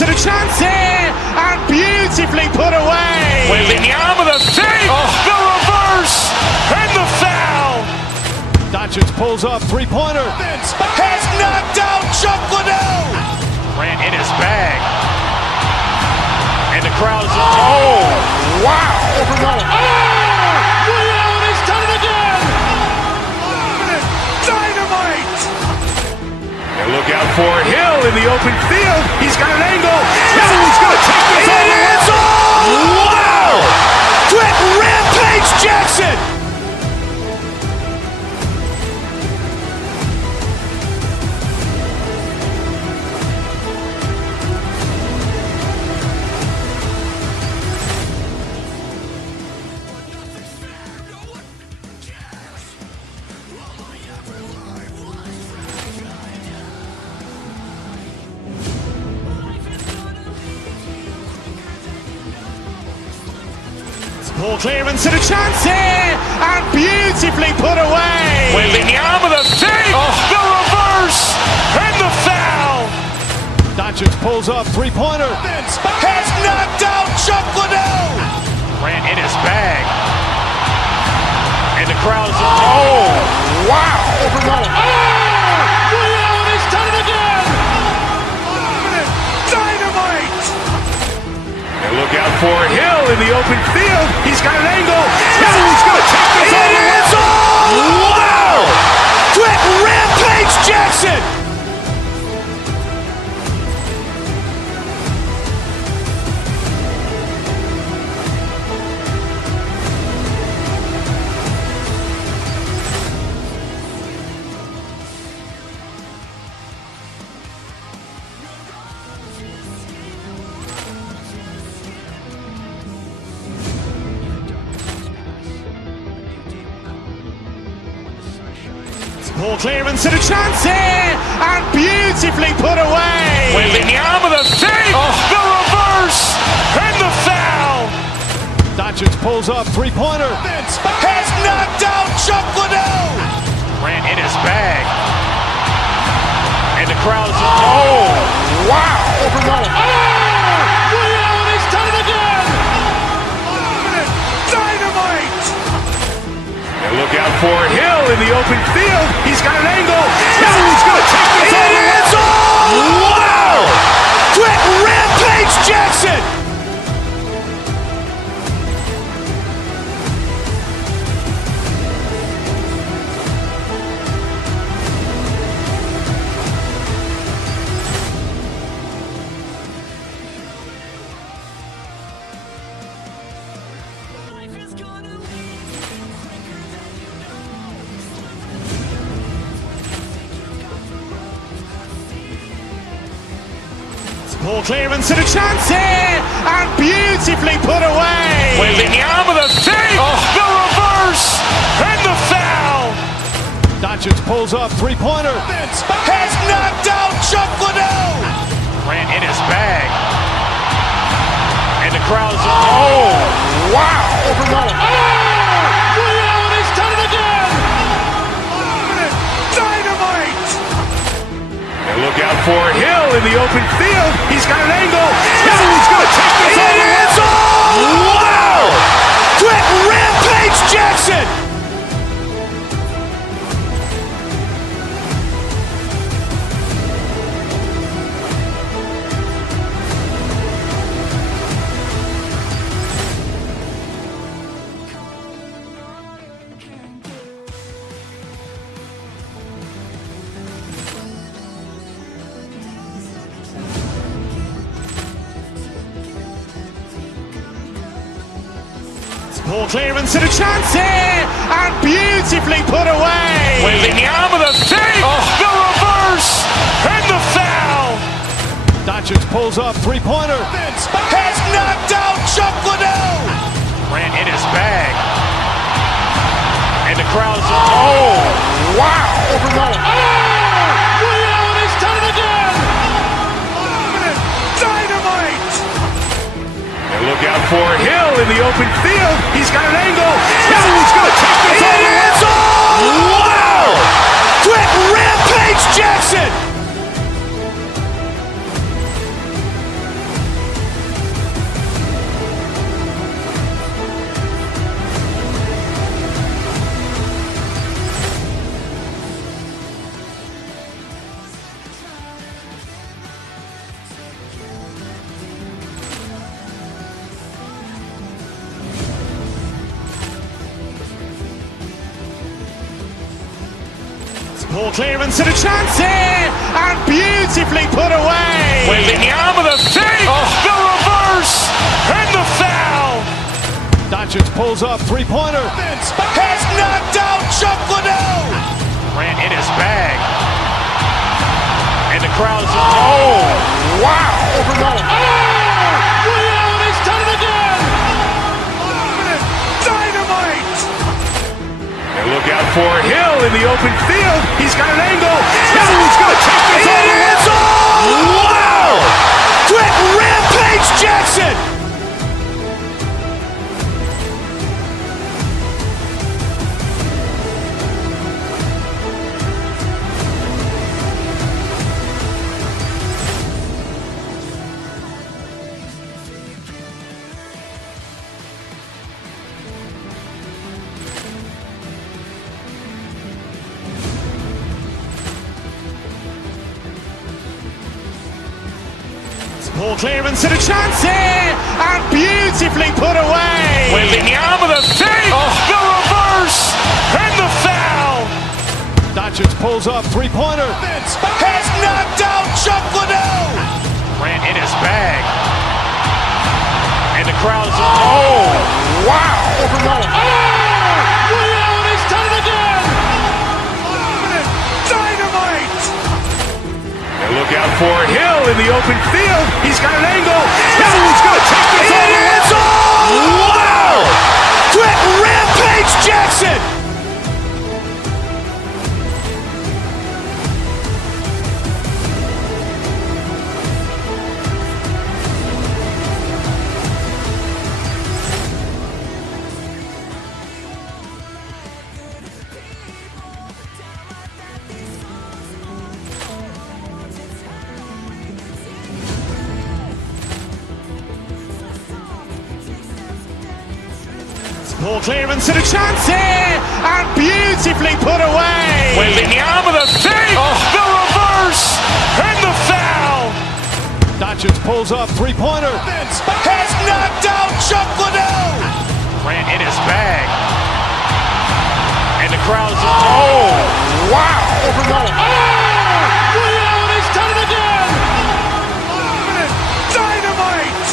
Clearance and a chance here, and beautifully put away. Wembanyama with a save, the reverse, and the foul. Doncic pulls up, three-pointer. Has knocked out Chuck Liddell. Grant in his bag. And the crowd is, oh, wow. Ray Allen has done it again. Dynamite. And look out for Hill in the open field. He's got an angle. He's going to take this all the way. Wow. Quick Rampage Jackson. Ball clearance and a chance here, and beautifully put away. Wembanyama with a save, the reverse, and the foul. Doncic pulls up, three-pointer. Has knocked out Chuck Liddell. Grant in his bag. And the crowd is, oh, wow. Ray Allen has done it again. Dynamite. And look out for Hill in the open field. He's got an angle. He's going to take this all the way. Wow. Quick Rampage Jackson. Ball clearance and a chance here, and beautifully put away. Wembanyama with a save, the reverse, and the foul. Doncic pulls up, three-pointer. Has knocked out Chuck Liddell. Grant in his bag. And the crowd is, oh, wow. Ray Allen has done it again. Dynamite. And look out for Hill in the open field. He's got an angle. He's going to take this all the way. Wow. Quick Rampage Jackson. Ball clearance and a chance here, and beautifully put away. Wembanyama with a save, the reverse, and the foul. Doncic pulls up, three-pointer. Has knocked out Chuck Liddell. Grant in his bag. And the crowd is, oh, wow. Ray Allen has done it again. Dynamite. And look out for Hill in the open field. He's got an angle. He's going to take this all the way. Wow. Quick Rampage Jackson. Ball clearance and a chance here, and beautifully put away. Wembanyama with a save, the reverse, and the foul. Doncic pulls up, three-pointer. Has knocked out Chuck Liddell. Grant in his bag. And the crowd is, oh, wow. Ray Allen has done it again. Dynamite. And look out for Hill in the open field. He's got an angle. He's going to take this all the way. Wow. Quick Rampage Jackson. Ball clearance and a chance here, and beautifully put away. Wembanyama the fake, the reverse, and the foul. Doncic pulls up, three-pointer. Has knocked out Chuck Liddell. Ran in his bag. And the crowd is, oh, wow. He's done it again. Dynamite. And look out for Hill in the open field. He's got an angle. Hill's going to take this all the way. Wow. Quick Rampage Jackson. Ball clearance and a chance here, and beautifully put away. Wembanyama the fake, the reverse, and the foul. Doncic pulls up, three-pointer. Has knocked out Chuck Liddell. Ran in his bag. And the crowd is, oh, wow. He's done it again. Dynamite. And look out for Hill in the open field. He's got an angle. Hill's going to take this all the way. Wow. Quick Rampage Jackson. Ball clearance and a chance here, and beautifully put away. Wembanyama the fake, the reverse, and the foul. Doncic pulls up, three-pointer. Has knocked out Chuck Liddell. Ran in his bag. And the crowd is, oh, wow. He's done it again. Dynamite.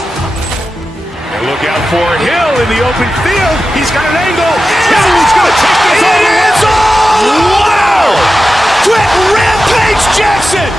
And look out for Hill in the open field. He's got an angle. Hill's going to take this all the way. Wow. Quick Rampage Jackson.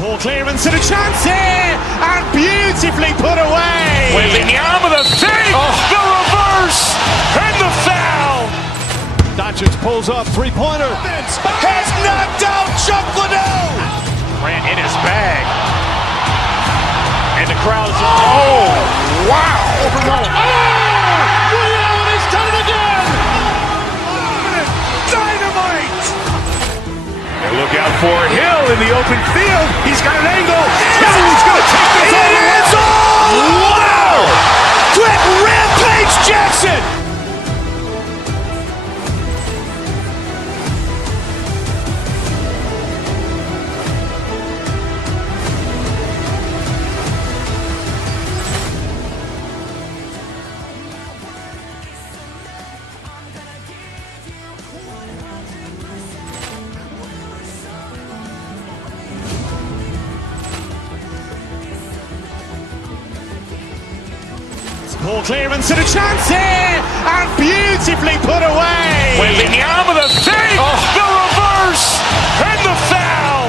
Ball clearance and a chance here, and beautifully put away. Wembanyama the fake, the reverse, and the foul. Doncic pulls up, three-pointer. Has knocked out Chuck Liddell. Ran in his bag. And the crowd is, oh, wow. He's done it again. Dynamite. And look out for Hill in the open field. He's got an angle. Hill's going to take this all the way. Wow. Quick Rampage Jackson. Ball clearance and a chance here, and beautifully put away. Wembanyama the fake, the reverse, and the foul.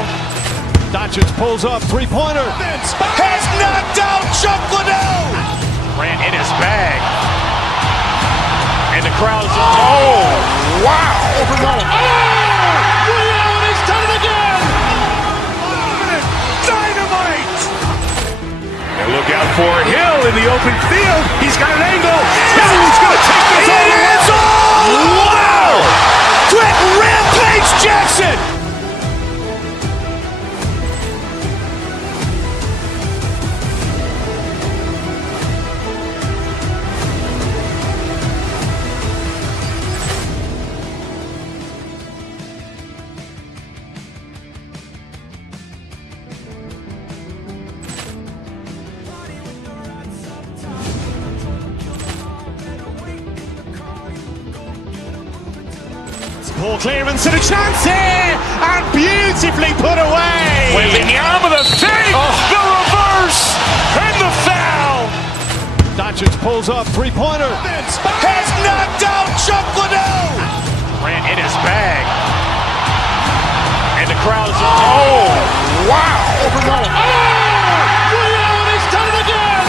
Doncic pulls up, three-pointer. Has knocked out Chuck Liddell. Ran in his bag. And the crowd is, oh, wow. He's done it again. Dynamite. And look out for Hill in the open field. He's got an angle. Hill's going to take this all the way. Wow. Quick Rampage Jackson. Ball clearance and a chance here, and beautifully put away. Waving the arm with a fake, the reverse, and the foul. Doncic pulls up, three-pointer. Has knocked out Chuck Liddell. Ran in his bag. And the crowd is, oh, wow. Leon has done it again.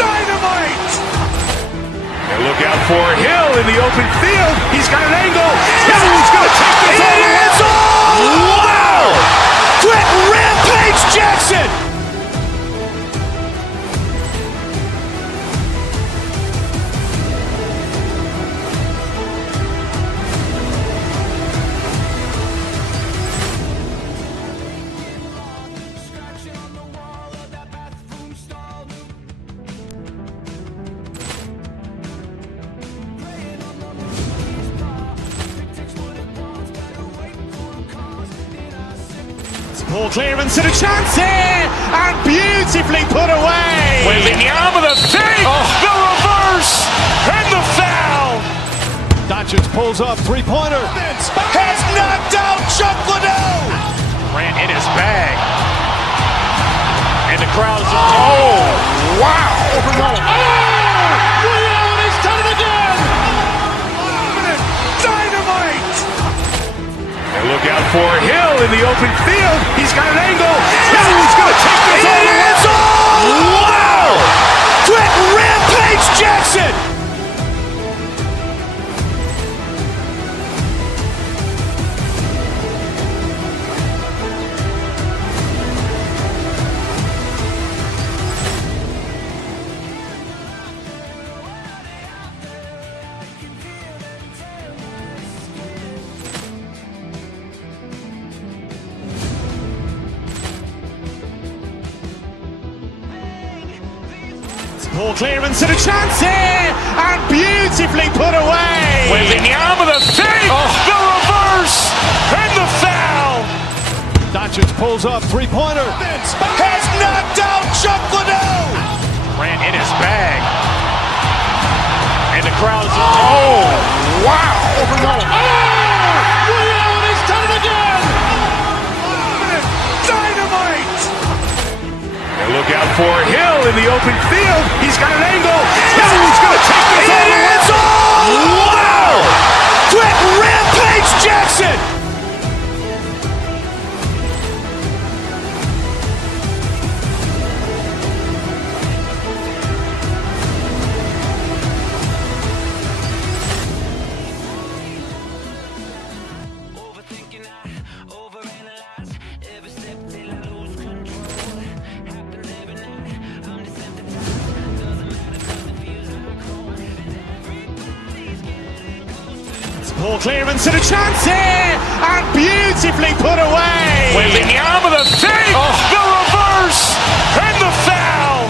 Dynamite. And look out for Hill in the open field. He's got an angle. Hill is going to take this all the way. Wow. Quick Rampage Jackson. Ball clearance and a chance here, and beautifully put away. Waving the arm with a fake, the reverse, and the foul. Doncic pulls up, three-pointer. Has knocked out Chuck Liddell. Ran in his bag. And the crowd is, oh, wow. Leon has done it again. Dynamite. And look out for Hill in the open field. He's got an angle. Hill is going to take this all the way. Wow. Quick Rampage Jackson. Ball clearance and a chance here, and beautifully put away. Waving the arm with a fake, the reverse, and the foul. Doncic pulls up, three-pointer. Has knocked out Chuck Liddell. Ran in his bag. And the crowd is, oh, wow. Leon has done it again. Dynamite. And look out for Hill in the open field. He's got an angle. Hill is going to take this all the way. Wow. Quick Rampage Jackson. Ball clearance and a chance here, and beautifully put away. Waving the arm with a fake, the reverse, and the foul.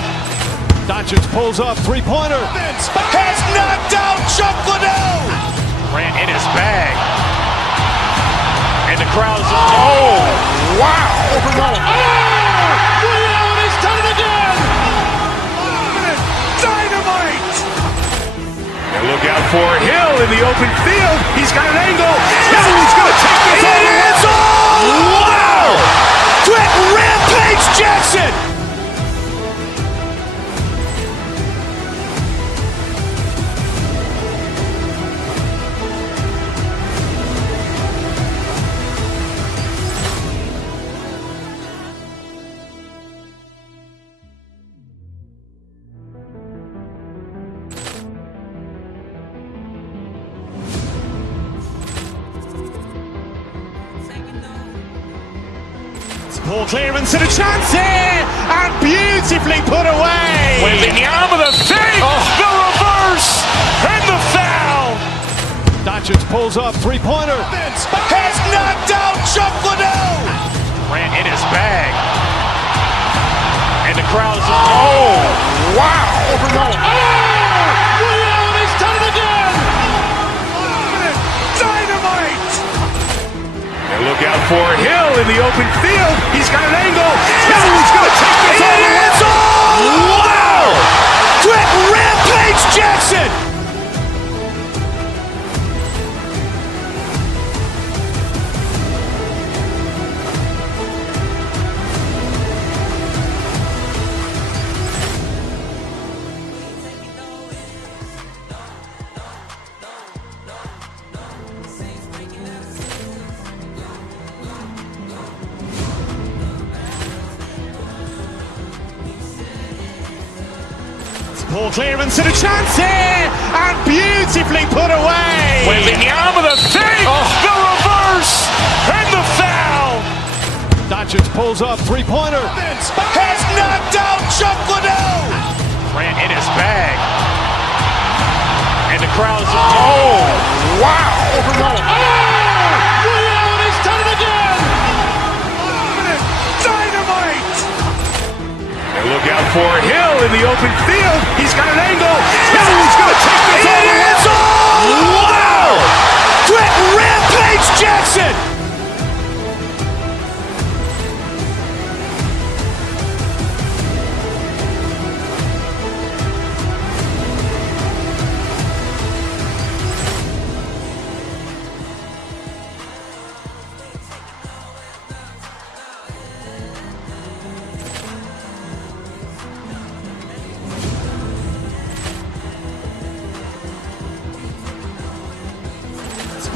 Doncic pulls up, three-pointer. Has knocked out Chuck Liddell. Ran in his bag. And the crowd is, oh, wow. Leon has done it again. Dynamite. And look out for Hill in the open field. He's got an angle. Hill is going to take this all the way. Wow. Quick Rampage Jackson. Ball clearance and a chance here, and beautifully put away. Waving the arm with a fake, the reverse, and the foul. Doncic pulls up, three-pointer. Has knocked out Chuck Liddell. Ran in his bag. And the crowd is, oh, wow. Leon has done it again. Dynamite. And look out for Hill in the open field. He's got an angle. Hill is going to take this all the way. Wow. Quick Rampage Jackson. Ball clearance and a chance here, and beautifully put away. Wembanyama the save, the reverse, and the foul. Doncic pulls up, three-pointer. Has knocked out Chuck Liddell. Grant in his bag. And the crowd's, oh, wow. Allen has done it again. Dynamite. And look out for Hill in the open field. He's got an angle. Hill's going to take this all the way. Wow. Quick Rampage Jackson.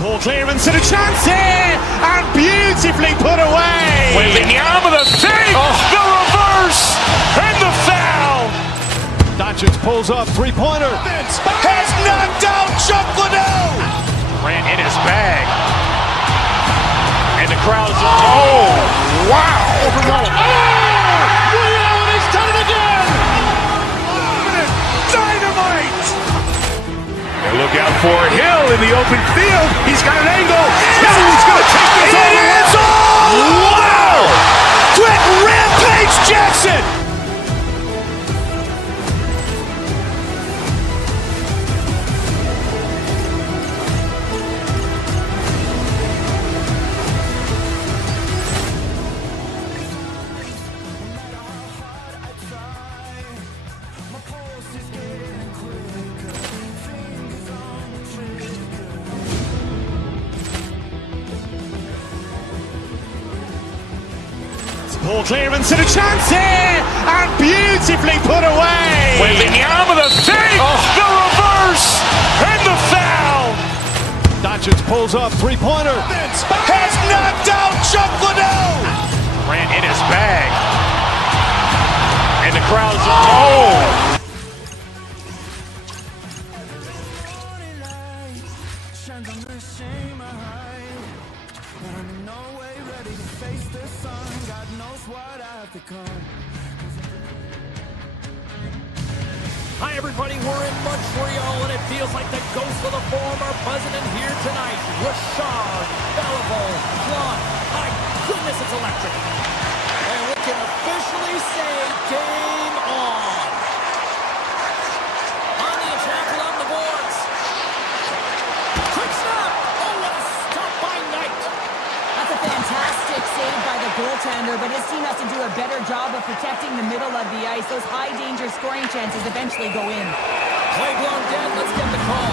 Ball clearance and a chance here, and beautifully put away. Wembanyama the save, the reverse, and the foul. Doncic pulls up, three-pointer. Has knocked out Chuck Liddell. Grant in his bag. And the crowd's, oh, wow. Allen has done it again. Dynamite. And look out for Hill in the open field. He's got an angle. Hill's going to take this all the way. Wow. Quick Rampage Jackson. Ball clearance and a chance here, and beautifully put away. Wembanyama the save, the reverse, and the foul. Doncic pulls up, three-pointer. Has knocked out Chuck Liddell. Grant in his bag. And the crowd's, oh. Hi everybody, we're in Montreal and it feels like the ghosts of the former president here tonight. Richard, Beliveau, Claude. My goodness, it's electric. And we can officially say game on. On the attack along the boards. Quick snap! Oh, what a stop by Knight. That's a fantastic save by the goaltender, but his team has to do a better job of protecting the middle of the ice. Those high-danger scoring chances eventually go in. Play blown dead, let's get the call.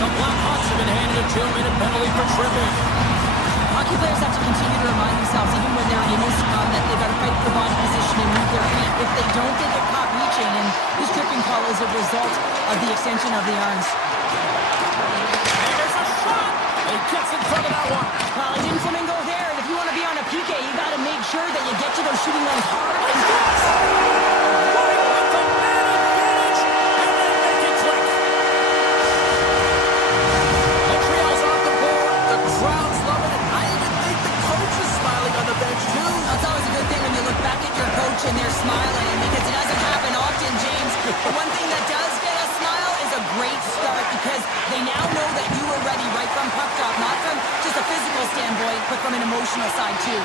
The Blackhawks have been handed a 2-minute penalty for tripping. Hockey players have to continue to remind themselves, even when they're in a scrum, that they've got to fight for body position and move their feet. If they don't, they get caught reaching, and this tripping call is a result of the extension of the arms. And there's a shot! He gets in front of that one. Well, it didn't come and go there, and if you want to be on a PK, you got to make sure that you get to those shooting lanes hard and fast. Running with the man advantage, and then make it click. Montreal's on the board. The crowd's loving it. I even think the coach is smiling on the bench, too. That's always a good thing when you look back at your coach and they're smiling, because it doesn't happen often, James. But one thing that does get a smile is a great start, because they now know that you were ready right from puck drop, not from just a physical standpoint, but from an emotional side, too.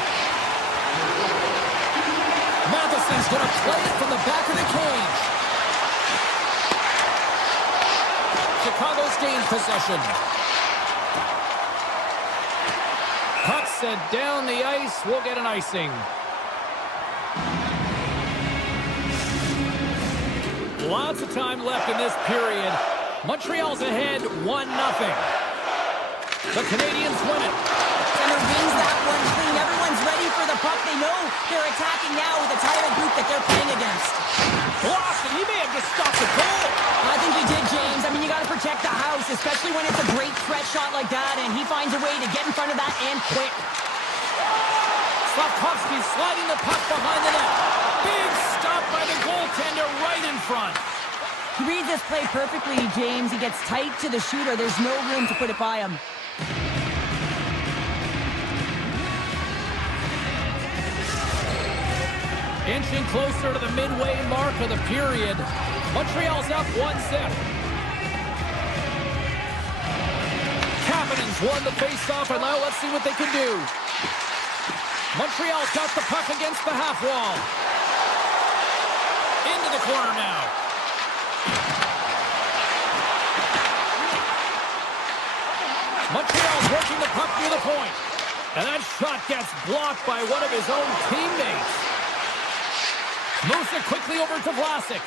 Matheson's going to play it from the back of the cage. Chicago's gained possession. Puck sent down the ice. We'll get an icing. Lots of time left in this period. Montreal's ahead 1-0. The Canadiens win it. Center wins that one clean. Everyone's ready for the puck. They know they're attacking now with a tired group that they're playing against. Blocked, and he may have just stopped the goal. I think he did, James. I mean, you got to protect the house, especially when it's a great threat shot like that, and he finds a way to get in front of that and quick. Slavkovsky sliding the puck behind the net. Big stop by the goaltender. front. He reads this play perfectly, James. He gets tight to the shooter. There's no room to put it by him. Inching closer to the midway mark of the period. Montreal's up 1-0. Canadiens won the face-off, and now let's see what they can do. Montreal's got the puck against the half wall. Into the corner now. Montreal's working the puck near the point. And that shot gets blocked by one of his own teammates. Moves it quickly over to Vlasic.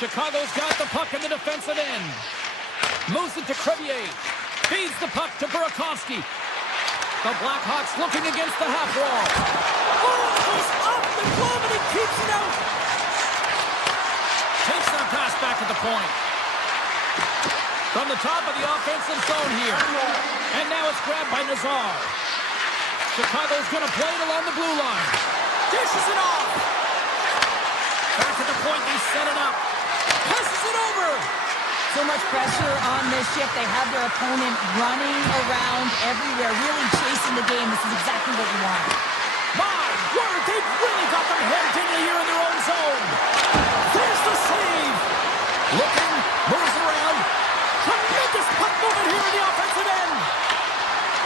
Chicago's got the puck in the defensive end. Moves it to Crevier. Feeds the puck to Burakovsky. The Blackhawks looking against the half wall. Oh, he's off the glove and he keeps it out. Takes that pass back at the point. From the top of the offensive zone here. And now it's grabbed by Nazar. Chicago's going to play it along the blue line. Dishes it off. Back at the point, they set it up. Passes it over. So much pressure on this shift. They have their opponent running around everywhere, really chasing the game. This is exactly what you want. My word, they've really got them headed into here in their own zone. There's the save. Looking, moves around. Tremendous puck movement here in the offensive end.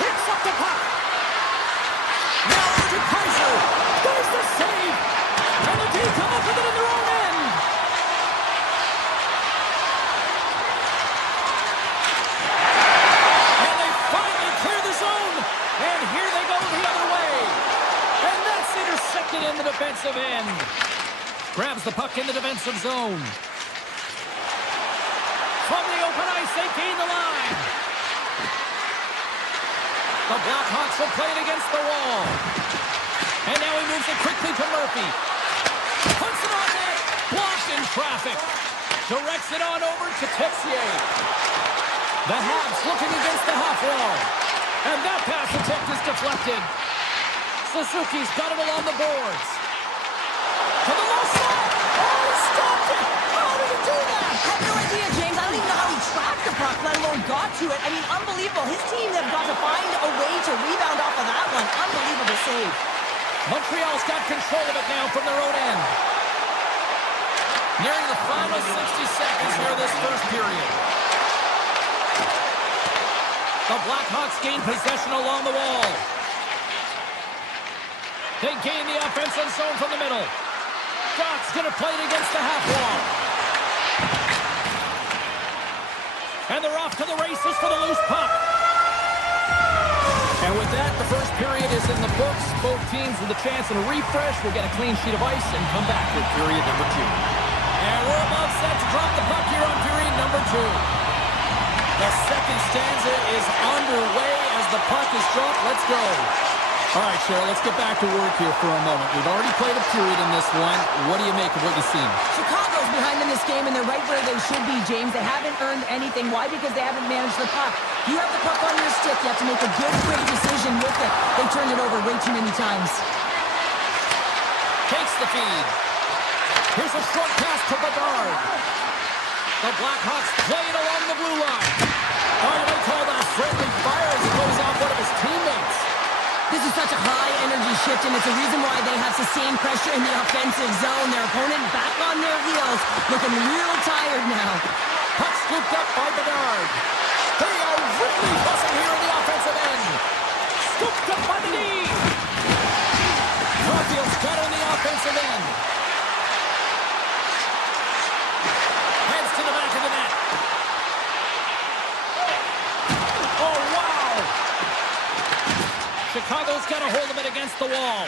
Picks up the puck. Now to Kaiser. There's the save. And the team come up with it in their own end. And they finally clear the zone. And here they go the other way. And that's intercepted in the defensive end. Grabs the puck in the defensive zone. From the open ice, they gain the line. The Blackhawks will play it against the wall. And now he moves it quickly to Murphy. Puts it on net. Blocked in traffic. Directs it on over to Texier. The Habs looking against the half wall. And that pass attempt is deflected. Suzuki's got it along the boards. To the left side. Oh, he stopped it. How did he do that? I have no idea, James. I don't even know how he tracked the puck, let alone got to it. I mean, unbelievable. His team have got to find a way to rebound off of that one. Unbelievable save. Montreal's got control of it now from their own end. Nearing the final 60 seconds here of this first period. The Blackhawks gain possession along the wall. They gain the offensive zone from the middle. Doc's going to play it against the half wall. And they're off to the races for the loose puck. And with that, the first period is in the books. Both teams with a chance at a refresh will get a clean sheet of ice and come back with period number 2. And we're about set to drop the puck here on period number 2. The second stanza is underway as the puck is dropped. Let's go. All right, Cheryl, let's get back to work here for a moment. We've already played a period in this one. What do you make of what you've seen? Chicago's behind in this game, and they're right where they should be, James. They haven't earned anything. Why? Because they haven't managed the puck. You have the puck on your stick. You have to make a good, quick decision with it. They turned it over way too many times. Takes the feed. Here's a short pass to Bedard. The Blackhawks play it along the blue line. Oh, you might call that friendly fire as he goes off one of his teammates. This is such a high-energy shift, and it's a reason why they have sustained pressure in the offensive zone. Their opponent back on their heels, looking real tired now. Puck scooped up by Bedard. They are really buzzing here in the offensive end. Scooped up by the knee. Caulfield's got it in the offensive end. Heads to the back of the net. Oh, wow! Chicago's got a hold of it against the wall.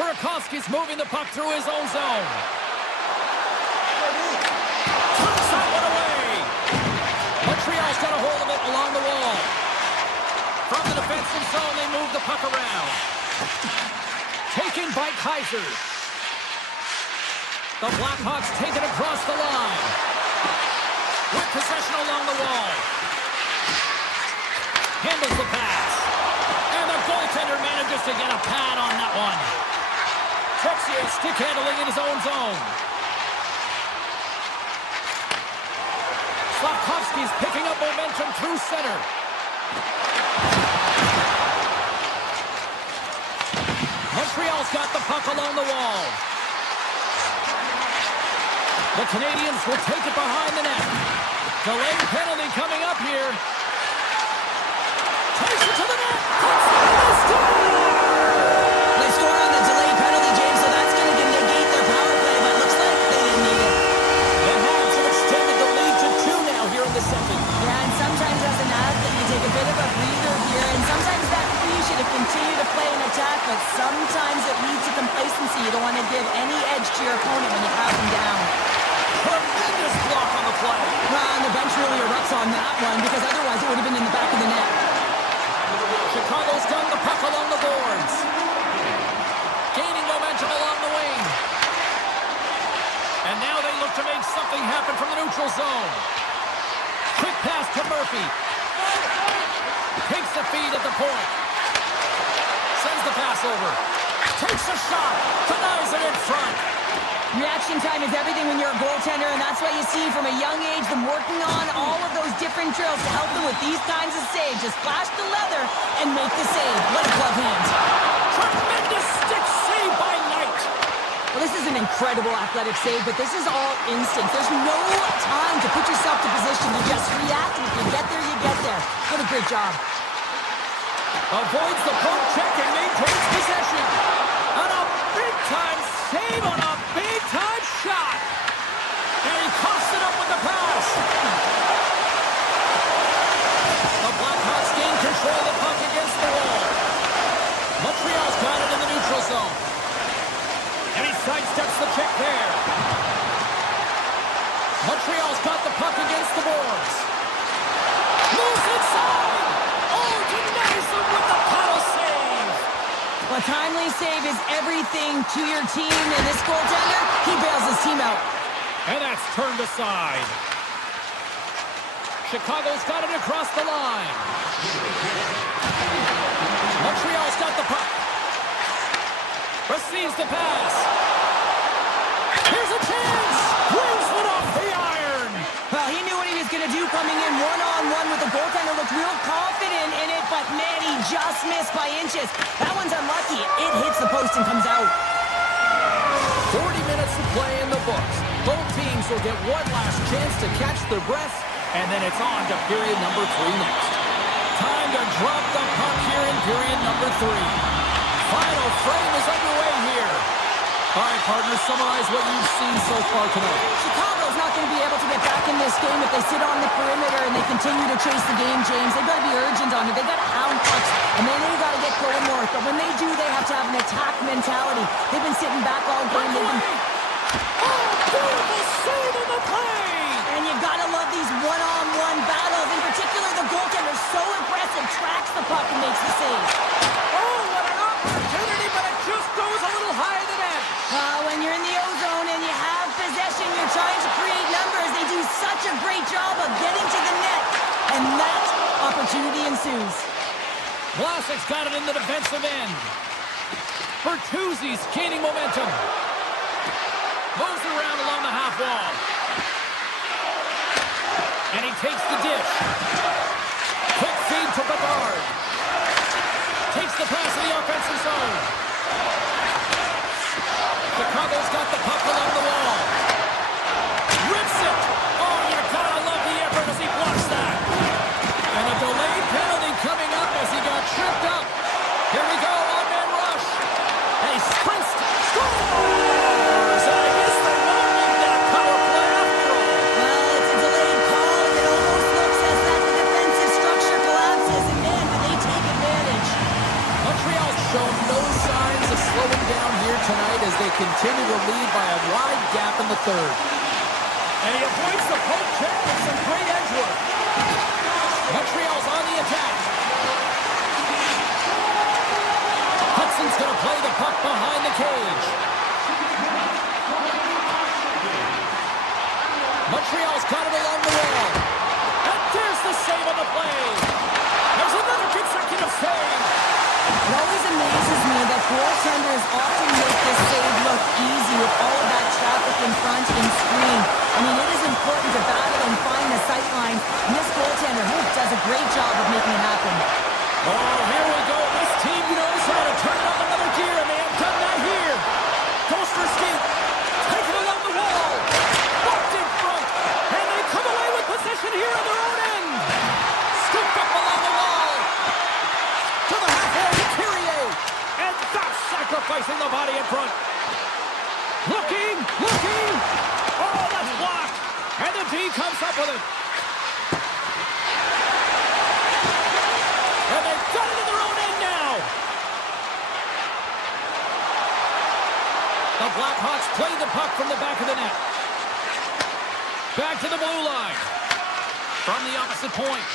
Burakovsky's moving the puck through his own zone. Turns that one away. Montreal's got a hold of it along the wall. From the defensive zone, they move the puck around. Taken by Kaiser. The Blackhawks take it across the line. With possession along the wall. Handles the pass. And the goaltender manages to get a pad on that one. Texier stick handling in his own zone. Slafkovsky's picking up momentum through center. Montreal's got the puck along the wall. The Canadiens will take it behind the net. Delayed penalty coming up here. Takes it to the net. They score on the delayed penalty, James, so that's going to negate their power play, but it looks like they didn't need it. The Habs have extended the lead to 2 now here in the second. Yeah, and sometimes as an athlete, you take a bit of a breather here, and sometimes that free should have continued to play an attack, but sometimes it leads to complacency. You don't want to give any edge to your opponent when you have them down. Tremendous block on the play. Well, and the bench really erupts on that one, because otherwise it would have been in the back of the net. Chicago's got the puck along the boards. Gaining momentum along the wing. And now they look to make something happen from the neutral zone. Quick pass to Murphy. Takes the feed at the point. Sends the pass over. Takes a shot. Denies it in front. Reaction time is everything when you're a goaltender, and that's why you see from a young age them working on all of those different drills to help them with these kinds of saves. Just flash the leather and make the save. What a glove hand. Tremendous stick save by Knight. Well, this is an incredible athletic save, but this is all instinct. There's no time to put yourself to position. You just react, and if you get there, you get there. What a great job. Avoids the poke check and maintains possession. On a big-time save on a big-time shot. And he coughs it up with the pass. The Blackhawks gain control of the puck against the wall. Montreal's got it in the neutral zone. And he sidesteps the check there. Montreal's got the puck against the boards. Moves inside. Oh, denies him with the paddle save. A timely save is everything to your team, and this goaltender, he bails his team out. And that's turned aside. Chicago's got it across the line. Montreal's got the puck. Receives the pass. Here's a chance. Throws it off the iron. Well, he knew what he was going to do coming in one-on-one with the goaltender. Looked real confident in it, but man, he just missed by inches. That one's unlucky. It hits the post and comes out. 40 minutes to play in the books. Both teams will get one last chance to catch their breath, and then it's on to period number 3 next. Time to drop the puck here in period number 3. Final frame is underway here. All right, partners, summarize what you've seen so far tonight. Chicago's not going to be able to get back in this game if they sit on the perimeter and they continue to chase the game, James. They've got to be urgent on it. They've got to hound pucks, and then they've got to get going north. But when they do, they have to have an attack mentality. They've been sitting back all game. Beautiful save on the play! And you got to love these one-on-one battles. In particular, the goaltender, so impressive, tracks the puck and makes the save. Oh, what an opportunity, but it just goes a little higher than that. When you're in the O-zone and you have possession, you're trying to create numbers. They do such a great job of getting to the net, and that opportunity ensues. Vlasic's got it in the defensive end. Bertuzzi's gaining momentum. Moves around along the half wall. And he takes the dish. Quick feed to Bedard. Takes the pass in the offensive zone. Chicago's got the puck along the wall. Rips it. Oh, you gotta love the effort as he blocks that. And a delayed penalty coming up as he got tripped up. Here we go, one-man rush. And he sprints. Scores! And I guess they won't make that power play after all. Well, it's a delayed call, and it almost looks as that the defensive structure collapses, and man, do they take advantage. Montreal's shown no signs of slowing down here tonight as they continue to lead by a wide gap in the third. And he avoids the poke check with some great edge work. Montreal's on the attack. Hudson's going to play the puck behind the cage. Montreal's got it along the wall. And there's the save on the play. There's another consecutive save. It always amazes me that goaltenders often make this save look easy with all of that traffic in front and screen. I mean, it is important to battle and find the sight line. comes up with it. And they've got it in their own end now. The Blackhawks play the puck from the back of the net. Back to the blue line. From the opposite point.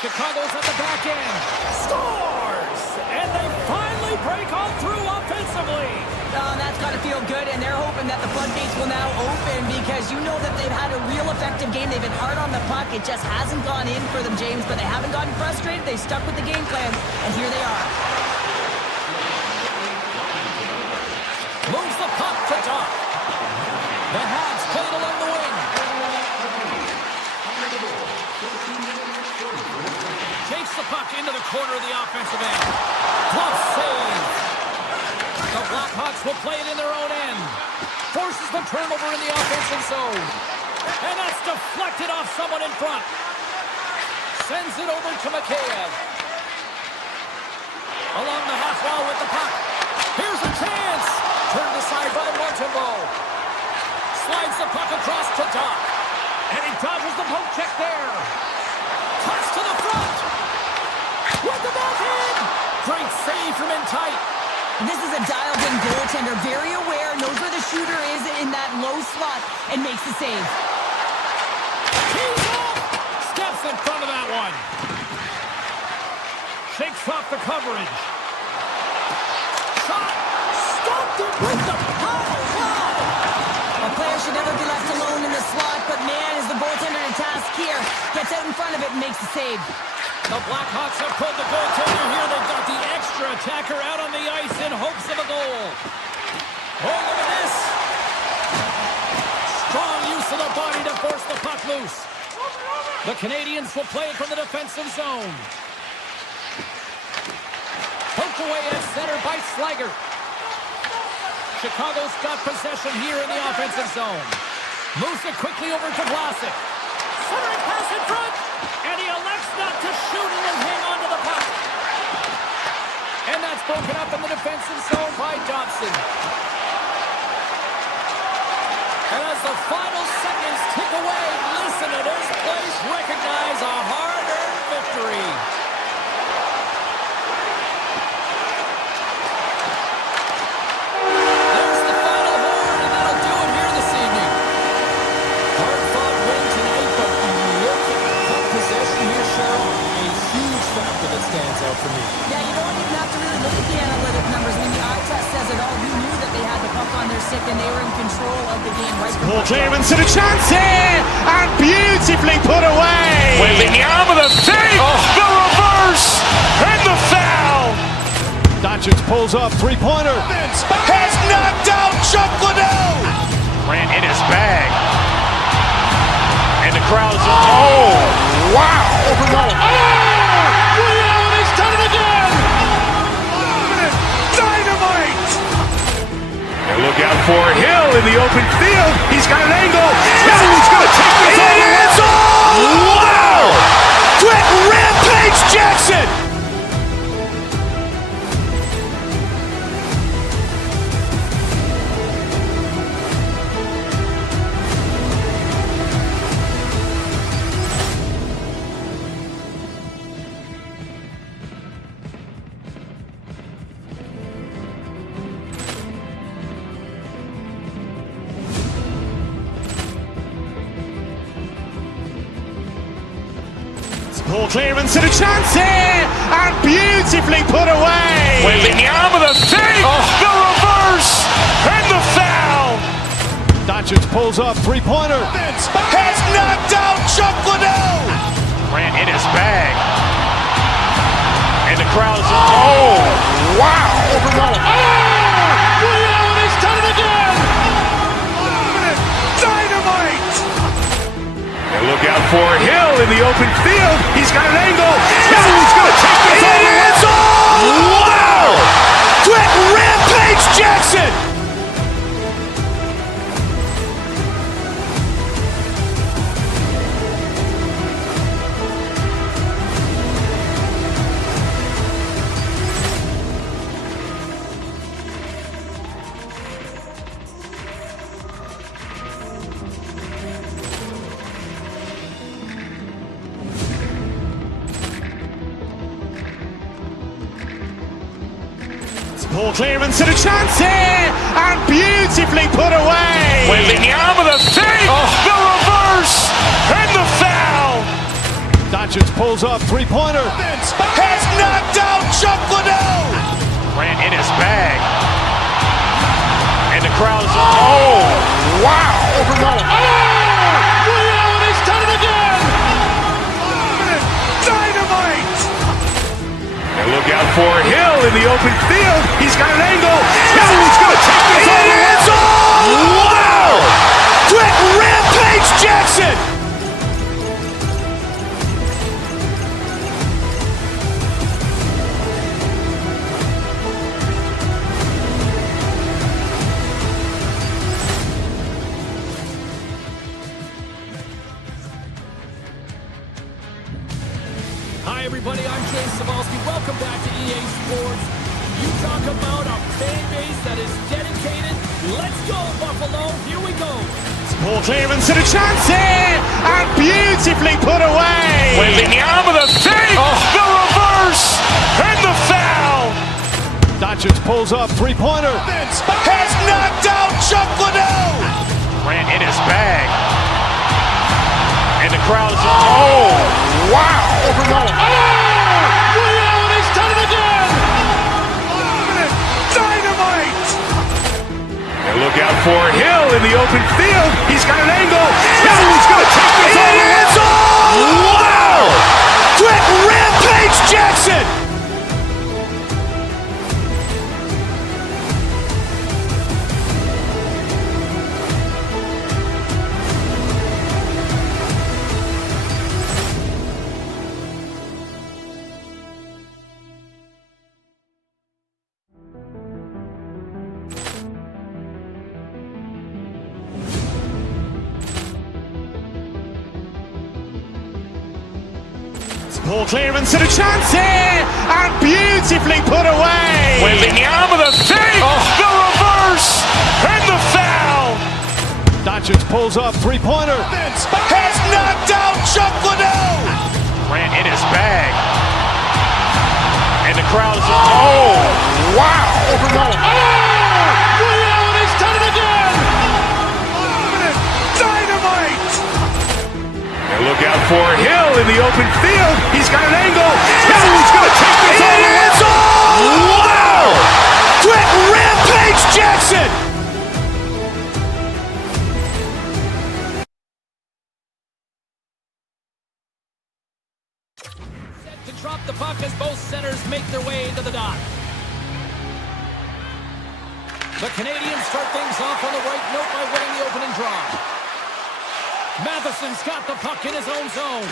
Chicago's at the back end. Scores! And they finally break on through offensively. Oh, that's got to feel good, and they're hoping that the floodgates will now open because you know that they've had a real effective game. They've been hard on the puck. It just hasn't gone in for them, James, but they haven't gotten frustrated. They stuck with the game plan, and here they are. Moves the puck to Doc. The Habs play it along the wing. Takes the puck into the corner of the offensive end. Glove save. The Blackhawks will play it in their own end. Forces the turnover in the offensive zone. And that's deflected off someone in front. Sends it over to McKayev. Along the half wall with the puck. Here's a chance. Turned aside by Montreal. Slides the puck across to Doc. And he dodges the poke check there. Cuts to the front. With the backhand. Great save from in tight. This is a dialed-in goaltender, very aware, knows where the shooter is in that low slot, and makes the save. He's up. Steps in front of that one. Shakes off the coverage. Shot. Stopped it with the power. Wow. A player should never be left alone in the slot, but man, is the goaltender to task here. Gets out in front of it and makes the save. The Blackhawks have pulled the goaltender here. They've got the extra attacker out on the ice in hopes of a goal. Oh, look at this. Strong use of the body to force the puck loose. The Canadiens will play it from the defensive zone. Poked away at center by Slager. Chicago's got possession here in the offensive zone. Moves it quickly over to Vlasic. Centering pass in front. And he elects not to shoot it and hang on to the puck. And that's broken up in the defensive zone by Dobson. And as the final seconds tick away, listen to this place recognize a hard-earned victory. There's the final horn, and that'll do it here this evening. Hard-fought win tonight, but look at puck possession here, Cheryl. A huge factor that stands out for me. Yeah, you don't even have to really look at the analytic numbers. I mean, the eye test says it all. You knew that they had the puck on their stick, and they were in control of the game right from Ball clearance and a chance here, and beautifully put away. With the arm of the save, the reverse, and the foul. Doncic pulls up, three-pointer. Has knocked out Chuck Liddell. Ran in his bag. And the crowd's, oh, wow. Allen has done it again! Dynamite. And look out for Hill in the open field. He's got an angle. Hill's going to take this all the way. Wow. Quick rampage Jackson. Ball clearance and a chance here, and beautifully put away. With the arm of the save, the reverse, and the foul. Doncic pulls up, three-pointer. Has knocked out Chuck Liddell. Ran in his bag. And the crowd's, oh, wow. Allen has done it again! Dynamite. And look out for Hill in the open field. He's got an angle. Hill's going to take this all the way. Wow. Quick rampage Jackson. Ball clearance and a chance here, and beautifully put away. Wembanyama with a fake, the reverse, and the foul. Doncic pulls up, three-pointer. Has knocked out Chuck Liddell. Grant in his bag. And the crowd is, oh, wow. Allen has done it again. Dynamite. And look out for Hill in the open field. He's got an angle. Hill is going to take this all the way. Wow. Quick Rampage Jackson. Hi, everybody. I'm James Cybulski. Welcome back to EA Sports. You talk about a fan base that is dedicated. Let's go, Buffalo. Here we go. Ball clearance and a chance here, and beautifully put away. Wembanyama with a fake, the reverse, and the foul. Doncic pulls up, three-pointer. Has knocked out Chuck Liddell. Grant in his bag. And the crowd is, oh, wow. Allen has done it again. Dynamite. And look out for Hill in the open field. He's got an angle. Hill is going to take this all the way. Wow. Quick Rampage Jackson. Ball clearance and a chance here, and beautifully put away. Wembanyama with a fake, the reverse, and the foul. Doncic pulls up, three-pointer. Has knocked out Chuck Liddell. Grant in his bag. And the crowd is, oh, wow. Allen has done it again. Dynamite. And look out for Hill in the open field. He's got an angle. Hill is going to take this all the way. Wow. Quick Rampage Jackson. Set to drop the puck as both centers make their way into the dot. The Canadiens start things off on the right note by winning the opening draw. Matheson's got the puck in his own zone.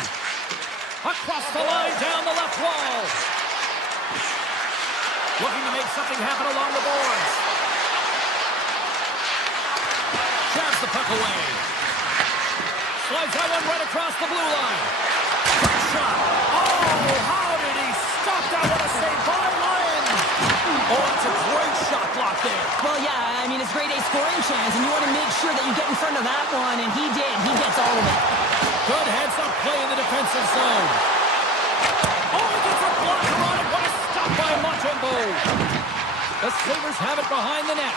Across the line, down the left wall. Looking to make something happen along the boards. Jabs the puck away. Slides that one right across the blue line. Quick shot. Oh, how did he stop that? What a save by Lyon. Oh, it's a great shot block there. Well, yeah, I mean, it's grade A scoring chance, and you want to make sure that you get in front of that one, and he did. He gets all of it. Good heads-up play in the defensive zone. Oh, he gets a blocker on it. What a stop by Montembeault. The Sabres have it behind the net.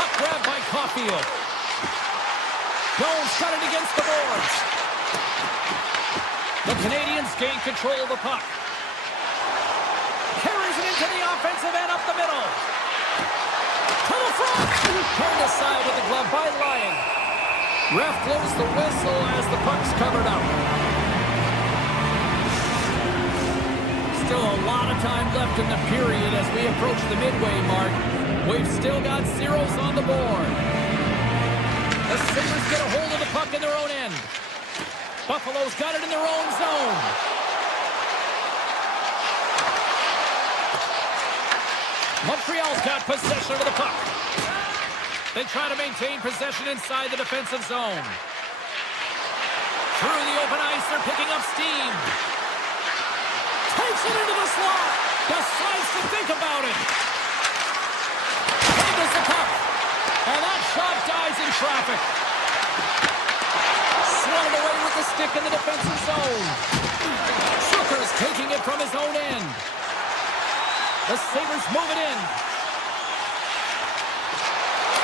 Puck grab by Caulfield. Jones got it against the boards. The Canadiens gain control of the puck. Carries it into the offensive end up the middle. To the front. Turned aside with the glove by Lyon. Ref blows the whistle as the puck's covered up. Still a lot of time left in the period as we approach the midway mark. We've still got zeros on the board. The Sabres get a hold of the puck in their own end. Buffalo's got it in their own zone. Montreal's got possession of the puck. They try to maintain possession inside the defensive zone. Through the open ice, they're picking up steam. Takes it into the slot. Decides to think about it. Handles the puck. And that shot dies in traffic. Swatted away with the stick in the defensive zone. Zucker's taking it from his own end. The Sabres move it in.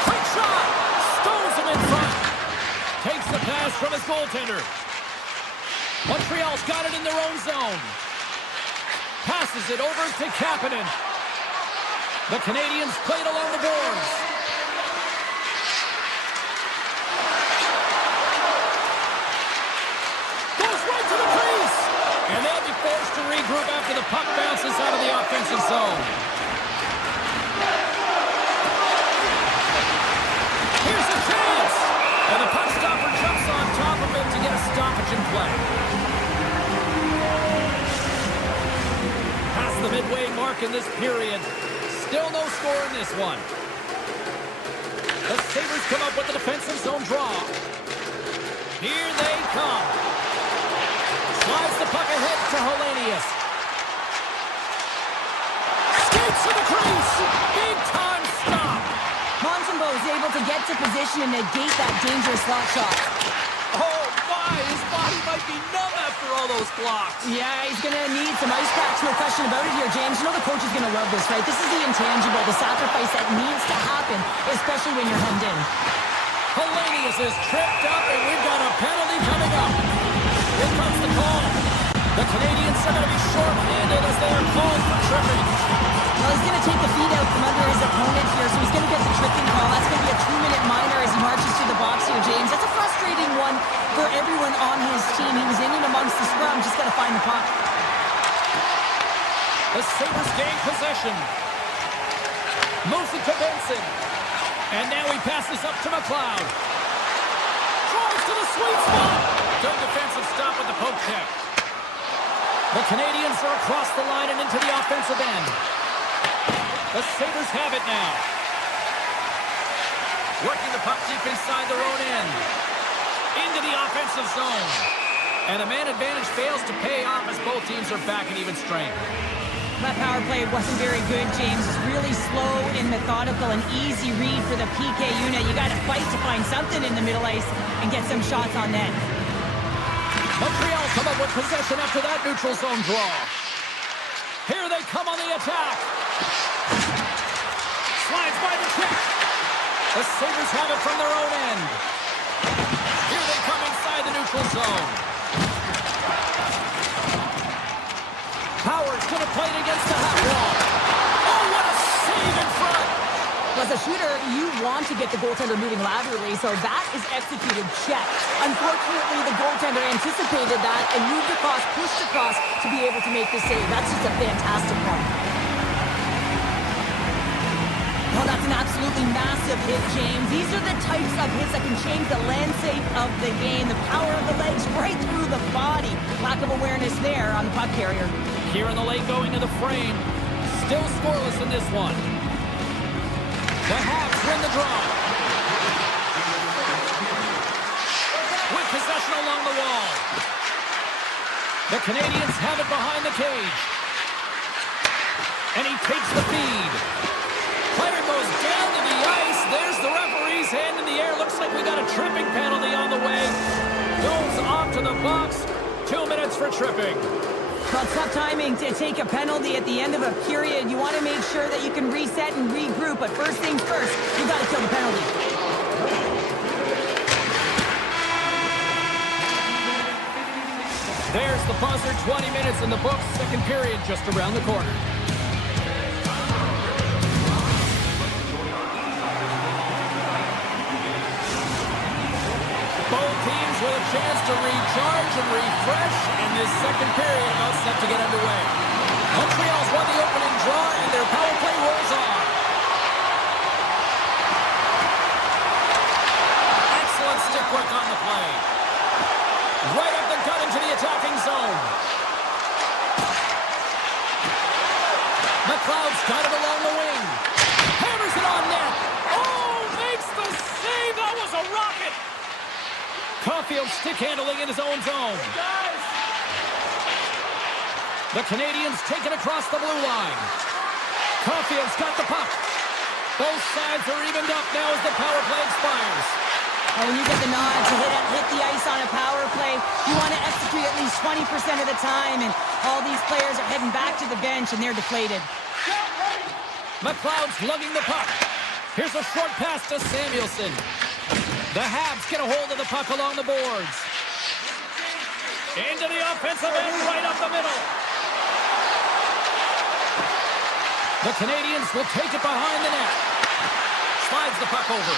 Quick shot! Stones him in front. Takes the pass from his goaltender. Montreal's got it in their own zone. Passes it over to Kapanen. The Canadiens played along the boards. Goes right to the crease. And they'll be forced to regroup after the puck bounces out of the offensive zone. Here's a chance. And the puck stopper jumps on top of it to get a stoppage in play. Past the midway mark in this period. Still no score in this one. The Sabres come up with the defensive zone draw. Here they come. Slides the puck ahead to Hellenius. Skates to the crease. Big time stop. Montembeault is able to get to position and negate that dangerous slot shot. Oh my, his body might be numb after all those blocks. Yeah, he's going to need some ice packs, no question about it here, James. You know the coach is going to love this, right? This is the intangible, the sacrifice that needs to happen, especially when you're hemmed in. Hellenius is tripped up, and we've got a penalty coming up. Here comes the call. The Canadiens are going to be short-handed as they are called for tripping. Well, he's going to take the feet out from under his opponent here, so he's going to get the tripping call. That's going to be a 2-minute minor as he marches through the box here, James. That's a frustrating one for everyone on his team. He was in and amongst the scrum, just got to find the puck. The Sabres gain possession. Moves it to Benson. And now he passes up to McLeod. Drives to the sweet spot. Good defensive stop with the poke check. The Canadiens are across the line and into the offensive end. The Sabres have it now. Working the puck deep inside their own end. Into the offensive zone. And the man advantage fails to pay off as both teams are back at even strength. That power play wasn't very good, James. It's really slow and methodical, an easy read for the PK unit. You got to fight to find something in the middle ice and get some shots on net. Montreal come up with possession after that neutral zone draw. Here they come on the attack. Slides by the kick. The Sabres have it from their own end. Here they come inside the neutral zone. Howard's going to play it against the half wall. Oh, what a save in front. As a shooter, you want to get the goaltender moving laterally, so that is executed check. Unfortunately, the goaltender anticipated that and moved across, pushed across to be able to make the save. That's just a fantastic one. Well, that's an absolutely massive hit, James. These are the types of hits that can change the landscape of the game. The power of the legs right through the body. Lack of awareness there on the puck carrier. Here in the lane going to the frame. Still scoreless in this one. The Habs win the draw. With possession along the wall. The Canadiens have it behind the cage. And he takes the feed. Player goes down to the ice. There's the referee's hand in the air. Looks like we got a tripping penalty on the way. Goes off to the box. 2 minutes for tripping. Well, tough timing to take a penalty at the end of a period. You want to make sure that you can reset and regroup, but first things first, you got to kill the penalty. There's the buzzer. 20 minutes in the books. Second period just around the corner. Both teams with a chance to recharge and refresh, and this second period about set to get underway. Montreal's won the opening draw, and their power play rolls on. Excellent stick work on the play. Right up the gut into the attacking zone. McLeod's got it along the wing. Hammers it on net. Oh, makes the save. That was a rocket. Caulfield stick handling in his own zone. The Canadiens take it across the blue line. Caulfield's got the puck. Both sides are evened up now as the power play expires. And when you get the nod to hit the ice on a power play, you want to execute at least 20% of the time, and all these players are heading back to the bench, and they're deflated. McLeod's lugging the puck. Here's a short pass to Samuelson. The Habs get a hold of the puck along the boards. Into the offensive end, right up the middle. The Canadiens will take it behind the net. Slides the puck over.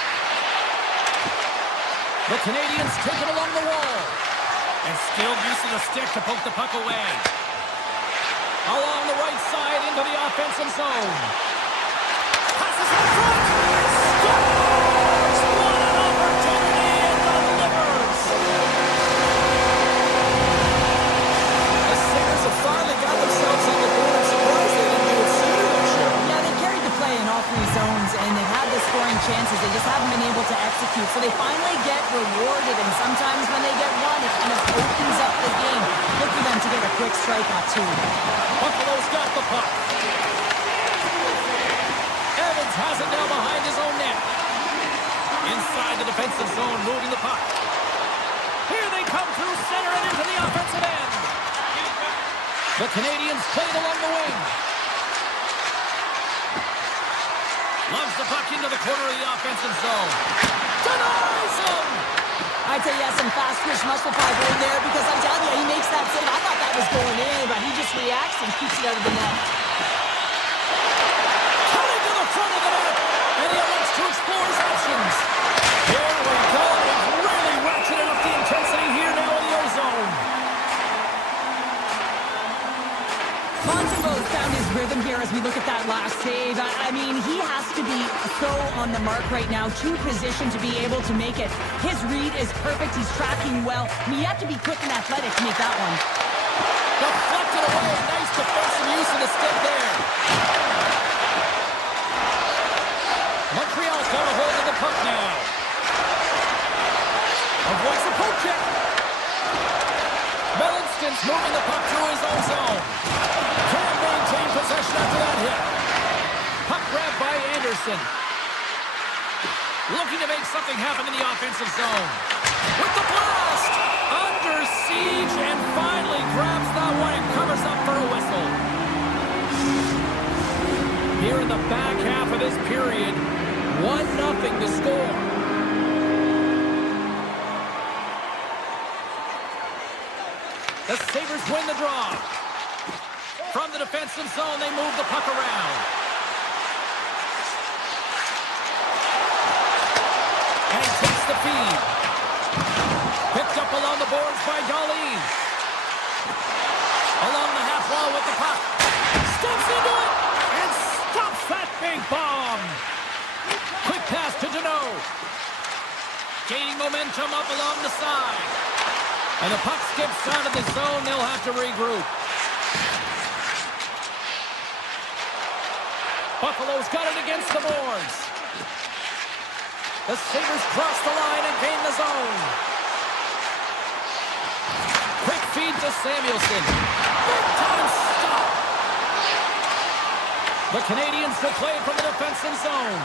The Canadiens take it along the wall. And still using the stick to poke the puck away. Along the right side into the offensive zone. Passes in front. Scores! What an opportunity and delivers! The Sabres have finally got themselves on the board. I'm surprised they didn't do it sooner this year. Yeah, they carried the play in all three zones, and they've had the scoring chances. They just haven't been able to execute. So they finally get rewarded, and sometimes when they get one, it kind of opens up the game. Look for them to get a quick strike at two. Buffalo's got the puck. Evans has it now behind his own net. Inside the defensive zone, moving the puck. Here they come through center and into the offensive end. The Canadiens played along the wing. Loves the puck into the corner of the offensive zone. Denies him! I'd say he has some fast twitch muscle fiber in there because I'm telling you, he makes that save. I thought that was going in, but he just reacts and keeps it out of the net. Coming to the front of the net, and he elects to explore his options. Here we go. He's really ratcheting up the intensity here now in the O-zone. Montembeau's found his rhythm here as we look at that last save. I mean, he has to be so on the mark right now, to position to be able to make it. His read is perfect. He's tracking well. I mean, you have to be quick and athletic to make that one. Deflected away. Nice defensive use of the stick there. Montreal's got a hold of the puck now. Avoids the poke check. Mellanston's moving the puck through his own zone. Can't maintain possession after that hit. Puck grabbed by Anderson. Looking to make something happen in the offensive zone. With the blast! Under siege and finally grabs that one and covers up for a whistle. Here in the back half of this period, 1-0 to score. The Sabres win the draw. From the defensive zone, they move the puck around. And he takes the feed. Picked up along the boards by Darlene. Along the half wall with the puck. Steps into it and stops that big bomb. Quick pass to Deneau. Gaining momentum up along the side. And the puck skips out of the zone. They'll have to regroup. Buffalo's got it against the boards. The Sabres cross the line and gain the zone. Quick feed to Samuelson. Big time stop. The Canadiens will play from the defensive zone.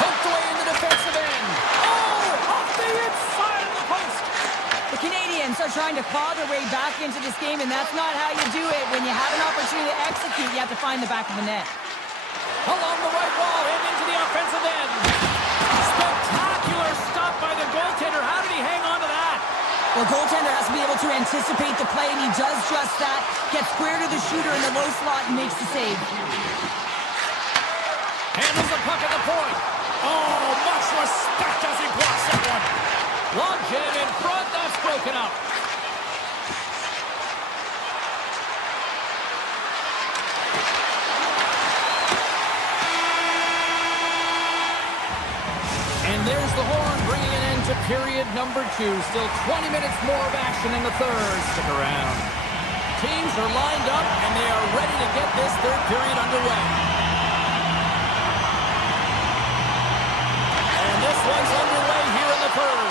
Poked away in the defensive end. Oh, off the inside of the post. The Canadiens are trying to claw their way back into this game, and that's not how you do it. When you have an opportunity to execute, you have to find the back of the net. Along the right wall and into the offensive end. Spectacular stop by the goaltender. How did he hang on to that? Well, goaltender has to be able to anticipate the play, and he does just that. Gets square to the shooter in the low slot and makes the save. Handles the puck at the point. Oh, much respect as he blocks that one. Long jam in front. That's broken up. And there's the horn, bringing an end to period number 2. Still 20 minutes more of action in the third. Stick around. Teams are lined up, and they are ready to get this third period underway. And this one's underway here in the third.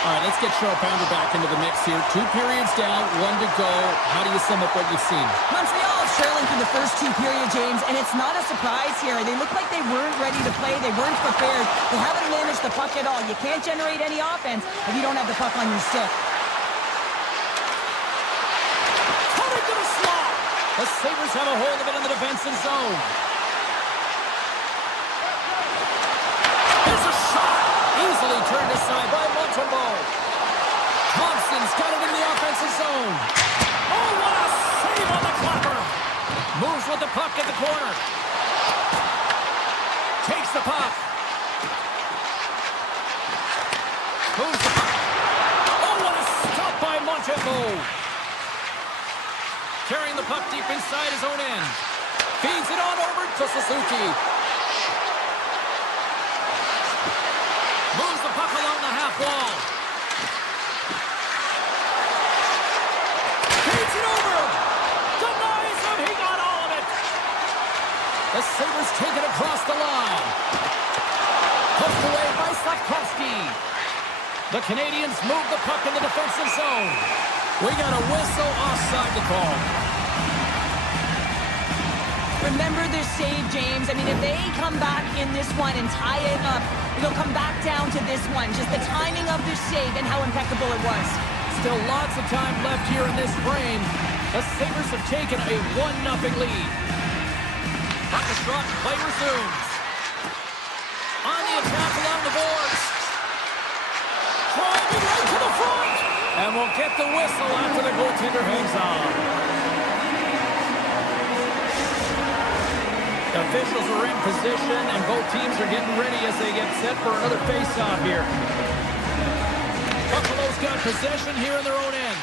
All right, let's get Cheryl Pounder back into the mix here. 2 periods down, 1 to go. How do you sum up what you've seen? Montreal is trailing through the first 2 periods, James, and it's not a surprise here. They look like they weren't ready to play. They weren't prepared. They haven't managed the puck at all. You can't generate any offense if you don't have the puck on your stick. The Sabres have a hold of it in the defensive zone. Here's a shot. Easily turned aside by Montreal. Thompson's got it in the offensive zone. Oh, what a save on the clapper. Moves with the puck at the corner. Takes the puck. Moves the puck. Oh, what a stop by Montreal. Carrying the puck deep inside his own end. Feeds it on over to Suzuki. Moves the puck along the half wall. Feeds it over. Denies him. He got all of it. The Sabres take it across the line. Pushed away by Slavkovsky. The Canadiens move the puck in the defensive zone. We got a whistle offside to call. Remember their save, James. I mean, if they come back in this one and tie it up, it'll come back down to this one. Just the timing of their save and how impeccable it was. Still lots of time left here in this frame. The Sabres have taken a 1-0 lead. Puck is dropped, play resumes. On the attack along the boards. Driving right to the front. And we'll get the whistle after the goaltender hangs on. The officials are in position, and both teams are getting ready as they get set for another face-off here. Buffalo's got possession here in their own end.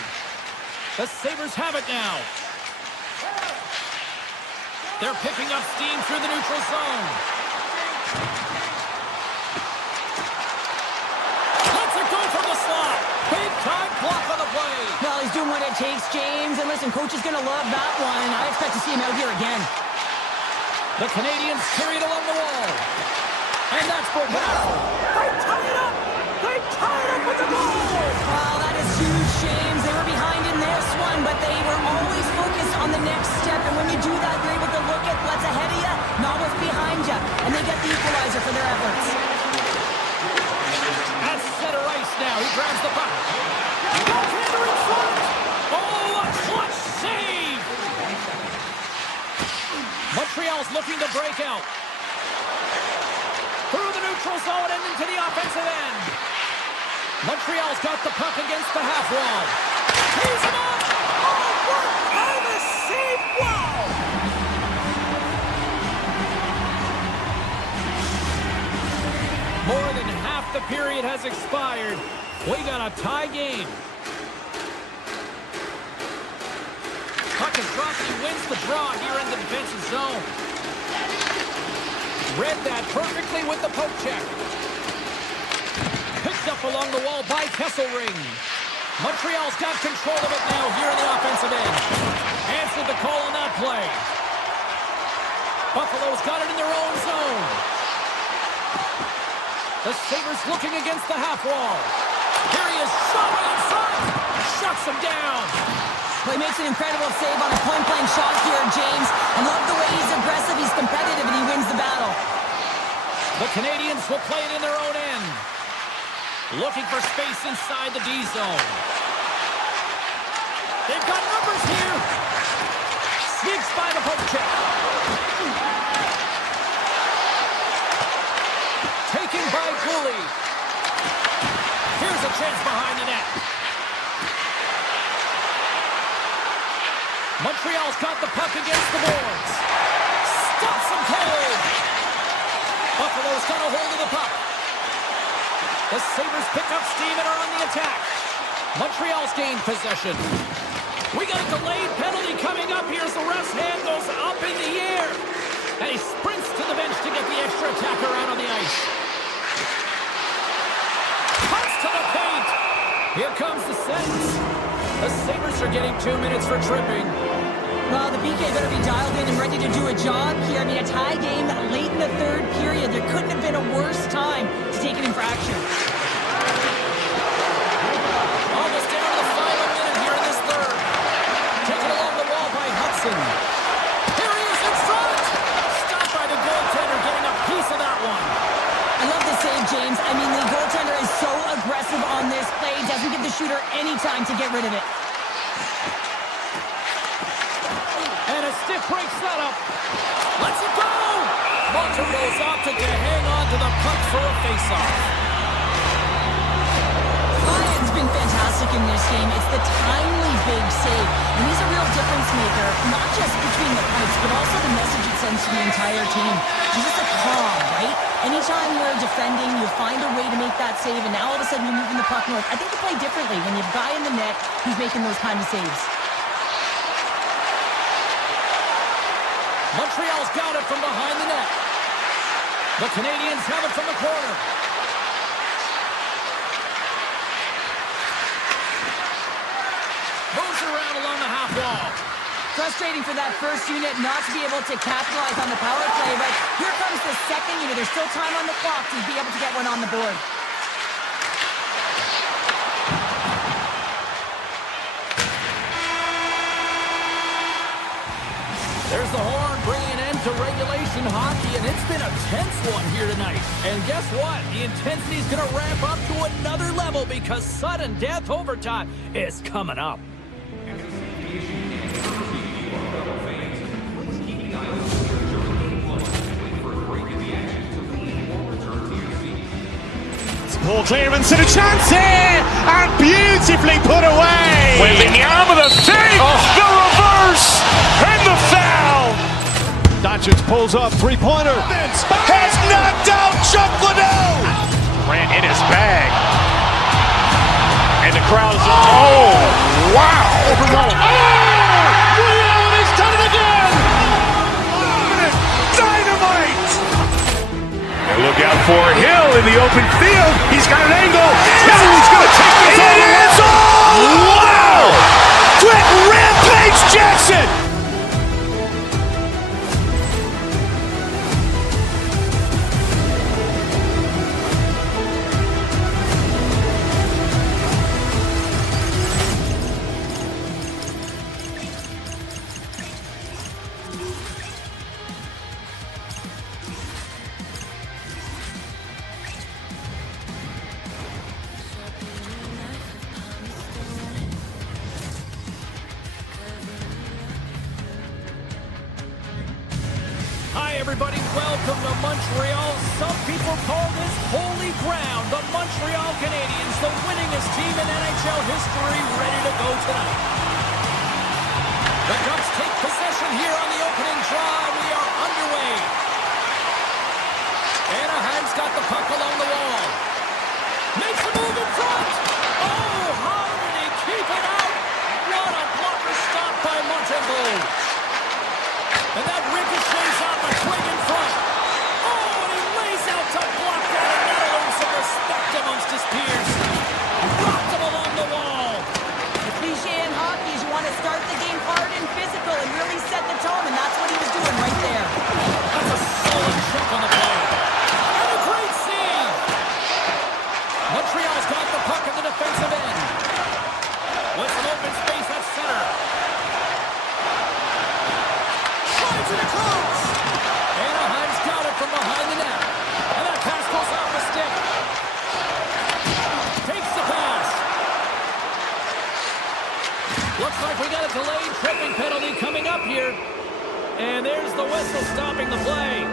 The Sabres have it now. They're picking up steam through the neutral zone. Lets it go from the slot. Big-time block on the play. Well, he's doing what it takes, James. And listen, coach is going to love that one. I expect to see him out here again. The Canadiens carry it along the wall. And that's broken out. They tie it up. They tie it up with the goal. Wow, that is huge, James. They were behind in this one, but they were always focused on the next step. And when you do that, you're able to look at what's ahead of you, not what's behind you. And they get the equalizer for their efforts. At center ice now. He grabs the puck. Goaltender in front. Oh, a clutch save. Montreal's looking to break out. Through the neutral zone and into the offensive end. Montreal's got the puck against the half wall. He's him up! Oh, what kind of save! Wow! More than half the period has expired. We got a tie game. Puck is dropped. He wins the draw here in the defensive zone. Read that perfectly with the poke check. Picked up along the wall by Kesselring. Montreal's got control of it now here in the offensive end. Answered the call on that play. Buffalo's got it in their own zone. The Sabres looking against the half wall. Here he is, shot in front. Shuts him down. Well, he makes an incredible save on a point-blank shot here, James. I love the way he's aggressive, he's competitive, and he wins the battle. The Canadiens will play it in their own end. Looking for space inside the D zone. They've got numbers here. Sneaks by the poke check. Taken by Cooley. Here's a chance behind the net. Montreal's got the puck against the boards. Stops him cold. Buffalo's got a hold of the puck. The Sabres pick up steam and are on the attack. Montreal's gained possession. We got a delayed penalty coming up here as the ref's hand goes up in the air. And he sprints to the bench to get the extra attacker out on the ice. Cuts to the paint. Here comes the sentence. The Sabres are getting 2 minutes for tripping. Well, the BK better be dialed in and ready to do a job here. I mean, a tie game late in the third period. There couldn't have been a worse time to take an infraction. Almost down to the final minute here in this third. Taken along the wall by Hudson. Here he is in front. Stopped by the goaltender, getting a piece of that one. I love the save, James. I mean, the goaltender is so aggressive on this play. Doesn't give the shooter any time to get rid of it. And a stiff break setup. Let's it go! Montreal's opted to hang on to the puck for a face-off. Ryan's been fantastic in this game. It's the timely big save. And he's a real difference maker, not just between the pipes, but also the message it sends to the entire team. He's just a calm, right? Anytime you're defending, you find a way to make that save, and now all of a sudden you're moving the puck north. I think you play differently when you have a guy in the net who's making those kind of saves. Montreal's got it from behind the net. The Canadiens have it from the corner. Moves around along the half wall. Frustrating for that first unit not to be able to capitalize on the power play, but here comes the second unit. There's still time on the clock to be able to get one on the board. There's the horn bringing an end to regulation hockey, and it's been a tense one here tonight. And guess what? The intensity is going to ramp up to another level because sudden death overtime is coming up. Paul clearance and a chance here, and beautifully put away. Wembenyama the save, the reverse, and the foul. Doncic pulls up, three-pointer. Has knocked out Chuck Liddell. Ran in his bag. And the crowd is, oh, wow. He's done it again! Dynamite. And look out for Hill in the open field. He's got an angle. Hill is going to take this all the way. Wow! Quick Rampage Jackson. Everybody, welcome to Montreal. Some people call this holy ground. The Montreal Canadiens, the winningest team in NHL history, ready to go tonight. The Ducks take possession here on the opening drive. We are underway. Anaheim's got the puck along the wall. Makes a move in front. Oh, how did he keep it out? What a blocker stop by Montreal. And that ricochets out the twig in front. Oh, and he lays out to block that, and that'll earn some respect amongst his peers. Rocked him along the wall. The cliche in hockey is you want to start the game hard and physical and really set the tone, and that's what he was doing right there. That's a solid check on the play. And a great save. Montreal's got the puck at the defensive end. With some open space at center. To the cross. Anaheim's got it from behind the net. And that pass goes off the stick. Takes the pass. Looks like we got a delayed tripping penalty coming up here. And there's the whistle stopping the play.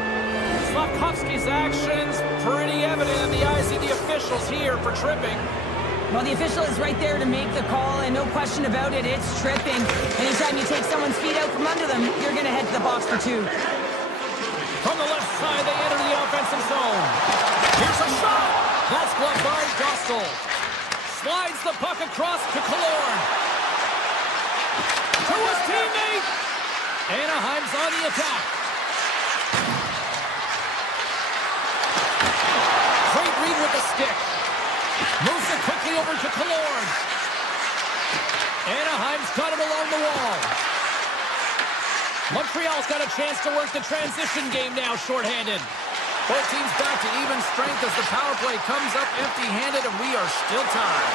Slafkovsky's actions pretty evident in the eyes of the officials here for tripping. Well, the official is right there to make the call, and no question about it, it's tripping. Anytime you take someone's feet out from under them, you're going to head to the box for two. From the left side, they enter the offensive zone. Here's a shot. That's blocked by Dostal. Slides the puck across to Killorn. To his teammate. Anaheim's on the attack. Great read with the stick. Moves it quickly over to Killorn. Anaheim's got it along the wall. Montreal's got a chance to work the transition game now, shorthanded. Both teams back to even strength as the power play comes up empty-handed, and we are still tied.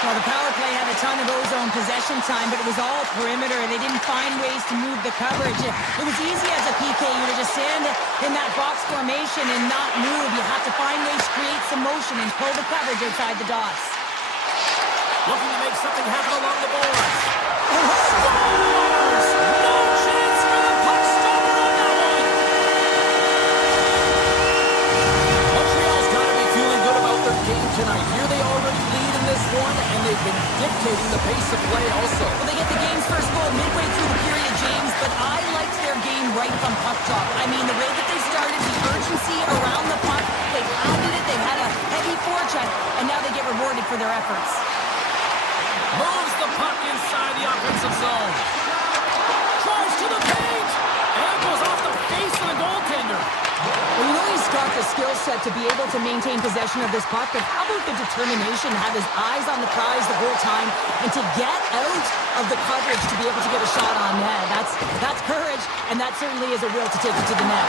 Well, the power play had a ton of ozone possession time, but it was all perimeter, and they didn't find ways to move the coverage. It was easy as a PK unit to stand in that box formation and not move. You have to find ways to create some motion and pull the coverage outside the dots. Looking to make something happen along the boards. Scores! No chance for right from puck drop. I mean, the way that they started, the urgency around the puck, they pounded it, they had a heavy forecheck, and now they get rewarded for their efforts. Moves the puck inside the offensive zone. Drives to the paint. And goes off the face of the goaltender. Well, you know he's got the skill set to be able to maintain possession of this puck, but how about the determination to have his eyes on the prize the whole time and to get out of the coverage to be able to get a shot on net? That's courage, and that certainly is a will to take it to the net.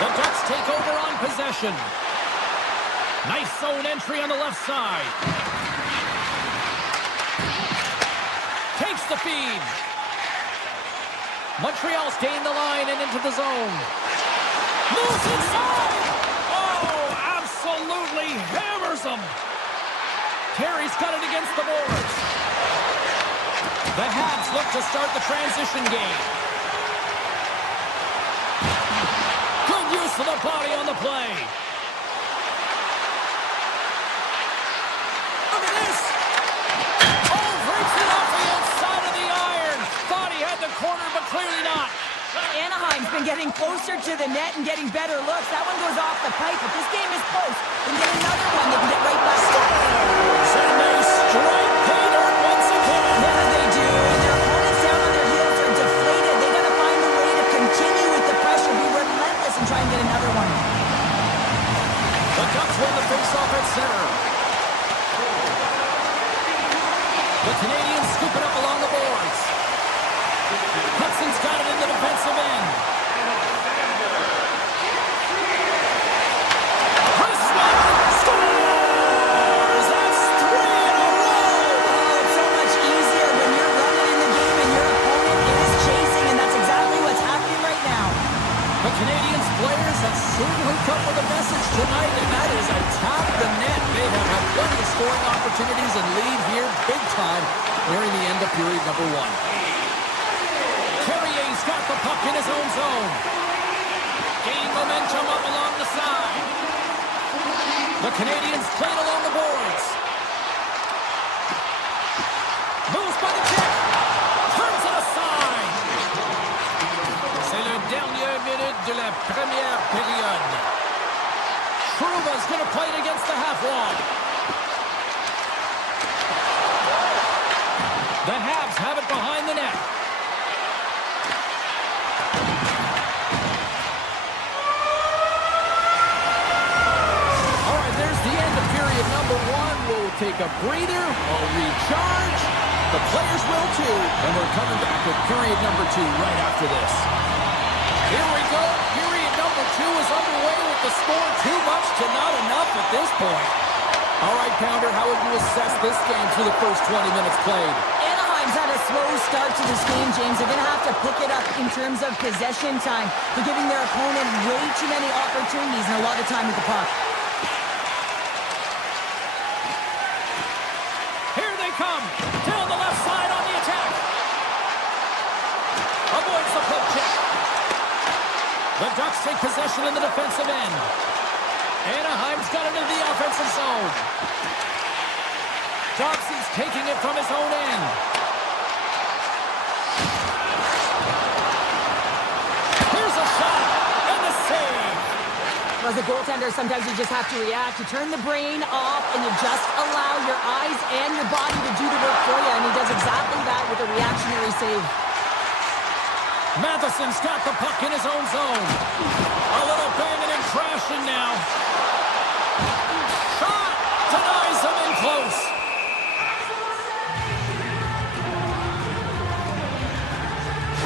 The Ducks take over on possession. Nice zone entry on the left side. Takes the feed. Montreal's gained the line and into the zone. Moves inside! Oh, absolutely hammers him! Terry's got it against the boards. The Habs look to start the transition game. Good use of the body on the play. Look at this! Oh, breaks it off the outside of the iron. Thought he had the corner, but clearly not. Anaheim's been getting closer to the net and getting better looks. That one goes off the pipe, but this game is close. They can get another one. They can get right back. And they strike pay dirt once again. Yeah, they do. And their opponents down on their heels are deflated. They got to find a way to continue with the pressure, be relentless, and try and get another one. The Ducks win the faceoff at center. The Canadiens scoop it up along the boards. Hudson's got it in the defensive end. Hussman scores! That's 3 in a row! Oh, it's so much easier when you're running in the game and your opponent is chasing, and that's exactly what's happening right now. The Canadiens players have certainly come with a message tonight, and that is attack the net. They have had plenty of scoring opportunities and lead here big time nearing the end of period number 1. Carrier's got the puck in his own zone. Gaining momentum up along the side. The Canadiens play it along the boards. Moves by the kick. Turns it aside. C'est le dernier minute de la première période. Trouba's going to play it against the half wall. The Habs have it behind the net. Number 1 will take a breather, will recharge. The players will too, and we're coming back with period number 2 right after this. Here we go. Period number 2 is underway with the score too much to not enough at this point. All right, Pounder, how would you assess this game through the first 20 minutes played? Anaheim's had a slow start to this game, James. They're going to have to pick it up in terms of possession time. They're giving their opponent way too many opportunities and a lot of time with the puck. Come down the left side on the attack. Avoids the poke check. The Ducks take possession in the defensive end. Anaheim's got it into the offensive zone. Dobson's taking it from his own end. Here's a shot and the save. As a goaltender, sometimes you just have to react. You turn the brain off and you just allow your eyes and your body to do the work for you, and he does exactly that with a reactionary save. Matheson's got the puck in his own zone. A little banging and crashing now. Shot! Denies him in close.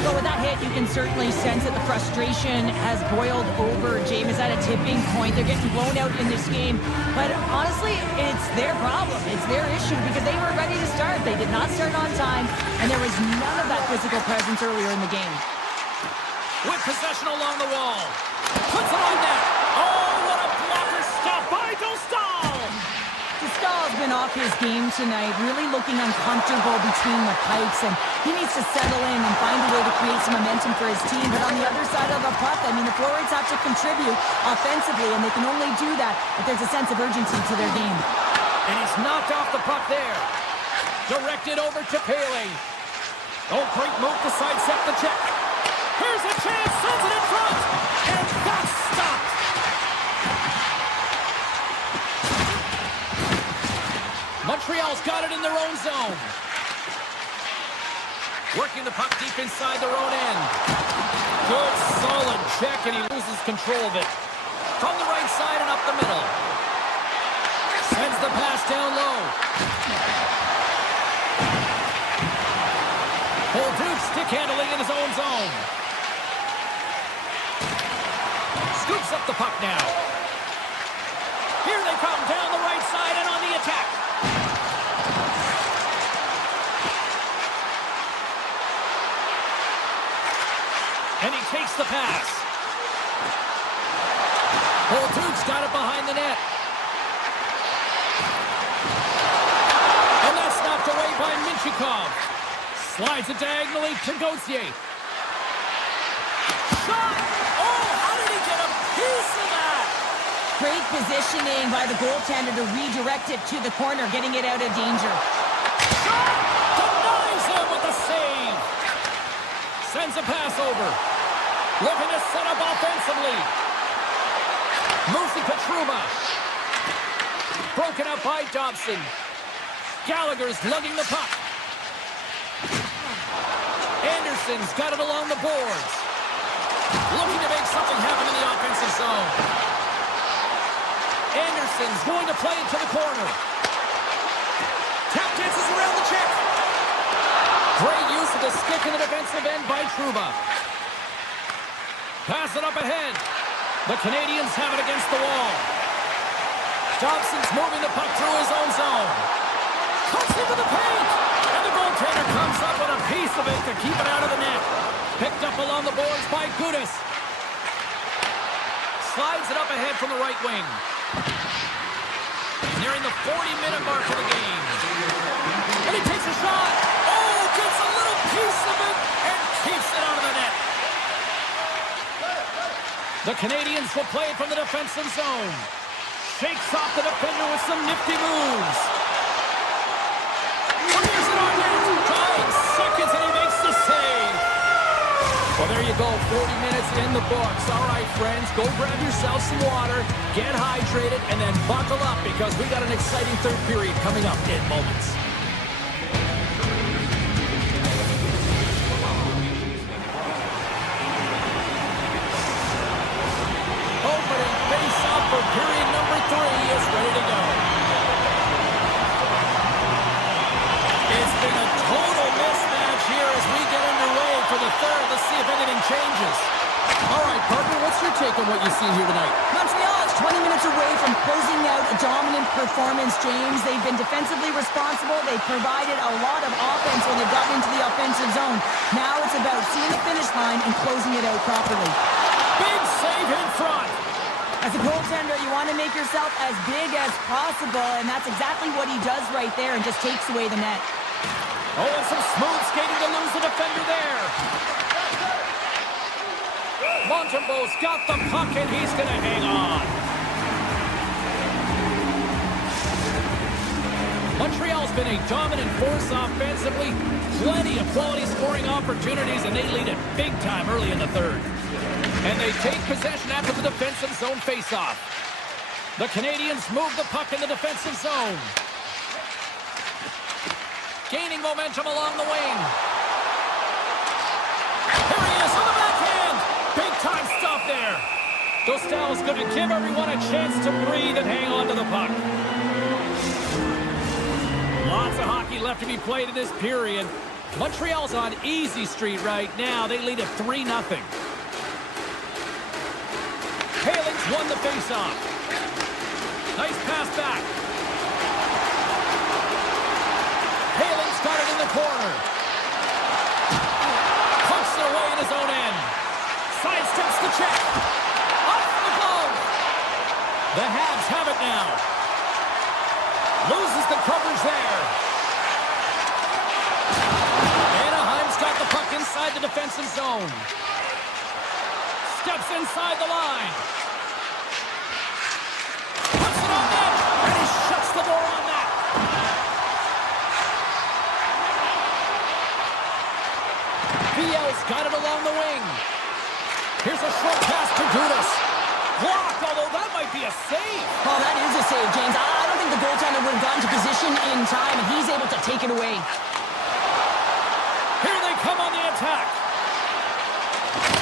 Well, with that hit, you can certainly sense that the frustration has boiled over. James is at a tipping point. They're getting blown out in this game. But honestly, it's their problem. It's their issue because they were ready to start. They did not start on time, and there was none of that physical presence earlier in the game. With possession along the wall. Puts it on net. Oh, what a blocker stop by Dostal! Dostal's been off his game tonight, really looking uncomfortable between the pipes, and he needs to settle in and find a way to create some momentum for his team. But on the other side of the puck, I mean, the forwards have to contribute offensively, and they can only do that if there's a sense of urgency to their game. And he's knocked off the puck there. Directed over to Paley. Oh, great move to sidestep the check. Here's a chance, sends it in Montreal's got it in their own zone. Working the puck deep inside their own end. Good, solid check, and he loses control of it. From the right side and up the middle. Sends the pass down low. Baltic stick handling in his own zone. Scoops up the puck now. Here they come down the right side and on the attack. And he takes the pass. Baltic's got it behind the net. And that's knocked away by Minchikov. Slides it diagonally to Gauthier. Shot! Oh, how did he get a piece of that? Great positioning by the goaltender to redirect it to the corner, getting it out of danger. Shot! Denies him with the save. Sends a pass over. Looking to set up offensively. Moves to Petruba. Broken up by Dobson. Gallagher's lugging the puck. Anderson's got it along the boards. Looking to make something happen in the offensive zone. Anderson's going to play it to the corner. Tap dances around the check. Great use of the stick in the defensive end by Trouba. Pass it up ahead. The Canadiens have it against the wall. Dobson's moving the puck through his own zone. Cuts into the paint. And the goaltender comes up with a piece of it to keep it out of the net. Picked up along the boards by Gudas. Slides it up ahead from the right wing. Nearing the 40-minute mark of the game. And he takes a shot. Oh, gets a little piece of it and keeps it out of the net. The Canadiens will play from the defensive zone. Shakes off the defender with some nifty moves. Fires it on net. 5 seconds and he makes the save. Well, there you go. 40 minutes in the books. All right, friends, go grab yourself some water, get hydrated, and then buckle up because we got an exciting third period coming up in moments. Opening face-off for period number 3 is ready to go. It's been a total mismatch here as we get underway for the third. Let's see if anything changes. All right, partner, what's your take on what you see here tonight? Montreal is 20 minutes away from closing out a dominant performance, James. They've been defensively responsible. They've provided a lot of offense when they've gotten into the offensive zone. Now it's about seeing the finish line and closing it out properly. Big save in front. As a goaltender, you want to make yourself as big as possible, and that's exactly what he does right there and just takes away the net. Oh, and some smooth skating to lose the defender there. Montembeau's got the puck, and he's going to hang on. Montreal's been a dominant force offensively. Plenty of quality scoring opportunities, and they lead it big time early in the third. And they take possession after the defensive zone faceoff. The Canadiens move the puck in the defensive zone. Gaining momentum along the wing. Here he is on the backhand. Big time stop there. Dostal's going to give everyone a chance to breathe and hang on to the puck. Lots of hockey left to be played in this period. Montreal's on easy street right now. They lead at 3-0. Haling's won the faceoff. Nice pass back. Haling's got it in the corner. Punks it away in his own end. Sidesteps the check. Off the glove. The Habs have it now. Loses the coverage there. Anaheim's got the puck inside the defensive zone. Steps inside the line. Puts it on net. And he shuts the door on that. VL's got it along the wing. Here's a short pass to Gudas. Blocked, although that might be a save. Oh, that is a save, James. I don't think the goaltender would have gotten to position in time, and he's able to take it away. Here they come on the attack.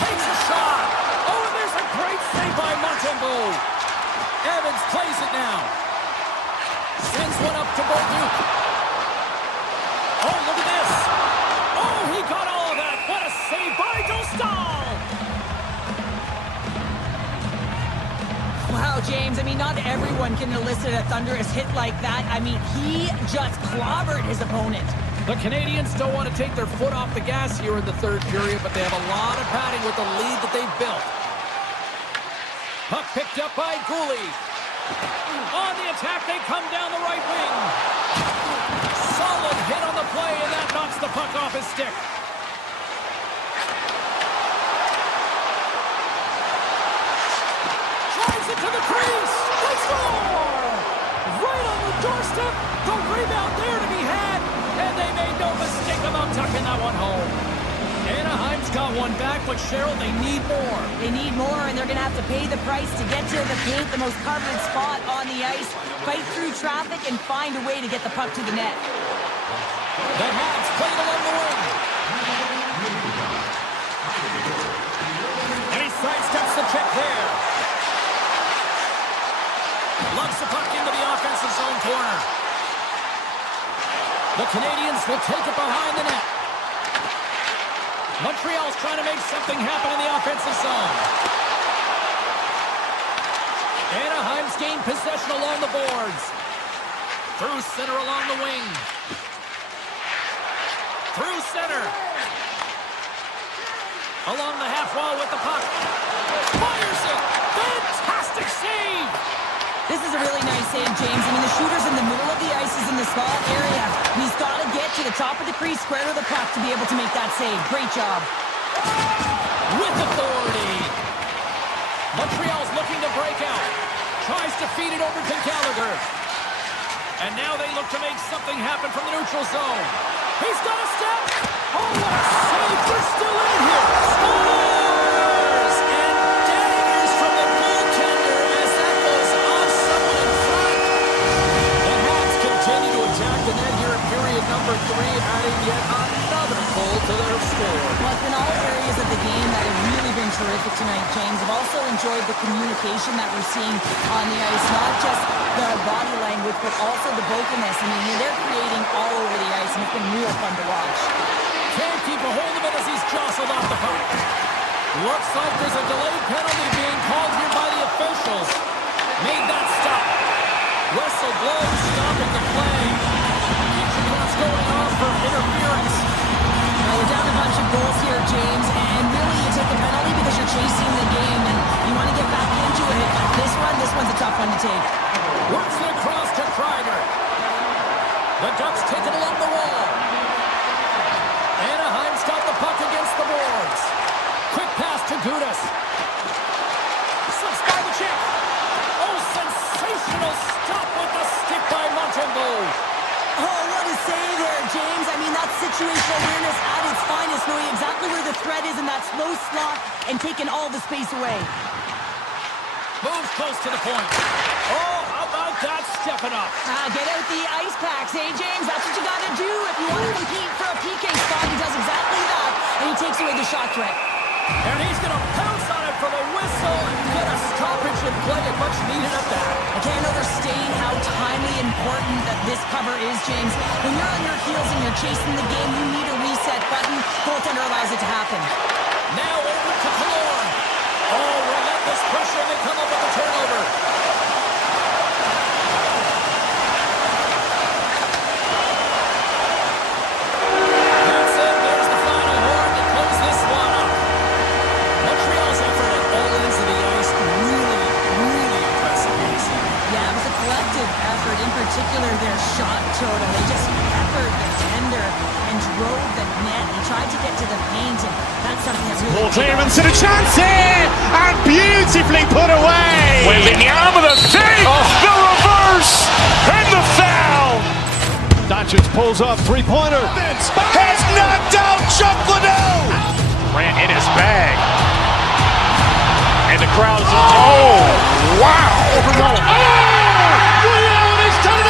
Takes a shot. Oh, and there's a great save by Montembeault. Evans plays it now. Sends one up to Baltic. Oh, look at this. Oh, he got all of that. What a save by Dostal. Wow, James, I mean, not everyone can elicit a thunderous hit like that. I mean, he just clobbered his opponent. The Canadiens don't want to take their foot off the gas here in the third period, but they have a lot of padding with the lead that they've built. Puck picked up by Gooley. On the attack, they come down the right wing. Solid hit on the play, and that knocks the puck off his stick. Drives it to the crease. They score! Right on the doorstep. The rebound there to be had. And they made no mistake about tucking that one home. Anaheim's got one back, but Cheryl, they need more. They need more, and they're going to have to pay the price to get to the paint, the most coveted spot on the ice, fight through traffic, and find a way to get the puck to the net. The Habs played along the wing. And he sidesteps the check there. Lugs the puck into the offensive zone corner. The Canadiens will take it behind the net. Montreal's trying to make something happen in the offensive zone. Anaheim's gained possession along the boards. Through center along the wing. Through center. Along the half wall with the puck. Fires it. Fantastic save. This is a really nice save, James. I mean, the shooter's in the middle of the ice, is in the small area. And he's got to get to the top of the crease, square to the puck to be able to make that save. Great job. With authority. Montreal's looking to break out. Tries to feed it over to Gallagher. And now they look to make something happen from the neutral zone. He's got a step. Oh, what a save. They're still in here. Scores! And daggers from the goaltender as that goes off someone in front. The Habs continue to attack the net here in period number 3, adding yet another goal to their score. Well, it's been all areas of the game that have really been terrific tonight, James. I've also enjoyed the communication that we're seeing on the ice, not just the body language, but also the vocalness. I mean, they're creating all over the ice, and it's been real fun to watch. Can't keep a hold of it as he's jostled off the puck. Looks like there's a delayed penalty being called here by the officials. Made that stop. Whistle blows, stopping the play. What's going on for interference? Well, you're down a bunch of goals here, James, and really you take the penalty because you're chasing the game, and you want to get back into it. But this one's a tough one to take. Works it across to Kreider. The Ducks take it along the wall. Anaheim's got the puck against the boards. Quick pass to Gudas. Slips by the check. Oh, sensational stop with the stick by Montembeault. Oh, what a save there, James. I mean, that's situational awareness at its finest, knowing exactly where the threat is in that slow slot and taking all the space away. Moves close to the point. Oh, how about that stepping up? Get out the ice packs, hey, James? That's what you got to do if you want to compete for a PK spot. He does exactly that, and he takes away the shot threat. And he's going to pounce on it for the whistle and get a stoppage in play, and much needed at that. I can't overstate how timely important that this cover is, James. When you're on your heels and you're chasing the game, you need a reset button. Goaltender allows it to happen. Now over to Killorn. Oh, relentless pressure, and they come up with a turnover. That's it. There's the final horn to close this one up. Montreal's effort at all ends of the ice really, really impressive. Yeah, it was a collective effort, in particular their shot total. They just peppered the tender and drove the net. They tried to get to the paint, and that's something that's really... Clearance and a chance here, and beautifully put away. With the arm of the save, the reverse, and the foul. Doncic pulls up, three-pointer. Has knocked out Chuck Liddell. Ran in his bag. And the crowd's... Oh, wow. Oh! He's done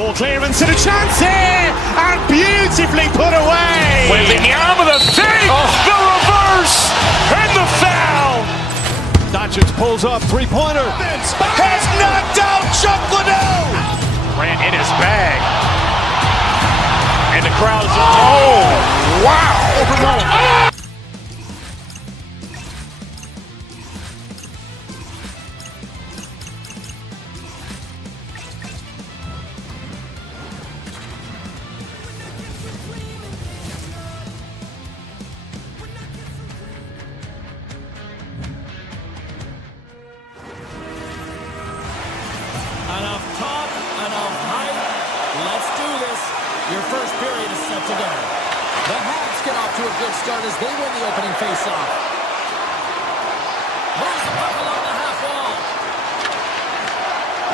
Poor clearance and a chance here, and beautifully put away. Wembanyama with a fake, the reverse, and the foul. Doncic pulls up, three-pointer. Has knocked out Chuck Liddell. Grant in his bag. And the crowd is, oh, wow. Enough talk, enough hype. Let's do this. Your first period is set to go. The Hawks get off to a good start as they win the opening faceoff. Moves the puck along the half wall.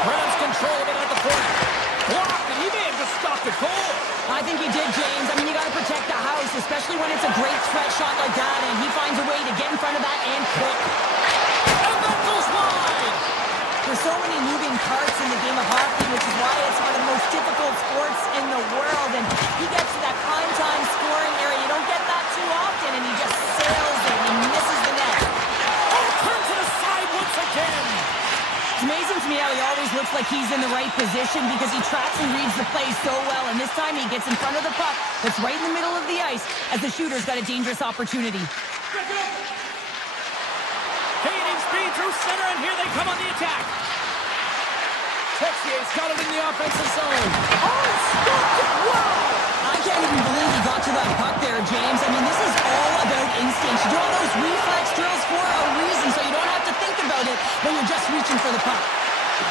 Grabs control of it at the point. Blocked, and he may have just stopped the goal. I think he did, James. I mean, you got to protect the house, especially when it's a great threat shot like that, and he finds a way to get in front of that and quick. And that goes wide. There's so many moving parts in the game of hockey, which is why it's one of the most difficult sports in the world. And he gets to that prime time scoring area. You don't get that too often, and he just sails it and he misses the net. Oh, turn to the side once again. It's amazing to me how he always looks like he's in the right position because he tracks and reads the play so well. And this time he gets in front of the puck that's right in the middle of the ice as the shooter's got a dangerous opportunity. Gaining speed through center, and here they come on the attack. Texier's got it in the offensive zone. Oh, stopped it! Wow! I can't even believe he got to that puck there, James. I mean, this is all about instinct. You do all those reflex drills for a reason, so you don't have to think about it when you're just reaching for the puck.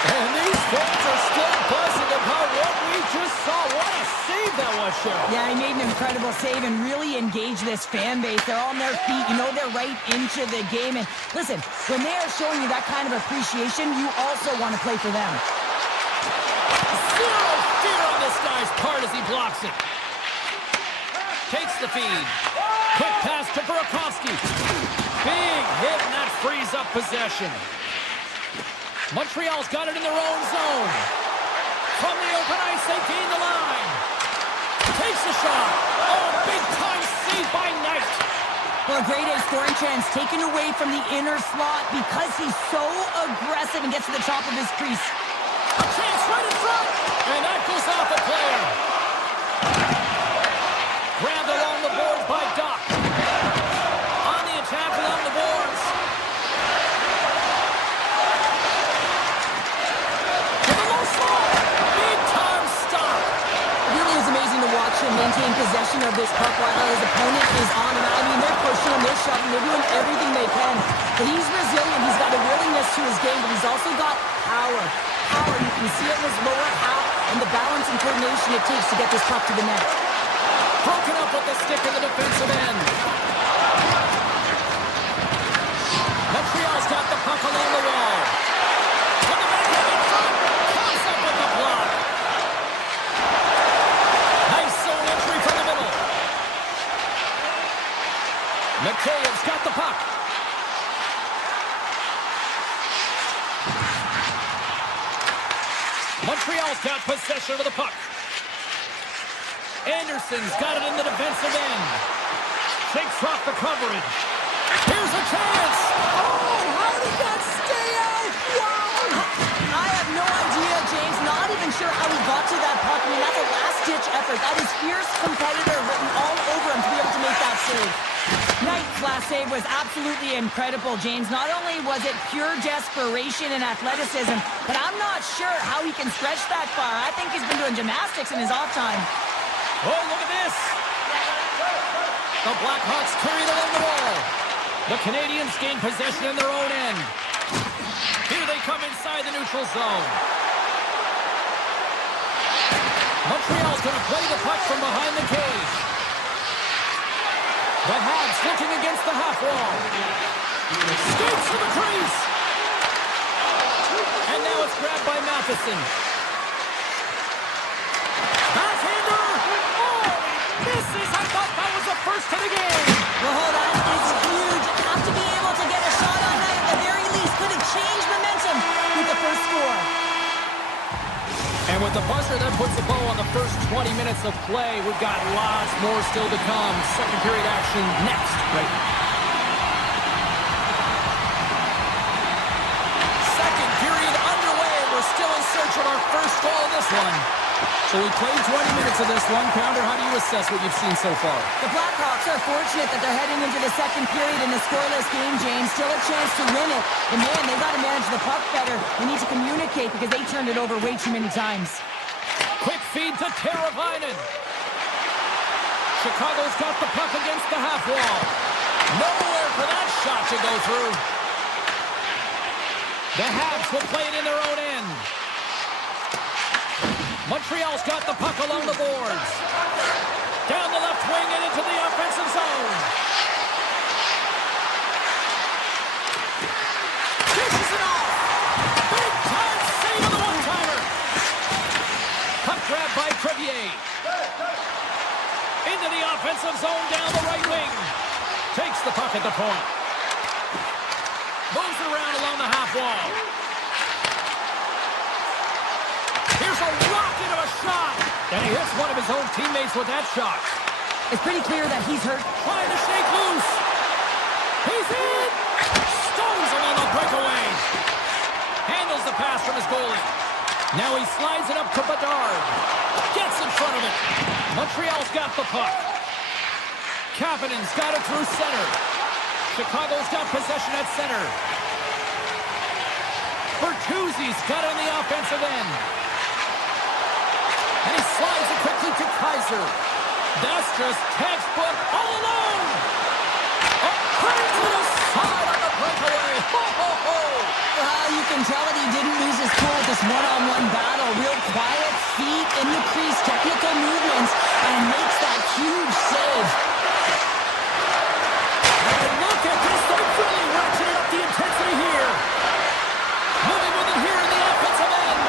And these fans are still buzzing about what we just saw. What a save that was, Cheryl. Yeah, he made an incredible save and really engaged this fan base. They're on their feet. You know they're right into the game. And listen, when they are showing you that kind of appreciation, you also want to play for them. Zero fear on this guy's part as he blocks it. Takes the feed. Quick pass to Burakovsky. Big hit, and that frees up possession. Montreal's got it in their own zone. From the open ice, they gain the line. Takes the shot. Oh, big-time save by Knight. Well, a great A scoring chance taken away from the inner slot because he's so aggressive and gets to the top of his crease. A chance right in front, and that goes off the player. Grabbed along the boards by Doc. On the attack along the boards. To the low slot. Big-time stop. It really is amazing to watch him maintain possession of this puck while his opponent is on him. I mean, they're pushing him, they're shoving, they're doing everything they can. But he's resilient, he's got a willingness to his game, but he's also got power. Power, you can see it in his lower half and the balance and coordination it takes to get this puck to the net. Broken up with the stick in the defensive end. Montreal's got the puck along the wall. On the backhand in front. Comes up with the block. Nice zone entry from the middle. Mikheyev's got the puck. Montreal's got possession of the puck. Anderson's got it in the defensive end. Shakes off the coverage. Here's a chance. Oh, how did that stay out? Wow! I have no idea, James. Not even sure how he got to that puck. I mean, that's a last-ditch effort. That is fierce competitor written all over him to be able to make that save. Knight's last save was absolutely incredible, James. Not only was it pure desperation and athleticism, but I'm not sure how he can stretch that far. I think he's been doing gymnastics in his off time. Oh, look at this. The Blackhawks carry it along the wall. The Canadiens gain possession in their own end. Here they come inside the neutral zone. Montreal's going to play the puck from behind the cage. The Habs looking against the half wall. Skates to the crease. And now it's grabbed by Matheson. Backhander. Oh, misses. I thought that was the first of the game. Well, that is huge. Have to be able to get a shot on that at the very least. Could have changed momentum with the first score. And with The buzzer then puts a bow on the first 20 minutes of play. We've got lots more still to come. Second period action next. Right. Second period underway. We're still in search of our first goal of this one. So we played 20 minutes of this one. Pounder, how do you assess what you've seen so far? The Blackhawks are fortunate that they're heading into the second period in a scoreless game, James. Still a chance to win it. And man, they've got to manage the puck better. They need to communicate because they turned it over way too many times. Quick feed to Teravainen. Chicago's got the puck against the half wall. Nowhere for that shot to go through. The Habs will play it in their own end. Montreal's got the puck along the boards. Down the left wing and into the offensive zone. Dishes it off. Big time save on the one-timer. Puck grab by Crevier. Into the offensive zone down the right wing. Takes the puck at the point. Moves it around along the half wall. Here's a rocket of a shot. And he hits one of his own teammates with that shot. It's pretty clear that he's hurt. Trying to shake loose. He's in. Stones him on the breakaway. Handles the pass from his goalie. Now he slides it up to Bedard. Gets in front of it. Montreal's got the puck. Kapanen's got it through center. Chicago's got possession at center. Bertuzzi's got it on the offensive end. And he slides it quickly to Kaiser. That's just textbook all alone. A curve to the side on the breakaway. Ho, ho, ho. You can tell that he didn't lose his cool with this one-on-one battle. Real quiet, feet in the crease, technical movements, and makes that huge save. And look at this. They've really ratcheted up the intensity here. Moving with it here in the offensive end.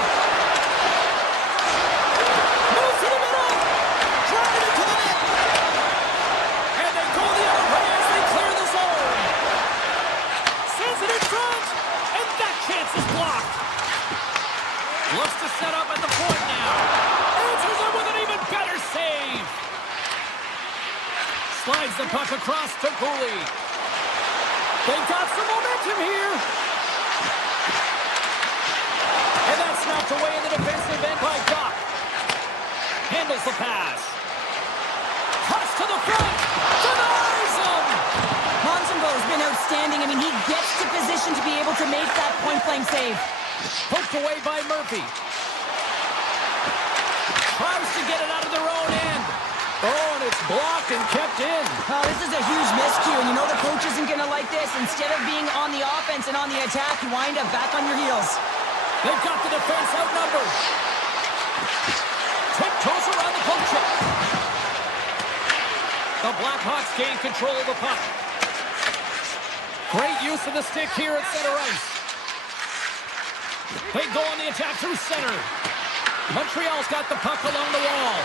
Moves to the middle. Driving it to the net. And they go the other way as they clear the zone. Sends it in front. And that chance is blocked. Looks to set up at the point now. Answers it with an even better save. Slides the puck across to Cooley. They've got some momentum here. And that's knocked away in the defensive end by Doc. Handles the pass. Cuts to the front. Denies him. Montembeau's been outstanding. I mean, he gets to position to be able to make that point-blank save. Poked away by Murphy. Tries to get it out of their own end. Oh, and it's blocked and kept in. Oh, this is a huge miscue, and you know the coach isn't going to like this. Instead of being on the offense and on the attack, you wind up back on your heels. They've got the defense outnumbered. Tiptoes around the poke check. The Blackhawks gain control of the puck. Great use of the stick here at center ice. They go on the attack through center. Montreal's got the puck along the wall.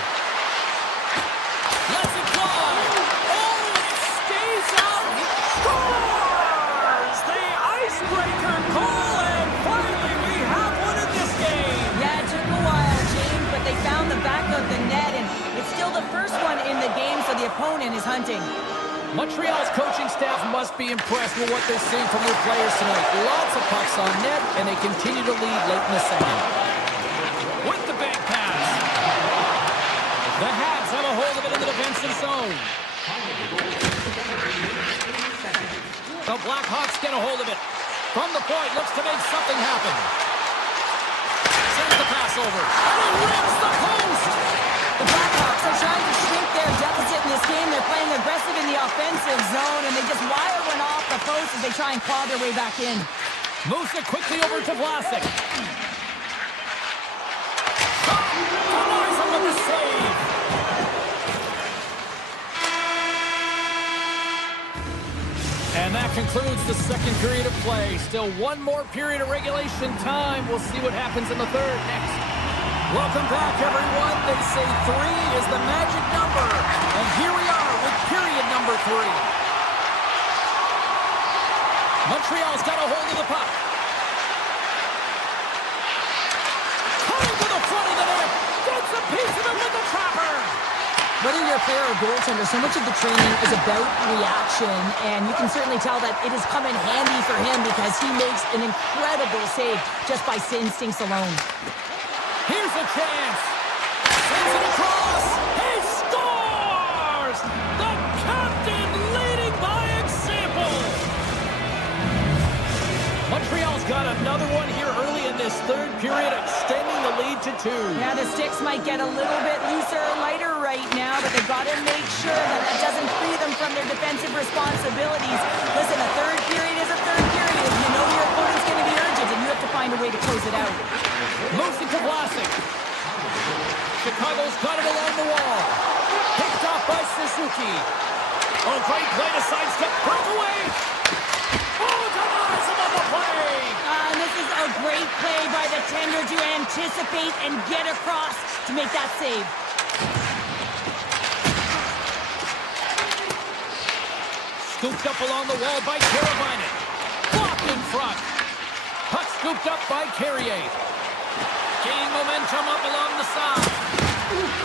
Lets it fly. Oh, it stays out. He scores! The icebreaker goal, and finally we have one in this game. Yeah, it took a while, James, but they found the back of the net, and it's still the first one in the game, so the opponent is hunting. Montreal's coaching staff must be impressed with what they're seeing from their players tonight. Lots of pucks on net, and they continue to lead late in the second. With the bank pass. The Habs have a hold of it in the defensive zone. The Blackhawks get a hold of it. From the point, looks to make something happen. Sends the pass over. And he rips the post! The Blackhawks are trying to shrink their deficit in this game. They're playing aggressive in the offensive zone, and they just wire one off the post as they try and claw their way back in. Moves it quickly over to Vlasic. Denies him with the save. And that concludes the second period of play. Still one more period of regulation time. We'll see what happens in the third next. Welcome back, everyone. They say 3 is the magic number. And here we are with period number 3. Montreal's got a hold of the puck. Coming to the front of the net. piece of it with the trapper. Whether you're a player or goaltender, so much of the training is about reaction, and you can certainly tell that it has come in handy for him because he makes an incredible save just by instincts alone. Here's a chance. Sends it across. He scores! The captain leading by example. Montreal's got another one here early in this third period, extending the lead to 2. Yeah, the sticks might get a little bit looser or lighter right now, but they've got to make sure that that doesn't free them from their defensive responsibilities. Listen, a third period is a third period. You know your opponent's going to be urgent, and you have to find a way to close it out. Moves it to Vlasic. Chicago's got it along the wall. Picked off by Suzuki. Oh, great play to sidestep. Breakaway. Oh, denies him on the play. And this is a great play by the tender to anticipate and get across to make that save. Scooped up along the wall by Carabinen. Blocked in front. Puck scooped up by Carrier. Gaining momentum up along the side.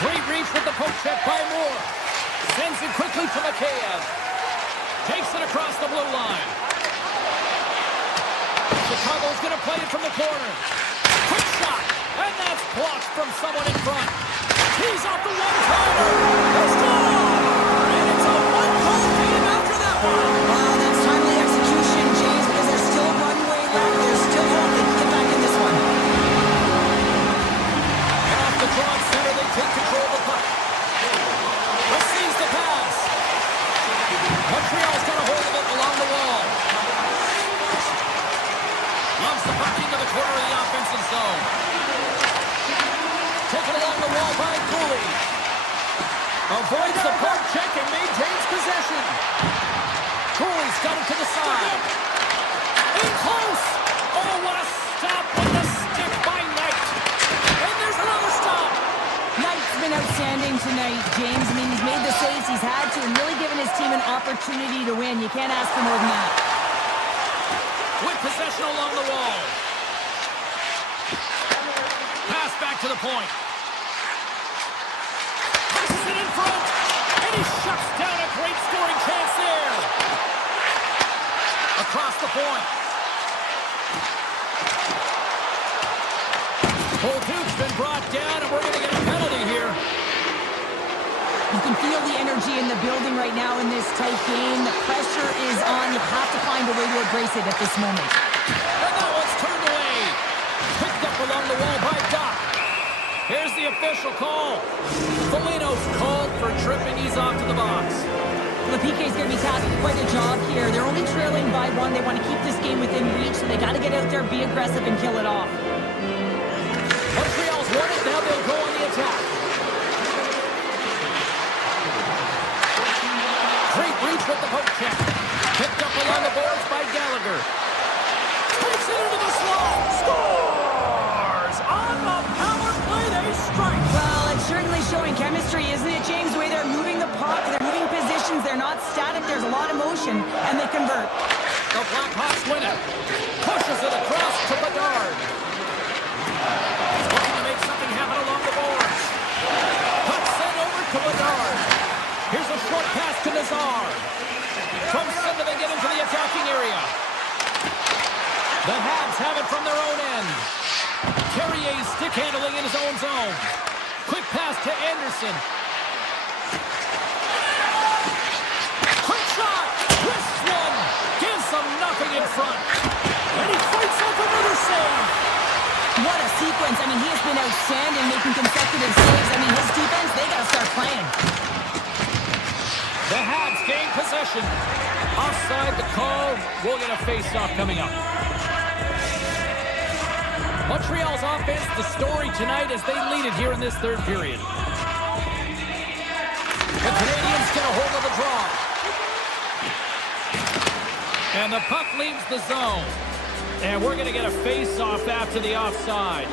Great reach with the poke check by Moore. Sends it quickly to Mikheyev. Takes it across the blue line. Chicago's going to play it from the corner. Quick shot. And that's blocked from someone in front. He's off the one-timer. They score! And it's a one-goal game after that one. Wow, that's timely execution, James, because there's still runway left. There's still hope they can get back in this one. And off the draw center, they take control of the puck. Receives the pass. Montreal's got a hold of it along the wall. Loves the puck into the corner of the offensive zone. Taken along the wall by Cooley. Avoids the poke check and maintains possession. Cooley's got it to the side. In close. Oh, what a stop with the stick by Knight. And there's another stop. Knight's been outstanding tonight, James. I mean, he's made the saves he's had to and really given his team an opportunity to win. You can't ask for more than that. With possession along the wall. Pass back to the point. Passes it in front. And he shuts down a great scoring chance there. Across the point. Bolduc's been brought down, and we're going to get a penalty here. You can feel the energy in the building right now in this tight game. The pressure is on. You have to find a way to embrace it at this moment. And that one's turned away. Picked up along the wall by Doc. Here's the official call. Foligno's called for tripping. He's off to the box. The PK's going to be tasked with quite a job here. They're only trailing by 1. They want to keep this game within reach, so they got to get out there, be aggressive, and kill it off. Montreal's won it. Now they'll go on the attack. Great reach with the poke check. Picked up along the boards by Gallagher. Takes it into the slot. Scores! On the power play, they strike. Well, it's certainly showing chemistry, isn't it, James? The way they're moving the puck, they're moving positions, they're not static, there's a lot of motion, and they convert. The Blackhawks win it. Pushes it across to Bedard. Looking to make something happen along the boards. Puck sent over to Bedard. Here's a short pass to Nazar. From center, they get into the attacking area. The Habs have it from their own end. Carrier's stick handling in his own zone. Quick pass to Anderson. Quick shot. Twists one. Gives them nothing in front. And he fights off another save. What a sequence. I mean, he has been outstanding, making consecutive saves. I mean, his defense, they got to start playing. The Habs gain possession. Offside the call. We'll get a face-off coming up. Montreal's offense, the story tonight as they lead it here in this third period. The Canadiens get a hold of the draw. And the puck leaves the zone. And we're going to get a face-off after the offside.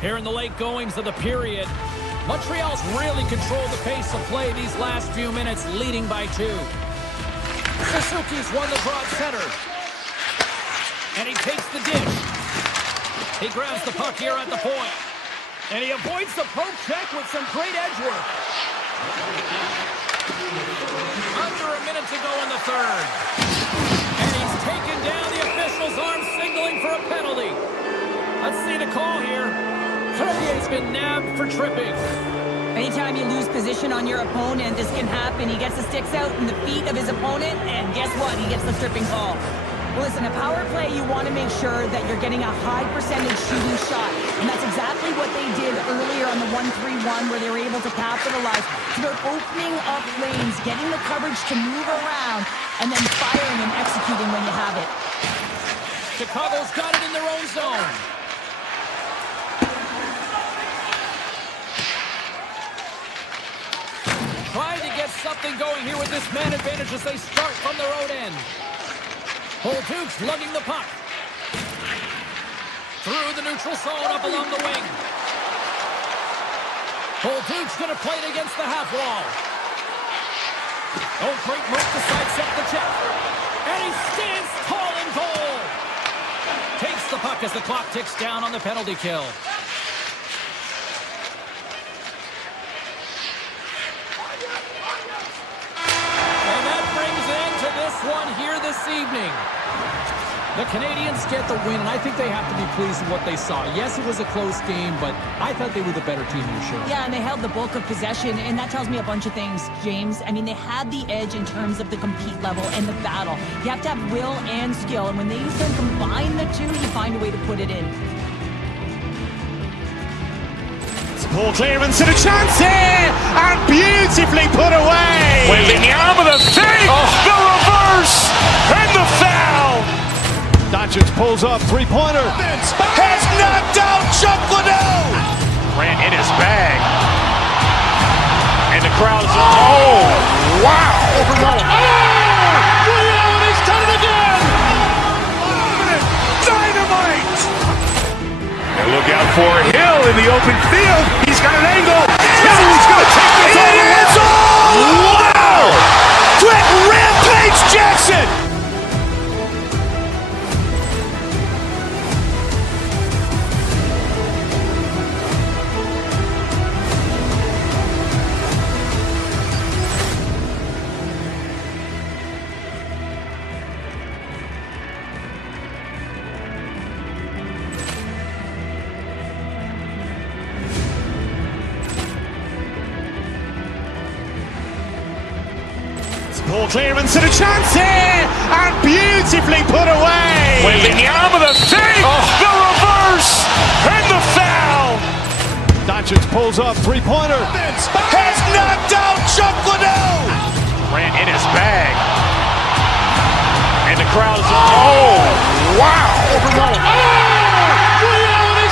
Here in the late goings of the period, Montreal's really controlled the pace of play these last few minutes, leading by 2. Suzuki's won the draw at center. And he takes the dish. He grabs the puck here at the point. And he avoids the poke check with some great edge work. Under a minute to go in the third. And he's taken down. The official's arm signaling for a penalty. Let's see the call here. Clerier's been nabbed for tripping. Anytime you lose position on your opponent, this can happen. He gets the sticks out in the feet of his opponent, and guess what? He gets the tripping call. Well, listen, a power play, you want to make sure that you're getting a high percentage shooting shot. And that's exactly what they did earlier on the 1-3-1, where they were able to capitalize. It's about opening up lanes, getting the coverage to move around, and then firing and executing when you have it. Chicago's got it in their own zone. Trying to get something going here with this man advantage as they start from their own end. Holtz lugging the puck. Through the neutral zone, up along the wing. Holtz going to play it against the half wall. Oh, great move to sidestep the check. And he stands tall in goal. Takes the puck as the clock ticks down on the penalty kill. And that brings an end to this one here this evening. The Canadiens get the win, and I think they have to be pleased with what they saw. Yes, it was a close game, but I thought they were the better team here, sure. Yeah, and they held the bulk of possession, and that tells me a bunch of things, James. I mean, they had the edge in terms of the compete level and the battle. You have to have will and skill, and when they can combine the two, you find a way to put it in. Ball clearance and a chance here, and beautifully put away. Waving the arm of the save, the reverse, and the foul. Doncic pulls up, three-pointer. Has knocked out Chuck Liddell. Ran in his bag. And the crowd's, oh, wow. He's done it again. Dynamite. And look out for Hill in the open field. He's got an angle. He's going to take this all the way. Wow. Quick Rampage Jackson. Ball clearance and a chance here, and beautifully put away. Waving the arm of the save, the reverse, and the foul. Doncic pulls up, three-pointer. Has knocked out Chuck Liddell. Ran in his bag. And the crowd's, oh, wow. He's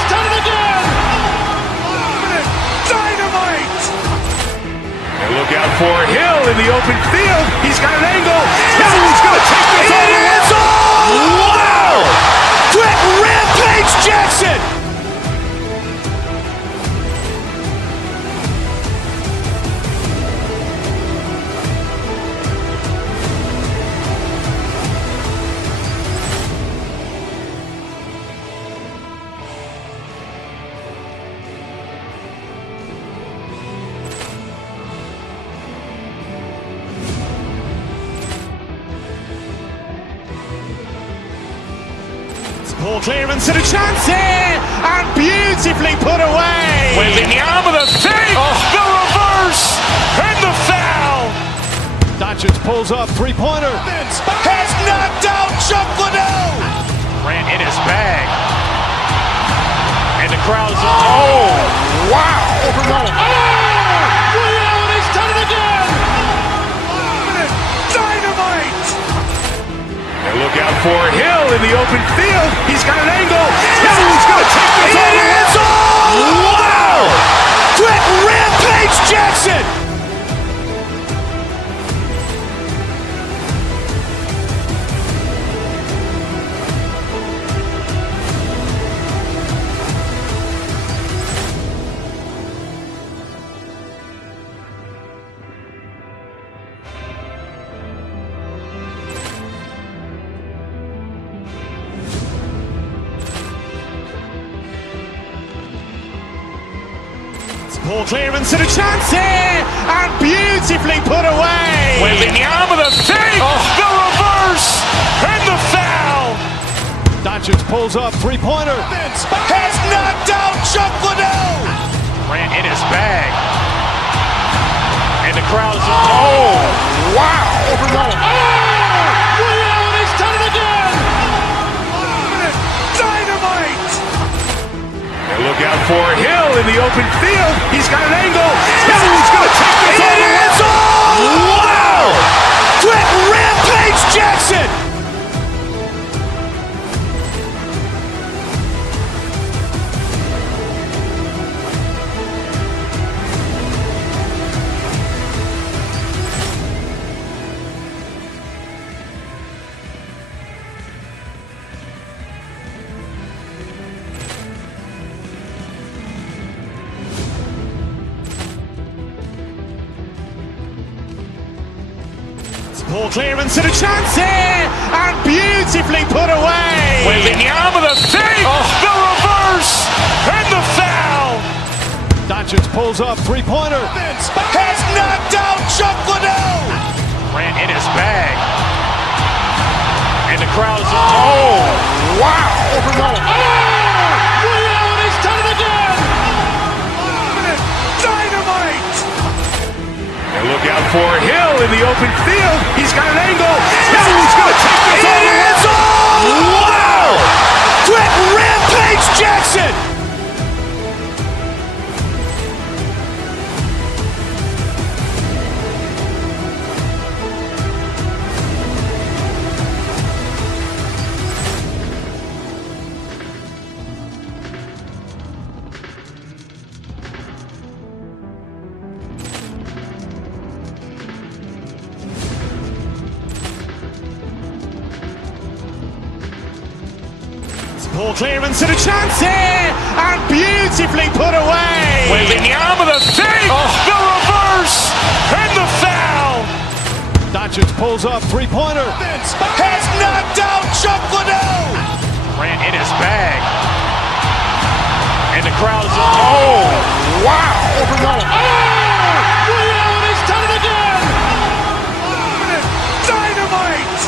done it again. Dynamite. And look out for Hill in the open field. He's got an angle. He's going to take this all the way. Wow. Quick Rampage Jackson. Ball clearance and a chance here, and beautifully put away. Waving the arm of the save, the reverse, and the foul. Doncic pulls up, three-pointer. Has knocked out Chuck Liddell. Ran in his bag. And the crowd's, oh, wow. He's done it again. Dynamite. And look out for Hill in the open field. He's got an angle. He's going to take this all the way. Wow. Quick Rampage Jackson. Ball clearance and a chance here, and beautifully put away. Waving the arm of the fake, the reverse, and the foul. Doncic pulls up, three-pointer. Has knocked out Chuck Liddell. Ran in his bag. And the crowd is, oh, wow. He's done it again. Dynamite. And look out for Hill in the open field. He's got an angle. He's going to take this all the way. Wow. Quick Rampage Jackson. Ball clearance and a chance here, and beautifully put away. Waving the arm of the fake, the reverse, and the foul. Doncic pulls up, three-pointer. Has knocked out Chuck Liddell. Ran in his bag. And the crowd is, oh, wow. He's done it again. Dynamite. And look out for Hill in the open field. He's got an angle. He's going to take this all the way. Wow. Quick Rampage Jackson. Ball clearance and a chance here, and beautifully put away. Waving the arm of the fake, the reverse, and the foul. Doncic pulls up, three-pointer. Has knocked out Chuck Liddell. Ran in his bag. And the crowd is, oh, wow. He's done it again. Dynamite.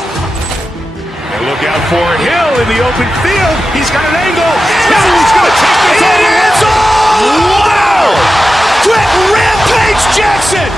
And look out for Hill in the open field. He's got an angle. He's going to take this all the way. Wow. Quick Rampage Jackson.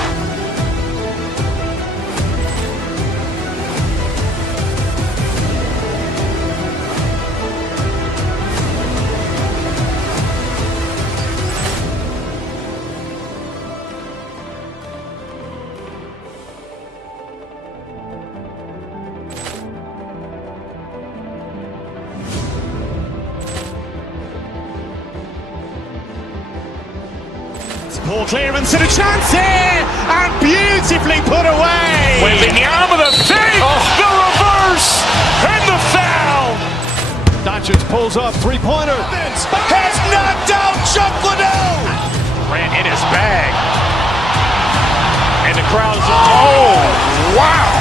Ball clearance and a chance here, and beautifully put away. Waving the arm of the fake, the reverse, and the foul. Doncic pulls up, three-pointer. Has knocked out Chuck Liddell. Ran in his bag. And the crowd is, oh, wow.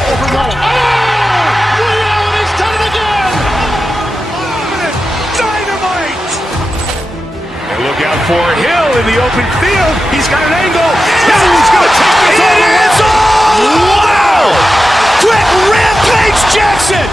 He's done it again. Dynamite. And look out for Hill in the open field. He's got an angle. He's going to take this all the way. Wow. Quick Rampage Jackson.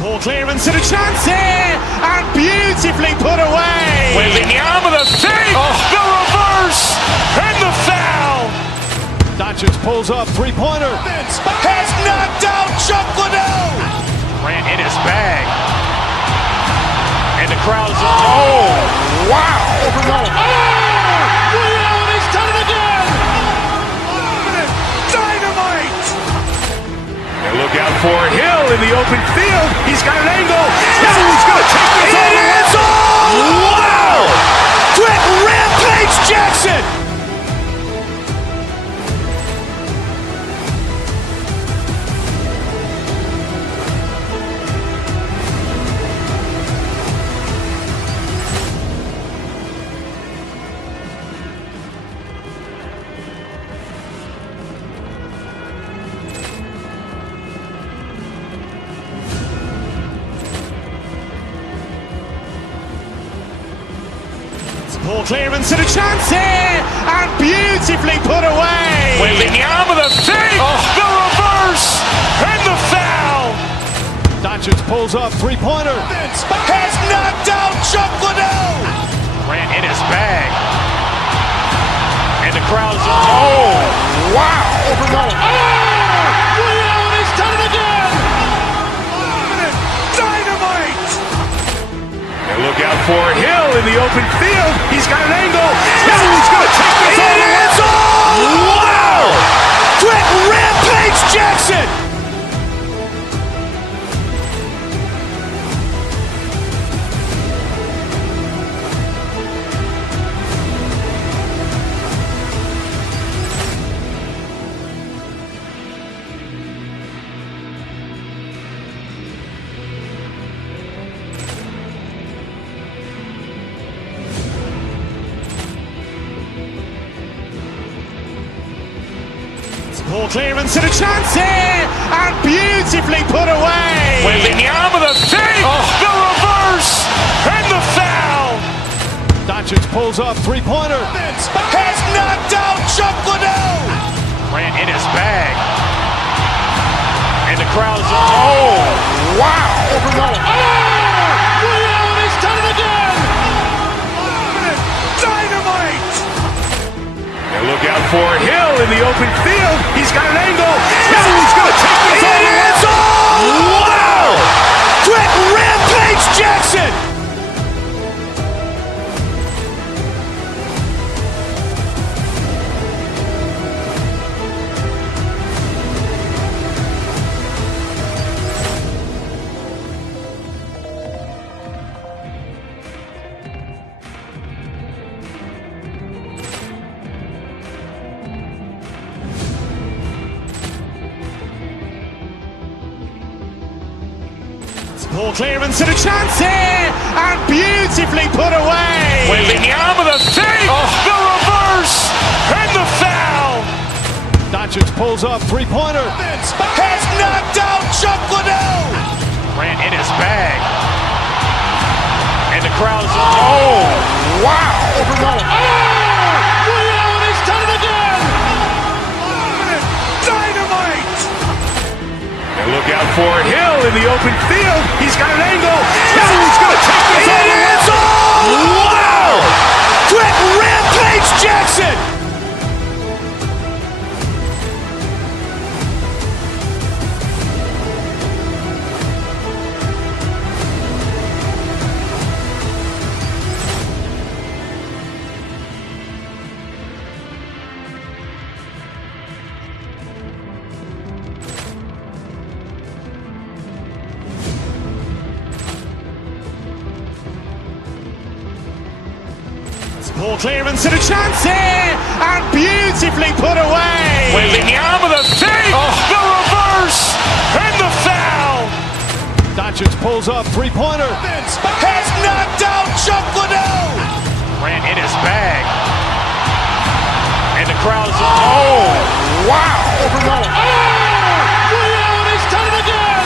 Ball clearance and a chance here, and beautifully put away. Waving the arm of the fake, the reverse, and the foul. Doncic pulls up, three-pointer. Has knocked out Chuck Liddell. Ran in his bag. And the crowd is, oh, wow. He's done it again. Dynamite. And look out for Hill in the open field. He's got an angle. He's going to take this all the way. Wow. Quick Rampage Jackson. clearance and a chance here, and beautifully put away. Wembanyama with a fake, the reverse, and the foul. Doncic pulls up, three-pointer. Has knocked out Chuck Liddell. Grant in his bag. And the crowd is, oh, wow. Ray Allen has done it again. Dynamite. And look out for Hill in the open field. He's got an angle. He's going to take this all the way. Wow. Quick Rampage Jackson. Ball clearance and a chance here, and beautifully put away. Wembanyama with a fake, the reverse, and the foul. Doncic pulls up, three-pointer. Has knocked out Chuck Liddell. Grant in his bag. And the crowd is, oh, wow. Ray Allen has done it again. Dynamite. And look out for Hill in the open field. He's got an angle. He's going to take this all the way. Wow. Quick Rampage Jackson. Ball clearance and a chance here, and beautifully put away. Wembanyama with a fake, the reverse, and the foul. Doncic pulls up, three-pointer. Has knocked out Chuck Liddell. Grant in his bag. And the crowd is, oh, wow. Ray Allen has done it again. Dynamite. And look out for Hill in the open field. He's got an angle. He's going to take this all the way. Wow. Quick Rampage Jackson. Ball clearance and a chance here, and beautifully put away. Wembanyama with a fake, the reverse, and the foul. Doncic pulls up, three-pointer. Has knocked out Chuck Liddell. Grant in his bag. And the crowd is, oh, wow. Ray Allen has done it again.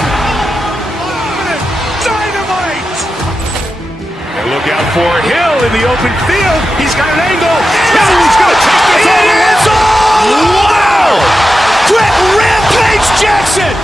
Dynamite. And look out for Hill in the open field. He's got an angle. He's going to take this all the way. Wow. Quick Rampage Jackson.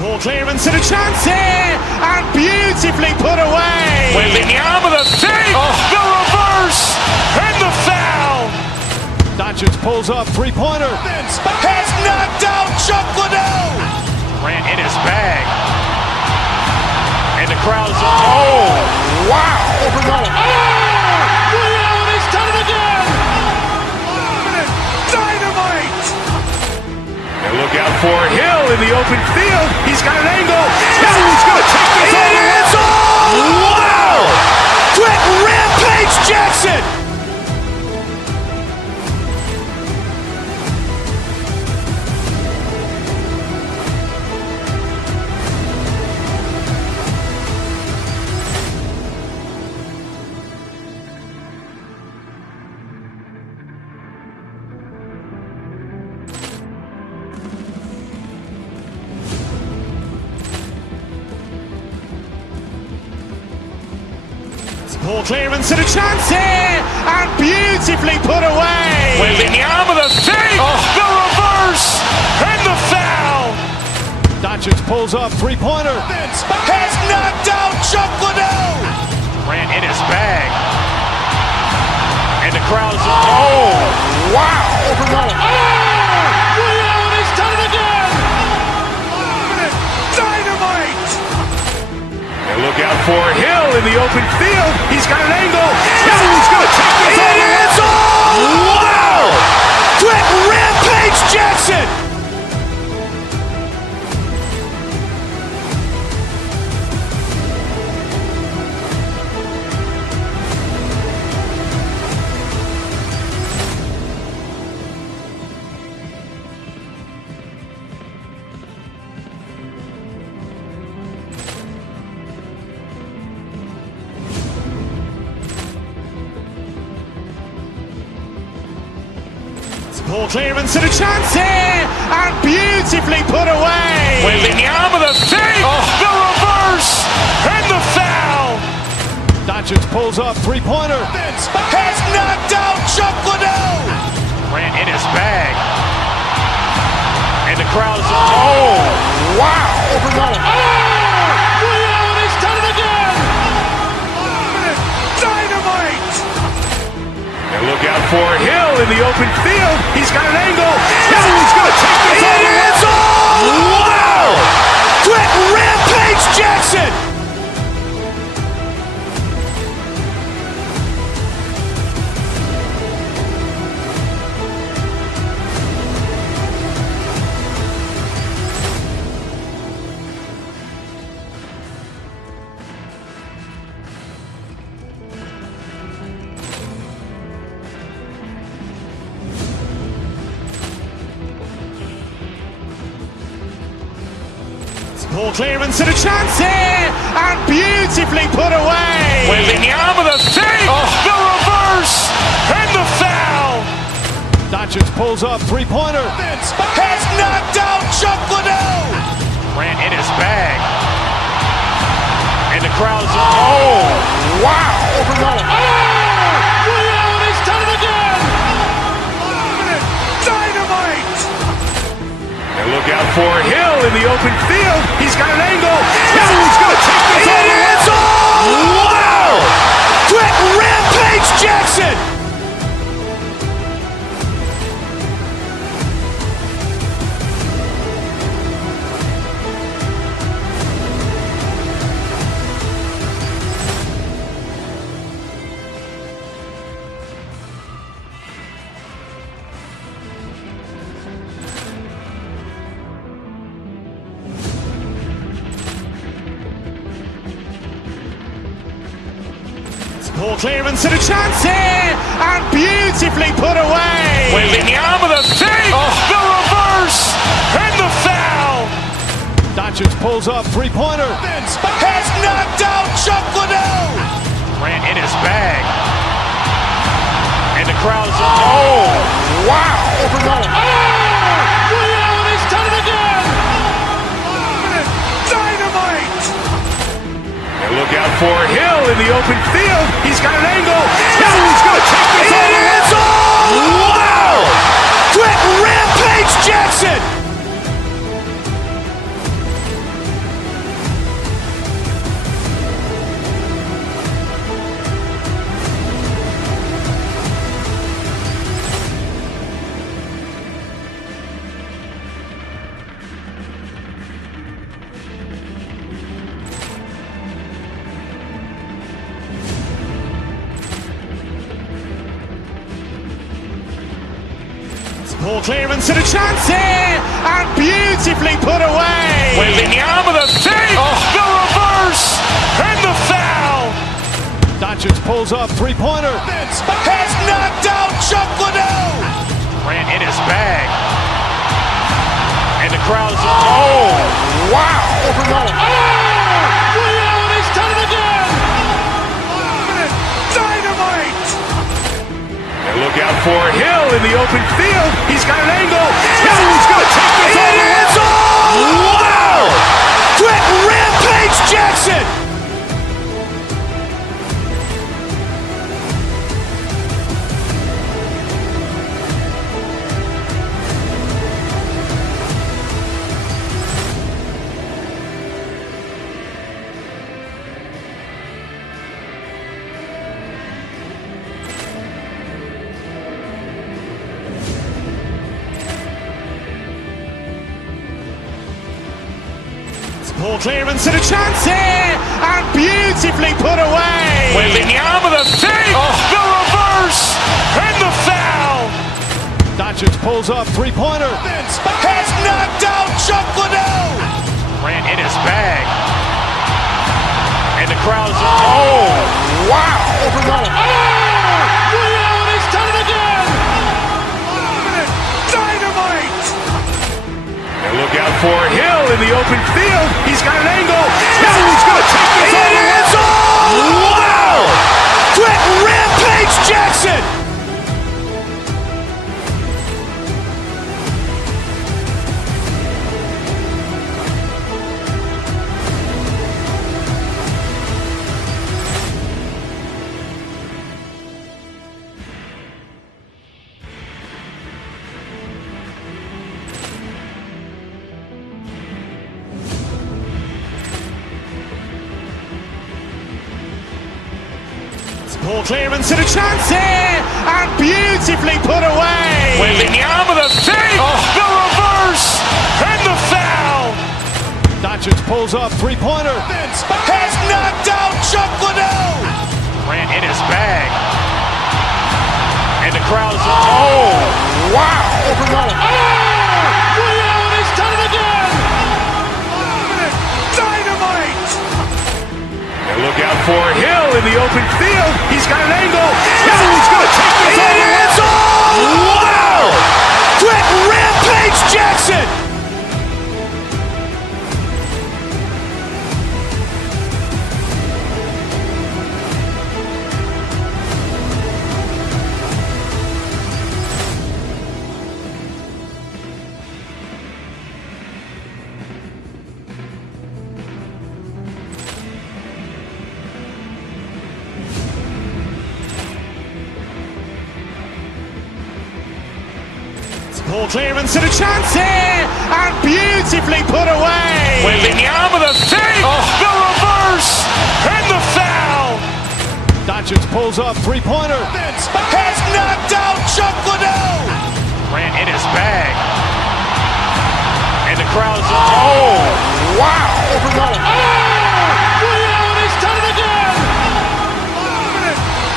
Ball clearance and a chance here, and beautifully put away. Wembanyama with a fake, the reverse, and the foul. Doncic pulls up, three-pointer. Has knocked out Chuck Liddell. Grant in his bag. And the crowd is, oh, wow. Ray Allen has done it again. Dynamite. And look out for Hill in the open field. He's got an angle. He's going to take this all the way. Wow. Quick Rampage Jackson. Ball clearance and a chance here, and beautifully put away. With the arm of the fake, the reverse, and the foul. Doncic pulls up, three-pointer. Has knocked out Chuck Liddell. Ran in his bag. And the crowd is, oh, wow. Ray Allen has done it again. Dynamite. And look out for Hill in the open field. He's got an angle. Hill's going to take this all the way. Wow. Quick Rampage Jackson. Ball clearance and a chance here, and beautifully put away. With the arm of the fake, the reverse, and the foul. Doncic pulls up, three-pointer. Has knocked out Chuck Liddell. Ran in his bag. And the crowd is, oh, wow. Ray Allen has done it again. Dynamite. And look out for Hill in the open field. He's got an angle. Hill's going to take this all the way. Wow. Quick Rampage Jackson. Ball clearance and a chance here, and beautifully put away. With the arm of the fake, the reverse, and the foul. Doncic pulls up, three-pointer. Has knocked out Chuck Liddell. Ran in his bag. And the crowd is, oh, wow. Ray Allen has done it again. Dynamite. And look out for Hill in the open field. He's got an angle. Hill's going to take this all the way. Wow. Quick Rampage Jackson. Ball clearance and a chance here, and beautifully put away. With the arm of the fake, the reverse, and the foul. Doncic pulls up, three-pointer. Has knocked out Chuck Liddell. Ran in his bag. And the crowd is, oh, wow. Ray Allen has done it again. Dynamite. And look out for Hill in the open field. He's got an angle. Hill's going to take this all the way. Wow. Quick Rampage Jackson. Ball clearance and a chance here, and beautifully put away. With the arm of the fake, the reverse, and the foul. Doncic pulls up, three-pointer. Has knocked out Chuck Liddell. Ran in his bag. And the crowd is, oh, wow. Ray Allen has done it again. Dynamite. And look out for Hill in the open field. He's got an angle. Hill's going to take this all the way. Wow. Quick Rampage Jackson. Ball clearance and a chance here, and beautifully put away. Wembanyama the save, the reverse, and the foul. Doncic pulls up, three-pointer. Has knocked out Chuck Liddell. Grant in his bag. And the crowd's, oh, wow. Ray Allen has done it again. Dynamite. And look out for Hill in the open field. He's got an angle. He's going to take this all the way. Wow. Quick Rampage Jackson. Ball clearance and a chance here, and beautifully put away. Wembanyama the save, the reverse, and the foul. Doncic pulls up, three-pointer. Has knocked out Chuck Liddell. Grant in his bag. And the crowd's, oh, wow. Ray Allen has done it again. Dynamite. And look out for Hill in the open field. He's got an angle. He's going to take this all the way. Wow. Quick Rampage Jackson. Ball clearance and a chance here, and beautifully put away. Wembanyama the save, the reverse, and the foul. Doncic pulls up, three-pointer. Has knocked out Chuck Liddell. Grant in his bag. And the crowd's, oh, wow. Ray Allen has done it again.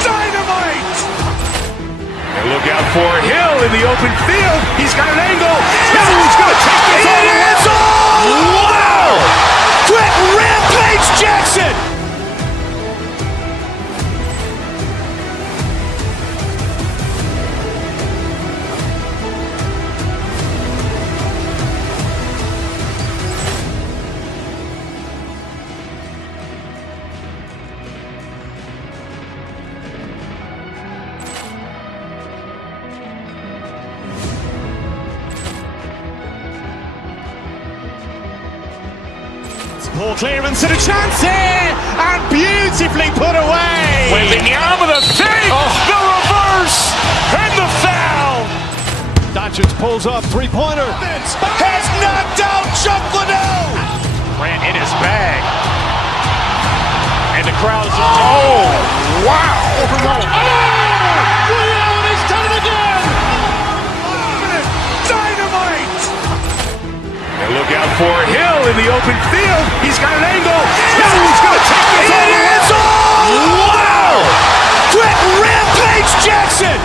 Dynamite. And look out for Hill in the open field. He's got an angle. He's going to take this all the way. Wow. Quick Rampage Jackson. Ball clearance and a chance here, and beautifully put away. Wembanyama the save, the reverse, and the foul. Doncic pulls up, three-pointer. Has knocked out Chuck Liddell. Grant in his bag. And the crowd's, oh, wow. Ray Allen has done it again. Dynamite. And look out for Hill in the open field. He's got an angle. He's going to take this all the way. Wow. Quick Rampage Jackson.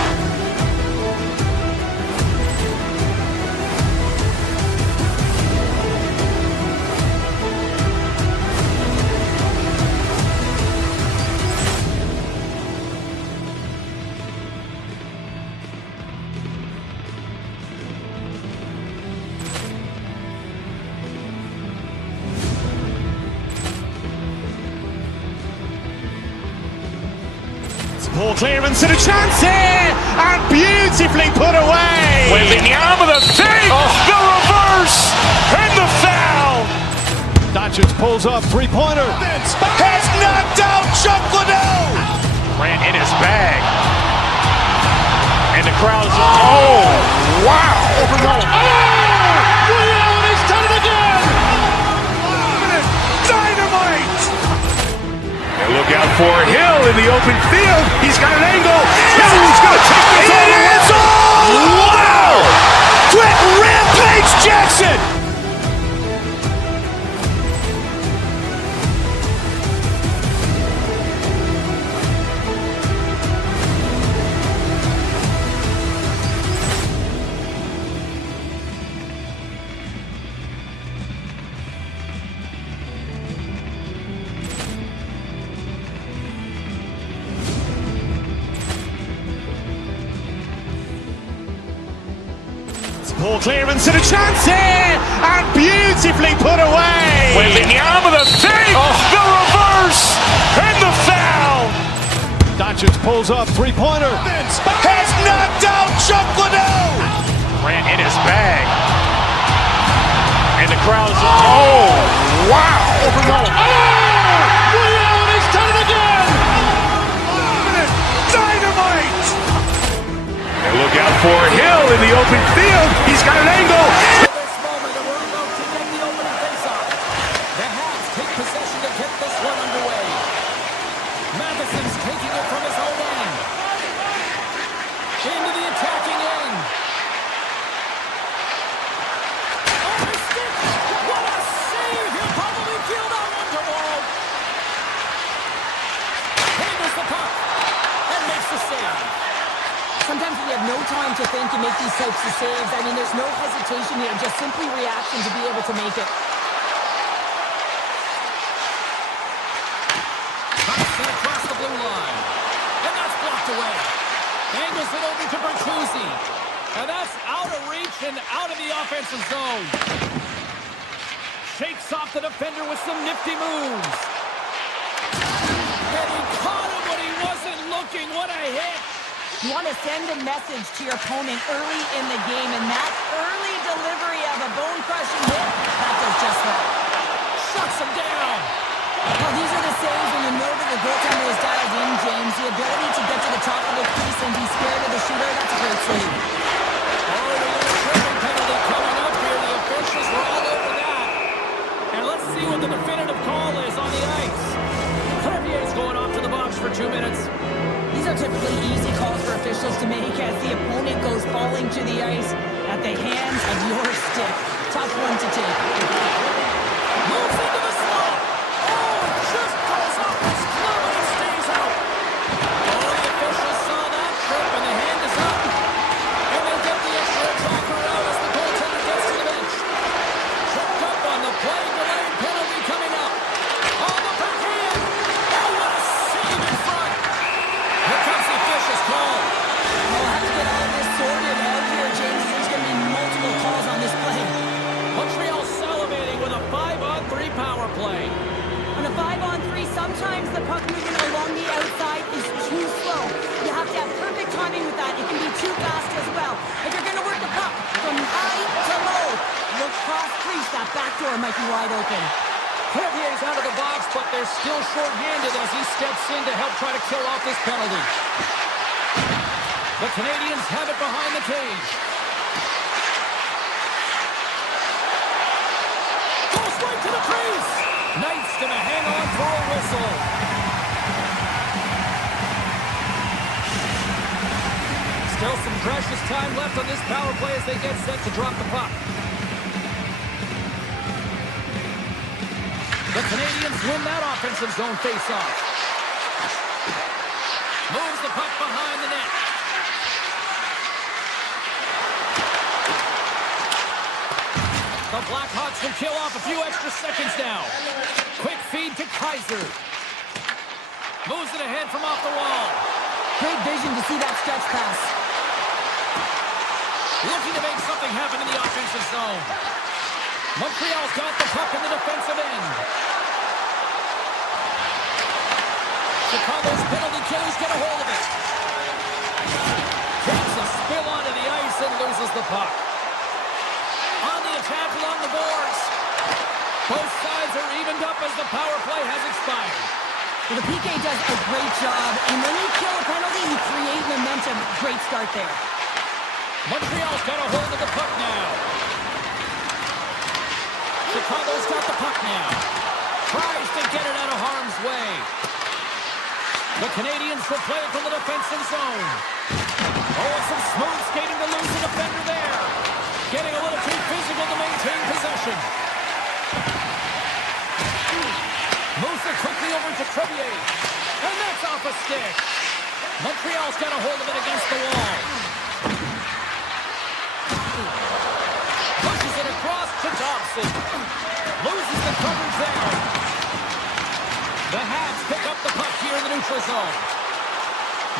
Ball clearance and a chance here, and beautifully put away. Wembanyama the save, the reverse, and the foul. Doncic pulls up, three-pointer. Has knocked out Chuck Liddell. Grant in his bag. And the crowd's, oh, wow. Ray Allen has done it again. Dynamite. And look out for Hill in the open field. He's got an angle. He's going to take this all the way. Wow. Quick Rampage Jackson. Ball clearance and a chance here, and beautifully put away. Wembanyama the save, the reverse, and the foul. Doncic pulls up, three-pointer. Has knocked out Chuck Liddell. Grant in his bag. And the crowd's oh, wow. Ray Allen has done it again. Dynamite. And look out for Hill in the open field. He's got an angle. This moment, and we're about to get the opening faceoff. The Habs take possession to get this one underway. Matheson's taking it from his own end. Into the attacking end. Oh, his stick! What a save! He'll probably feel that one tomorrow. Handles the puck and makes the save. Sometimes when you have no time to think, you make these types of saves. I mean, there's no hesitation here, just simply reaction to be able to make it. Thompson across the blue line. And that's blocked away. Angles it over to Bertuzzi. And that's out of reach and out of the offensive zone. Shakes off the defender with some nifty moves. And he caught him when he wasn't looking. What a hit. You want to send a message to your opponent early in the game, and that early delivery of a bone-crushing hit, that does just that. Shuts him down. Well, these are the saves when you know that the goaltender is dialed in, James. The ability to get to the top of the crease and be scared of the shooter, that's a great save. Oh, we got a tripping penalty coming up here. The officials were all over that. And let's see what the definitive call is on the ice. Clevier's going off to the box for 2 minutes. These are typically easy calls for officials to make as the opponent goes falling to the ice at the hands of your stick. Tough one to take. Moves into the slot. Oh, just goes off his glove and it stays out. Oh, the officials saw that trip and the hand is up. And they get the extra attacker out as the goaltender gets to the bench. Tripped up on the play, delayed penalty coming up. On the backhand. Oh, what a save in front. Here comes the official's call. We'll have to get all this sorted out here, James. There's going to be multiple calls on this play. Montreal salivating with a 5-on-3 power play. On a 5-on-3, sometimes the puck movement along the outside is too slow. You have to have perfect timing with that. It can be too fast as well. If you're going to work the puck from high to low, look cross crease. That back door might be wide open. Clevier's out of the box, but they're still short-handed as he steps in to help try to kill off this penalty. The Canadiens have it behind the cage. Goes right to the crease. Knight's gonna hang on for a whistle. Still some precious time left on this power play as they get set to drop the puck. The Canadiens win that offensive zone face-off. Moves the puck behind the net. The Blackhawks will kill off a few extra seconds now. Quick feed to Kaiser. Moves it ahead from off the wall. Great vision to see that stretch pass. Looking to make something happen in the offensive zone. Montreal's got the puck in the defensive end. Chicago's penalty killers get a hold of it. Takes a spill onto the ice and loses the puck. On the attack along the boards. Both sides are evened up as the power play has expired. Well, the PK does a great job, and when you kill a penalty, you create momentum. Great start there. Montreal's got a hold of the puck now. Chicago's got the puck now. Tries to get it out of harm's way. The Canadiens will play it from the defensive zone. Oh, some smooth skating to lose the defender there. Getting a little too physical to maintain possession. Moves it quickly over to Trevier. And that's off a stick. Montreal's got a hold of it against the wall. Pushes it across to Thompson. Loses the coverage there. The Habs pick up the puck here in the neutral zone.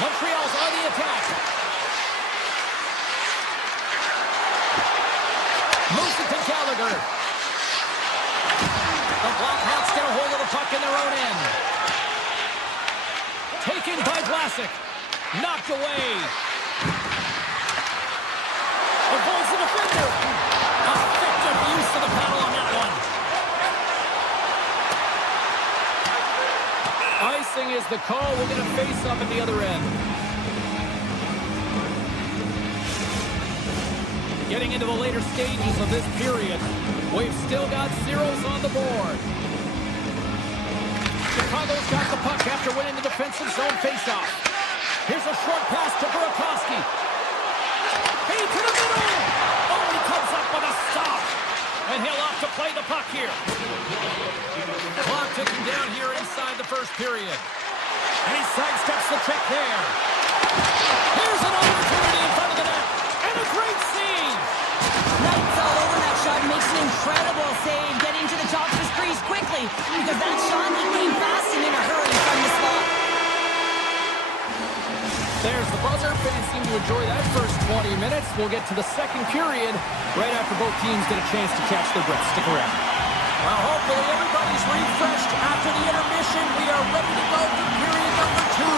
Montreal's on the attack. Moves it to Gallagher. The Blackhawks get a hold of the puck in their own end. Taken by Vlasic. Knocked away. Avoids the defender. Effective use of the paddle on that one. Icing is the call. We're going to face up at the other end. Getting into the later stages of this period. We've still got zeros on the board. Chicago's got the puck after winning the defensive zone faceoff. Here's a short pass to Burakovsky. Hey, to the middle! Oh, he comes up with a stop. And he'll off to play the puck here. Clock ticking down here inside the first period. And he sidesteps the trick there. Here's an opportunity in front of the net. And a great save. Knight's all over that shot. Makes an incredible save. Getting to the top of his crease quickly. Because that shot, he came fast and in a hurry from the slot. There's the buzzer. Fans seem to enjoy that first 20 minutes. We'll get to the second period right after both teams get a chance to catch their breath. Stick around. Well, hopefully everybody's refreshed after the intermission. We are ready to go to period number 2.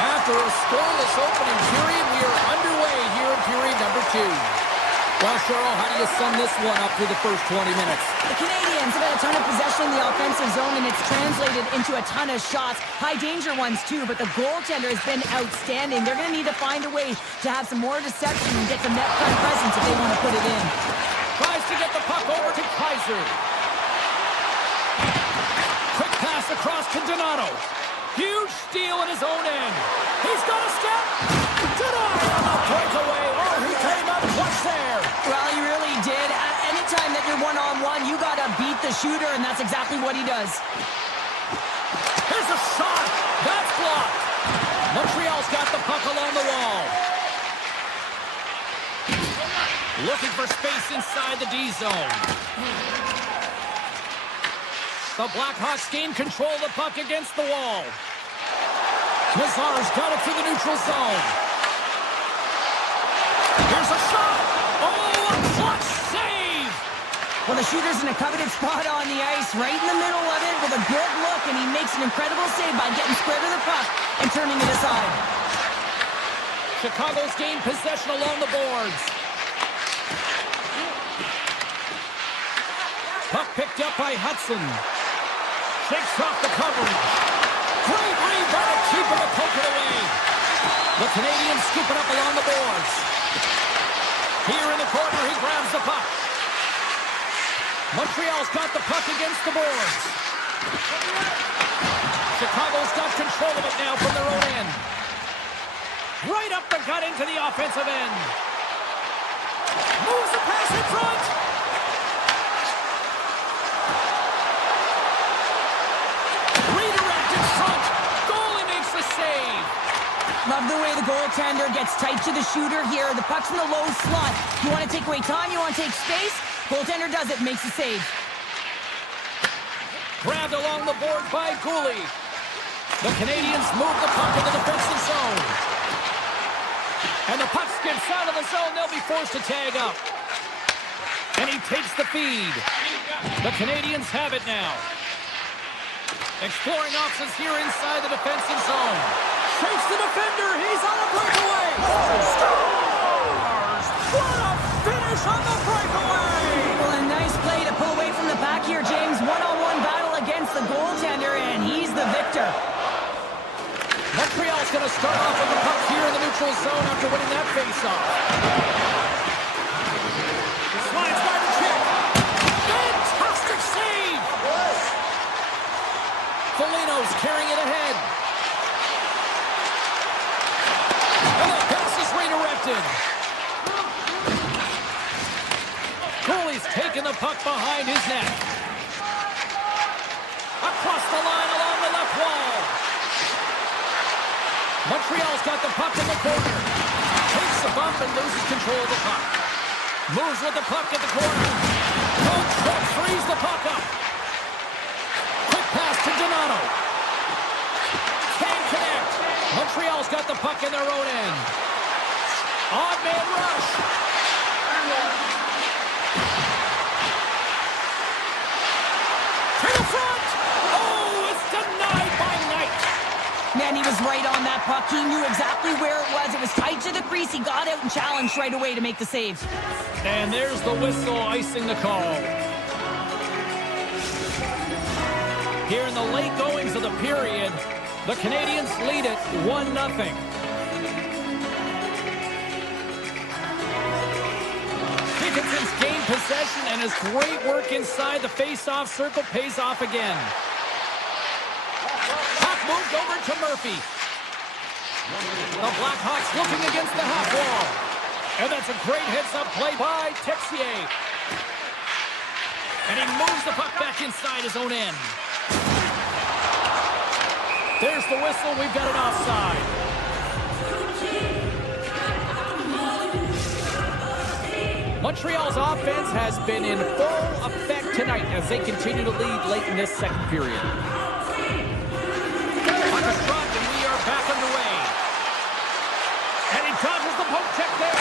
After a scoreless opening period, we are underway here in period number 2. Well, Cheryl, how do you sum this one up through the first 20 minutes? The Canadiens have had a ton of possession in the offensive zone, and it's translated into a ton of shots. High-danger ones, too, but the goaltender has been outstanding. They're going to need to find a way to have some more deception and get some net front presence if they want to put it in. Tries to get the puck over to Kaiser. Quick pass across to Donato. Huge steal in his own end. He's got a step. Donato on the breakaway. Oh, he came up clutch there. Well, he really did. Anytime that you're one-on-one, you got to beat the shooter, and that's exactly what he does. Here's a shot. That's blocked. Montreal's got the puck along the wall. Looking for space inside the D zone. The Blackhawks gain control of the puck against the wall. Nazar's got it through the neutral zone. Here's a shot. Oh, a clutch save. Well, the shooter's in a coveted spot on the ice, right in the middle of it with a good look, and he makes an incredible save by getting square to the puck and turning it aside. Chicago's gained possession along the boards. Puck picked up by Hudson. Shakes off the coverage. Great rebound, keeper to poke it away. The Canadiens scoop it up along the boards. Here in the corner, he grabs the puck. Montreal's got the puck against the boards. Chicago's got control of it now from their own end. Right up the gut into the offensive end. Moves the pass in front. Redirect in front. Goalie makes the save. Love the way the goaltender gets tight to the shooter here. The puck's in the low slot. You want to take away time, you want to take space. Goaltender does it, makes the save. Grabbed along the board by Goalie. The Canadiens move the puck in the defensive zone. And the puck skips out of the zone. They'll be forced to tag up. And he takes the feed. The Canadiens have it now. Exploring options here inside the defensive zone. Shakes the defender. He's on a breakaway. Oh, scores! What a finish on the breakaway! Well, a nice play to pull away from the pack here, James. One-on-one battle against the goaltender, and he's the victor. Montreal's going to start off with the puck here in the neutral zone after winning that faceoff. Slides by the check. Fantastic save! Foligno's carrying it ahead. And the pass is redirected. Goalie's taking the puck behind his net. Across the line along the left wall. Montreal's got the puck in the corner. Takes the bump and loses control of the puck. Moves with the puck at the corner. Coach frees the puck up. Quick pass to Donato. Can't connect. Montreal's got the puck in their own end. Odd man rush. front! Oh, it's denied by Knight. Man, he was right on that puck. He knew exactly where it was. It was tight to the crease. He got out and challenged right away to make the save. And there's the whistle icing the call. Here in the late goings of the period, the Canadiens lead it 1-0. Dickinson's gained possession, and his great work inside the face-off circle pays off again. Puck moved over to Murphy. The Blackhawks looking against the half wall. And that's a great heads-up play by Texier. And he moves the puck back inside his own end. There's the whistle. We've got an offside. Montreal's offense has been in full effect tonight as they continue to lead late in this second period. Puck is dropped, and we are back underway. And he dodges the poke check there.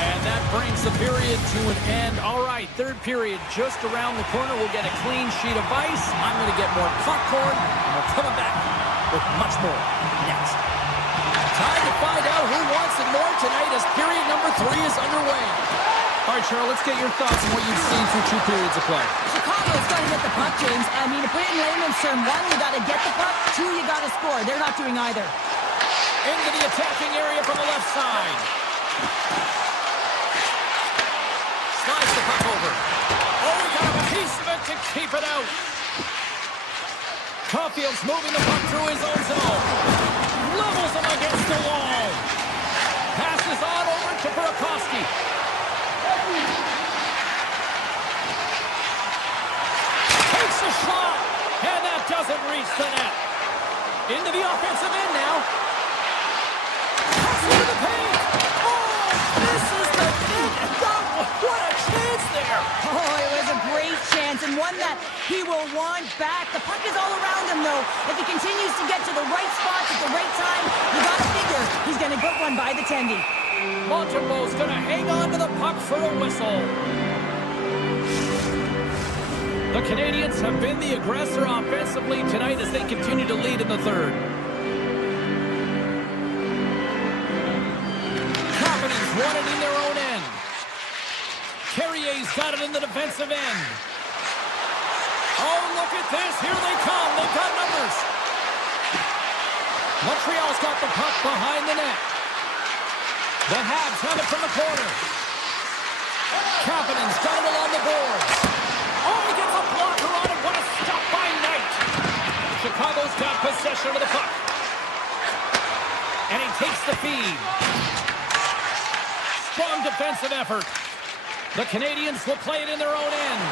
And that brings the period to an end. All right, third period just around the corner. We'll get a clean sheet of ice. I'm going to get more popcorn, and we're coming back with much more next. Time to find out who wants it more tonight as period number 3 is underway. All right, Cheryl, let's get your thoughts on what you've seen through 2 periods of play. Chicago's got to get the puck, James. I mean, to put it in layman's term, 1, you got to get the puck. 2, you got to score. They're not doing either. Into the attacking area from the left side. Slides the puck over. Oh, we got a piece of it to keep it out. Caulfield's moving the puck through his own zone. Levels him against the wall. Passes on over to Burakovsky. Takes a shot, and that doesn't reach the net. Into the offensive end now. Pass into the paint. Oh, this is the net. What a chance there. Oh, it was a great chance, and one that he will want back. The puck is all around him, though. If he continues to get to the right spots at the right time, you got to figure he's going to get one by the tendy. Montembeau's going to hang on to the puck for a whistle. The Canadiens have been the aggressor offensively tonight as they continue to lead in the third. Confidence won it in their own end. Carrier's got it in the defensive end. Oh, look at this. Here they come. They've got numbers. Montreal's got the puck behind the net. The Habs have it from the corner. Kapanen's got it along the boards. Oh, he gets a blocker on it. What a stop by Knight. Chicago's got possession of the puck. And he takes the feed. Strong defensive effort. The Canadiens will play it in their own end.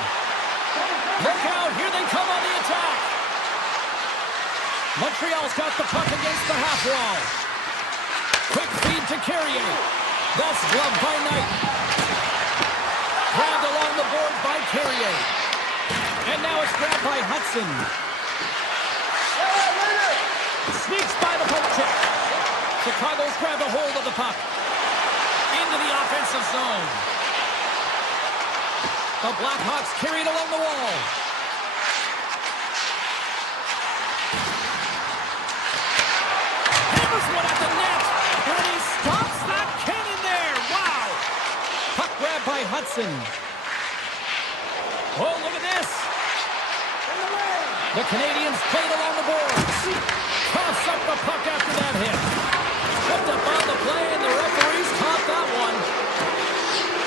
Look out, here they come on the attack. Montreal's got the puck against the half wall. Quick feed to Carrier. That's gloved by Knight. Grabbed along the board by Carrier. And now it's grabbed by Hudson. Sneaks by the poke check. Chicago's grabbed a hold of the puck. Into the offensive zone. The Blackhawks carried along the wall. Hammers one at the net. And he stops that cannon there. Wow. Puck grabbed by Hudson. Oh, look at this. The Canadiens played along the boards. Coughs up the puck after that hit. Tripped up on the play, and the referees caught that one.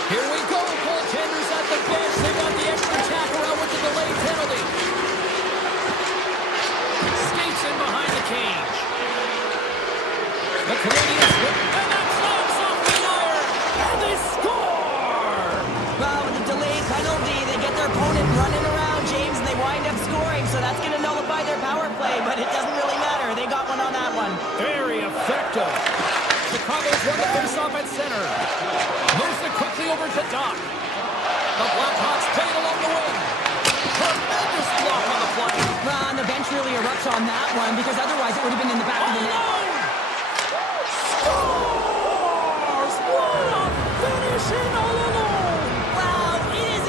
Here we go. Goaltenders at the bench. They got the extra tackle out with the delayed penalty. Skates in behind the cage. The Canadiens whip, and that slams off the iron, and they score! Well, with the delayed penalty, they get their opponent running around, James, and they wind up scoring, so that's going to nullify their power play, but it doesn't really matter. They got one on that one. Very effective. Chicago's won the face-off at center. Moves it quickly over to Doc. The Blackhawks played along the wing. Tremendous block on the play. Well, and the bench really erupts on that one, because otherwise it would have been in the back of the net. Scores! What a finishing all alone! Wow, it is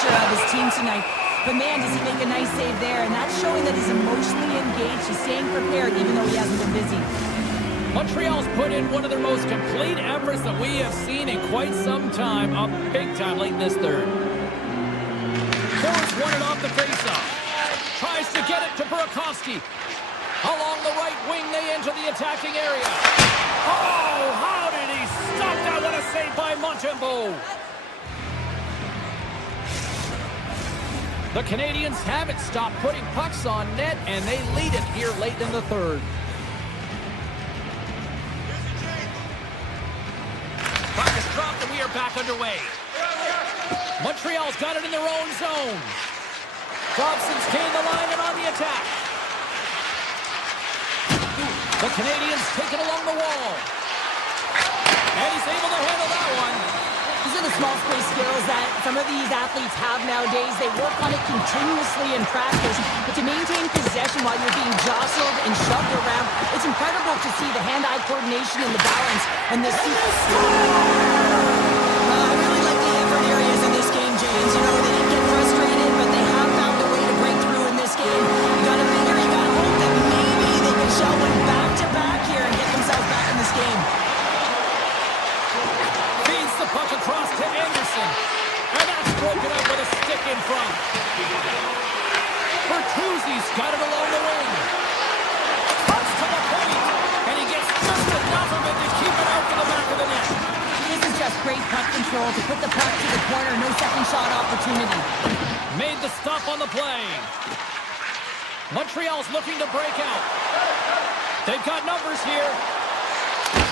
picture of his team tonight. But man, does he make a nice save there, and that's showing that he's emotionally engaged. He's staying prepared even though he hasn't been busy. Montreal's put in one of their most complete efforts that we have seen in quite some time, up big time late in this third. Forwards won it off the faceoff. Tries to get it to Burakovsky. Along the right wing, they enter the attacking area. Oh, how did he stop that? What a save by Montembeault. The Canadiens haven't stopped putting pucks on net, and they lead it here late in the third. Puck is dropped, and we are back underway. Montreal's got it in their own zone. Dobson's gained the line and on the attack. The Canadiens take it along the wall. And he's able to handle that one. These are the small space skills that some of these athletes have nowadays. They work on it continuously in practice. But to maintain possession while you're being jostled and shoved around, it's incredible to see the hand-eye coordination and the balance. And the I really like the effort areas in this game, James. You know, they didn't get frustrated, but they have found a way to break through in this game. You gotta figure, you gotta hope that maybe they can shell one back-to-back here and get themselves back in this game. Feeds the puck across to Anderson. And that's broken up with a stick in front. Bertuzzi's got it along the wing. Cuts to the point. And he gets just enough of it to keep it out to the back of the net. This is just great puck control to put the puck to the corner. No second shot opportunity. Made the stop on the play. Montreal's looking to break out. They've got numbers here.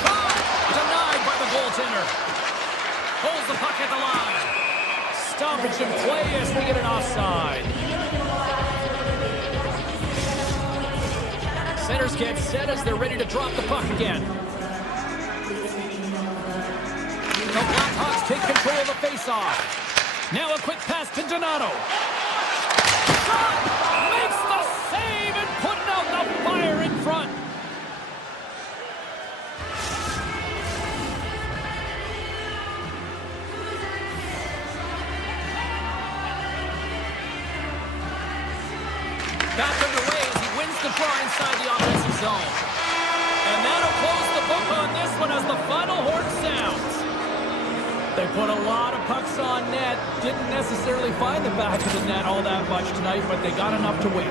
Shot! Denied by the goaltender. Holds the puck at the line. Stoppage in play as we get an offside. Centers get set as they're ready to drop the puck again. The Blackhawks take control of the faceoff. Now a quick pass to Donato. Shot! Makes the save and putting out the fire in front. Back underway as he wins the draw inside the offensive zone. And that'll close the book on this one as the final horn sounds. They put a lot of pucks on net. Didn't necessarily find the back of the net all that much tonight, but they got enough to win.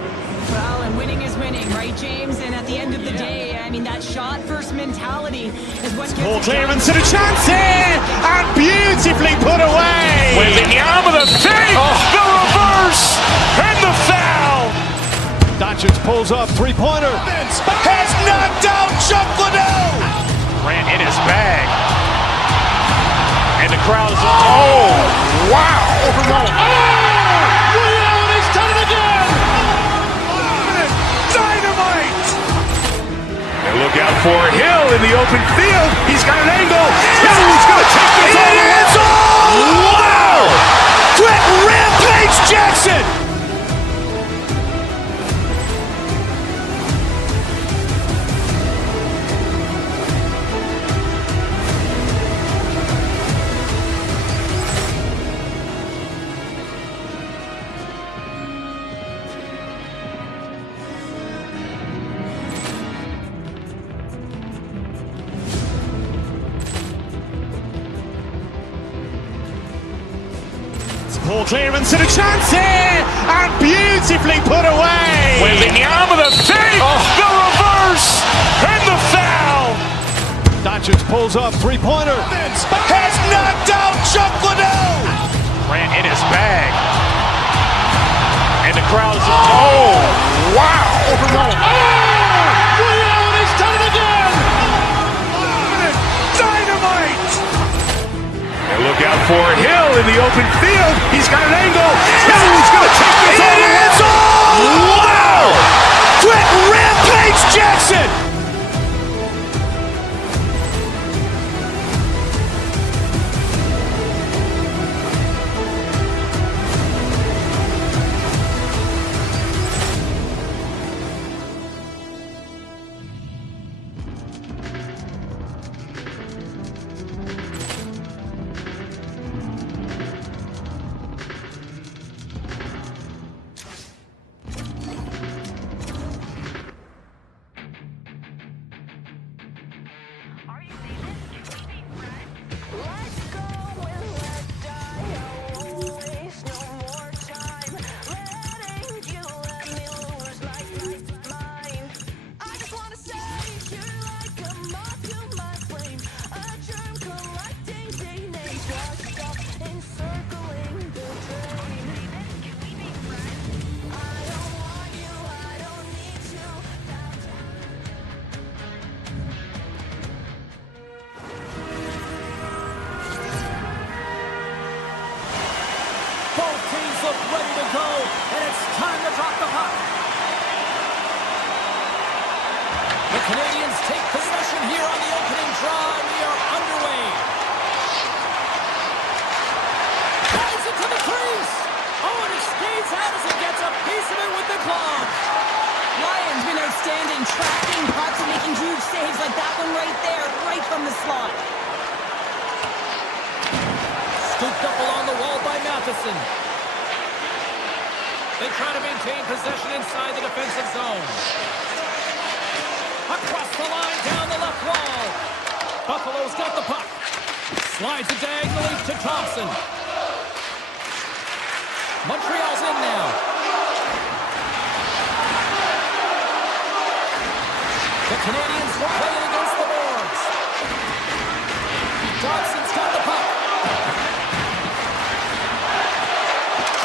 Well, and winning is winning, right, James? And at the end of the day, I mean, that shot-first mentality is what gets Ball clearance and a chance here! And beautifully put away! With the arm of the fake! The reverse! And the foul! Doncic pulls up, three-pointer. Has knocked out Chuck Liddell! Ran in his bag. And the crowd is... Oh! Wow! Overrun. Ray Allen has done it again! Dynamite! And look out for Hill in the open field. He's got an angle. Hill's going to take this all the way. Wow! Quick Rampage Jackson! Ball clearance and a chance here! And beautifully put away! With the arm of the fake! The reverse! And the foul! Doncic pulls up, three-pointer. Has knocked out Chuck Liddell! Ran in his bag. And the crowd is... Oh! Wow! Overrun. Ray Allen has done it again! Dynamite! And look out for Hill in the open field. He's got an angle. Hill's going to take this all the way. Wow! Quick Rampage Jackson! ready to go, and it's time to drop the puck. The Canadiens take possession here on the opening draw, and we are underway. Drives it to the crease. Oh, and it skates out as he gets a piece of it with the glove. Lions been outstanding, tracking pucks and making huge saves like that one right there, right from the slot. Scooped up along the wall by Matheson. They try to maintain possession inside the defensive zone. Across the line, down the left wall. Buffalo's got the puck. Slides it diagonally to Thompson. Montreal's in now. The Canadiens were playing against the boards. Thompson's got the puck.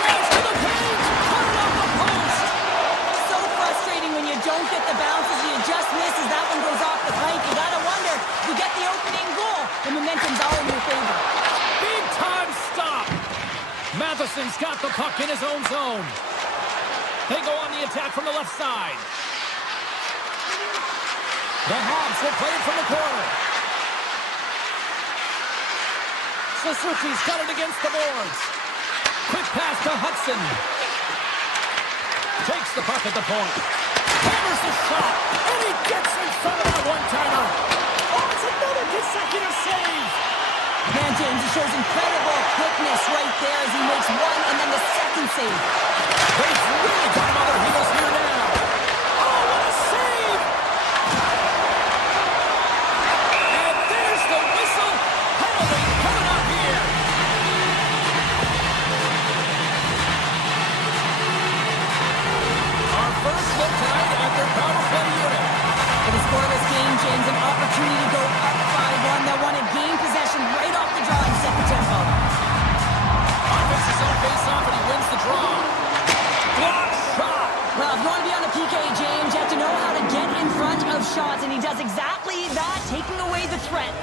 Drives to the paint. Put it off the post. So frustrating when you don't get the bounces, you just miss as that one goes off the plank. You gotta wonder, you get the opening goal, the momentum's all in your favor. Big time stop. Matheson's got the puck in his own zone. They go on the attack from the left side. The Hawks will play it from the corner. Suzuki's got it against the boards. Quick pass to Hudson. Takes the puck at the point. Hammers the shot, and he gets in front of that one-timer. Oh, it's another consecutive save. Man, James, he shows incredible quickness right there as he makes one and then the second save. They've really got him on their heels here now. Oh, what a save! And there's the whistle. Penalty coming up here. Our first look tonight at their power play unit. For the scoreless game, James, an opportunity to go up 5-1. They want to gain possession right off the draw and set the tempo. Offense is on face-off, and he wins the draw. Block shot. Well, if you want to be on the PK, James, you have to know how to get in front of shots, and he does exactly that, taking away the threat.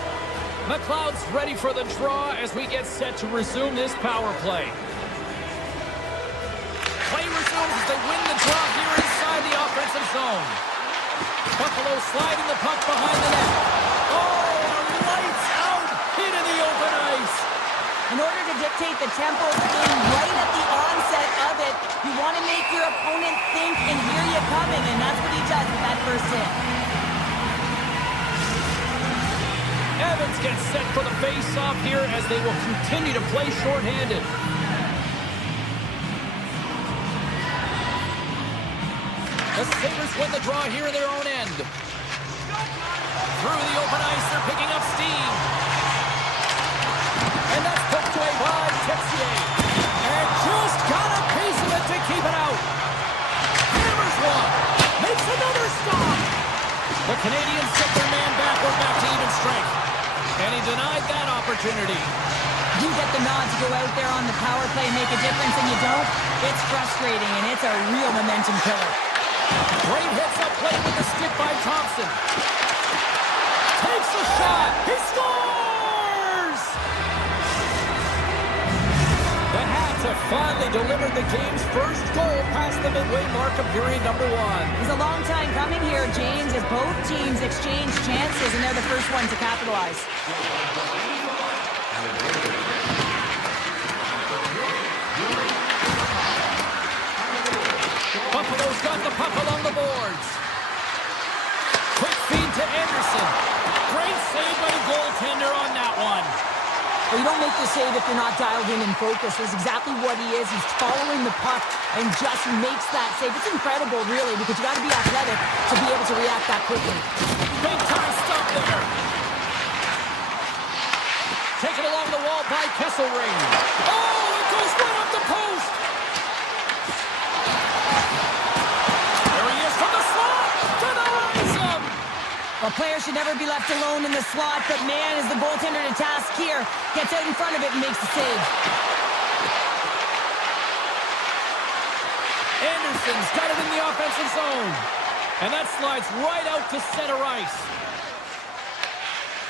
McLeod's ready for the draw as we get set to resume this power play. Play resumes as they win the draw here inside the offensive zone. Buffalo sliding the puck behind the net. Oh, lights out, hit in the open ice. In order to dictate the tempo of the game right at the onset of it, you want to make your opponent think and hear you coming, and that's what he does with that first hit. Evans gets set for the face-off here as they will continue to play shorthanded. The Sabres win the draw here in their own end. Through the open ice, they're picking up steam. And that's poked away by Texier. And just got a piece of it to keep it out. Hammers one. Makes another stop. The Canadiens set their man backward back to even strength. And he denied that opportunity. You get the nod to go out there on the power play and make a difference, and you don't. It's frustrating, and it's a real momentum killer. Great hits up play with the stick by Thompson. Takes a shot. He scores! The Hats have finally delivered the game's first goal past the midway mark of period number one. It's a long time coming here, James, as both teams exchange chances, and they're the first one to capitalize. Buffalo's got the puck along the boards. Quick feed to Anderson. Great save by the goaltender on that one. Well, you don't make the save if you're not dialed in and focused. That's exactly what he is. He's following the puck and just makes that save. It's incredible, really, because you got to be athletic to be able to react that quickly. Big time stop there. Taken along the wall by Kesselring. Oh, it goes right up the post. There he is from the slot. Denies him. Well, players should never be left alone in the slot, but man, is the goaltender to task here. Gets out in front of it and makes the save. Anderson's got it in the offensive zone. And that slides right out to center ice.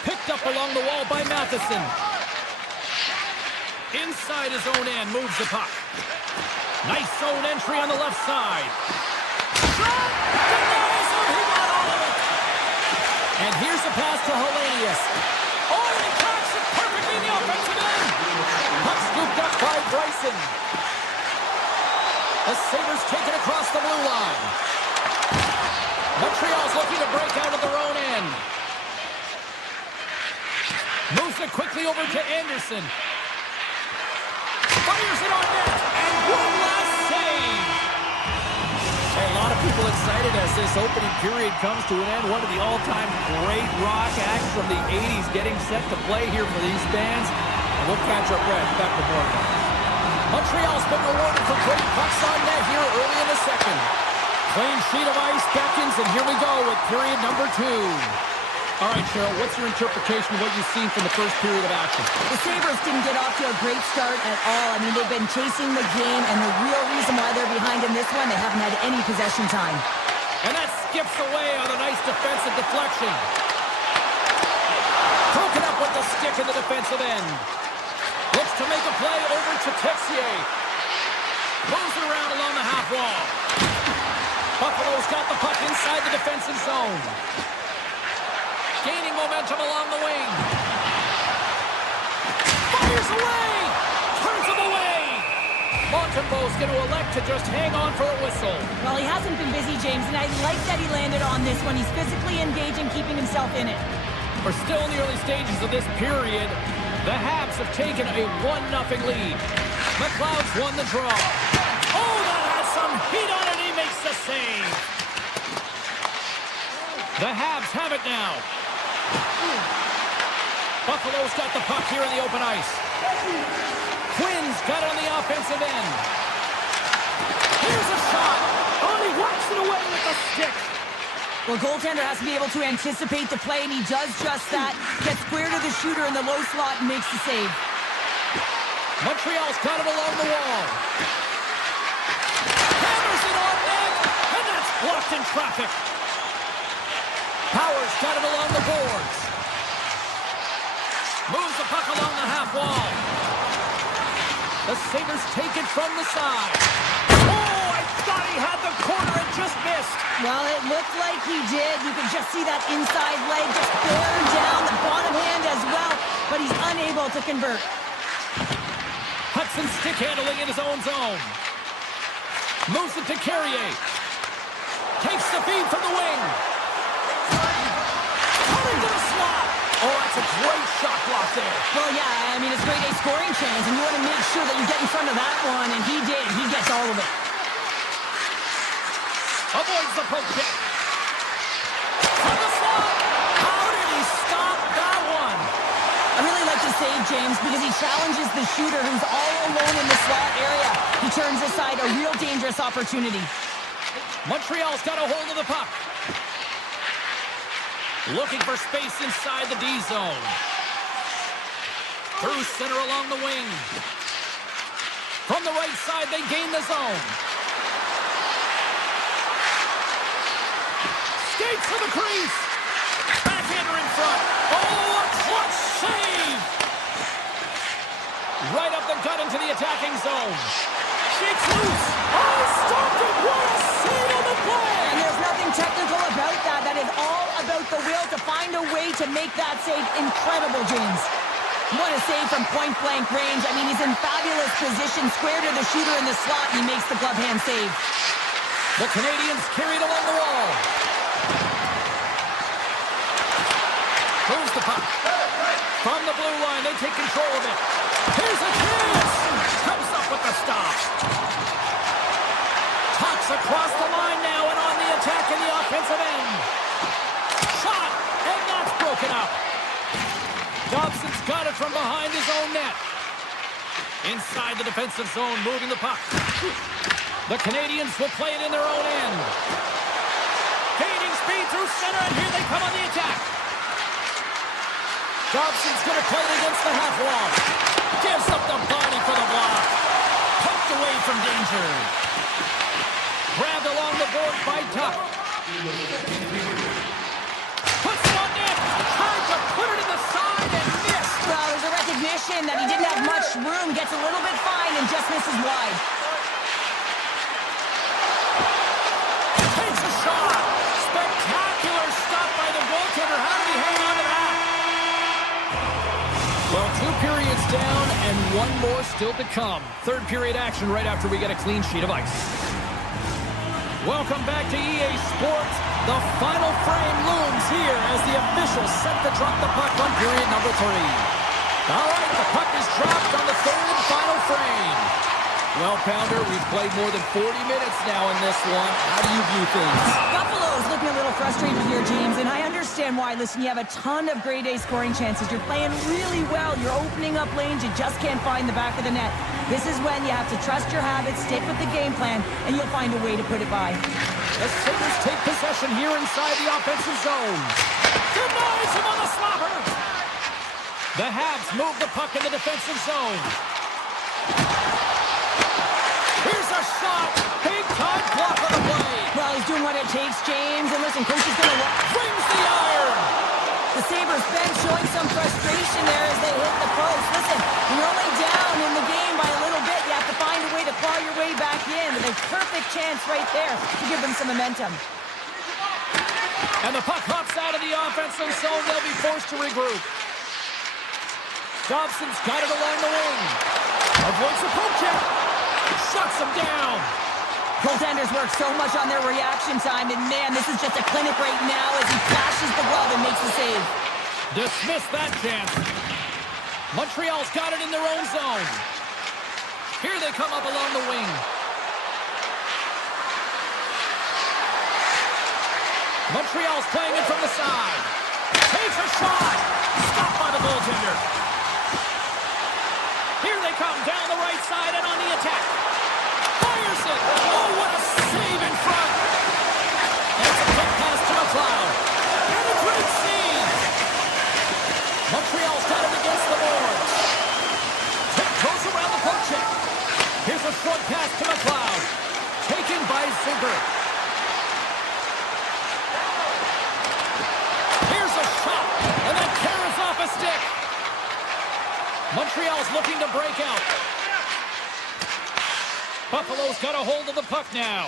Picked up along the wall by Matheson. Inside his own end, moves the puck. Nice zone entry on the left side. Shot! Denies him! He got all of it! And here's a pass to Hellenius. Oh, and he cocks it perfectly in the offensive end! Puck scooped up by Bryson. The Sabres take it across the blue line. Montreal's looking to break out of their own end. Moves it quickly over to Anderson. Fires it on net. And one last save. A lot of people excited as this opening period comes to an end. One of the all-time great rock acts from the 80s getting set to play here for these fans. And we'll catch our breath. Back to more. Montreal's been rewarded for great pucks on net here early in the second. Clean sheet of ice beckons, and here we go with period number 2. All right, Cheryl, what's your interpretation of what you've seen from the first period of action? The Sabres didn't get off to a great start at all. I mean, they've been chasing the game, and the real reason why they're behind in this one, they haven't had any possession time. And that skips away on a nice defensive deflection. Broken up with the stick in the defensive end. Looks to make a play over to Texier. Moves it around along the half wall. Buffalo's got the puck inside the defensive zone. Gaining momentum along the wing. Fires away! Turns him away! Montembeau's going to elect to just hang on for a whistle. Well, he hasn't been busy, James, and I like that he landed on this one. He's physically engaging, keeping himself in it. We're still in the early stages of this period. The Habs have taken a 1-0 lead. McLeod's won the draw. Oh, that has some heat on it. He makes the save. The Habs have it now. Buffalo's got the puck here in the open ice. Quinn's got it on the offensive end. Here's a shot. Oh, he whacks it away with the stick. Well, goaltender has to be able to anticipate the play, and he does just that. Gets square to the shooter in the low slot and makes the save. Montreal's got it along the wall. Hammers it on net, and that's blocked in traffic. Powers got it along the boards. Moves the puck along the half wall. The Sabres take it from the side. Oh, I thought he had the corner and just missed. Well, it looked like he did. You could just see that inside leg just bear down the bottom hand as well, but he's unable to convert. Hudson stick handling in his own zone. Moves it to Carrier. Takes the feed from the wing. Coming to the slot. Oh, that's a great shot block there. Well, yeah, I mean, it's grade A scoring chance, and you want to make sure that you get in front of that one, and he did. He gets all of it. Avoids the poke check. From the slot. How did he stop that one? I really like the save, James, because he challenges the shooter who's all alone in the slot area. He turns aside a real dangerous opportunity. Montreal's got a hold of the puck. Looking for space inside the D zone. Through center along the wing. From the right side, they gain the zone. Skates for the crease. Backhander in front. Oh, a clutch save. Right up the gut into the attacking zone. Shakes loose. Oh, stopped it. What a save on the play. And there's nothing technical about that. That is all about the will to find a way to make that save incredible, James. What a save from point-blank range. I mean, he's in fabulous position, square to the shooter in the slot, and he makes the glove hand save. The Canadiens carried along the wall. Moves the puck. From the blue line, they take control of it. Here's a chance! Comes up with the stop. Tucks across the line now and on the attack in the offensive end. Shot, and that's broken up. Dobson's got it from behind his own net. Inside the defensive zone, moving the puck. The Canadiens will play it in their own end. Gaining speed through center, and here they come on the attack. Dobson's going to play it against the half wall. Gives up the body for the block. Poked away from danger. Grabbed along the board by Tuck. Puts it on net. Tried to put it in the side and missed. Well, there's a recognition in that he didn't have much room, gets a little bit fine and just misses wide. Takes a shot. Spectacular stop by the goaltender. How did he hang on to that? Well, 2 periods down and 1 more still to come. Third period action right after we get a clean sheet of ice. Welcome back to EA Sports. The final frame looms here as the officials set to drop the puck on period number 3. All right, the puck is dropped on the third and final frame. Well, Pounder, we've played more than 40 minutes now in this one. How do you view things? Buffalo's looking a little frustrated here, James, and I understand why. Listen, you have a ton of grade A scoring chances. You're playing really well. You're opening up lanes. You just can't find the back of the net. This is when you have to trust your habits, stick with the game plan, and you'll find a way to put it by. The Sabres take possession here inside the offensive zone. Denies him on the slobber. The Habs move the puck in the defensive zone. Here's a shot. Big time block on the play. Well, he's doing what it takes, James. And listen, coach is going to Brings the iron. The Sabres bench showing some frustration there as they hit the post. Listen, you're only down in the game by a little bit. You have to find a way to claw your way back in. With a perfect chance right there to give them some momentum. And the puck hops out of the offensive zone. They'll be forced to regroup. Dobson's got it along the wing. Avoids the poke check. Shuts him down. Goaltenders work so much on their reaction time, and man, this is just a clinic right now as he flashes the glove and makes the save. Dismiss that chance. Montreal's got it in their own zone. Here they come up along the wing. Montreal's playing it from the side. Takes a shot. Stopped by the goaltender. Here they come down the right side and on the attack. Fires it. Oh, what a save in front. That's a quick pass to McLeod. And a great save. Montreal's got it against the boards. Goes around the poke check. Here's a short pass to McLeod. Taken by Zucker. Here's a shot. And that carries off a stick. Montreal's looking to break out. Buffalo's got a hold of the puck now.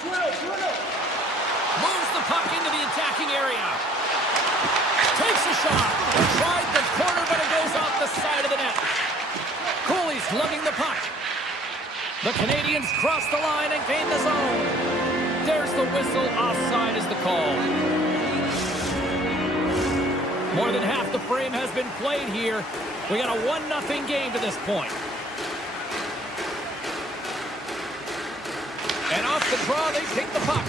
Moves the puck into the attacking area. Takes a shot. Tried the corner, but it goes off the side of the net. Cooley's lugging the puck. The Canadiens cross the line and gain the zone. There's the whistle. Offside is the call. More than half the frame has been played here. We got a 1-0 game to this point. And off the draw, they take the puck.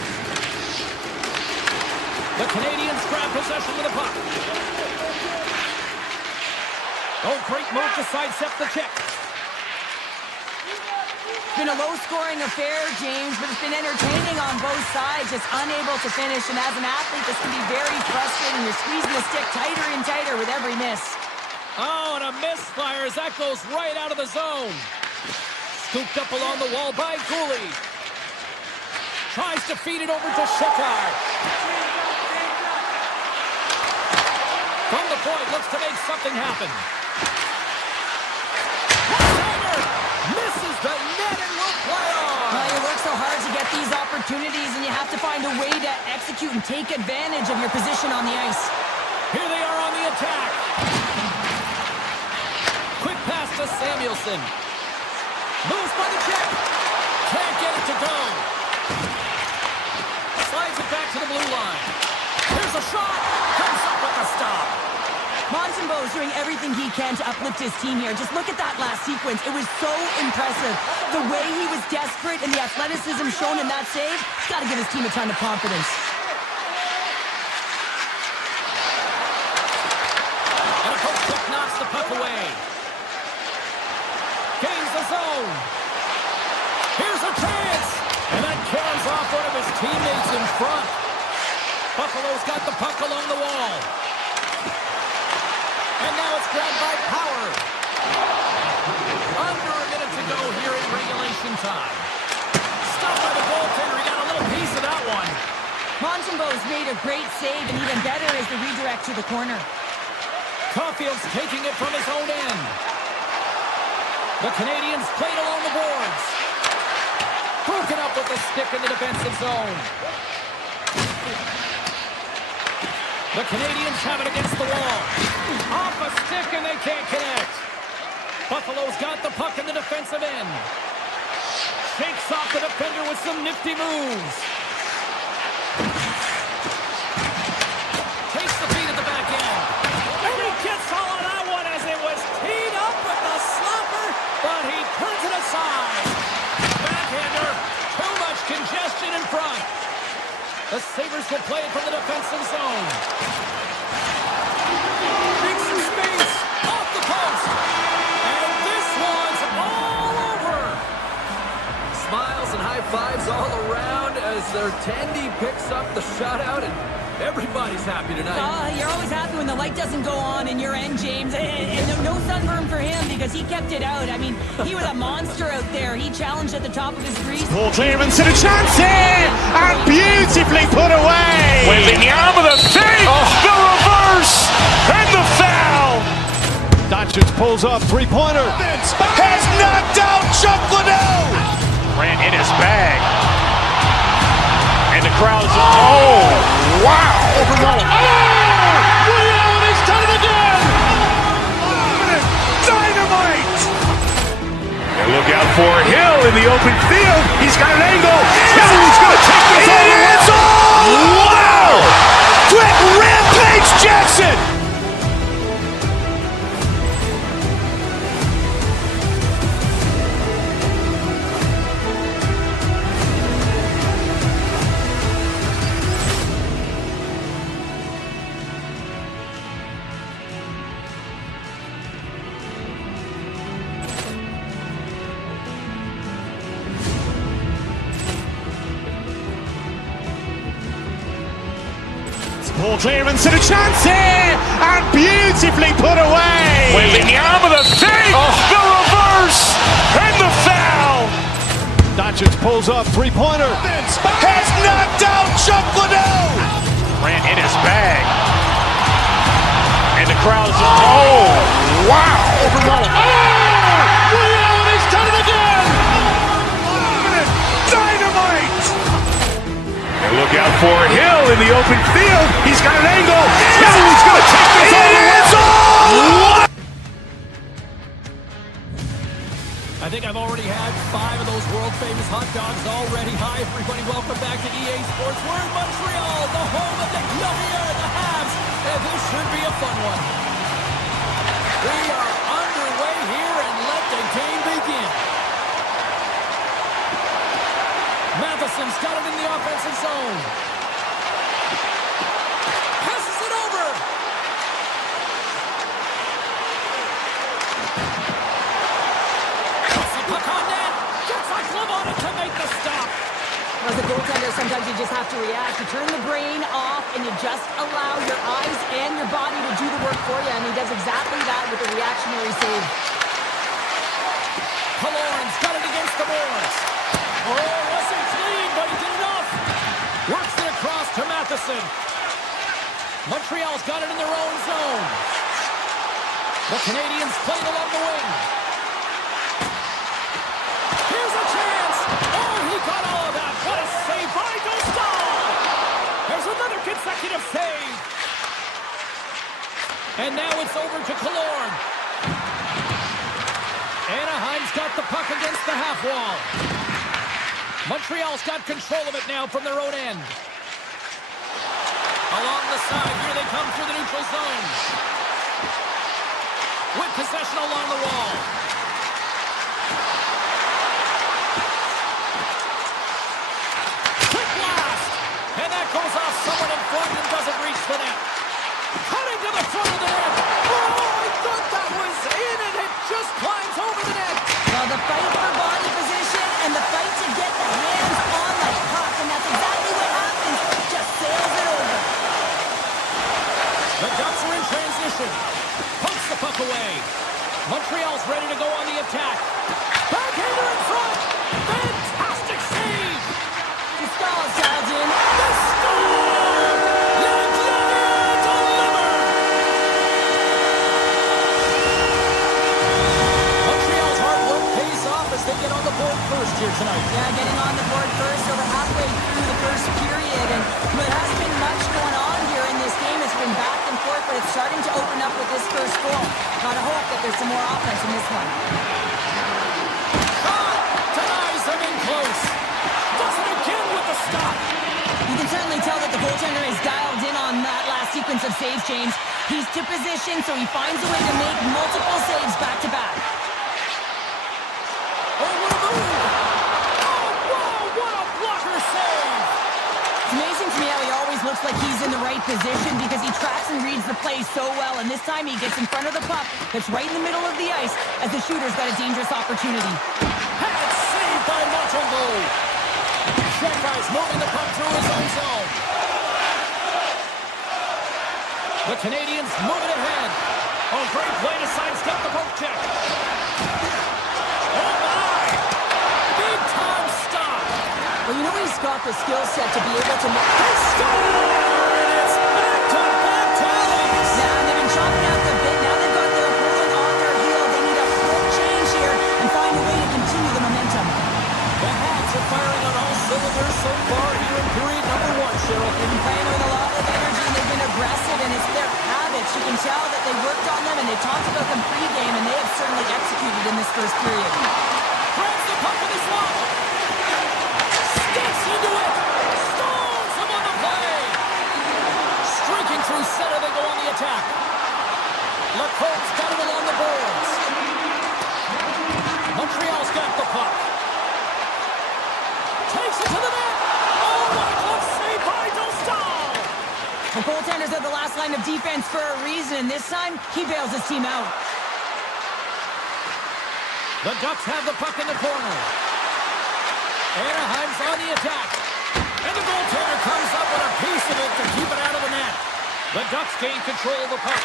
The Canadiens grab possession of the puck. Oh, great move to sidestep the check. It's been a low-scoring affair, James, but it's been entertaining on both sides, just unable to finish. And as an athlete, this can be very frustrating. You're squeezing the stick tighter and tighter with every miss. Oh, and a misfire as that goes right out of the zone. Scooped up along the wall by Cooley. Tries to feed it over to Sheckar. From the point, looks to make something happen. One-timer! Misses the net and will play on. Well, you work so hard to get these opportunities, and you have to find a way to execute and take advantage of your position on the ice. Here they are on the attack. Quick pass to Samuelson. Moves by the check. Can't get it to go. Slides it back to the blue line. Here's a shot. Comes up with the stop. Montembeault's doing everything he can to uplift his team here. Just look at that last sequence. It was so impressive. The way he was desperate and the athleticism shown in that save, he's got to give his team a ton of confidence. And a poke check knocks the puck away. Gains the zone. Here's a chance. And that carries off one of his teammates in front. Buffalo's got the puck along the wall. And now it's grabbed by Power. Under a minute to go here in regulation time. Stopped by the goaltender. He got a little piece of that one. Montembeault's made a great save, and even better is the redirect to the corner. Caulfield's taking it from his own end. The Canadiens played along the boards. Broken up with the stick in the defensive zone. The Canadiens have it against the wall. Off a stick and they can't connect. Buffalo's got the puck in the defensive end. Shakes off the defender with some nifty moves. Takes the feed at the back end. And he gets all of that one as it was teed up with the slapper, but he turns it aside. Backhander, too much congestion in front. The Sabres will play it from the defensive zone. Makes some space off the post. And this one's all over. Smiles and high fives all around as their Tandy picks up the shutout, and everybody's happy tonight. You're always happy when the light doesn't go on in your end, James. And no sunburn for him because he kept it out. I mean, he was a monster out there. He challenged at the top of his crease. Poor clearance and a chance here! And beautifully put away! Waving the arm of the fake! The reverse! And the foul! Doncic pulls up, three-pointer. Has knocked out Chuck Liddell! Ran in his bag. And the crowd's... Oh! Wow! Overruled. Willie Allen has done it again! Dynamite! And look out for Hill in the open field. He's got an angle. He's going to take this all the way. Wow! Quick Rampage Jackson! Poor clearance and a chance here! And beautifully put away! Waving the arm of the fake! The reverse! And the foul! Doncic pulls up, three-pointer. Has knocked out Chuck Liddell! Ran in his bag. And the crowd's... Oh! Wow! Overruled. Willie Allen has done it again! Dynamite! And look out for Hill in the open field. He's got an angle. He's going to take this all the way. What? I think I've already had 5 of those world-famous hot dogs already. Hi, everybody. Welcome back to EA Sports. We're in Montreal, the home of the Canadiens, the Habs, and this should be a fun one. We are underway here, and let the game begin. Matheson's got it in the offensive zone. Passes it over. Puck on net. Gets a glove on it to make the stop. As a goaltender, sometimes you just have to react. You turn the brain off and you just allow your eyes and your body to do the work for you. And he does exactly that with a reactionary save. Killorn's got it against the boards. Oh, wasn't clean, but he did enough. Works it across to Matheson. Montreal's got it in their own zone. The Canadiens played along the wing. Here's a chance. Oh, he got all of that. What a save by Dostal. There's another consecutive save. And now it's over to Killorn. Anaheim's got the puck against the half wall. Montreal's got control of it now from their own end. Along the side, here they come through the neutral zone. With possession along the wall. Quick blast! And that goes off someone in front and doesn't reach the net. Cutting to the front of the net. Oh, I thought that was in and it just climbs over the net. Well, the fight for body position and the fight to get the hands on the puck, and that's exactly what happens. Just sails it over. The Ducks are in transition. Pokes the puck away. Montreal's ready to go on the attack. Backhander in front. Fantastic save. Dostal dialed in. The score! Ledger delivered. first here tonight. Yeah, getting on the board first over halfway through the first period. And there hasn't been much going on here in this game. It's been back and forth, but it's starting to open up with this first goal. Gotta hope that there's some more offense in this one. Shot! Denies them in close. Does it again with the stop. You can certainly tell that the goaltender is dialed in on that last sequence of saves, James. He's to position, so he finds a way to make multiple saves back-to-back. Oh, what a move! Oh, wow, what a blocker save! It's amazing to me how he always looks like he's in the right position because he tracks and reads the play so well, and this time he gets in front of the puck that's right in the middle of the ice as the shooter's got a dangerous opportunity. Had it saved by Montreal. Checkers moving the puck through his own zone. The Canadiens moving ahead. Oh, great play to sidestep the poke check. Oh, my! Big time stop. Well, you know he's got the skill set to be able to make... They score! And it's back-to-back tallies. Now they've been chopping out the bit. Now they've got their opponent on their heel. They need a quick change here and find a way to continue the momentum. The Hawks are firing on all cylinders so far here in period number 1, Cheryl. They've been playing with a lot of energy, and they've been aggressive, and it's their habits. You can tell that they worked on them, and they talked about them pre-game, and they have certainly executed in this first period. Grabs the puck with his glove. Steps into it. Stones him on the play. Streaking through center, they go on the attack. LaCourte's got it along the boards. Montreal's got the puck. Takes it to the net. Oh, what a glove save by Dostal. The goaltenders are the last line of defense for a reason, and this time, he bails his team out. The Ducks have the puck in the corner. Anaheim's on the attack. And the goaltender comes up with a piece of it to keep it out of the net. The Ducks gain control of the puck.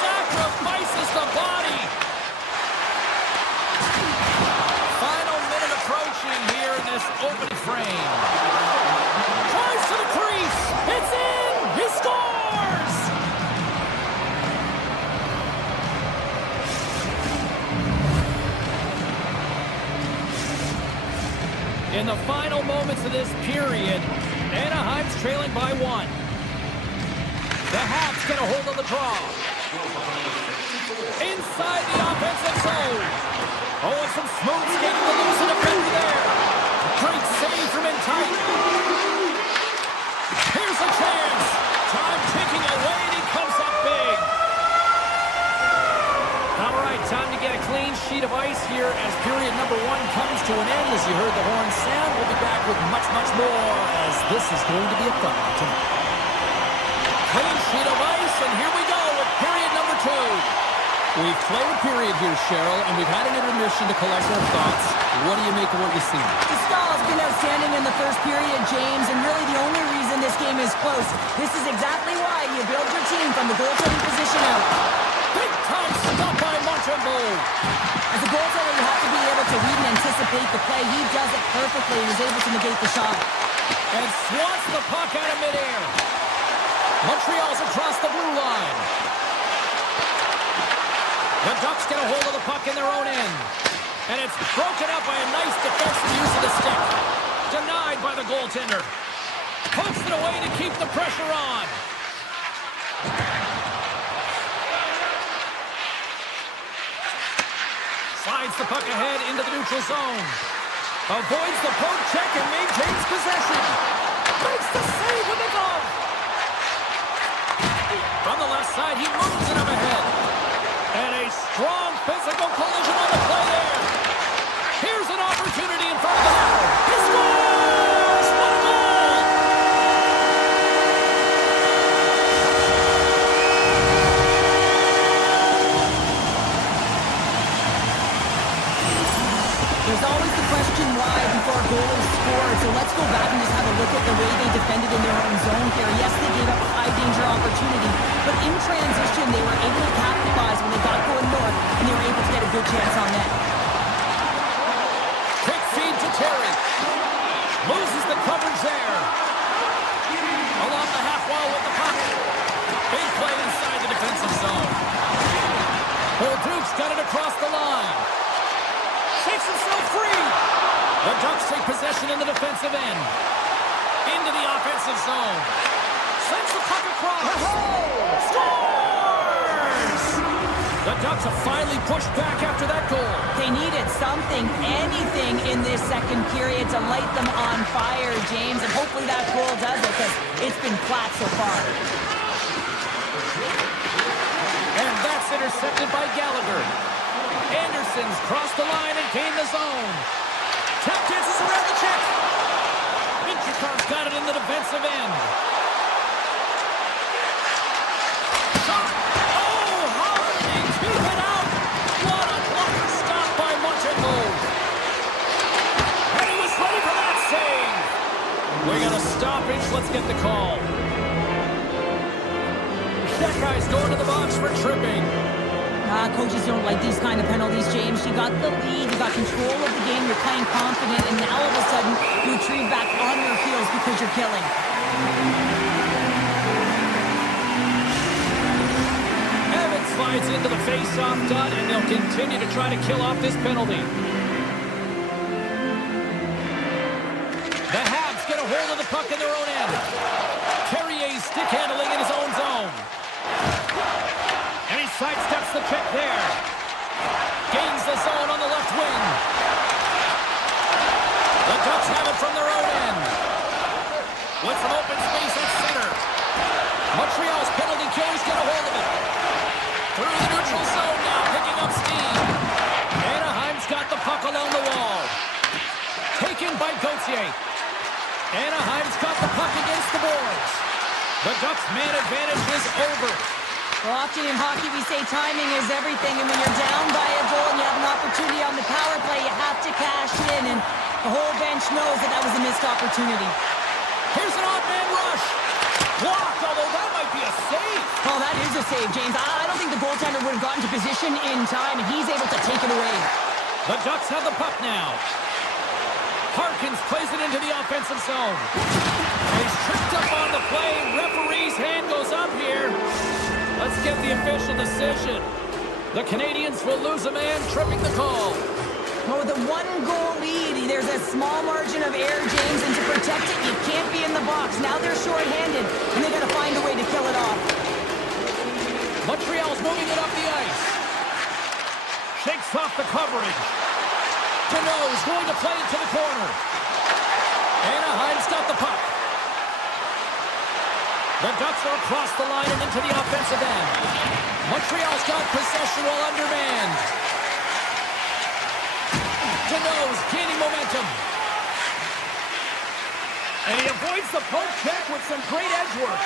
Sacrifices the body. Final minute approaching here in this opening frame. Tries to the crease. It's in. He scores. In the final moments of this period, Anaheim's trailing by 1. The Habs get a hold of the draw. Inside the offensive zone. Oh, and some smooth skating to lose a defender there. Great save from in tight. Here's a chance. Time ticking away, and he comes up big. All right, time to get a clean sheet of ice here as period number 1 comes to an end. As you heard the horn sound, we'll be back with much, much more as this is going to be a fun one tonight. Clean sheet of ice, and here we go with period number 2. We've played a period here, Cheryl, and we've had an intermission to collect our thoughts. What do you make of what you've seen? Dostal has been outstanding in the first period, James, and really the only reason this game is close. This is exactly why you build your team from the goaltending position out. Big time stop by Montreal. As a goaltender, you have to be able to read and anticipate the play. He does it perfectly and is able to negate the shot. And swats the puck out of midair. Montreal's across the blue line. The Ducks get a hold of the puck in their own end. And it's broken up by a nice defensive use of the stick. Denied by the goaltender. Pokes it away to keep the pressure on. Slides the puck ahead into the neutral zone. Avoids the poke check and maintains possession. Makes the save with the glove. From the left side, he moves it up ahead. And a strong physical collision on the play there. Here's an opportunity in front of the net. He scores! What a goal! There's always the question why before a goal is scored, so let's go back and just have a look at the way they defended in their own zone here. Yes, they gave up a high-danger opportunity, but in transition, they were able to capitalize when they got going north, and they were able to get a good chance on net. Quick feed to Terry. Loses the coverage there. Along the half wall with the puck. Big play inside the defensive zone. Duke's got it across the line. Shakes himself free. The Ducks take possession in the defensive end. Into the offensive zone. Sends the puck across. Scores! The Ducks have finally pushed back after that goal. They needed something, anything in this second period to light them on fire, James, and hopefully that goal does it, because it's been flat so far. And that's intercepted by Gallagher. Anderson's crossed the line and gained the zone. Tap dances around the check. Minchikov's got it in the defensive end. Shot. Oh, Hardy, keep it out. What a blocker stop by Montreal. And he was ready for that save. We got a stoppage. Let's get the call. That guy's going to the box for tripping. Coaches don't like these kind of penalties, James. You got the lead, you got control of the game, you're playing confident, and now all of a sudden you retrieve back on your heels because you're killing. Evans slides into the face-off dot, and they'll continue to try to kill off this penalty. The Habs get a hold of the puck in their own end. Carrier's stick handling in his own zone. And he sidesteps the check there. Gains the zone on the left wing. The Ducks have it from their own end. With some open space at center. Montreal's penalty killers get a hold of it. Through the neutral zone now, picking up steam. Anaheim's got the puck along the wall. Taken by Gauthier. Anaheim's got the puck against the boards. The Ducks' man advantage is over. Well, often in hockey we say timing is everything, and when you're down by a goal and you have an opportunity on the power play, you have to cash in, and the whole bench knows that that was a missed opportunity. Here's an odd-man rush. Blocked, although that might be a save. Oh, that is a save, James. I don't think the goaltender would have gotten to position in time, and he's able to take it away. The Ducks have the puck now. Harkins plays it into the offensive zone. He's tripped up on the play. Referee's hand goes up here. Let's get the official decision. The Canadiens will lose a man, tripping the call. Oh, the one-goal lead. There's a small margin of error, James, and to protect it, you can't be in the box. Now they're short-handed, and they got to find a way to kill it off. Montreal's moving it up the ice. Shakes off the coverage. Cano's going to play it to the corner. Anaheim's got the puck. The Ducks are across the line and into the offensive end. Montreal's got possession while undermanned. Cano's gaining momentum. And he avoids the poke check with some great edge work.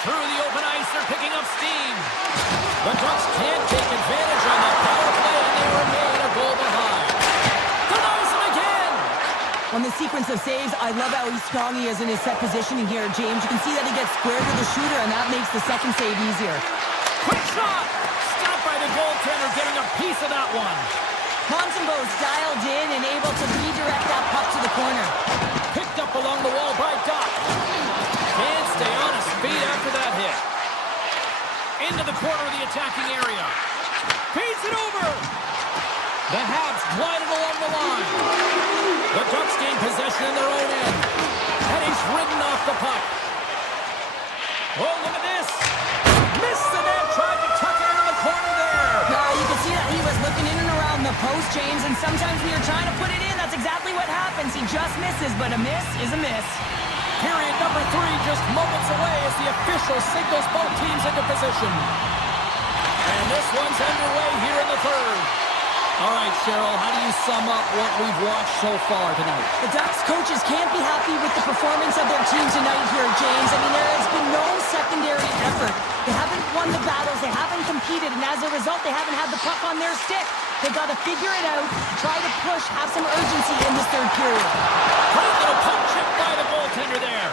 Through the open ice, they're picking up steam. The Ducks can't take advantage on that power play, and they remain a goal behind. Cano's him again! On the sequence of saves, I love how strong he is in his set positioning here, James. You can see that he gets square to the shooter, and that makes the second save easier. Quick shot! Stopped by the goaltender, getting a piece of that one. Ponsonbo's dialed in and able to redirect that puck to the corner. Picked up along the wall by Doc. Can't stay on his feet after that hit. Into the corner of the attacking area. Feeds it over! The Habs glided along the line. The Ducks gain possession in their own end. And he's ridden off the puck. Oh, look at this. Missed the net, tried to tuck it into the corner there. You can see that he was looking in and around the post, James, and sometimes when you're trying to put it in, that's exactly what happens. He just misses, but a miss is a miss. Period number 3 just moments away as the official signals both teams into position. And this one's underway here in the third. All right, Cheryl, how do you sum up what we've watched so far tonight? The Ducks coaches can't be happy with the performance of their team tonight here, James. I mean, there has been no secondary effort. They haven't won the battles, they haven't competed, and as a result, they haven't had the puck on their stick. They've got to figure it out, try to push, have some urgency in this third period. Great little poke check by the goaltender there.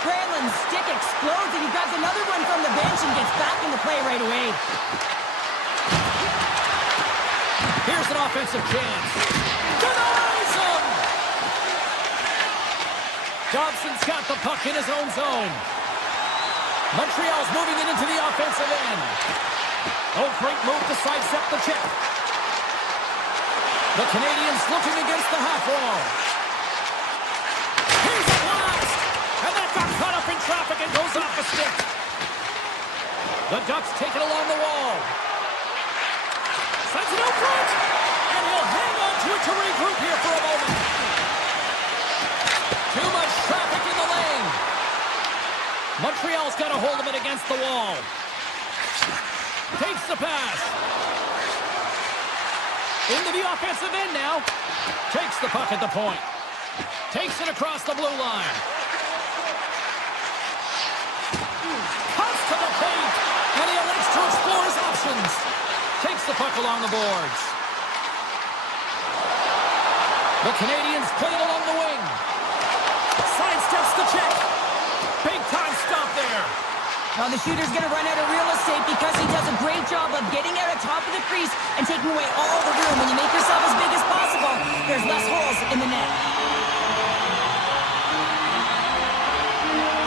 Granlund's stick explodes, and he grabs another one from the bench and gets back into play right away. Here's an offensive chance. Denies him! Dobson's got the puck in his own zone. Montreal's moving it into the offensive end. Oh, great move to sidestep the check. The Canadiens looking against the half wall. Here's a blast! And that got caught up in traffic and goes off the stick. The Ducks take it along the wall. Sends it out front! And he'll hang on to it to regroup here for a moment. Too much traffic in the lane. Montreal's got a hold of it against the wall. Takes the pass. Into the offensive end now. Takes the puck at the point. Takes it across the blue line. Cuts to the paint. And he elects to explore his options. Takes the puck along the boards. The Canadiens play it along the wing. Sidesteps the check. Big time stop there. Now the shooter's going to run out of real estate because he does a great job of getting out of top of the crease and taking away all the room. When you make yourself as big as possible, there's less holes in the net.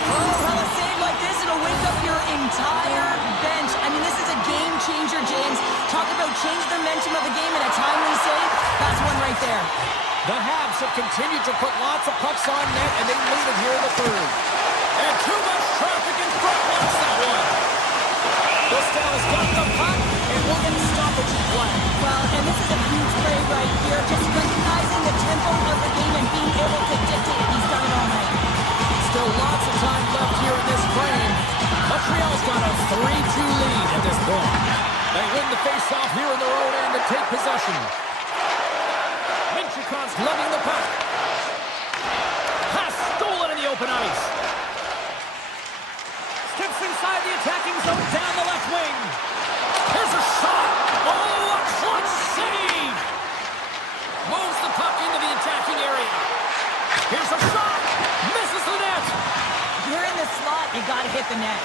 Oh, well, a save like this, it'll wake up your entire bench. I mean, this is a game changer, James. Talk about change the momentum of the game in a timely save. That's one right there. The Habs have continued to put lots of pucks on net, and they lead it here in the third. And too much traffic in front blocks that one. Buffallo's got the puck, and we'll get a stoppage in play. Well, and this is a huge play right here. Just recognizing the tempo of the game and being able to dictate it. He's done it all night. Still lots of time left here in this frame. Montreal's got a 3-2 lead at this point. They win the face-off here in their own end to take possession. Minchuk's lugging the puck. Pass stolen in the open ice. Steps inside the attacking zone down the left wing. Here's a shot. Oh, a clutch save. Moves the puck into the attacking area. Here's a shot. Misses the net. If you're in the slot, you got to hit the net.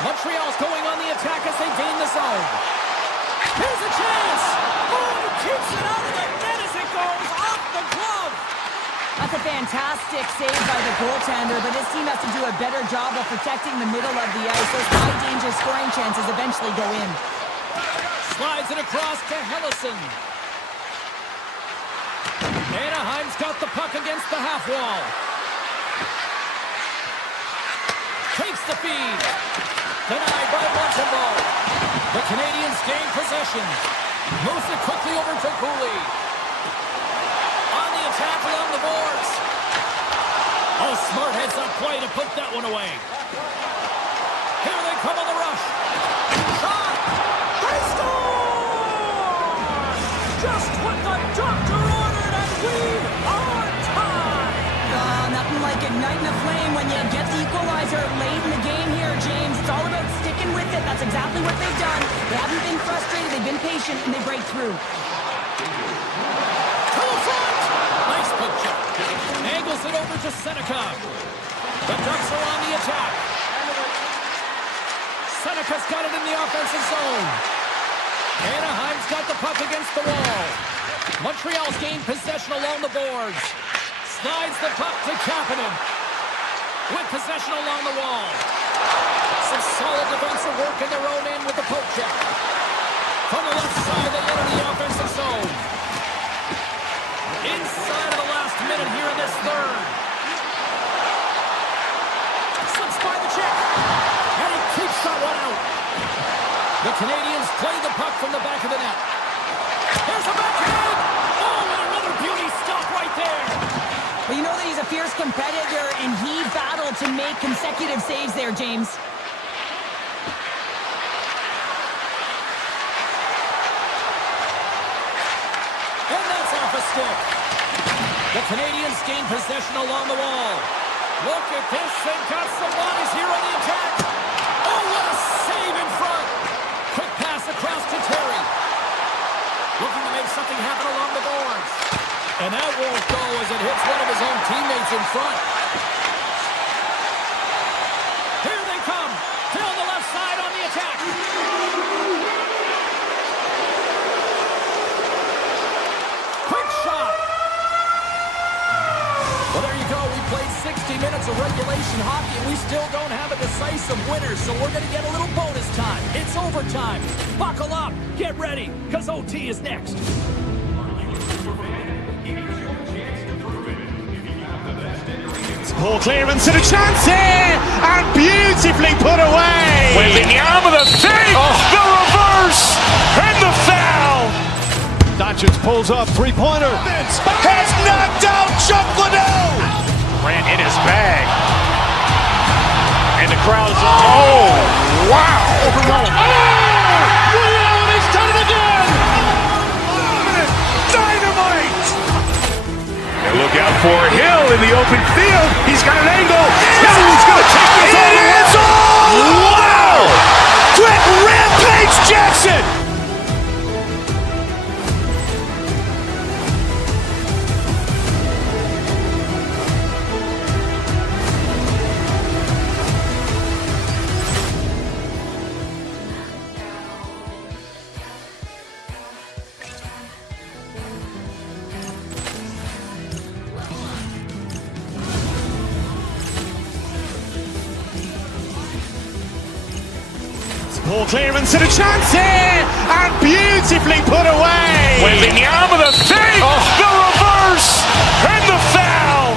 Montreal's going on the attack as they gain the zone. Here's a chance. Oh, keeps it out of the net as it goes off the glove. That's a fantastic save by the goaltender, but his team has to do a better job of protecting the middle of the ice. Those high-danger scoring chances eventually go in. Slides it across to Hellison. Anaheim's got the puck against the half wall. Takes the feed. Denied by Montreal. The Canadiens gain possession. Moves it quickly over to Cooley. On the attack along the boards. Oh, smart heads-up play to put that one away. Here they come on the rush. Shot! They score! Just what the doctor ordered, and we are tied! Nothing like igniting a flame when you get the equalizer late in the game here, James. It's all about sticking with it. That's exactly what they've done. They haven't been frustrated. They've been patient, and they break through. Nice poke check. Angles it over to Seneca. The Ducks are on the attack. Seneca's got it in the offensive zone. Anaheim's got the puck against the wall. Montreal's gained possession along the boards. Slides the puck to Kapanen. With possession along the wall. Some solid defensive work in their own end with the poke check. From the left side, they enter the offensive zone. Inside of the last minute here in this third. Slips by the check. And he keeps that one out. The Canadiens play the puck from the back of the net. Here's a backhand. Oh, and another beauty stop right there. Well, you know that he's a fierce competitor, and he battled to make consecutive saves there, James. And that's off a stick. The Canadiens gain possession along the wall. Look at this. They've got some bodies here on the attack. Oh, what a save in front. Quick pass across to Terry. Looking to make something happen along the boards. And that won't go as it hits one of his own teammates in front. Here they come. Fill the left side on the attack. Quick shot. Well, there you go. We played 60 minutes of regulation hockey, and we still don't have a decisive winner, so we're going to get a little bonus time. It's overtime. Buckle up. Get ready, because OT is next. Ball clearance and a chance here, and beautifully put away. Waving the arm of the fake, the reverse, and the foul. Doncic pulls up, three-pointer. Has knocked out Chuck Liddell. Ran in his bag. And the crowd is, oh, wow. Ray Allen has done it again. Dynamite. And look out for Hill in the open field. He's got an angle. He's going to take this all the way. Wow. Quick Rampage Jackson. Ball clearance and a chance here, and beautifully put away. Waving the arm of the fake, the reverse, and the foul.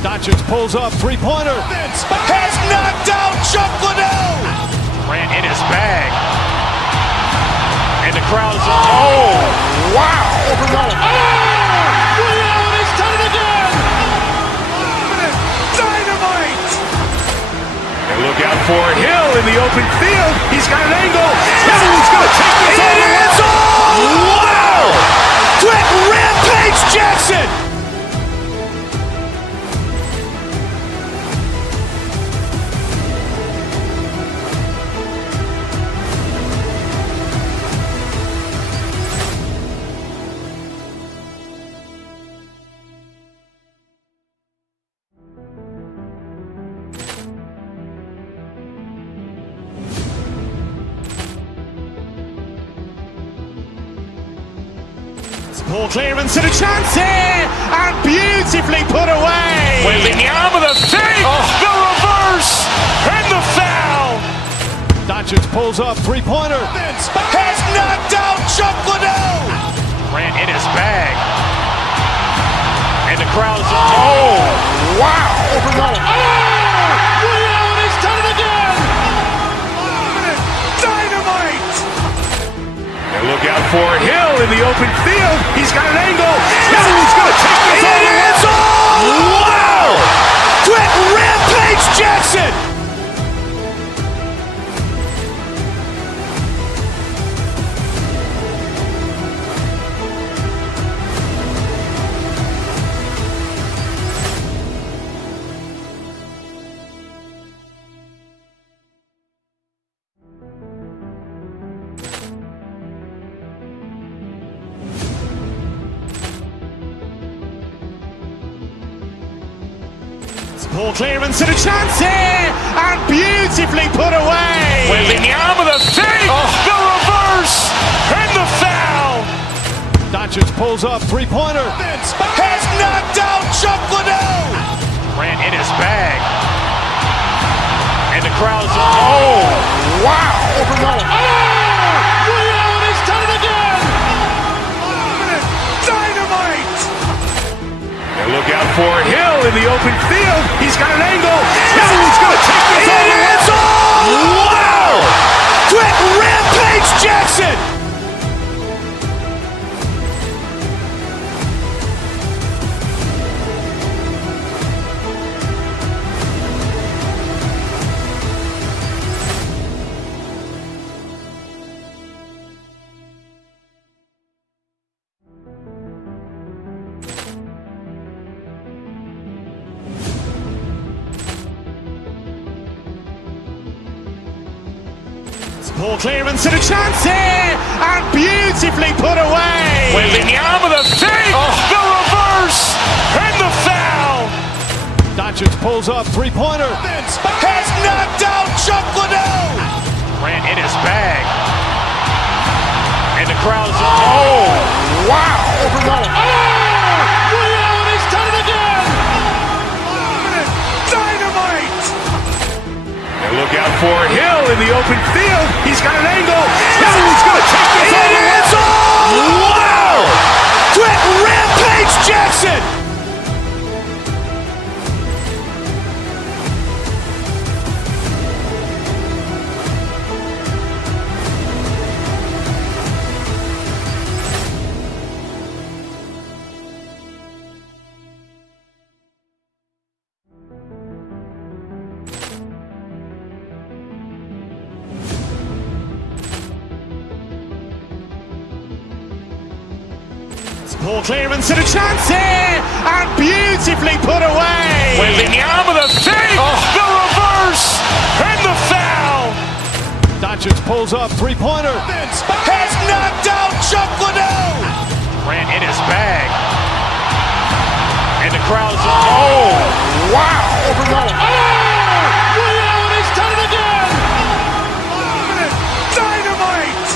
Doncic pulls up, three-pointer. Has knocked out Chuck Liddell. Ran in his bag. And the crowd is, oh, wow. Ray Allen has done it again. Dynamite. And look out for Hill in the open field. He's got an angle. He's going to take this all the way. Wow. Quick Rampage Jackson. Ball clearance and a chance here, and beautifully put away. Waving the arm of the fake, the reverse, and the foul. Doncic pulls up, three-pointer. Has knocked out Chuck Liddell. Ran in his bag. And the crowd is, oh, wow. Ray Allen has done it again. Dynamite. And look out for Hill in the open field. He's got an angle. He's going to take this all the way. Wow. Quick Rampage Jackson. Ball clearance and a chance here, and beautifully put away. Waving the arm of the fake, the reverse, and the foul. Doncic pulls up, three-pointer. Has knocked out Chuck Liddell. Ran in his bag. And the crowd is, oh, wow. Ray Allen has done it again. Dynamite. And look out for Hill in the open field. He's got an angle. He's going to take this all the way. Wow. Quick Rampage Jackson. Ball clearance and a chance here, and beautifully put away. Waving the arm of the fake, the reverse, and the foul. Doncic pulls up, three-pointer. Has knocked out Chuck Liddell. Ran in his bag. And the crowd is, oh, wow. Ray Allen has done it again. Dynamite. And look out for Hill in the open field. He's got an angle. He's going to take this all the way. Wow. Quick Rampage Jackson. Poor clearance and a chance here, and beautifully put away. Wembanyama with a save, the reverse, and the foul. Doncic pulls up, three-pointer. Has knocked out Chuck Liddell. Ran in his bag. And the crowd's, oh, wow. Ray Allen has done it again. Dynamite.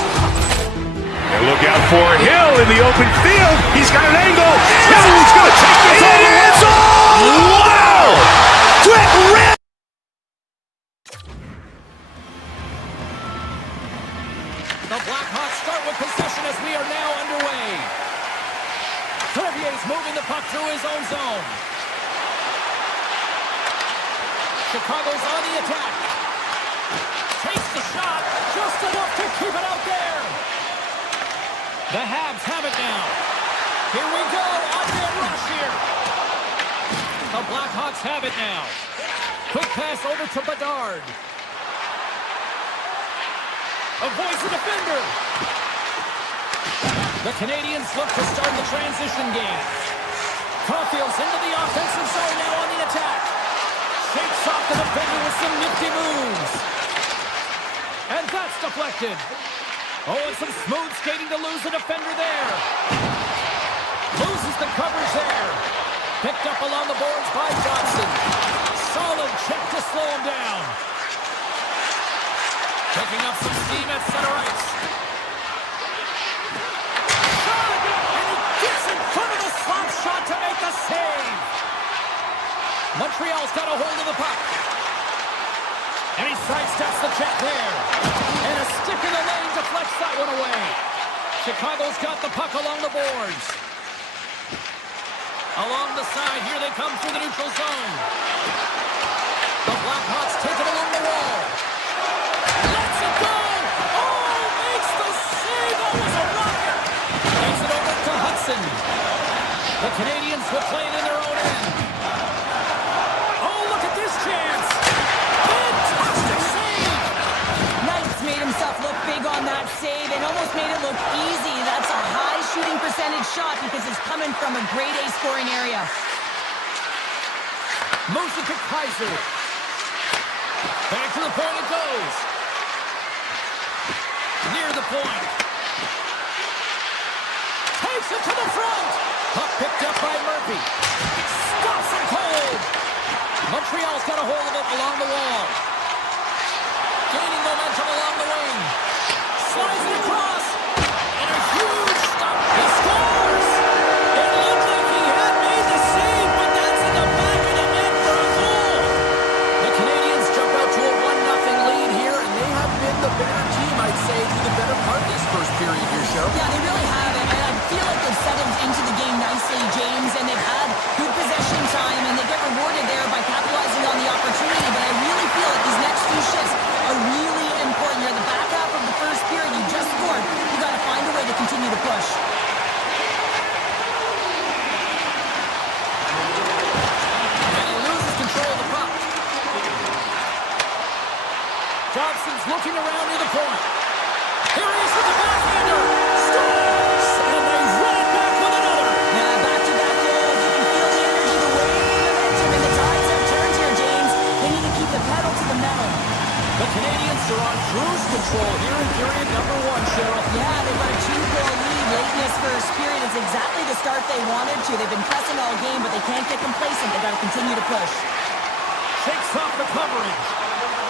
And look out for Hill in the open field. He's got an angle. Hill's going to take this all the way. Wow. Quick rip. The Blackhawks start with possession as we are now underway. Creevier's moving the puck through his own zone. Chicago's on the attack. Takes the shot, just enough to keep it out there. The Habs have it now. Here we go, on the rush here. The Blackhawks have it now. Quick pass over to Bedard. Avoids the defender. The Canadiens look to start the transition game. Caulfield's into the offensive zone now on the attack. Shakes off the defender with some nifty moves. And that's deflected. Oh, and some smooth skating to lose the defender there. Loses the coverage there. Picked up along the boards by Johnson. Solid check to slow him down. Picking up some steam at center ice. Shot! And he gets in front of the slap shot to make the save. Montreal's got a hold of the puck. And he sidesteps the check there. And a stick in the lane deflects that one away. Chicago's got the puck along the boards. Along the side, here they come through the neutral zone. The Blackhawks take it along the wall. Lets it go! Oh, makes the save! That was a rocket! Takes it over to Hudson. The Canadiens will play it in their own end. Oh, look at this chance! Fantastic save! Knight's made himself look big on that save and almost made it look easy. That's a high shooting percentage shot because it's coming from a grade A scoring area. Moves it to Kaiser. Back to the point it goes. Near the point. Takes it to the front. Puck picked up by Murphy. Stops it cold. Montreal's got a hold of it along the wall. Gaining momentum along the wing. Slides it across. And a huge stop. He scores. It looked like he had made the save, but that's in the back of the net for a goal. The Canadiens jump out to a 1-0 lead here, and they have been the better team, I'd say, through the better part of this first period here, Cheryl. Yeah, they really have it, and I feel like they've settled into the game nicely, James, and they've had good possession time, and they get rewarded there by capitalizing on the opportunity, but I really feel like these next few shifts are really important. You're in the back half of the first period, you just scored, you got to find a way to continue to push. And he loses control of the puck. Johnson's looking around near the point. Here he is with the backhander. Scores! And they run it back with another. Yeah, back-to-back goals. You can feel the energy, the wave, the momentum, and the tides have turned here, James. They need to keep the pedal to the metal. The Canadiens are on cruise control here in period number 1, Cheryl. Yeah, they've got a 2-goal lead late in this first period. It's exactly the start they wanted to. They've been pressing all game, but they can't get complacent. They've got to continue to push. Shakes off the coverage.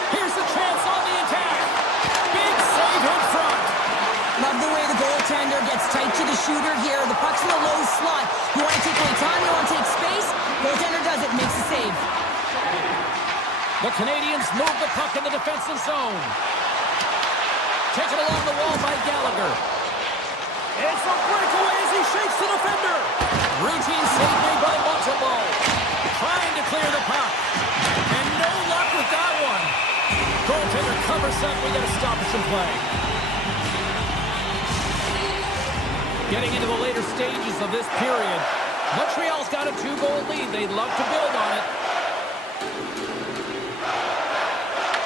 Here's the chance on the attack. Big save in front. Love the way the goaltender gets tight to the shooter here. The puck's in a low slot. You want to take away time, you want to take space. Goaltender does it, makes a save. The Canadiens move the puck in the defensive zone. Taken along the wall by Gallagher. It's a breakaway as he shakes the defender. Routine save made by Buffallo. Trying to clear the puck. And no luck with that one. Goaltender covers up. We got to stop some play. Getting into the later stages of this period, Montreal's got a 2-goal lead. They'd love to build on it.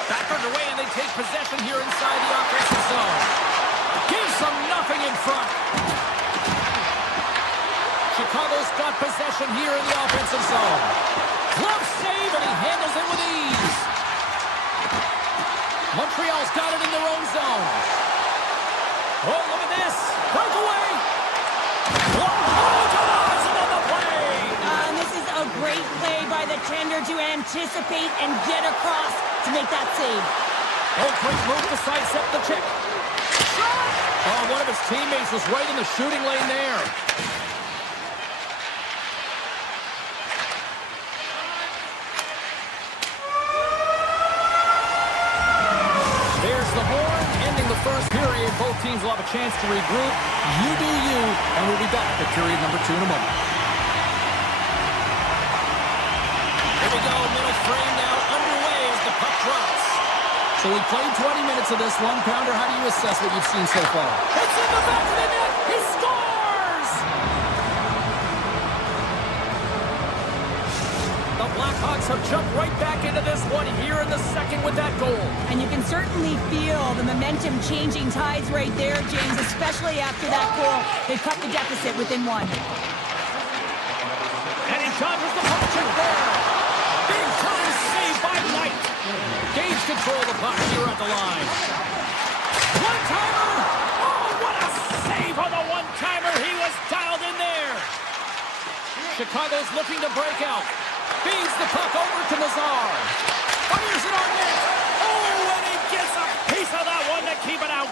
Back underway, and they take possession here inside the offensive zone. Gives them nothing in front. Chicago's got possession here in the offensive zone. Glove save, and he handles it with ease. Montreal's got it in their own zone. Oh, look at this. Breakaway. Oh, denies another play. This is a great play by the tender to anticipate and get across to make that save. Oh, great move to sidestep the check. Shot! Oh, one of his teammates was right in the shooting lane there. There's the horn, ending the first period. Both teams will have a chance to regroup. You do you, and we'll be back at period number 2 in a moment. Here we go, middle frame now underway as the puck drops. So we played 20 minutes of this one. Pounder, how do you assess what you've seen so far? It's in the back of the net. He scores! The Blackhawks have jumped right back into this one here in the second with that goal. And you can certainly feel the momentum changing tides right there, James, especially after that goal. They cut the deficit within one. And he dodges the puck check there. Big time save by Knight. Gage control the puck here at the line. One-timer! Oh, what a save on the one-timer! He was dialed in there! Chicago's looking to break out. Feeds the puck over to Nazar. Fires it on net. Oh, and he gets a piece of that one to keep it out.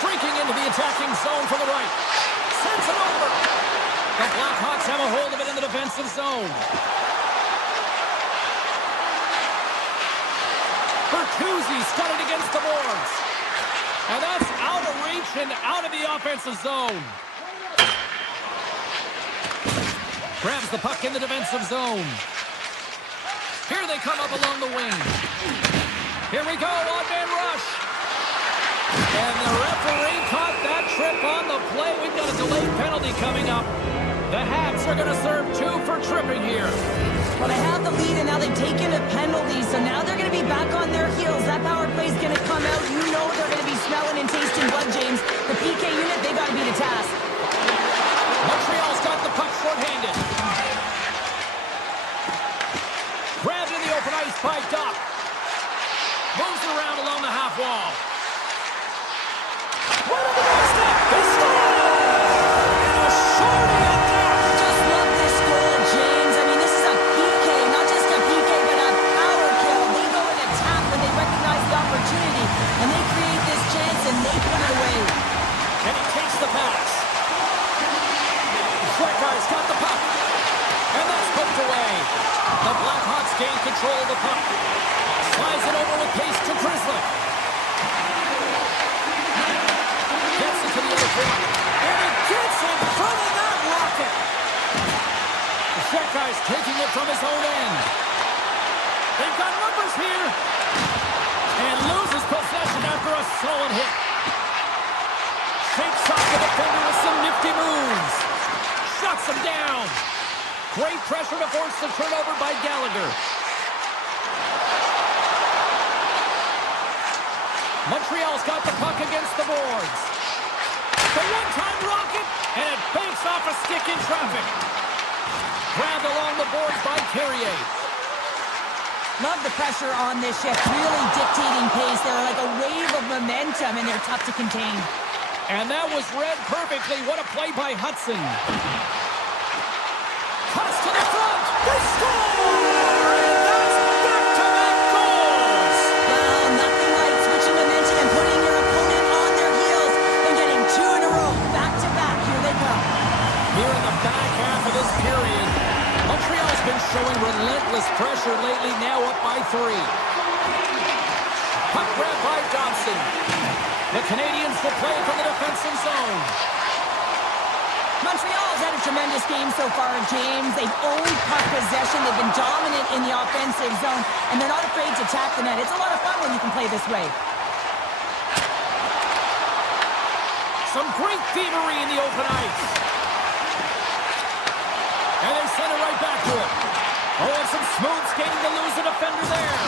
Streaking into the attacking zone from the right. Sends it over. The Blackhawks have a hold of it in the defensive zone. Bertuzzi's got it against the boards. And that's out of reach and out of the offensive zone. Grabs the puck in the defensive zone. Here they come up along the wing. Here we go, on-man rush. And the referee caught that trip on the play. We've got a delayed penalty coming up. The Habs are going to serve 2 for tripping here. Well, they have the lead, and now they've taken a penalty, so now they're going to be back on their heels. That power play's going to come out. You know they're going to be smelling and tasting blood, James. The PK unit, they got to be the task. Montreal's got the puck short-handed. Grabbed in the open ice by Doc. Moves it around along the half wall. Right on the doorstep. They score! And a shorty up there. Just love this goal, James. I mean, this is a PK, not just a PK, but a power kill. They go and attack when they recognize the opportunity, and they create this chance, and they put it away. And he takes the pass. Guy's got the puck. And that's poked away. The Blackhawks gain control of the puck. Slides it over with pace to Grizzly. Gets it to the other point. And he gets in front of that rocket. The guy's taking it from his own end. They've got numbers here. And loses possession after a solid hit. Shakes off the defender with some nifty moves. Shuts him down. Great pressure to force the turnover by Gallagher. Montreal's got the puck against the boards. The one-time rocket, and it banks off a stick in traffic. Grabbed along the boards by Carrier. Love the pressure on this shift. Really dictating pace. They're like a wave of momentum, and they're tough to contain. And that was read perfectly. What a play by Hudson. Cuts to the front. They score! And that's back-to-back goals. Well, nothing like switching momentum and putting your opponent on their heels and getting 2 in a row. Back-to-back. Here they come. Here in the back half of this period, Montreal's been showing relentless pressure lately, now up by 3. Puck grab by Dobson. The Canadiens will play from the defensive zone. Montreal's had a tremendous game so far, James. They've owned puck possession. They've been dominant in the offensive zone, and they're not afraid to attack the net. It's a lot of fun when you can play this way. Some great thievery in the open ice. And they send it right back to him. Oh, and some smooth skating to lose the defender there.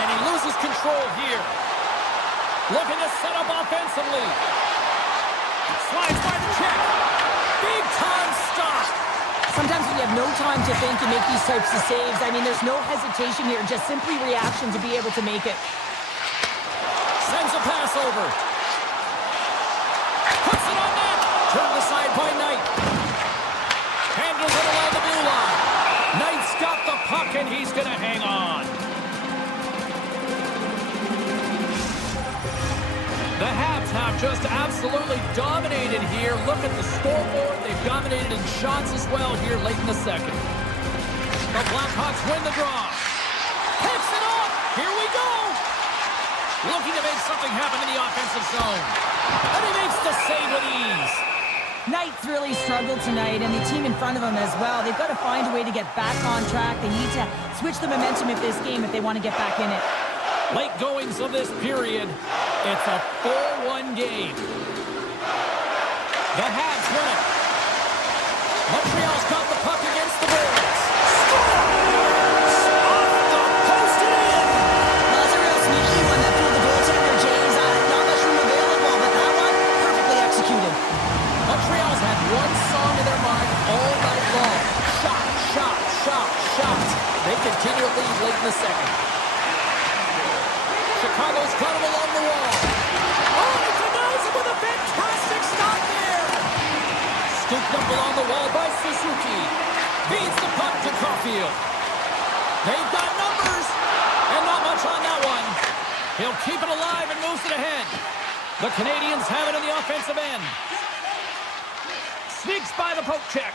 And he loses control here. Looking to set up offensively. Slides by the check. Big time no time to think and make these types of saves. I mean, there's no hesitation here, just simply reaction to be able to make it. Sends a pass over. Puts it on net. Turned aside by Knight. Handles it along the blue line. Knight's got the puck, and he's going to hang on. The Habs have just absolutely dominated here. Look at the scoreboard. They've dominated in shots as well here late in the second. The Blackhawks win the draw. Picks it up. Here we go. Looking to make something happen in the offensive zone. And he makes the save with ease. Knight's really struggled tonight, and the team in front of him as well. They've got to find a way to get back on track. They need to switch the momentum of this game if they want to get back in it. Late goings of this period. It's a 4-1 game. The Habs win it. Montreal's got the puck against the boards. Scores! Off the post and in! Well, that's a real sneaky one that threw the goaltender, James. Not much room available, but that one, perfectly executed. Montreal's had one song in their mind all night long. Shot, shot, shot, shot. They continue to lead late in the second. Chicago's got him along the wall. Oh, he denies him with a fantastic stop there. Scooped up along the wall by Suzuki. Feeds the puck to Caulfield. They've got numbers, and not much on that one. He'll keep it alive and moves it ahead. The Canadiens have it in the offensive end. Sneaks by the poke check.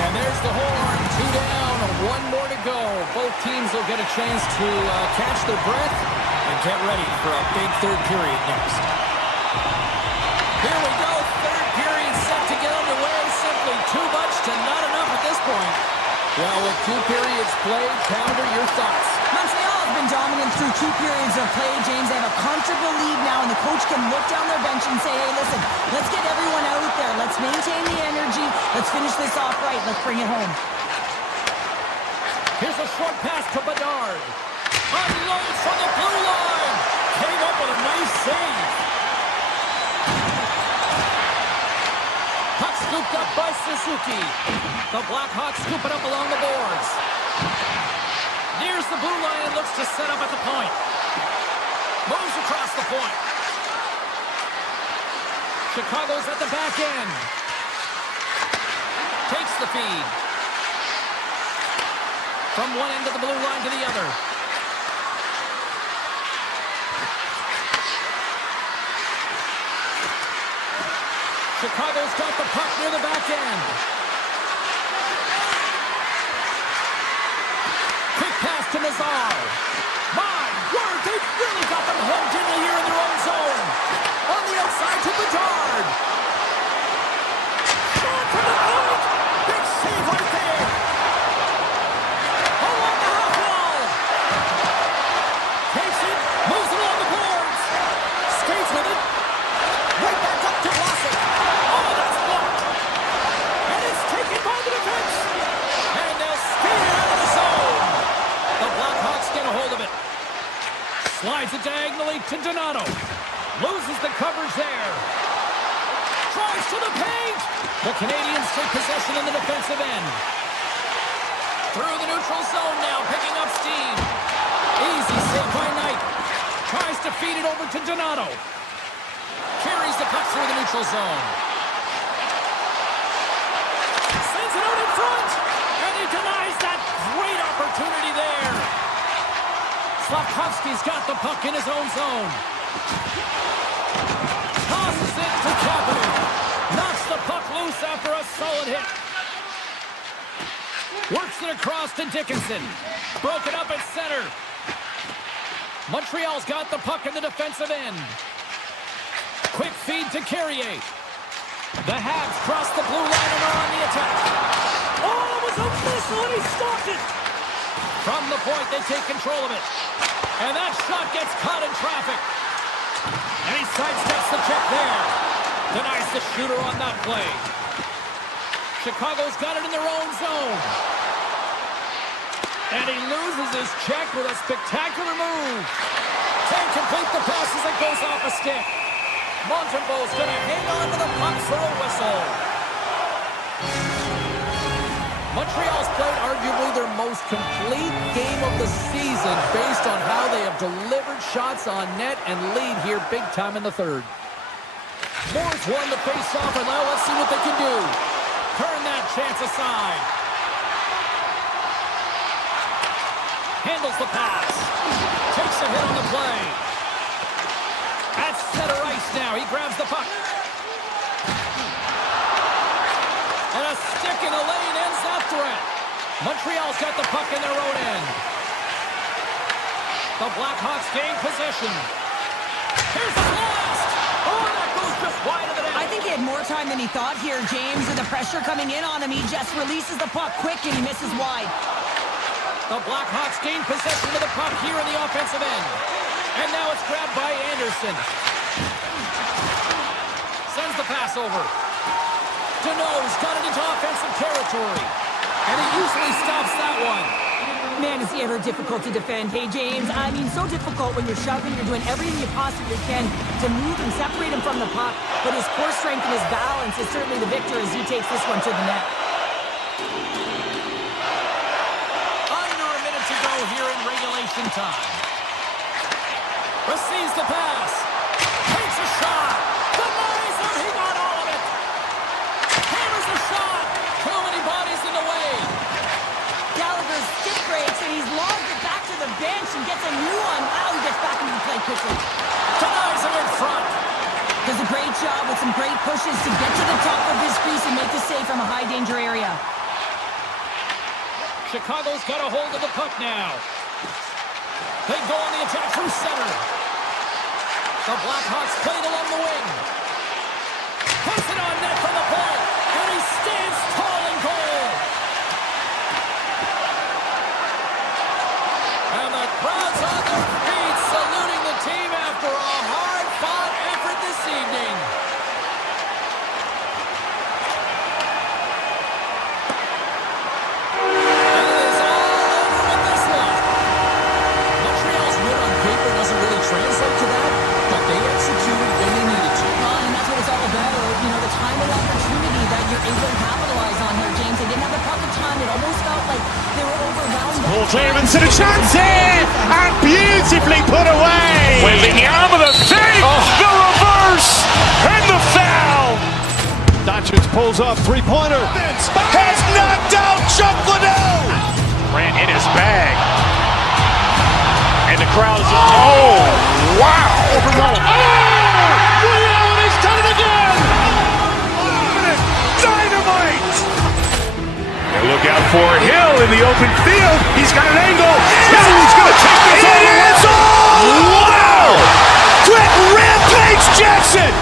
And there's the horn. 2 down, 1 more to go. Both teams will get a chance to catch their breath and get ready for a big third period next. Here we go. Third period set to get underway. Simply too much to not enough at this point. Well, with 2 periods played, Pounder, your thoughts? Montreal has been dominant through 2 periods of play, James. They have a comfortable lead now, and the coach can look down their bench and say, hey, listen, let's get everyone out there. Let's maintain the energy. Let's finish this off right. Let's bring it home. Here's a short pass to Bedard. Unloads from the blue line. Came up with a nice save. Puck scooped up by Suzuki. The Blackhawks scoop it up along the boards. Nears the blue line and looks to set up at the point. Moves across the point. Chicago's at the back end. Takes the feed. From one end of the blue line to the other. Chicago's got the puck near the back end. Quick pass to Nazar. My word, they've really got them hemmed in here in their own zone. On the outside to Bedard. Shot from the point. Big save right there. Along the half wall. Takes it, moves it along the boards. Skates with it. Right back up to Blossom. Oh, that's blocked. And it's taken by the defense. And they'll skate it out of the zone. The Blackhawks get a hold of it. Slides it diagonally to Donato. Loses the coverage there. Tries to the paint. The Canadiens take possession in the defensive end. Through the neutral zone now, picking up steam. Easy save by Knight. Tries to feed it over to Donato. Carries the puck through the neutral zone. Sends it out in front. And he denies that great opportunity there. Slafkovsky's got the puck in his own zone. Tosses it to Kapanen. Knocks the puck loose after a solid hit. Works it across to Dickinson. Broken up at center. Montreal's got the puck in the defensive end. Quick feed to Carrier. The Habs cross the blue line and are on the attack. Oh, it was a missile and he stopped it. From the point, they take control of it. And that shot gets caught in traffic. And he sidesteps the check there. Denies the shooter on that play. Chicago's got it in their own zone. And he loses his check with a spectacular move. Can't complete the pass as it goes off a stick. Montembeau's going to hang on to the puck for a whistle. Montreal's played arguably their most complete game of the season based on how they have delivered shots on net and lead here big time in the third. Moore's won the face-off, and now let's see what they can do. Turn that chance aside. Handles the pass. Takes a hit on the play. At center ice now. He grabs the puck. And a stick in the lane ends that threat. Montreal's got the puck in their own end. The Blackhawks gain possession. Here's the blast! Oh, that goes just wide of the net. I think he had more time than he thought here, James. With the pressure coming in on him, he just releases the puck quick and he misses wide. The Blackhawks gain possession of the puck here in the offensive end. And now it's grabbed by Anderson. Sends the pass over. Deneau's got it into offensive territory. And he usually stops that one. Man, is he ever difficult to defend. Hey, James, I mean, so difficult when you're shoving, you're doing everything you possibly can to move and separate him from the puck. But his core strength and his balance is certainly the victor as he takes this one to the net. Under a minute to go here in regulation time. Receives the pass. Takes a shot. Denies him. He got all of it. Hammers a shot. Too many bodies in the way. Gallagher's stick breaks, and he's logged it back to the bench and gets a new one. Wow, he gets back into the play quickly. Denies him in front. Does a great job with some great pushes to get to the top of his crease and make the save from a high-danger area. Chicago's got a hold of the puck now. They go on the attack from center. The Blackhawks play it along the wing. Puts it on net from the point. And he stands tall in goal. And the crowd's on their feet saluting the team after a hard-fought effort this evening. And it is all over with this one. Montreal's win on paper doesn't really translate to that, but they executed when they needed to. Well, and that's what it's all about. You know, the time and opportunity that you're able to capitalize on here, James. They didn't have the puck a ton. It almost felt like they were overwhelmed. Ball clearance and a chance here, and beautifully put away. Waving the arm of the save, the reverse, and the foul. Doncic pulls off three-pointer. Has knocked out Chuck Liddell. Ran in his bag. And the crowd is, oh, wow. He's done it again! Dynamite. And look out for Hill in the open field. He's got an angle. He's going to take this all the way. Wow. Quick Rampage Jackson.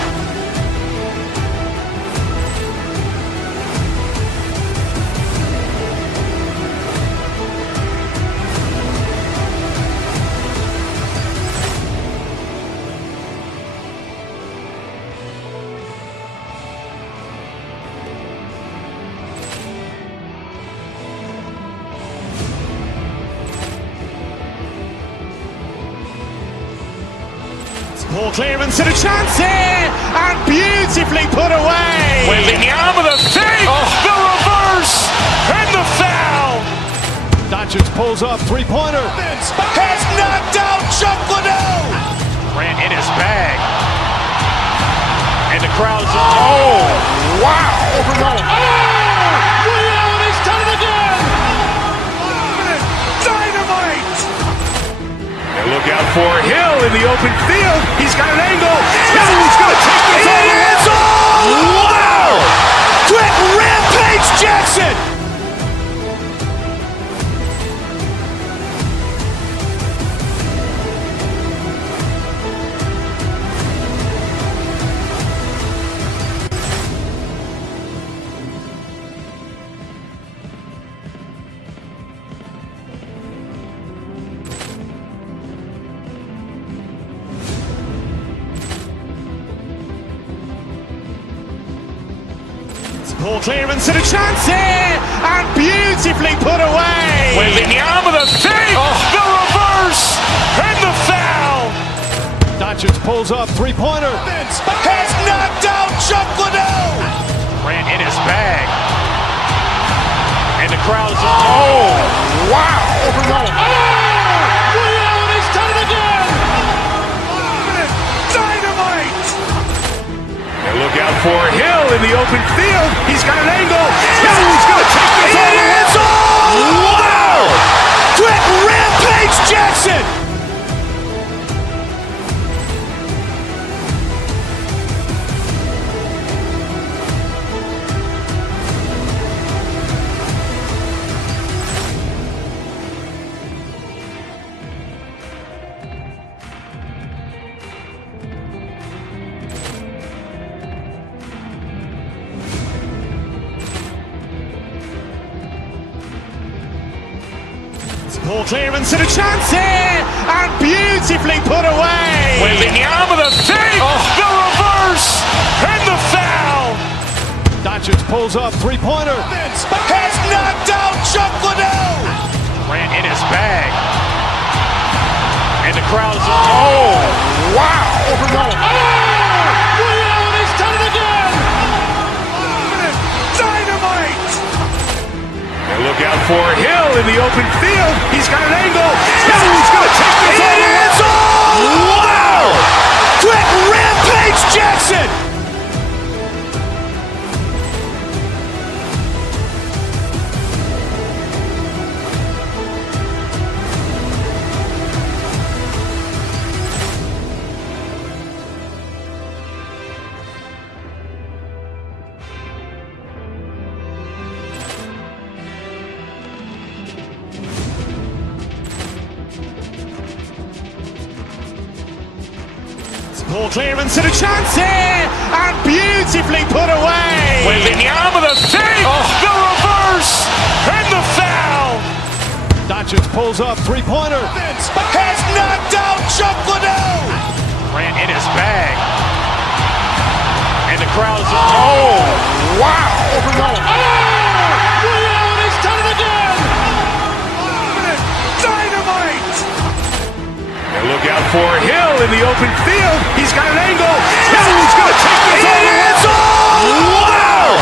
Ball clearance and a chance here, and beautifully put away. Waving the arm of the save, the reverse, and the foul. Doncic pulls off three-pointer. Has knocked out Chuck Liddell. Ran in his bag. And the crowd is, oh, wow. He's done it again! Dynamite. And look out for Hill in the open field. He's got an angle. He's going to take this all the way. Wow. Quick Rampage Jackson. Ball clearance and a chance here, and beautifully put away. Waving the arm of the save, the reverse, and the foul. Doncic pulls up, three-pointer. Has knocked out Chuck Liddell. Ran in his bag. And the crowd is... Oh, wow. Ray Allen has done it again. Dynamite. And look out for Hill in the open field. He's got an angle. He's going to take this all the way. Wow. Quick Rampage Jackson. Ball clearance and a chance here, and beautifully put away. Wembanyama the fake, the reverse, and the foul. Doncic pulls up, three-pointer. Has knocked out Chuck Liddell. Ran in his bag. And the crowd is... Oh, wow. Ray Allen has done it again. Dynamite. And look out for Hill in the open field. He's got an angle. He's going to take this all the way. Wow. Quick Rampage Jackson. Ball clearance and a chance here, and beautifully put away. Wembanyama the fake, the reverse, and the foul. Doncic pulls up, three-pointer. Has knocked out Chuck Liddell. Ran in his bag. And the crowd is... Oh, wow. Ray Allen has done it again. Dynamite. And look out for Hill in the open field. He's got an angle. He's going to take this all the way. Wow.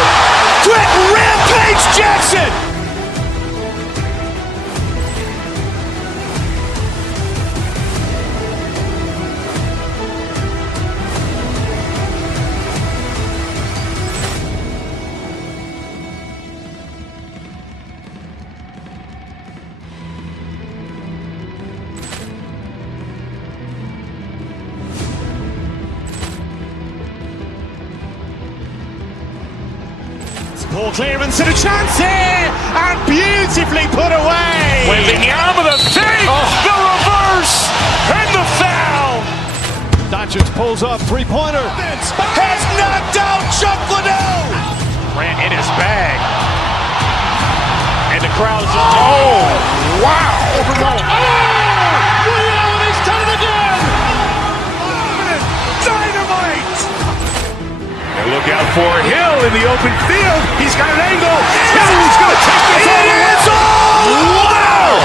Quick Rampage Jackson. Ball clearance and a chance here, and beautifully put away. Wembanyama the fake, the reverse, and the foul. Doncic pulls up, three-pointer. Has knocked out Chuck Liddell. Ran in his bag. And the crowd is... Oh, wow. Ray Allen has done it again. Dynamite. And look out for Hill in the open field. He's got an angle. He's going to take this all the way. Wow.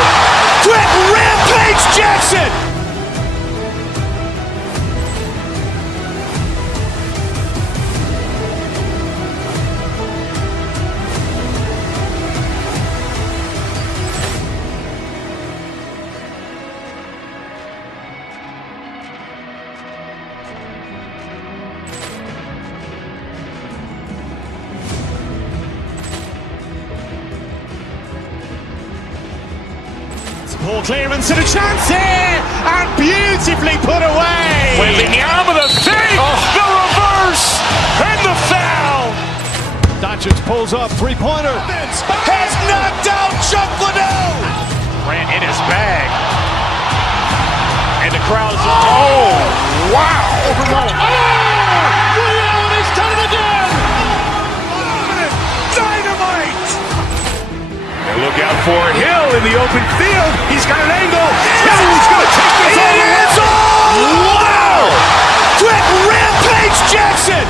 Quick Rampage Jackson. Ball clearance and a chance here, and beautifully put away. Wembanyama the fake, the reverse, and the foul. Doncic pulls up, three-pointer. Has knocked out Chuck Liddell. Ran in his bag. And the crowd is... Oh, wow. Ray Allen has done it again. Dynamite. And look out for Hill in the open field. He's got an angle. He's going to take this all the way. Wow. Quick Rampage Jackson.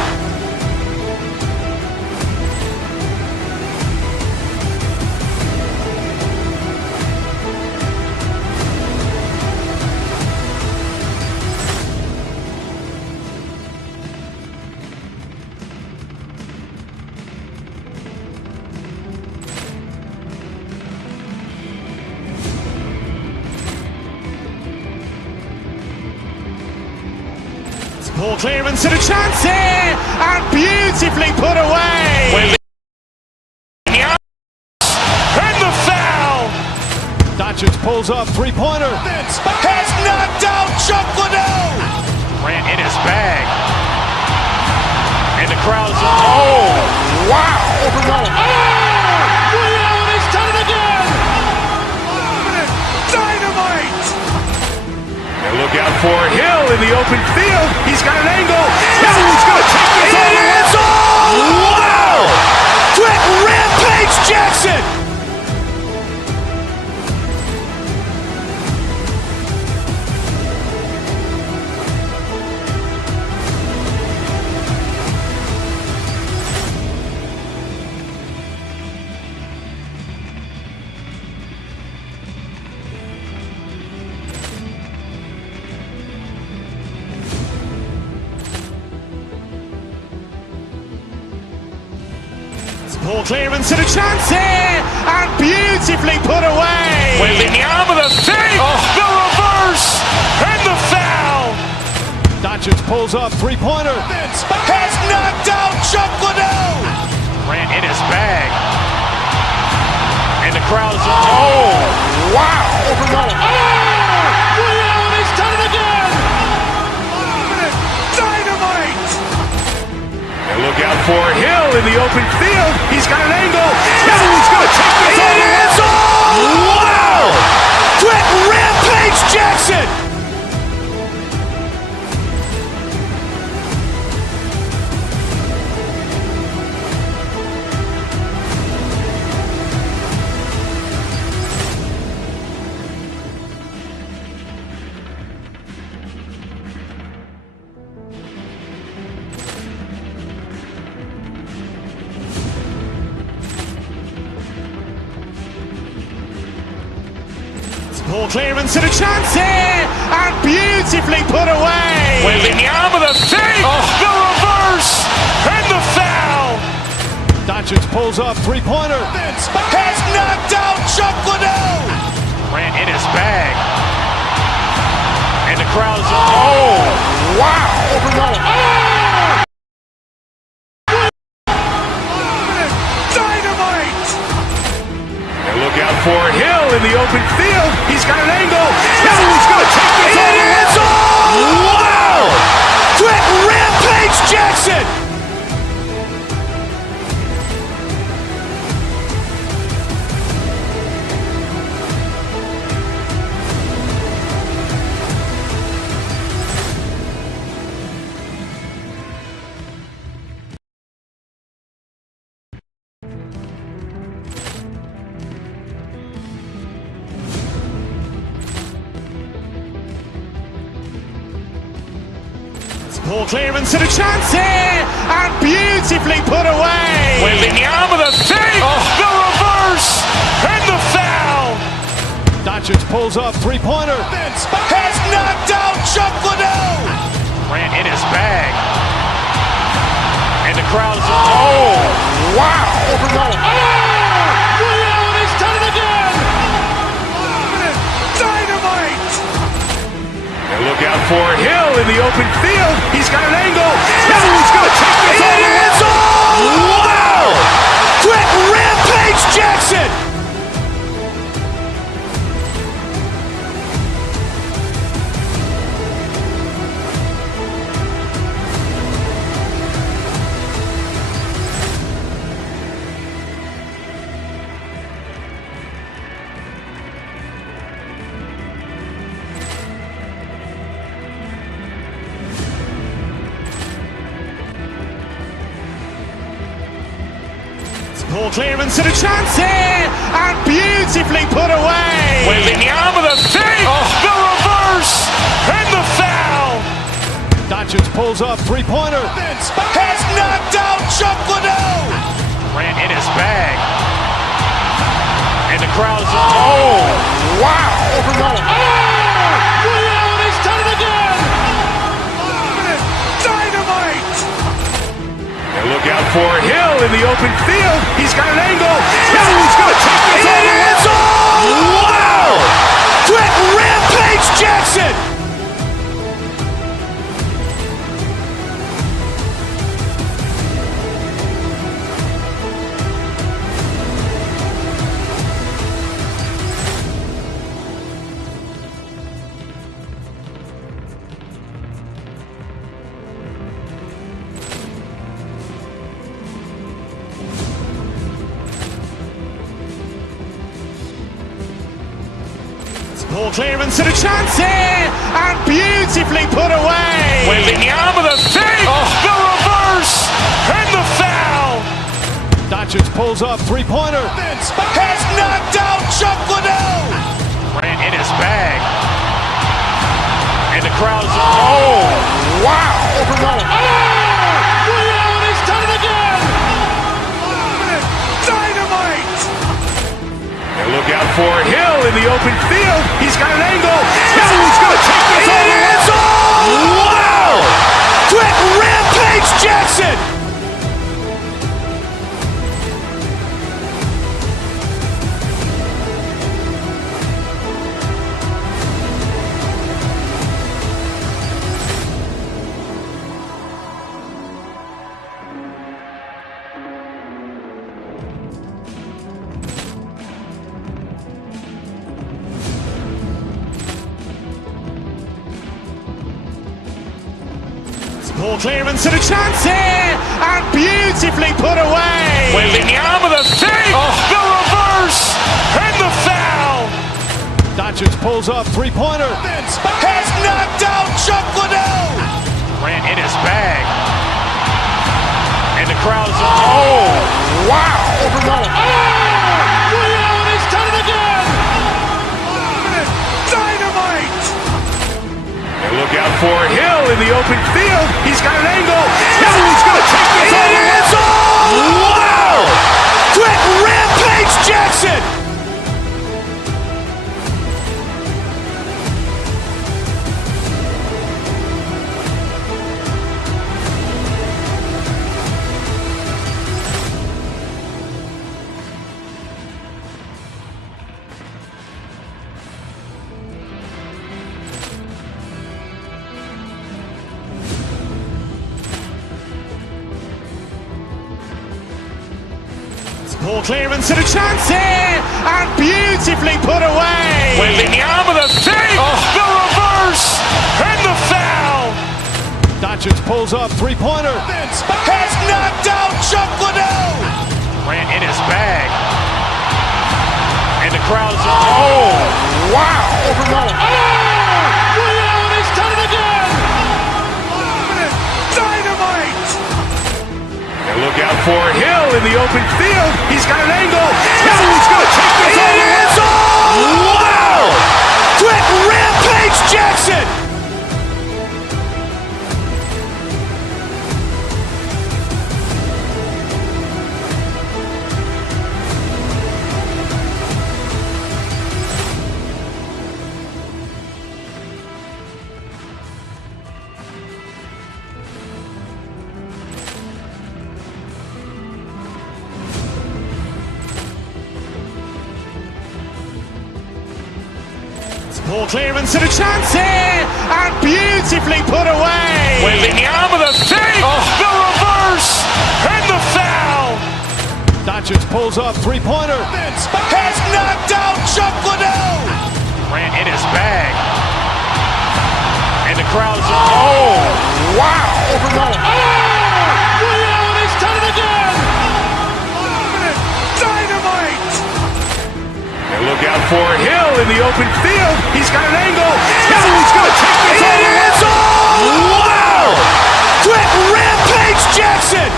Ball clearance and a chance here, and beautifully put away. And the foul! Doncic pulls up, three-pointer. Has knocked out Chuck Liddell! Ran in his bag. And the crowd's... Oh, wow! Ray Allen has done it again! Dynamite! And look out for Hill in the open field. He's got an angle. Hill's going to take this all the way. Wow! Quick Rampage Jackson! Ball clearance and a chance here, and beautifully put away. Waving the arm of the fake, the reverse, and the foul. Doncic pulls up, three-pointer. Has knocked out Chuck Liddell. Ran in his bag. And the crowd's... Oh, wow! Ray Allen has done it again! Dynamite! And look out for Hill in the open field. He's got an angle. Hill's going to take this all the way. Wow! Quick Rampage Jackson! Ball clearance and a chance here, and beautifully put away. Waving the arm of the fake, the reverse, and the foul. Doncic pulls up, three-pointer. Has knocked out Chuck Liddell. Ran in his bag. And the crowd's... Oh, wow! Dynamite! And look out for Hill in the open field. He's got an angle. Hill's going to take this all the way. Wow! Quick Rampage Jackson! Ball clearance and a chance here, and beautifully put away. Waving the arm of the fake, the reverse, and the foul. Doncic pulls up, three-pointer. Has knocked out Chuck Liddell. Ran in his bag. And the crowd's... Oh, wow! Ray Allen has done it again! Dynamite! And look out for Hill in the open field. He's got an angle. Hill's going to take this all the way. Wow! Quick Rampage Jackson! Ball clearance and a chance here, and beautifully put away. Waving the arm of the fake, the reverse, and the foul. Doncic pulls up, three-pointer. Has knocked out Chuck Liddell. Ran in his bag. And the crowd's... Oh, wow! Ray Allen has done it again! Dynamite! And look out for Hill in the open field. He's got an angle. Hill's going to take this all the way. Wow! Quick Rampage Jackson! Ball clearance and a chance here, and beautifully put away. Wembanyama with a save, the reverse, and the foul. Doncic pulls up, three-pointer. Has knocked out Chuck Liddell. Ran in his bag. And the crowd's, oh, wow. Ray Allen has done it again. Dynamite. And look out for Hill in the open field. He's got an angle. He's going to take this all the way. Wow. Quick Rampage Jackson. Ball clearance and a chance here, and beautifully put away. Wembanyama with a save, the reverse, and the foul. Doncic pulls up, three-pointer. Has knocked out Chuck Liddell. Ran in his bag. And the crowd's, oh, wow. Ray Allen has done it again. Dynamite. And look out for Hill in the open field. He's got an angle. He's going to take this all the way. Wow. Quick Rampage Jackson. Ball clearance and a chance here, and beautifully put away. Wembanyama with a save, the reverse, and the foul. Doncic pulls up, three-pointer. Has knocked out Chuck Liddell. Ran in his bag. And the crowd's, oh, wow. Ray Allen has done it again. Dynamite. And look out for Hill in the open field. He's got an angle. He's going to take this all the way. Wow. Quick Rampage Jackson. Ball clearance and a chance here, and beautifully put away. Wembanyama with a save, the reverse, and the foul. Doncic pulls up, three-pointer. Has knocked out Chuck Liddell. Ran in his bag. And the crowd's, oh, wow. Ray Allen has done it again. Dynamite. And look out for Hill in the open field. He's got an angle. He's going to take this all the way. Wow. Quick Rampage Jackson.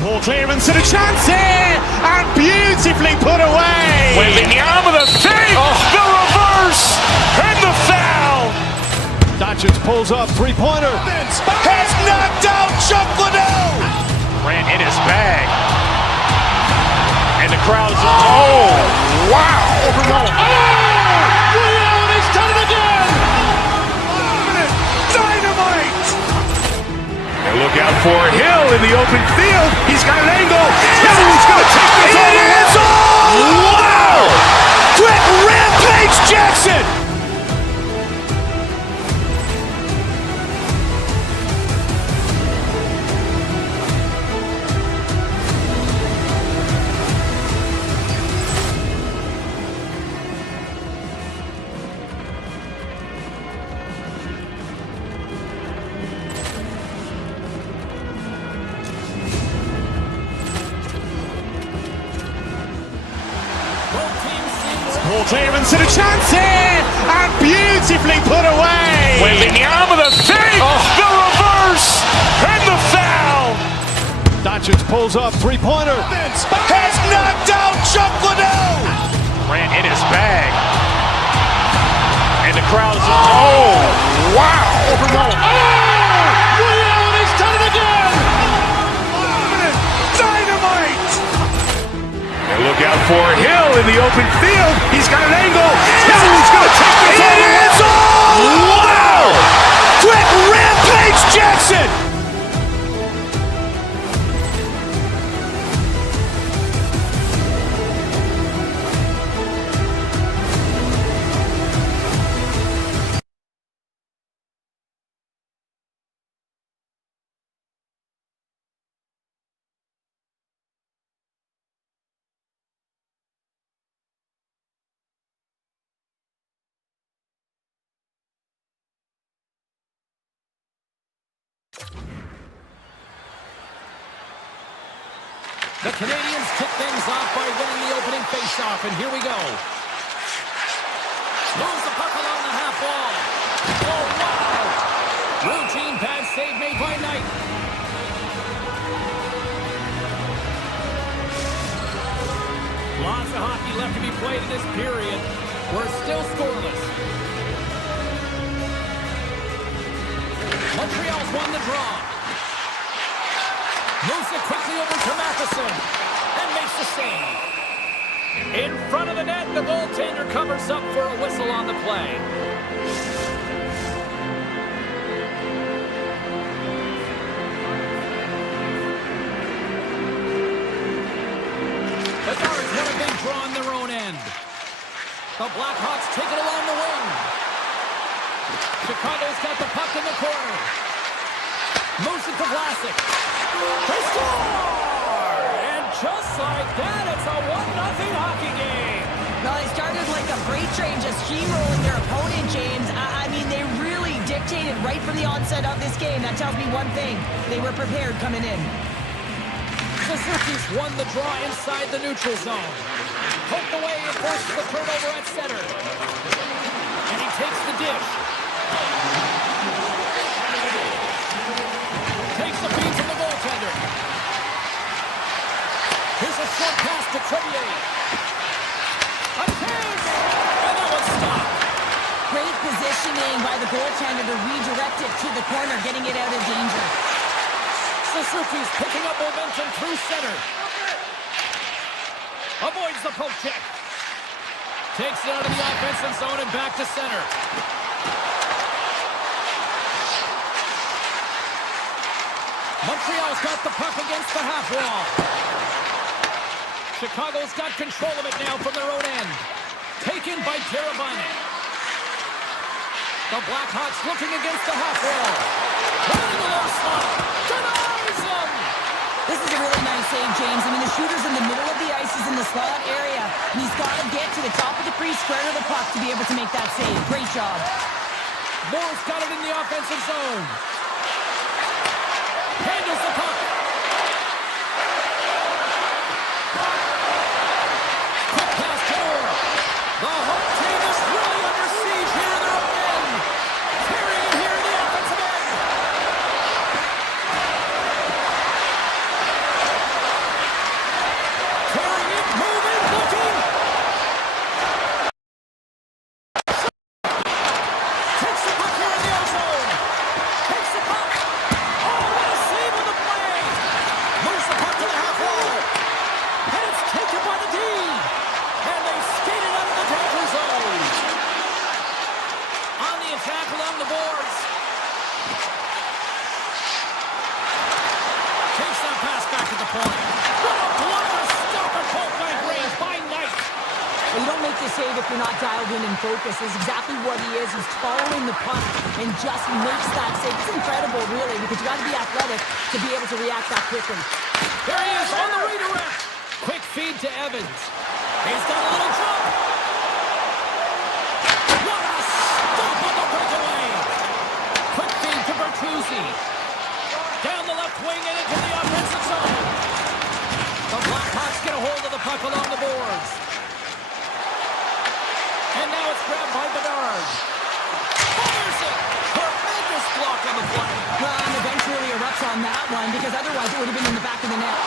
Ball clearance and a chance here, and beautifully put away. Wembanyama with a save, the reverse, and the foul. Doncic pulls up, three-pointer. Has knocked out Chuck Liddell. Ran in his bag. And the crowd's, oh, wow. Ray Allen has done it again. Dynamite. And look out for Hill in the open field. He's got an angle. He's going to take this all the way. Wow. Quick Rampage Jackson. Ball clearance and a chance here, and beautifully put away. Wembanyama the fake, the reverse, and the foul. Doncic pulls up, three-pointer. Has knocked out Chuck Liddell. Ran in his bag. And the crowd is, oh, wow. Ray Allen has done it again. Dynamite. And look out for Hill in the open field. He's got an angle. Hill's going to take this all the way. Wow. Quick rampage Jackson. The Canadiens kick things off by winning the opening faceoff, and here we go. Moves the puck along the half wall. Oh, wow! Routine pad save made by Knight. Lots of hockey left to be played in this period. We're still scoreless. Montreal's won the draw. Moves it quickly over to Matheson and makes the save. In front of the net, the goaltender covers up for a whistle on the play. The Guards won a big draw on their own end. The Blackhawks take it along the wing. Chicago's got the puck in the corner. Moves it to Vlasic. They score! And just like that, it's a 1-0 hockey game. Well, they started like a freight train just steamrolling their opponent, James. I mean, they really dictated right from the onset of this game. That tells me one thing. They were prepared coming in. Suzuki's won the draw inside the neutral zone. Poked away and forces the turnover at center. And he takes the dish. Takes the feed from the goaltender. Here's a short pass to Trevier. A chance! And that one's stopped. Great positioning by the goaltender to redirect it to the corner, getting it out of danger. Suzuki's picking up momentum through center. Avoids the poke check. Takes it out of the offensive zone and back to center. Montreal's got the puck against the half wall. Chicago's got control of it now from their own end. Taken by Teravainen. The Blackhawks looking against the half wall. Right in the low slot. Denies him! This is a really nice save, James. I mean, the shooter's in the middle of the ice. He's in the slot area. And he's got to get to the top of the crease, square to the puck to be able to make that save. Great job. Moore's got it in the offensive zone. Handles the puck. Quick pass to Moore. The home team is really under siege here in their own end. Carrying it here in the offensive end. Carrying it, moving, looking. Takes the puck here in the ozone. Takes the puck. Oh, what a save on the play. Moves the puck to the half wall. And it's taken by the D. And they skate it out of the danger zone. On the attack along the boards. Takes that pass back to the point. What a blocker stop at point blank range by Knight. Well, you don't make the save if you're not dialed in and focused. This is exactly what he is. He's following the puck and just makes that save. It's incredible, really, because you got to be athletic to be able to react that quickly. There he is on the redirect. Quick feed to Evans. He's got a little jump. What a stop on the breakaway. Quick feed to Bertuzzi. Down the left wing and into the offensive zone. The Blackhawks get a hold of the puck along the boards. grab by Bedard. Fires it! Tremendous block on the play. Well, and the bench really erupts on that one because otherwise it would have been in the back of the net.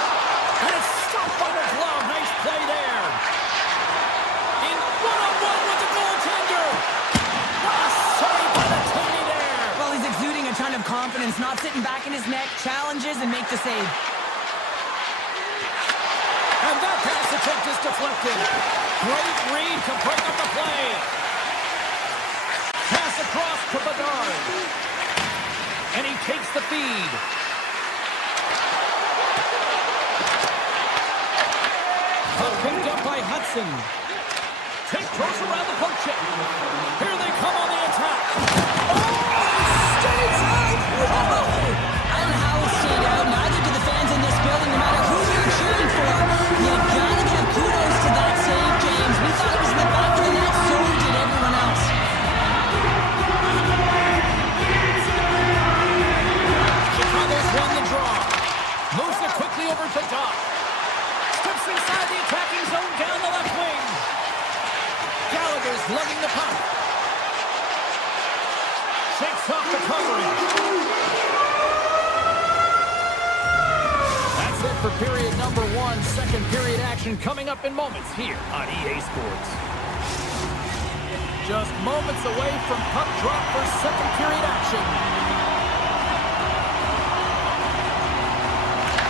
And it's stopped by the glove. Nice play there. In one-on-one with the goaltender. What a save by the Tony there. Well, he's exuding a ton of confidence, not sitting back in his net, challenges and make the save. And that pass attempt is deflected. Great read to break up the play. Pass across to Bedard. And he takes the feed. Puck picked up by Hudson. Take throws around the poke check. Here they come on the attack. Oh, he stays out. Whoa! I don't know how it stayed out. Neither do the fans in this building, no matter who you're cheering for. You gotta give kudos to that save, James. We thought it was in the back of the net, so did everyone else. Chicago's won the draw. Moves it quickly over to Doc. Steps inside the attacking zone down the left wing. Gallagher's lugging the puck. Shakes off the coverage. That's it for period number 1. Second period action coming up in moments here on EA Sports. Just moments away from puck drop for second period action.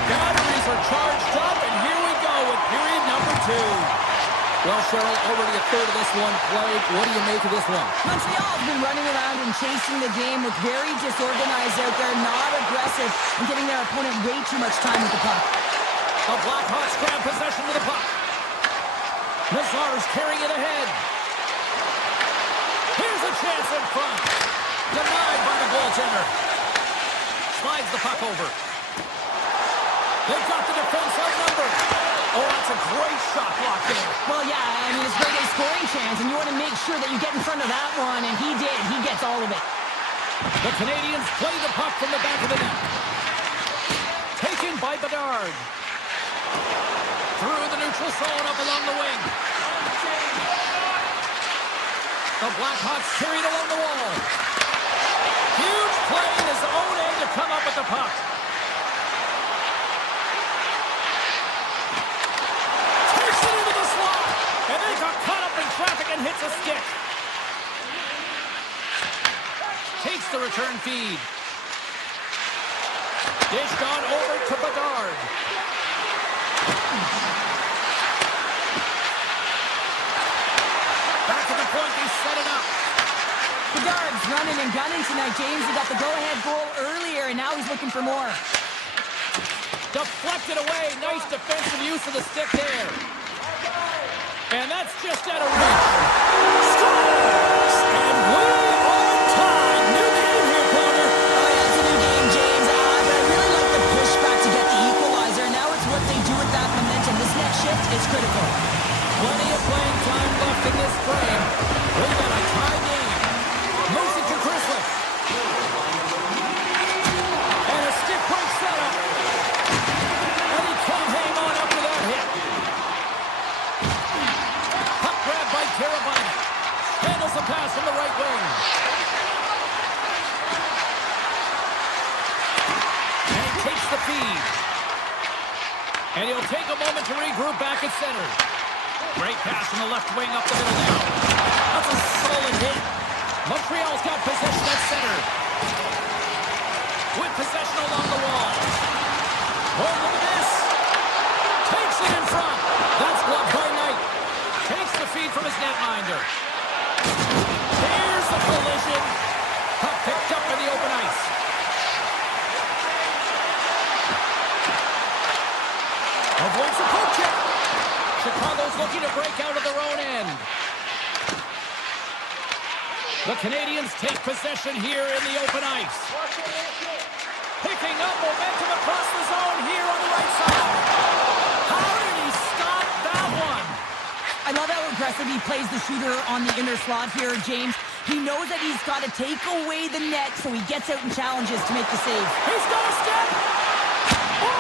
Batteries are charged up, and here we go with period number 2. Well, Cheryl, already a third of this one played. What do you make of this one? Montreal's been running around and chasing the game, look very disorganized out there, not aggressive, and giving their opponent way too much time with the puck. The Blackhawks grab possession with the puck. Nazar's carrying it ahead. Here's a chance in front. Denied by the goaltender. Slides the puck over. They've got the defense outnumbered. Oh, that's a great shot block there. Well, yeah, I mean, it's great a scoring chance, and you want to make sure that you get in front of that one, and he did. He gets all of it. The Canadiens play the puck from the back of the net. Taken by Bedard. Through the neutral zone up along the wing. The Blackhawks carried along the wall. Huge play in his own end to come up with the puck. Takes it into the slot. And they got caught up in traffic and hits a stick. Takes the return feed. Dished on over to Bedard. Back to the point, they set it up. Bedard's running and gunning tonight, James. He got the go-ahead goal earlier, and now he's looking for more. Deflected away. Nice defensive use of the stick there. And that's just out of reach. Scores! And we are tied. New game here, Connor. Oh, yeah, it's a new game, James. But I really like the pushback to get the equalizer. Now it's what they do with that momentum. This next shift is critical. Plenty of playing time left in this frame. We've got a tie game. Moves it to Chrisley. And a stick break setup. And he can't hang on after that hit. Puck grab by Carabina. Handles the pass from the right wing. And he takes the feed. And he'll take a moment to regroup back at center. Great pass from the left wing up the middle now. That's a solid hit. Montreal's got possession at center. With possession along the wall. Oh, look at this. Takes it in front. That's blocked by Knight. Takes the feed from his netminder. Here's the collision. Puck picked up in the open ice. Avoids the poke check. Chicago's looking to break out of their own end. The Canadiens take possession here in the open ice. Picking up momentum across the zone here on the right side. How did he stop that one? I love how aggressive he plays the shooter on the inner slot here, James. He knows that he's got to take away the net, so he gets out and challenges to make the save. He's got a step. Oh,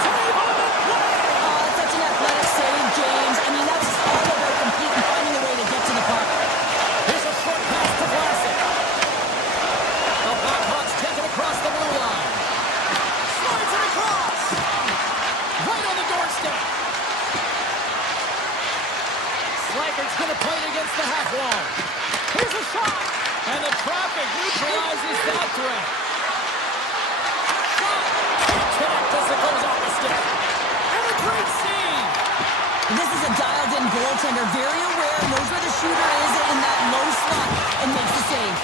save on the play. Oh, that's such an athletic save, James. I mean, that's all about completing, finding a way to get to the puck. Reichert's going to play it against the half wall. Here's a shot. And the traffic neutralizes that threat. Shot. Connect as it goes off the stick. And a great save. This is a dialed-in goaltender, very aware, knows where the shooter is in that low slot, and makes the save.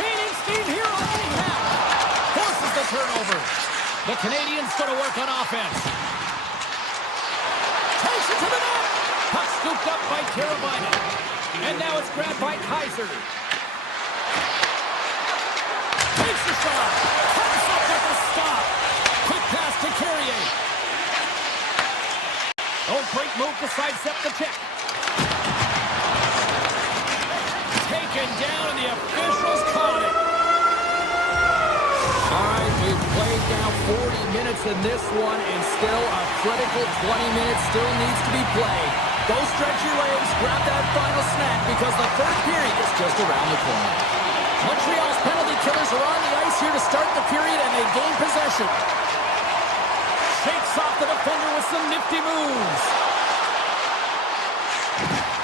Canadiens team here on the half. Forces the turnover. The Canadiens going to work on offense. Takes it to the net. Puck scooped up by Carabiner. And now it's grabbed by Kaiser. Takes the shot. Pucks up at the stop. Quick pass to Carrier. Oh, great move to sidestep the check. Taken down, and the officials caught it. All right, we've played now 40 minutes in this one, and still a critical 20 minutes still needs to be played. Go stretch your legs, grab that final snack, because the third period is just around the corner. Montreal's penalty killers are on the ice here to start the period, and they gain possession. Shakes off the defender with some nifty moves.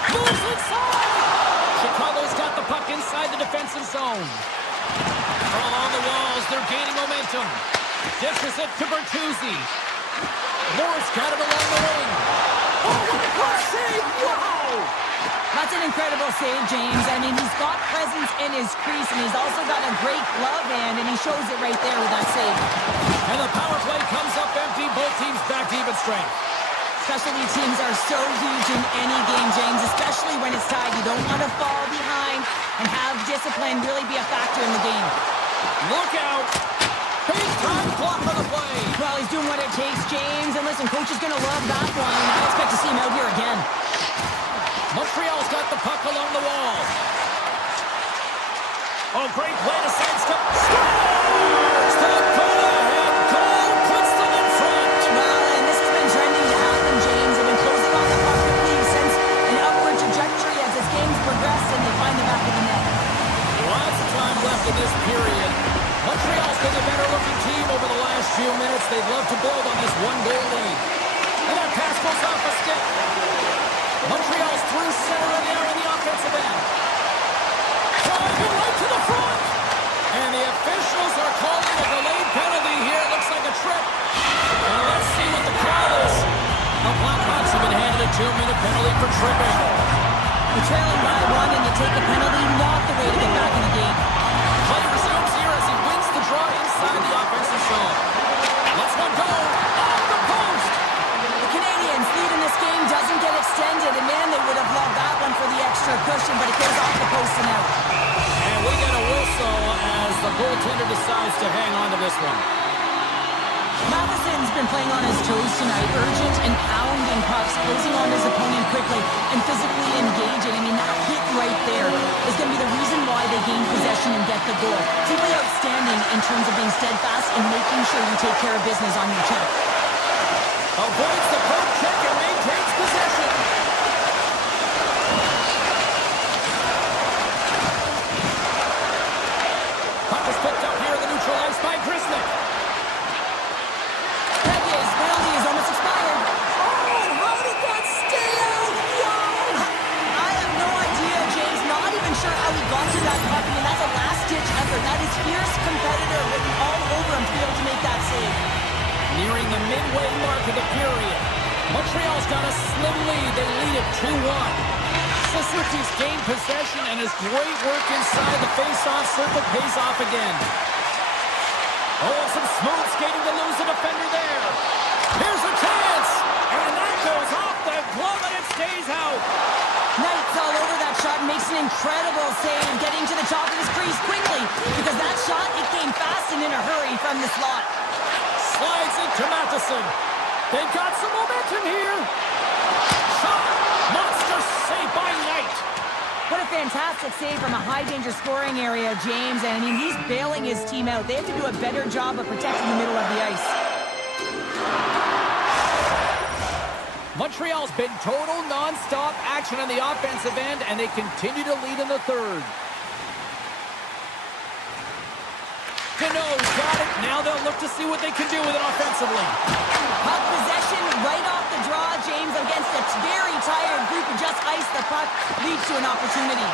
Moves inside! Chicago's got the puck inside the defensive zone. Along the walls, they're gaining momentum. Dishes it to Bertuzzi. Morris got it along the wing. Oh, what a cross save! Wow! That's an incredible save, James. I mean, he's got presence in his crease, and he's also got a great glove hand, and he shows it right there with that save. And the power play comes up empty. Both teams back to even strength. Specialty teams are so huge in any game, James, especially when it's tied. You don't want to fall behind and have discipline really be a factor in the game. Look out! Big time block on the play. Well, he's doing what it takes, James. And listen, coach is going to love that one. I expect to see him out here again. Montreal's got the puck along the wall. Oh, great play to sidestep. Scores! The go-ahead goal puts them in front. Well, and this has been trending to happen, James. They've been closing on the puck quickly since an upward trajectory as this game's progressed, and they find the back of the net. Lots of time left in this period. Montreal's been the better-looking team over the last few minutes. They'd love to build on this one-goal lead. And that pass goes off a stick. Montreal's through center and now in the offensive end. Driving right to the front. And the officials are calling a delayed penalty here. It looks like a trip. And let's see what the call is. The Blackhawks have been handed a 2-minute penalty for tripping. You're trailing by one and you take a penalty, not the way to get back in the game. Play resumes here as he wins the draw inside the offensive zone. Let's one go. Off the post. The Canadiens' lead in this game doesn't get extended, and man, they would have loved that one for the extra cushion, but it goes off the post and out. And we get a whistle as the goaltender decides to hang on to this one. Matheson's been playing on his toes tonight, urgent and pounding pucks, closing on his opponent quickly and physically engaging. I mean, that hit right there is going to be the reason why they gain possession and get the goal. Simply outstanding in terms of being steadfast and making sure you take care of business on your check. Avoids the poke check and maintains possession. Puck is picked up here in the neutral ice by Grzelcyk. His penalty is almost expired. Oh, how did that stay out? Wow! I have no idea, James. Not even sure how he got to that puck. I mean, that's a last-ditch effort. That is fierce competitor written all over him to be able to make that save. Nearing the midway mark of the period. Montreal's got a slim lead. They lead it 2-1. Suzuki's gained possession, and his great work inside the face-off circle pays off again. Oh, some smooth skating to lose the defender there. Here's a chance, and that goes off the glove, and it stays out. Knight's all over that shot and makes an incredible save, getting to the top of his crease quickly, because that shot, it came fast and in a hurry from the slot. Slides into Matheson. They've got some momentum here. Shot. Monster save by Knight. What a fantastic save from a high-danger scoring area, James. And, I mean, he's bailing his team out. They have to do a better job of protecting the middle of the ice. Montreal's been total non-stop action on the offensive end, and they continue to lead in the third. Cano's got it. Now they'll look to see what they can do with it offensively. Puck possession right off the draw, James, against a very tired group who just iced the puck. leads to an opportunity.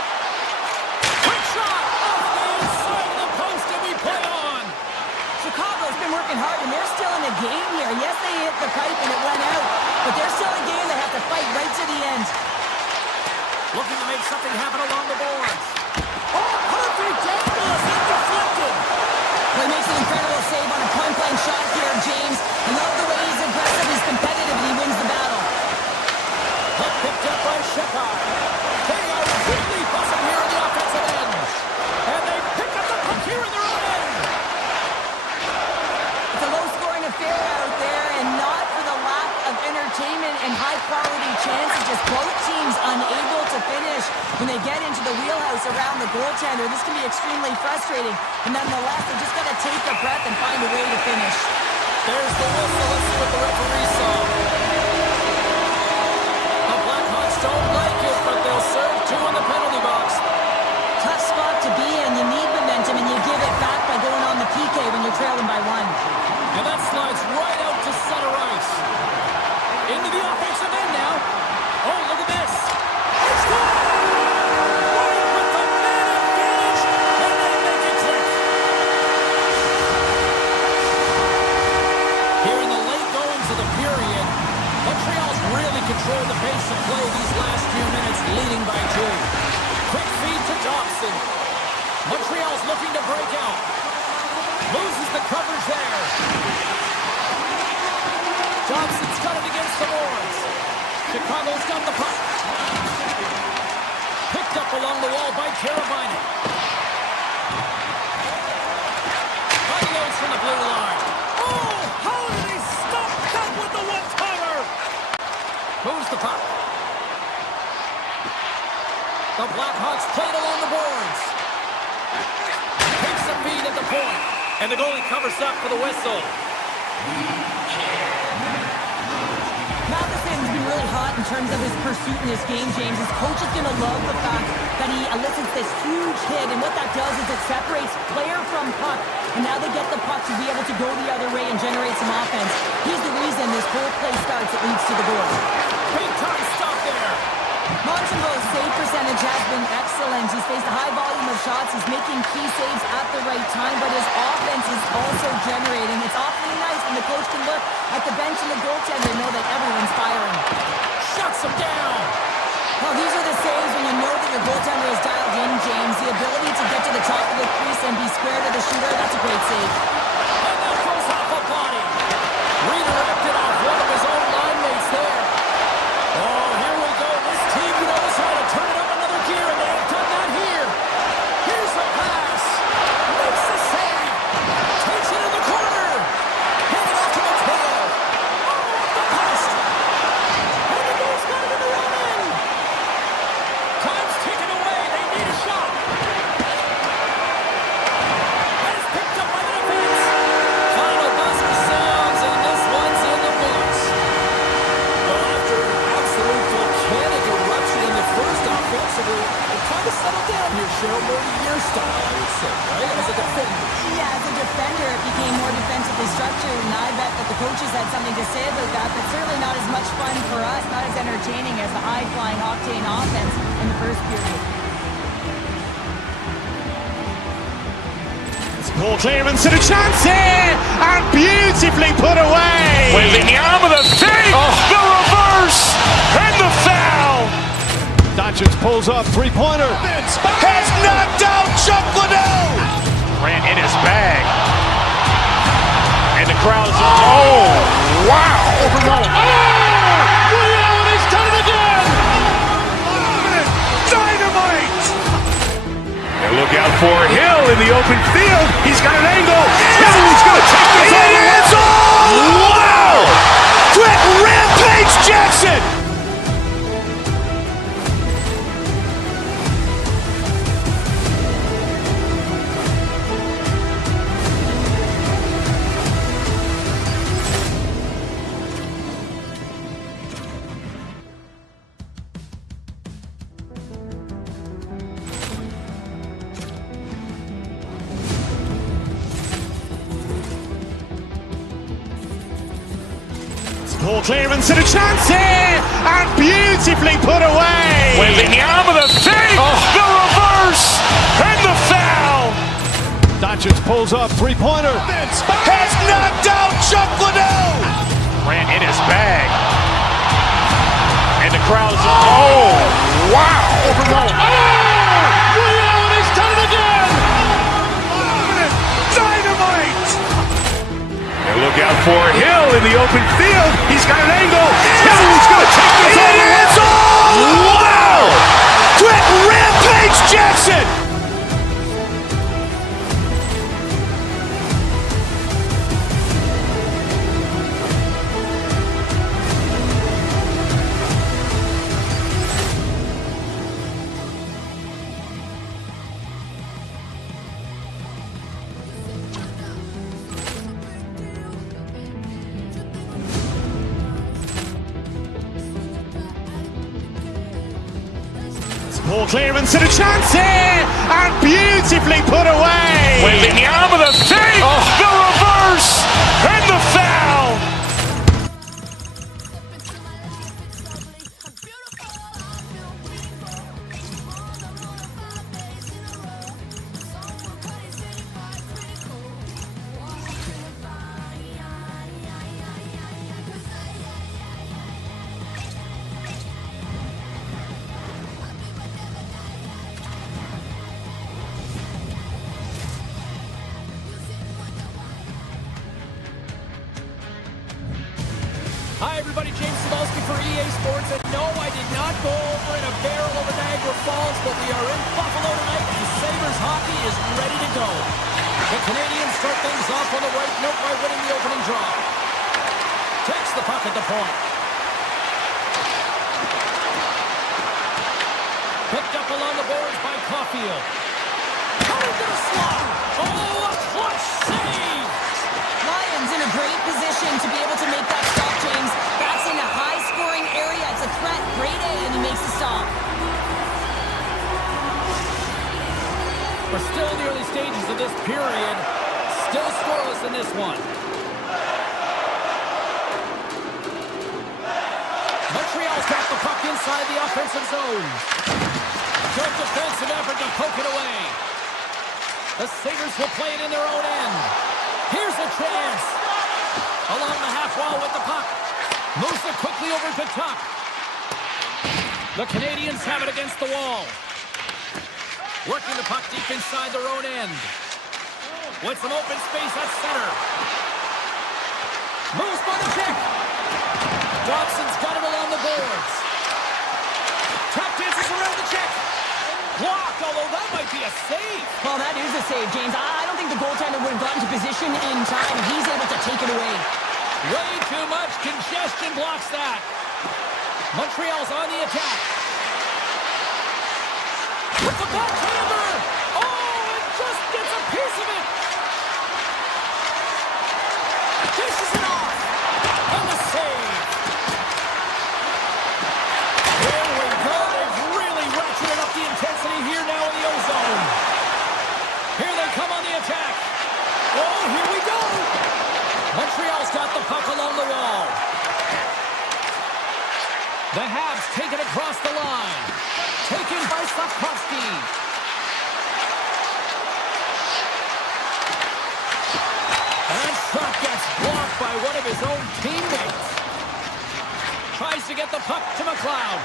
Quick shot off the inside of the post, and we play on. Chicago's been working hard, and they're still in the game here. Yes, they hit the pipe and it went out, but they're still in the game. They have to fight right to the end. Looking to make something happen along the boards. Oh, perfect angle as it deflected. Well, he makes an incredible save on a point-blank shot here, James. I love the way he's aggressive, he's competitive, and he wins the battle. Puck picked up by Shepard. They are really buzzing here in the offensive end. And they pick up the puck here in their own end. It's a low-scoring affair out there, and not for the lack of entertainment and high-quality chances. Just both teams unable to finish when they get into the wheelhouse around the goaltender. This can be extremely frustrating, but nonetheless, they just got to take a breath and find a way to finish. There's the whistle. Let's see what the referee saw. The Blackhawks don't like it, but they'll serve two in the penalty box. Tough spot to be in. You need momentum, and you give it back by going on the PK when you're trailing by one. And that slides right out to center ice. Into the offensive end now. Oh, look at this. It's gone! Right with the man advantage, and they make it click. Here in the late goings of the period, Montreal's really controlled the pace of play these last few minutes, leading by 2. Quick feed to Dobson. Montreal's looking to break out. Loses the coverage there. Dobson's got it against the boards. Chicago's got the puck. Picked up along the wall by Carabiner. Unloads from the blue line. Oh, how did he stop that with the one-timer? Moves the puck. The Blackhawks played along the boards. Takes a feed at the point. And the goalie covers up for the whistle. Matheson's been really hot in terms of his pursuit in this game, James. His coach is going to love the fact that he elicits this huge hit, and what that does is it separates player from puck, and now they get the puck to be able to go the other way and generate some offense. He's the reason this whole play starts. It leads to the goal. Big time stop there. Montembeau's save percentage has been excellent. He's faced a high volume of shots. He's making key saves at the right time, but his offense is also generating. It's awfully nice when the coach can look at the bench and the goaltender and know that everyone's firing. Shuts him down. Well, these are the saves when you know that your goaltender is dialed in, James. The ability to get to the top of the crease and be square to the shooter, that's a great save. And that goes off a body. Redirected off one of his own line mates there. Oh, here we go. This team knows how to turn it up another gear, and they have done that here. Here's the pass. Makes the save. Takes it in the corner. Handed off to Montreal. Oh, off the post. And the goal's got it in the wrong end. Time's taken away. They need a shot. That is picked up by the defense. Final buzzer sounds, and this one's in the books. Well, after absolute volcanic eruption in the first offensively, it kind of settled down here, Cheryl, more to your style, I would say, right? As a defender. Yeah, as a defender, it became more defensively structured, and I bet that the coaches had something to say about that, but certainly not as much fun for us, not as entertaining as the high-flying octane offense in the first period. Ball clearance and a chance here, and beautifully put away. Waving the arm of the fake, the reverse, and the foul. Doncic pulls off three-pointer. Has knocked out Chuck Liddell. Ran in his bag. And the crowd's, oh, wow. He's done it again. Dynamite. And look out for Hill in the open field. He's got an angle. He's going to take this all the way. Wow! Quick rampage Jackson. Ball clearance and a chance here, and beautifully put away. Wembanyama, the fake, the reverse, and the foul. Doncic pulls up, three-pointer. Has knocked out Chuck Liddell. Ran in his bag. And the crowd's, oh, wow. Ray Allen has done it again! Dynamite. And look out for Hill in the open field. He's got an angle. Hill's going to take this all the way. Wow! Quick rampage Jackson. Ball clearance and a chance here, and beautifully put away. Wembanyama, the fake, the reverse, and the foul. Hi everybody, James Cybulski for EA Sports, and no, I did not go over in a barrel over Niagara Falls, but we are in Buffalo tonight, and Sabres hockey is ready to go. The Canadiens start things off on the right note by winning the opening draw. Takes the puck at the point. Picked up along the boards by Caulfield. Coming to the slot. Oh, a clutch save! Lions in a great position to be able to make that stop, James. That's in a high-scoring area. It's a threat. Grade A, and he makes the stop. We're still in the early stages of this period. Still scoreless in this one. Montreal's got the puck inside the offensive zone. Good defensive effort to poke it away. The Sabres will play it in their own end. Here's a chance. Along the half wall with the puck. Moves it quickly over to Tuck. The Canadiens have it against the wall. Working the puck deep inside their own end. With some open space at center. Moves by the check. Dobson's got it along the boards. Tuck dances around the check. Blocked, although that might be a save. Well, that is a save, James. I don't think the goaltender would have gotten to position in time. He's able to take it away. Way too much congestion blocks that. Montreal's on the attack. With the backhander. Oh, and just gets a piece of it. Dishes it off. And the save. There we go. They've really ratcheted up the intensity here now in the O-zone. Here they come on the attack. Oh, here we go. Montreal's got the puck along the wall. The Habs take it across the line. Taken by Sapkowski. And shot gets blocked by one of his own teammates. Tries to get the puck to McLeod.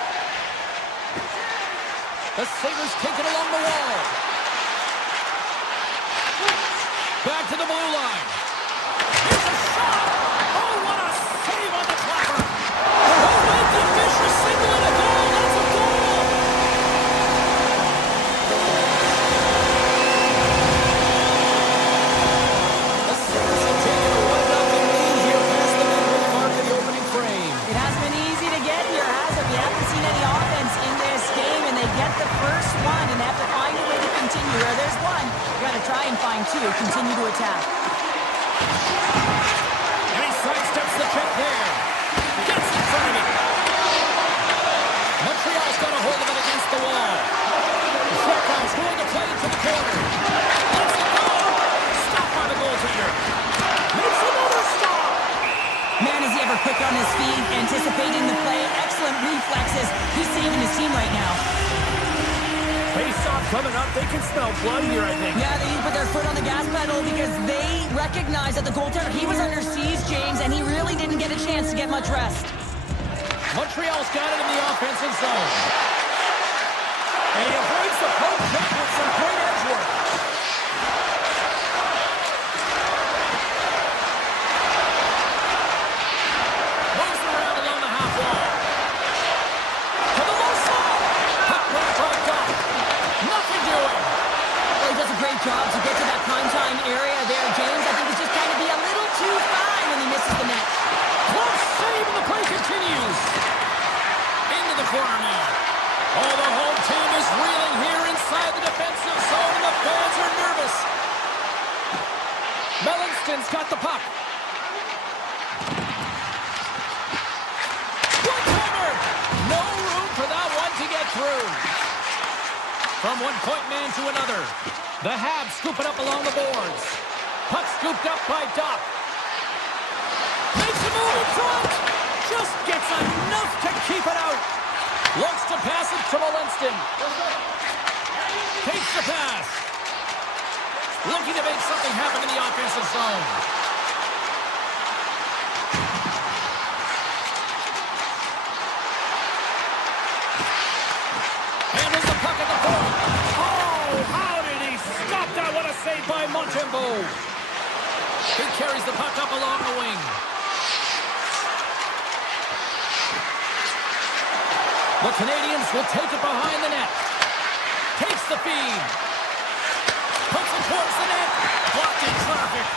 The Sabres take it along the wall. Back to the blue line. Here's a shot! Oh, what a save on the clapper! Oh, make the vicious single and a goal! That's a goal! The Sabres have taken a 1-0 lead here past the midway mark of the opening frame. It hasn't been easy to get here, has it? We haven't seen any offense in this game, and they get the first one and have to find a way to continue. Where there's one, you got to try and find two. Continue to attack. And he sidesteps the check there. Gets in front of it. Montreal's got a hold of it against the wall. Shotgun's going to play it to the corner. Let's go! Stopped by the goaltender. Makes another stop. Man, is he ever quick on his feet, anticipating the play. Excellent reflexes. He's saving his team right now. Face-off coming up. They can smell blood here, I think. Yeah, they put their foot on the gas pedal because they recognize that the goaltender, he was under siege, James, and he really didn't get a chance to get much rest. Montreal's got it in the offensive zone. And he avoids the poke check with some great edge work. Moves around along the half wall. To the low slot. Puck right off. Nothing doing. Well, he does a great job to get to that primetime area there, James. I think he's just trying to be a little too fine when he misses the net. Close save, and the play continues. Into the corner now. Oh, the home team is reeling here inside the defensive zone, and the fans are nervous. Mellanston's got the puck. One-timer! No room for that one to get through. From one-point man to another. The Habs scoop it up along the boards. Puck scooped up by Doc. Makes a move in front. Just gets enough to keep it out. Looks to pass it to Mellanston. Takes the pass. Looking to make something happen in the offensive zone. Handles the puck at the point. Oh, how did he stop that? What a save by Montembeault. He carries the puck up along the wing. The Canadiens will take it behind the net. Takes the feed. Puts it towards the net. Blocked in traffic.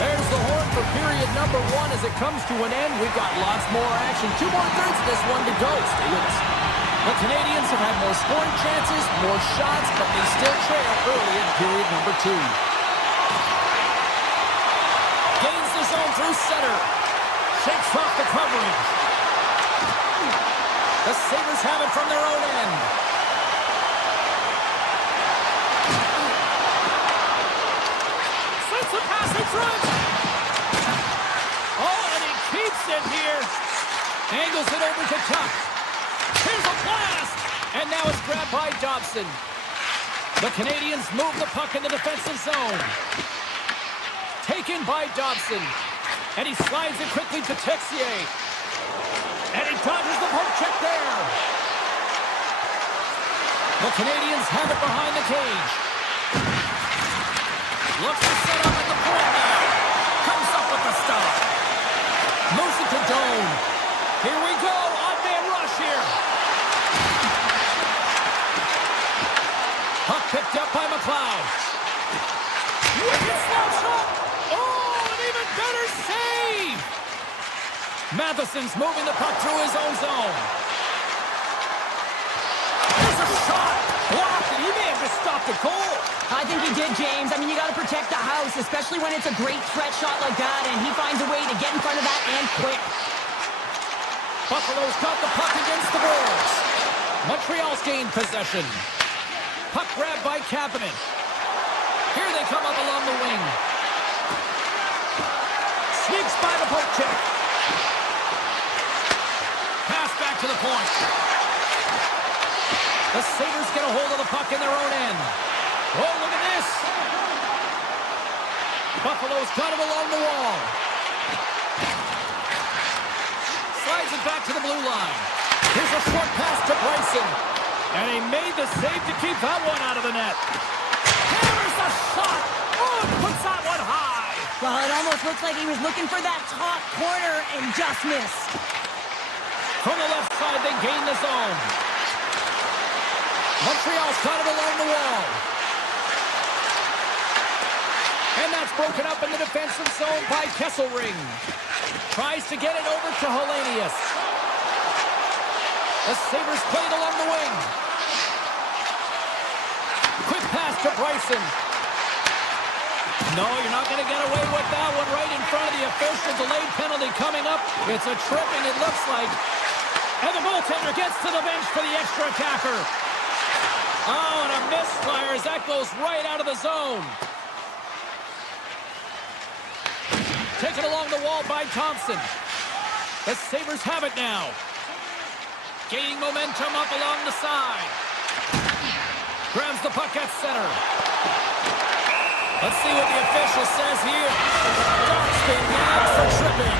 There's the horn for period number 1 as it comes to an end. We've got lots more action. 2 more thirds of this one to go. Stay with us. The Canadiens have had more scoring chances, more shots, but they still trail early in period number 2. Gains the zone through center. Shakes off the coverage. The Sabres have it from their own end. Sends a pass in front. Oh, and he keeps it here. Angles it over to Tuck. Here's a blast. And now it's grabbed by Dobson. The Canadiens move the puck in the defensive zone. Taken by Dobson. And he slides it quickly to Texier. And he dodges the poke check there. The Canadiens have it behind the cage. Looks to set up at the point now. Comes up with the stop. Moves it to Doan. Here we go. Odd man rush here. Puck picked up by McLeod. Wicked slap shot. Oh, an even better save. Matheson's moving the puck through his own zone. There's a shot. Blocked, and he may have just stopped the goal. I think he did, James. I mean, you got to protect the house, especially when it's a great threat shot like that, and he finds a way to get in front of that and quick. Buffalo's got the puck against the boards. Montreal's gained possession. Puck grabbed by Kapanen. Here they come up along the wing. Sneaks by the poke check. Pass back to the point. The Sabres get a hold of the puck in their own end. Oh, look at this. Buffalo's got him along the wall. Slides it back to the blue line. Here's a short pass to Bryson. And he made the save to keep that one out of the net. Hammers the shot. Oh, puts that one high. Well, it almost looks like he was looking for that top corner and just missed. From the left side, they gain the zone. Montreal's got it along the wall. And that's broken up in the defensive zone by Kesselring. Tries to get it over to Hellenius. The Sabres played along the wing. Quick pass to Bryson. No, you're not going to get away with that one right in front of the official. Delayed penalty coming up. It's a tripping, it looks like. And the goaltender gets to the bench for the extra attacker. Oh, and a misfire as that goes right out of the zone. Taken along the wall by Thompson. The Sabres have it now. Gaining momentum up along the side. Grabs the puck at center. Let's see what the official says here. Dark's been nabbed for tripping.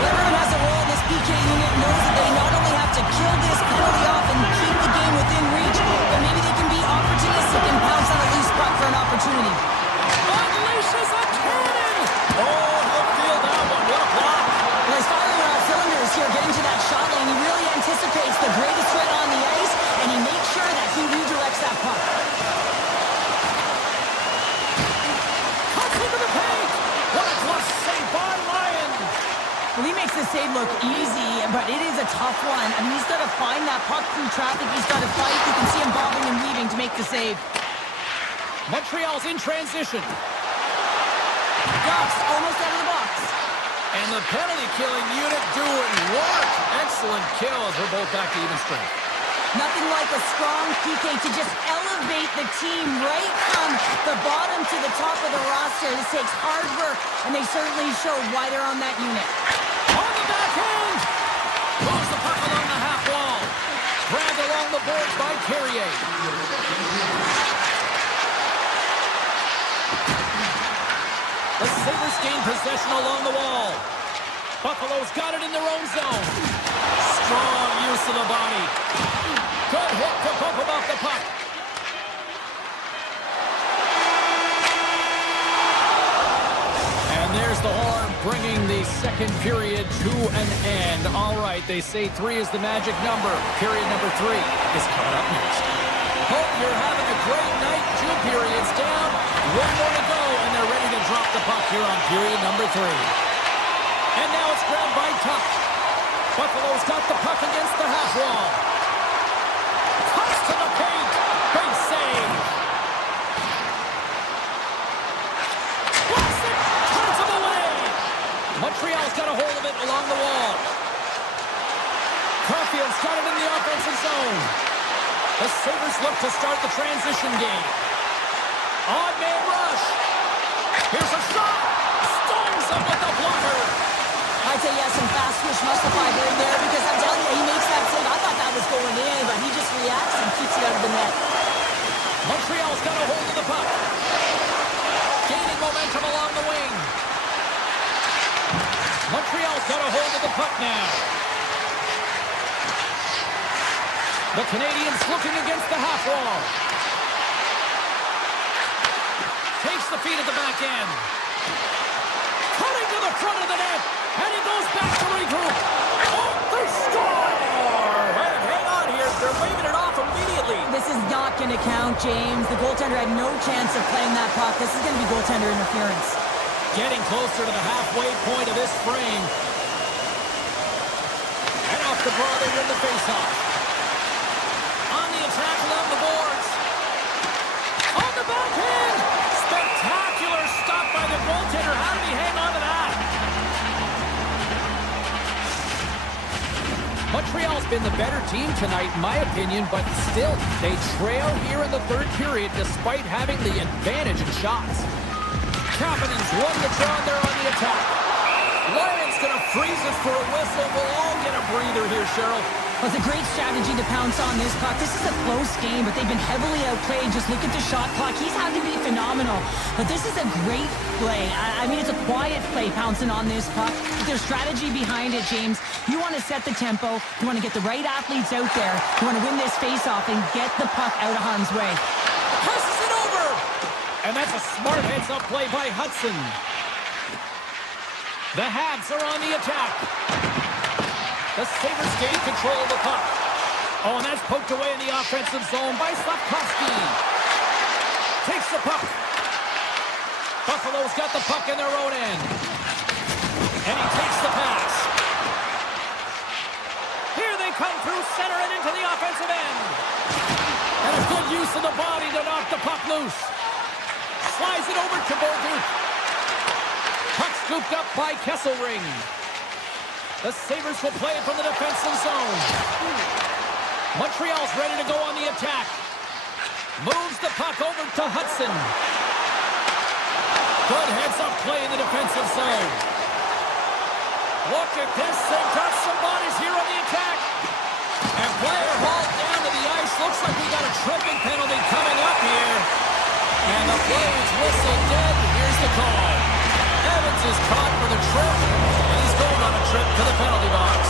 Everyone has a role in this PK unit knows that they not only have to kill this penalty off and keep the game within reach, but maybe they can be opportunistic and pounce on a loose puck for an opportunity. Unleashes a cannon! Oh, he'll feel that one. What a block. Well, he's firing on all cylinders here, getting to that shot lane. He really anticipates the greatest threat on the ice, and he makes sure that he redirects that puck. Cuts into the paint! What a glove save by Ryan! Well, he makes the save look easy, but it is a tough one. I mean, he's got to find that puck through traffic. He's got to fight. You can see him bobbing and weaving to make the save. Montreal's in transition. Ducks almost out of the box. And the penalty-killing unit doing work. Excellent kills. We're both back to even strength. Nothing like a strong PK to just elevate the team right from the bottom to the top of the roster. This takes hard work, and they certainly showed why they're on that unit. On the backhand! Moves the puck along the half wall. Dragged along the boards by Carrier. The Sabres gain possession along the wall. Buffalo's got it in their own zone. Strong use of the body. Good hit to bump him off the puck. And there's the horn, bringing the second period to an end. All right, they say 3 is the magic number. Period number 3 is coming up next. Hope you're having a great night. 2 periods down. 1 more to go, and they're ready to drop the puck here on period number 3. And now it's grabbed by Tuck. Buffalo's got the puck against the half wall. Cuts to the paint. Big save. Blocks it. Turns him away. Montreal's got a hold of it along the wall. Caulfield's got it in the offensive zone. The Sabres look to start the transition game. Odd man rush. Here's a shot. Stones him with the blocker. I'd say he has some fast switch muscle fiber in there because I'm telling you, he makes that save. I thought that was going in, but he just reacts and keeps it out of the net. Montreal's got a hold of the puck. Gaining momentum along the wing. Montreal's got a hold of the puck now. The Canadiens looking against the half wall. Takes the feed at the back end. Cutting to the front of the net. And he goes back to regroup. Oh, they score! Hang on here. They're waving it off immediately. This is not going to count, James. The goaltender had no chance of playing that puck. This is going to be goaltender interference. Getting closer to the halfway point of this frame. And off the draw, they win the faceoff. On the attack along the boards. On the backhand. Spectacular stop by the goaltender. How did he hang on to that? Montreal's been the better team tonight, in my opinion, but still, they trail here in the third period despite having the advantage in shots. Kapanen's won the draw there on the attack. Lions gonna freeze us for a whistle. We'll all get a breather here, Cheryl. Well, it's a great strategy to pounce on this puck. This is a close game, but they've been heavily outplayed. Just look at the shot clock. He's had to be phenomenal. But this is a great play. I mean, it's a quiet play pouncing on this puck. But there's strategy behind it, James. You want to set the tempo. You want to get the right athletes out there. You want to win this face-off and get the puck out of harm's way. Passes it over! And that's a smart heads-up play by Hudson. The Habs are on the attack. The Sabres gain control of the puck. Oh, and that's poked away in the offensive zone by Slavkovsky. Takes the puck. Buffalo's got the puck in their own end. And he takes the pass. Here they come through center and into the offensive end. And a good use of the body to knock the puck loose. Slides it over to Bolduc. Puck scooped up by Kesselring. The Sabres will play it from the defensive zone. Montreal's ready to go on the attack. Moves the puck over to Hudson. Good heads-up play in the defensive zone. Look at this. They've got some bodies here on the attack. And player hauled down to the ice. Looks like we got a tripping penalty coming up here. And the play is whistled dead. Here's the call. Evans is caught for the trip. And he's going on a trip to the penalty box.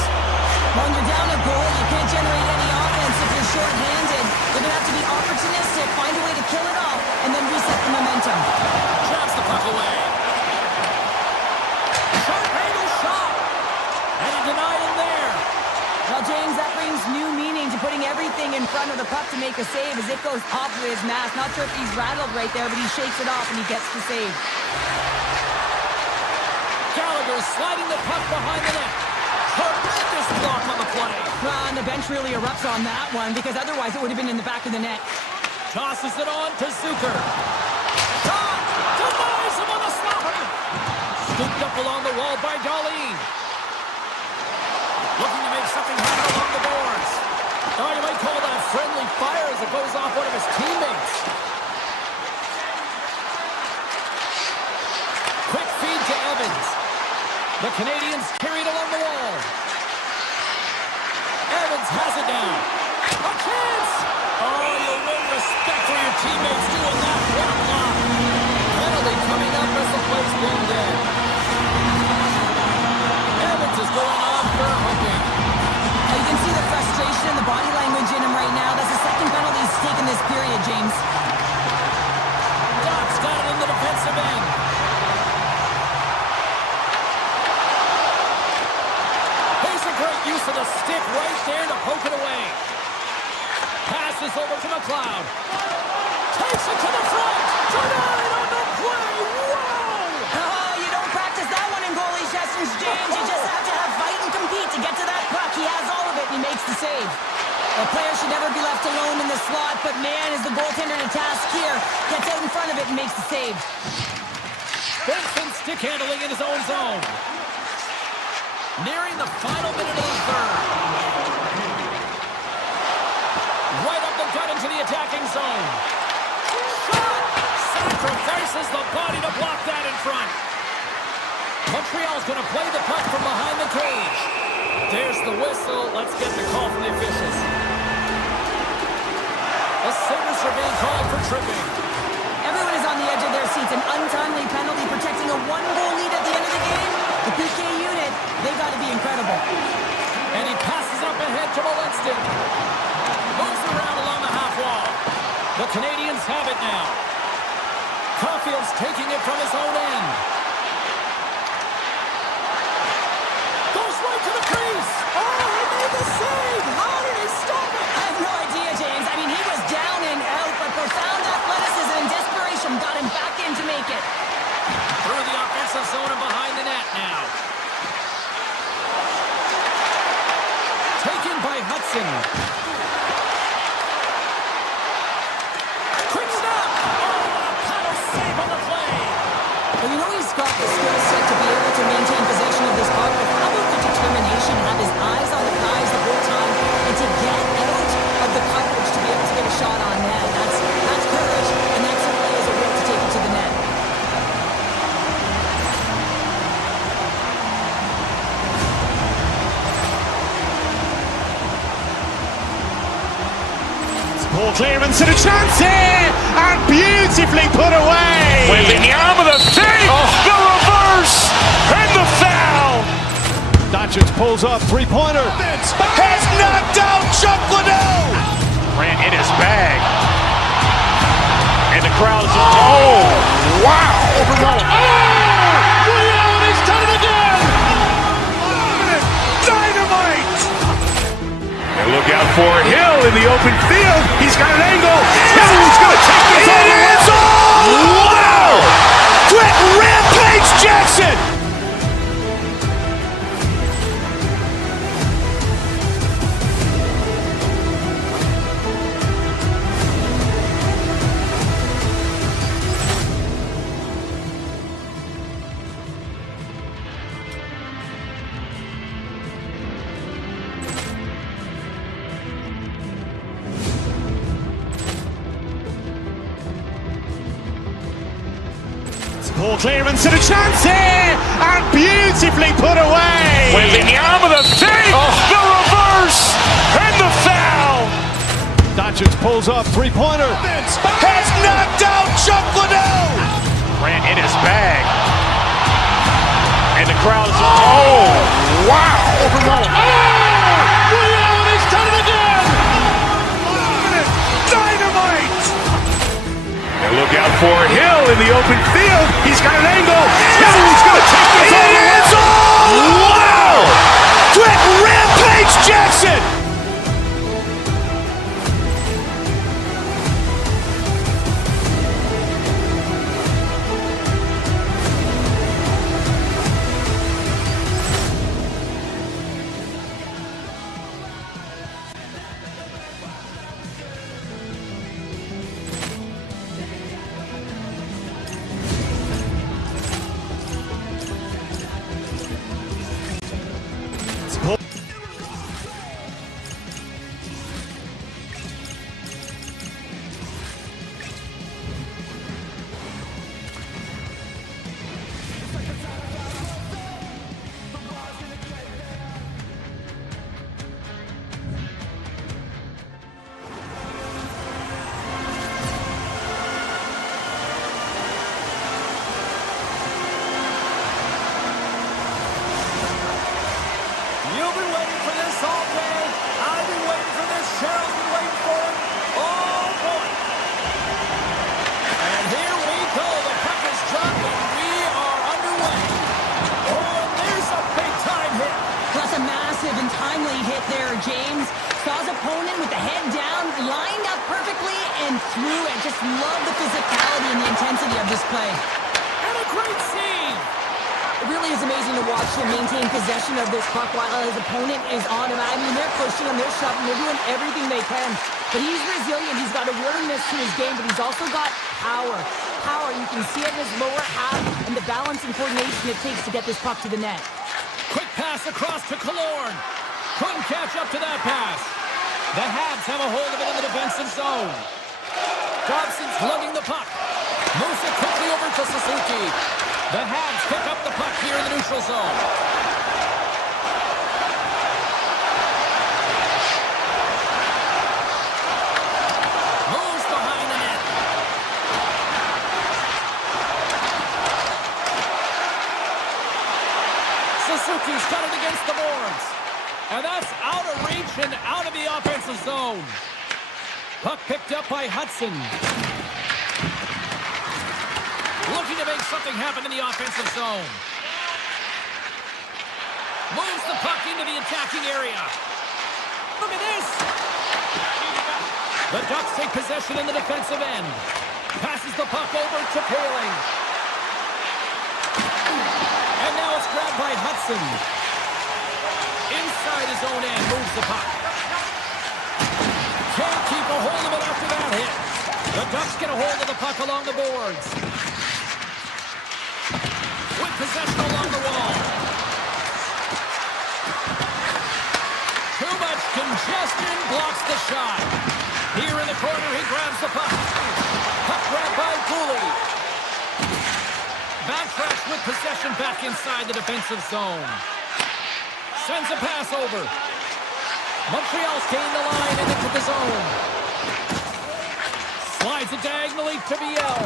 When you're down a goal, you can't generate any offense if you're short-handed. You're going to have to be opportunistic, find a way to kill it off, and then reset the momentum. Jabs the puck away. Sharp-angle shot. And he denied him there. Well, James, that brings new meaning to putting everything in front of the puck to make a save as it goes off with his mask. Not sure if he's rattled right there, but he shakes it off and he gets the save. Gallagher sliding the puck behind the net. Tremendous block on the play. Well, and the bench really erupts on that one because otherwise it would have been in the back of the net. Tosses it on to Zucker. Shot! Denies him on the slapper. Scooped up along the wall by Darlene. Looking to make something happen along the boards. Oh, you might call that friendly fire as it goes off one of his teammates. Quick feed to Evans. The Canadiens carried along the wall. Evans has it down. A chance! Oh, you'll win respect for your teammates doing that. What a block. Penalty coming up as the play's blown dead. Evans is going off for hooking. You can see the frustration and the body language in him right now. That's the second penalty he's taken this period, James. Doc's got it in the defensive end. Great use of the stick right there to poke it away. Passes over to McLeod. Takes it to the front. Denied on the play. Whoa! Oh, you don't practice that one in goalie sessions, James. You just have to have fight and compete to get to that puck. He has all of it, and he makes the save. A player should never be left alone in the slot, but man, is the goaltender to task here. Gets out in front of it and makes the save. Benson stick handling in his own zone. Nearing the final minute of the third. Right up the gut into the attacking zone. Shot! Sacrifices the body to block that in front. Montreal's going to play the puck from behind the cage. There's the whistle. Let's get the call from the officials. The Sabres are being called for tripping. Everyone is on the edge of their seats. An untimely penalty protecting a one-goal lead at the end of the game. The PK unit, they got to be incredible. And he passes it up ahead to Walensky. Moves around along the half wall. The Canadiens have it now. Caulfield's taking it from his own end. Goes right to the crease. Oh, he made the save. How did he stop it? I have no idea, James. I mean, he was down and out, but profound athleticism and desperation got him back in to make it. Through the offensive zone and behind the net now. Taken by Hudson. Quick snap! Oh, a paddle save on the play. Well, you know he's got the skill set to be able to maintain possession of this puck, but how about the determination, have his eyes on the prize the whole time, and to get out of the coverage to be able to get a shot on net. That's courage, and that certainly is a will to take it to the net. Ball clearance and a chance here, and beautifully put away. With the arm of the save, the reverse, and the foul. Doncic pulls up, three-pointer. Has knocked out Chuck Liddell. Ran in his bag. And the crowd is, oh, wow. Montreal has done it again. Dynamite. And look out for Hill in the open field. He's got an angle. He's going to take this all the way. Wow! Quick rampage Jackson. Ball clearance and a chance here, and beautifully put away. With the arm of the fake, the reverse, and the foul. Doncic pulls up, three-pointer. Has knocked out Chuck Liddell. Grant in his bag. And the crowd is, oh, wow. Ray Allen has done it again. Dynamite. And look out for Hill in the open field. He's got an angle. Hill's going to take this all the way. Wow. Quick Rampage Jackson. You've been waiting for this all day. I've been waiting for this. Cheryl's been waiting for it. Oh, boy. And here we go. The puck is dropped, and we are underway. Oh, and there's a big-time hit. Plus a massive and timely hit there, James. Saw his opponent with the head down, lined up perfectly, and threw it. Just love the physicality and the intensity of this play. And a great save. It really is amazing to watch him maintain possession of this puck while his opponent is on him. I mean, they're pushing him, they're shoving, they're doing everything they can. But he's resilient, he's got a willingness to his game, but he's also got power. Power, you can see it in his lower half and the balance and coordination it takes to get this puck to the net. Quick pass across to Killorn. Couldn't catch up to that pass. The Habs have a hold of it in the defensive zone. Dobson's lugging the puck. Moves it quickly over to Suzuki. The Habs pick up the puck here in the neutral zone. Moves behind the net. Suzuki's got it against the boards. And that's out of reach and out of the offensive zone. Puck picked up by Hudson. Looking to make something happen in the offensive zone. Moves the puck into the attacking area. Look at this. The Ducks take possession in the defensive end. Passes the puck over to Poehling. And now it's grabbed by Hudson. Inside his own end, moves the puck. Can't keep a hold of it after that hit. The Ducks get a hold of the puck along the boards. With possession along the wall. Too much congestion blocks the shot. Here in the corner, he grabs the puck. Puck grabbed by Cooley. Backtracks with possession back inside the defensive zone. Sends a pass over. Montreal's gained the line and into the zone. Slides it diagonally to Biel.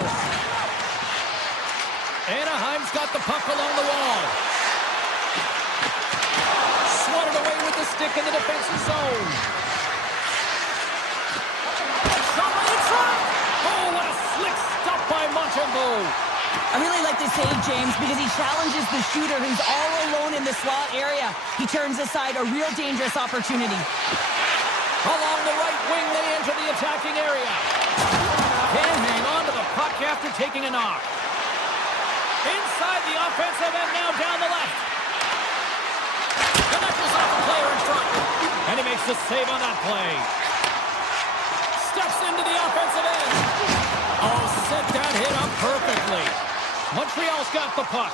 Anaheim's got the puck along the wall. Swatted away with the stick in the defensive zone. Shot right in front. Oh, what a slick stop by Montembeault. I really like this save, James, because he challenges the shooter who's all alone in the slot area. He turns aside a real dangerous opportunity. Along the right wing, they enter the attacking area. Can hang on to the puck after taking a knock. Inside the offensive end, now down the left. The knuckles off the player in front. And he makes the save on that play. Steps into the offensive end. Oh, set that hit up perfectly. Montreal's got the puck.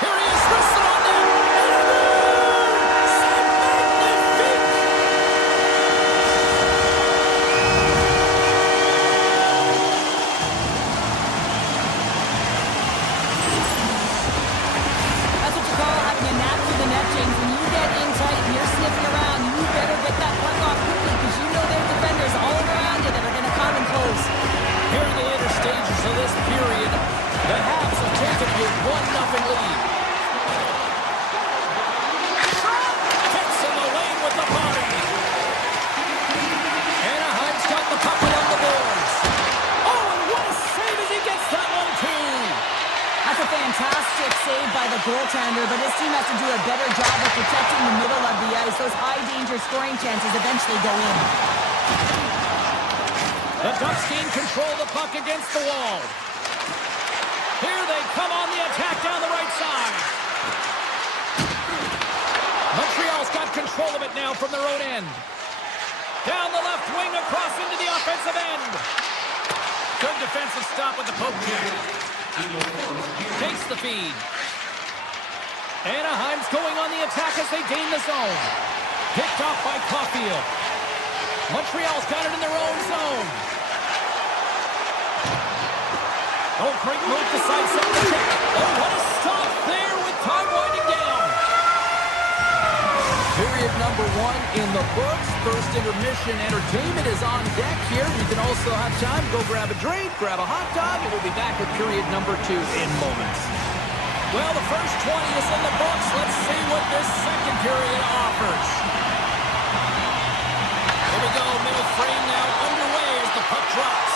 Here he is, wrestled on net. goaltender, but his team has to do a better job of protecting the middle of the ice. Those high-danger scoring chances eventually go in. The Ducks gain control of the puck against the wall. Here they come on the attack down the right side. Montreal's got control of it now from their own end. Down the left wing across into the offensive end. Good defensive stop with the poke check. Takes the feed. Anaheim's going on the attack as they gain the zone. Picked off by Caulfield. Montreal's got it in their own zone. Oh, great move to sidestep the check. Oh, what a stop there with time winding down. Period number 1 in the books. First intermission entertainment is on deck here. You can also have time to go grab a drink, grab a hot dog, and we'll be back with period number 2 in moments. Well, the first 20 is in the books. Let's see what this second period offers. Here we go, middle frame now underway as the puck drops.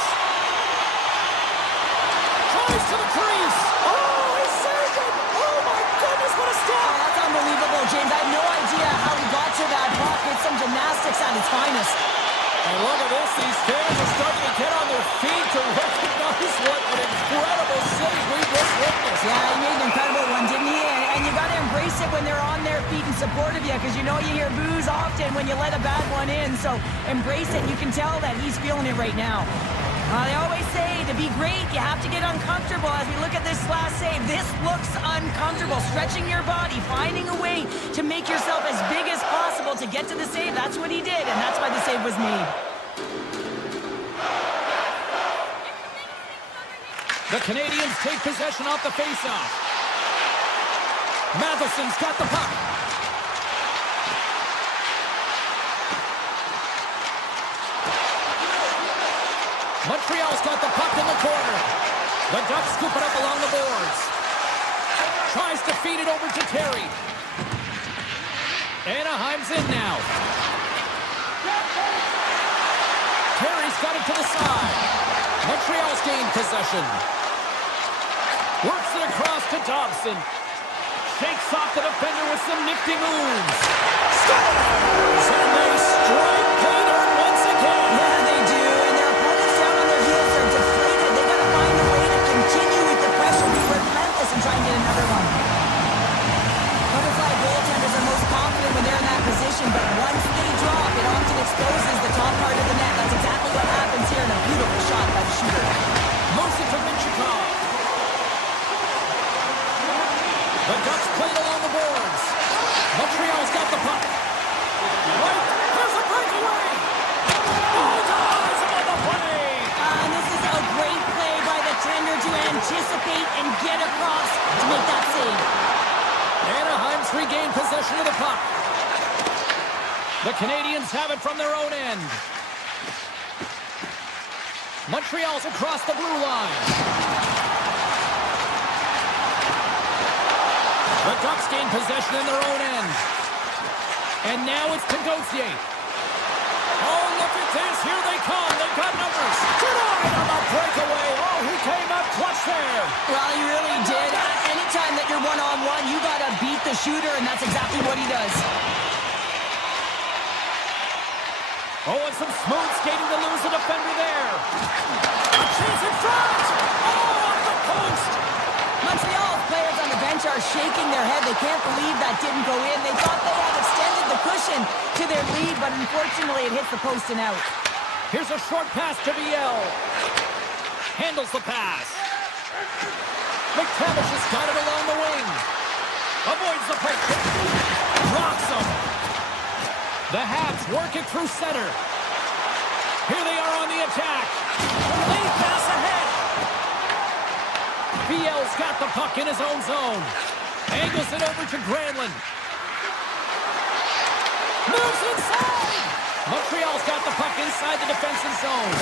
Tries to the crease. Oh, he saved it. Oh, my goodness, what a stop. Oh, that's unbelievable, James. I have no idea how he got to that puck. It's some gymnastics at its finest. And look at this. These fans are starting to get on their feet to recognize what an incredible save we just witnessed. Yeah, he made an incredible one, didn't he? And you got to embrace it when they're on their feet in support of you, because you know you hear boos often when you let a bad one in. So embrace it. You can tell that he's feeling it right now. They always say to be great, you have to get uncomfortable. As we look at this last save, this looks uncomfortable. Stretching your body, finding a way to make yourself as big as possible to get to the save. That's what he did, and that's why the save was made. The Canadiens take possession off the faceoff. Matheson's got the puck. Montreal's got the puck in the corner. The Ducks scoop it up along the boards. Tries to feed it over to Terry. Anaheim's in now. Terry's got it to the side. Montreal's gained possession. Works it across to Dobson. Shakes off the defender with some nifty moves. Scores! And they strike pay dirt once again. Yeah, they do. And their opponents down on their heels are deflated. They got to find a way to continue with the pressure, be relentless, and try and get another one. Butterfly goaltenders are most confident when they're in that position, but once they drop, it often exposes the top part of the net. That's exactly what happens here in a beautiful shot by the shooter. Moves it to Minchikov. The Ducks played along the boards. Montreal's got the puck. Right, there's a breakaway. Oh, dives above the play. And this is a great play by the tender to anticipate and get across to make that save. Anaheim's regained possession of the puck. The Canadiens have it from their own end. Montreal's across the blue line. The Ducks gain possession in their own end. And now it's to Gauthier. Oh, look at this. Here they come. They've got numbers. Denied on the breakaway. Oh, he came up clutch there. Well, he really did. Anytime that you're one-on-one, you got to beat the shooter, and that's exactly what he does. Oh, and some smooth skating to lose the defender there. A chance in front. Oh, off the post. Montreal's players on the bench are shaking their head. They can't believe that didn't go in. They thought they had extended the cushion to their lead, but unfortunately it hits the post and out. Here's a short pass to VL. Handles the pass. McTavish has got it along the wing. Avoids the poke check. Rocks him. The Habs work it through center. Here they are on the attack. Late pass ahead. VL's got the puck in his own zone. Angles it over to Granlund. Moves inside. Montreal's got the puck inside the defensive zone.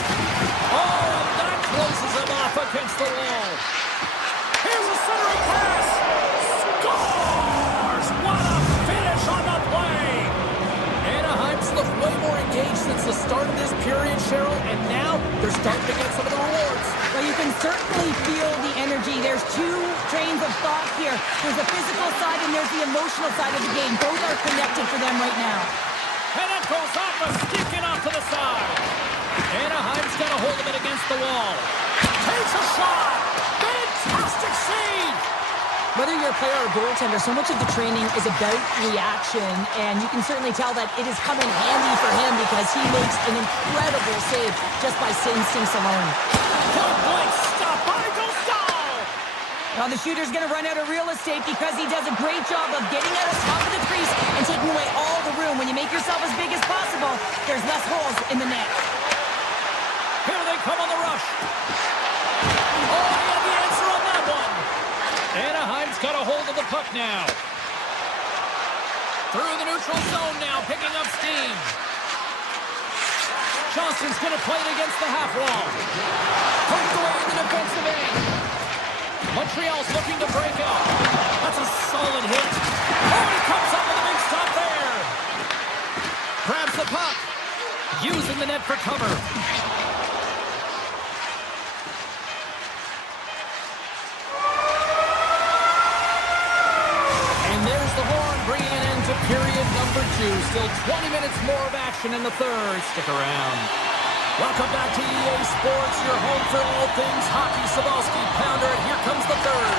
Oh, and that closes him off against the wall. Here's a centering pass. Scores! What a finish on the play. Anaheim's looked way more engaged since the start of this period, Cheryl, and now they're starting to get some of the rewards. Well, you can certainly feel the energy. There's two trains of thought here. There's the physical side and there's the emotional side of the game. Both are connected for them right now. And it goes off a sticking off to the side. Anaheim's got a hold of it against the wall. Takes a shot. Fantastic save. Whether you're a player or a goaltender, so much of the training is about reaction, and you can certainly tell that it is coming handy for him because he makes an incredible save just by instincts alone. Point stop by Buffallo. Now the shooter's going to run out of real estate because he does a great job of getting out of top of the crease and taking away all the room. When you make yourself as big as possible, there's less holes in the net. Here they come on the rush. Oh, he had the answer on that one. Anaheim's got a hold of the puck now. Through the neutral zone now, picking up steam. Johnston's going to play it against the half wall. Poked away in the defensive end. Montreal's looking to break out. That's a solid hit. Oh, he comes up with a big stop there. Grabs the puck. Using the net for cover. Bringing it into period number 2. Still 20 minutes more of action in the third. Stick around. Welcome back to EA Sports, your home for all things hockey. Sabalski, Pounder, and here comes the third.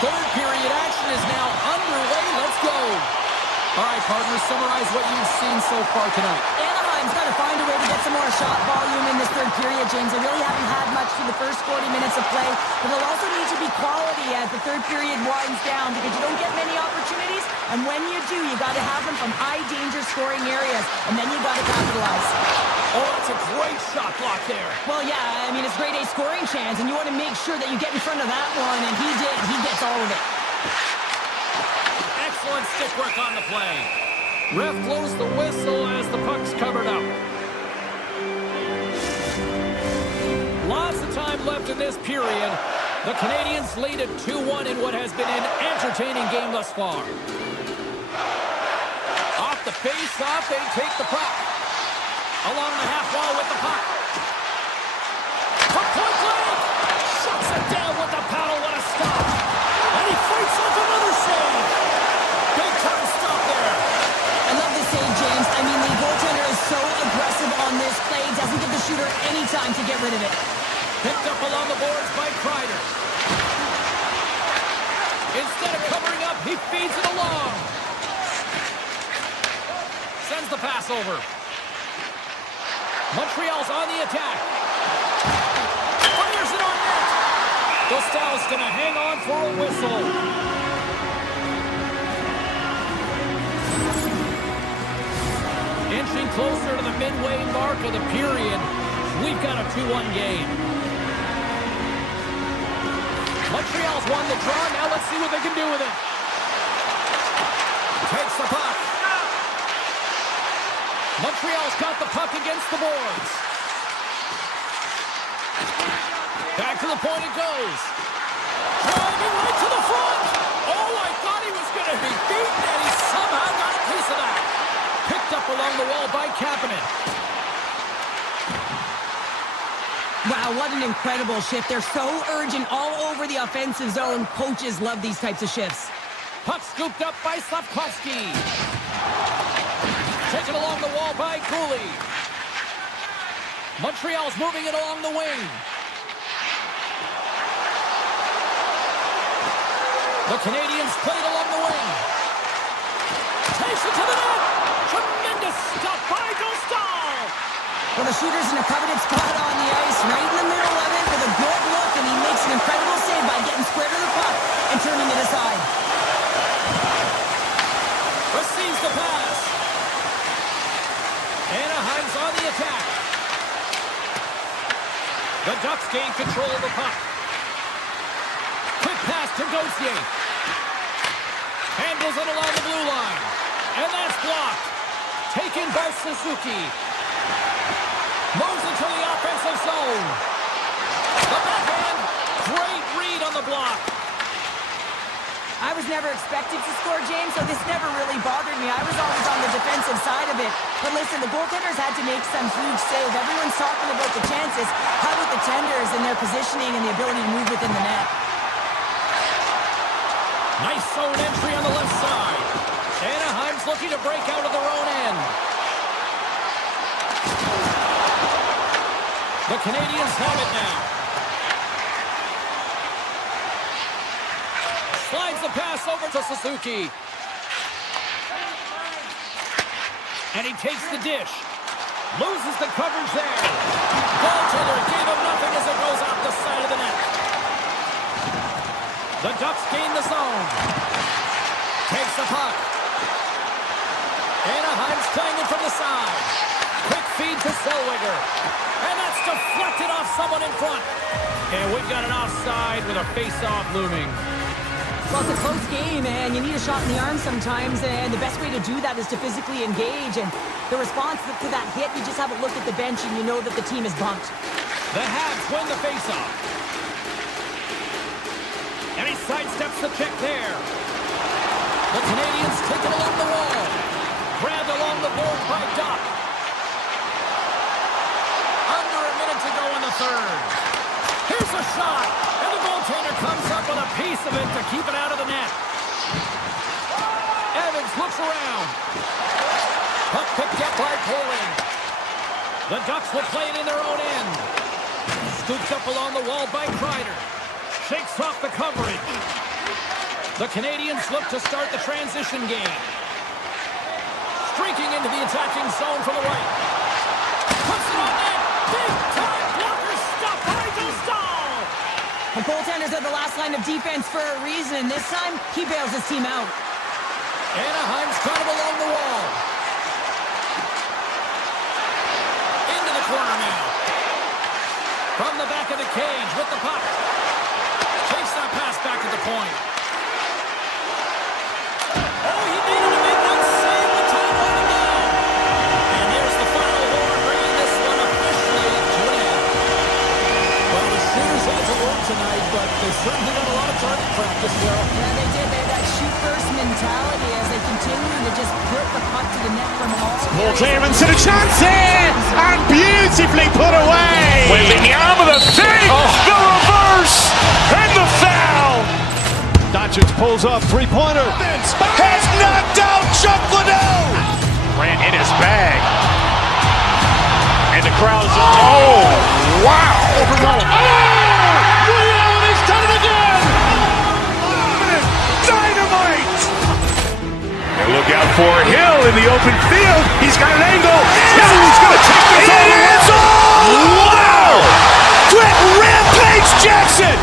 Third period action is now underway. Let's go. All right, partners, summarize what you've seen so far tonight. Anaheim's got to find a way to get some more shot volume in this third period, James. They really haven't had much through the first 40 minutes of play, but they'll also need to be quality as the third period winds down because you don't get many opportunities, and when you do, you got to have them from high-danger scoring areas, and then you got to capitalize. Oh, that's a great shot block there. Well, yeah, I mean, it's grade A scoring chance, and you want to make sure that you get in front of that one, and he did. He gets all of it. Excellent stick work on the play. Ref blows the whistle as the puck's covered up. Lots of time left in this period. The Canadiens lead at 2-1 in what has been an entertaining game thus far. Off the face-off, they take the puck. Along the half wall with the puck. For point blank! Shuts it down with the paddle. What a stop! And he fights off another save. Big time stop there. I love this save, James. I mean, the goaltender is so aggressive on this play. Doesn't give the shooter any time to get rid of it. Picked up along the boards by Kreider. Instead of covering up, he feeds it along. Sends the pass over. Montreal's on the attack. Fires it on net. Buffallo's going to hang on for a whistle. Inching closer to the midway mark of the period. We've got a 2-1 game. Montreal's won the draw. Now let's see what they can do with it. Takes the puck. Montreal's got the puck against the boards. Back to the point it goes. Driving right to the front. Oh, I thought he was going to be beaten, and he somehow got a piece of that. Picked up along the wall by Kapanen. Wow, what an incredible shift. They're so urgent all over the offensive zone. Coaches love these types of shifts. Puck scooped up by Slavkovsky. Taken along the wall by Cooley. Montreal's moving it along the wing. The Canadiens play it along the wing. Takes it to the net. Tremendous stop by Buffallo. Well, the shooter's in a coveted spot on the ice, right in the middle of it with a good look, and he makes an incredible save by getting square to the puck and turning it aside. Receives the pass. Anaheim's on the attack. The Ducks gain control of the puck. Quick pass to Gauthier. Handles it along the blue line. And that's blocked. Taken by Suzuki. Moves into the offensive zone. The backhand. Great read on the block. I was never expected to score, James, so this never really bothered me. I was always on the defensive side of it. it. But listen, the goaltenders had to make some huge save. Everyone's talking about the chances. How about the tenders and their positioning and the ability to move within the net? Nice zone entry on the left side. Anaheim's looking to break out of their own end. The Canadiens have it now. Slides the pass over to Suzuki. And he takes the dish. Loses the coverage there. Goaltender gave him nothing as it goes off the side of the net. The Ducks gain the zone. Takes the puck. Anaheim's playing it from the side. Quick feed to Zellweger. And that's deflected off someone in front. And we've got an offside with a face-off looming. Well, it's a close game, and you need a shot in the arm sometimes, and the best way to do that is to physically engage. And the response to that hit, you just have a look at the bench, and you know that the team is bumped. The Habs win the face-off. And he sidesteps the check there. The Canadiens take it along the wall. Grabbed along the boards by Doc. Under a minute to go in the third. Here's a shot. And the goaltender comes up with a piece of it to keep it out of the net. Evans looks around. Puck picked up by Poling. The Ducks will play it in their own end. Scoops up along the wall by Kreider. Shakes off the coverage. The Canadiens look to start the transition game. Streaking into the attacking zone from the right. Puts it on net. Big time blocker stop by Dostal. The goaltenders are the last line of defense for a reason, and this time, he bails his team out. Anaheim's kind of along the wall. Into the corner now. From the back of the cage with the puck. Takes that pass back at the point. Oh, he needed to make that save with time running down. And there's the final horn, bringing this one officially to an end. Well, the shooters had to work tonight, but they certainly got a lot of target practice, Darryl. Yeah, they did. They had that shoot-first mentality as they continue to just put the puck to the net from all. Ball clearance and a chance here, and beautifully put away. Waving the arm of the thing, the reverse, and the foul. Doncic pulls up, three-pointer. Has knocked out Chuck Liddell. Ran in his bag. And the crowd is, oh, wow. He's done it again! Dynamite. And look out for Hill in the open field. He's got an angle. Hill's going to take this all the way. Wow. Quick Rampage Jackson.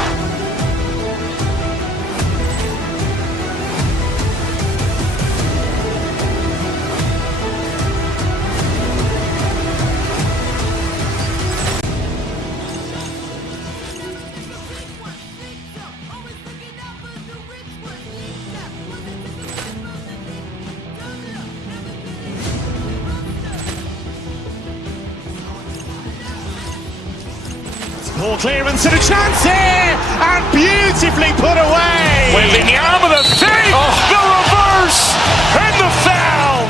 Ball clearance and a chance here, and beautifully put away. Waving the arm of the thing, the reverse, and the foul.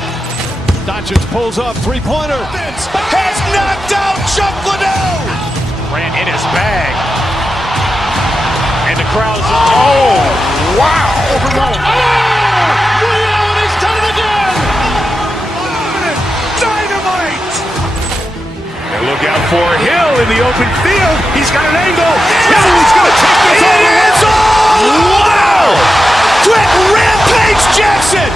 Doncic pulls up, three-pointer. Has knocked out Chuck Liddell. Ran in his bag. And the crowd is, oh, wow. He's done it again! Dynamite. And look out for Hill in the open field. He's got an angle. Hill's going to take this all the way. Wow. Quick Rampage Jackson.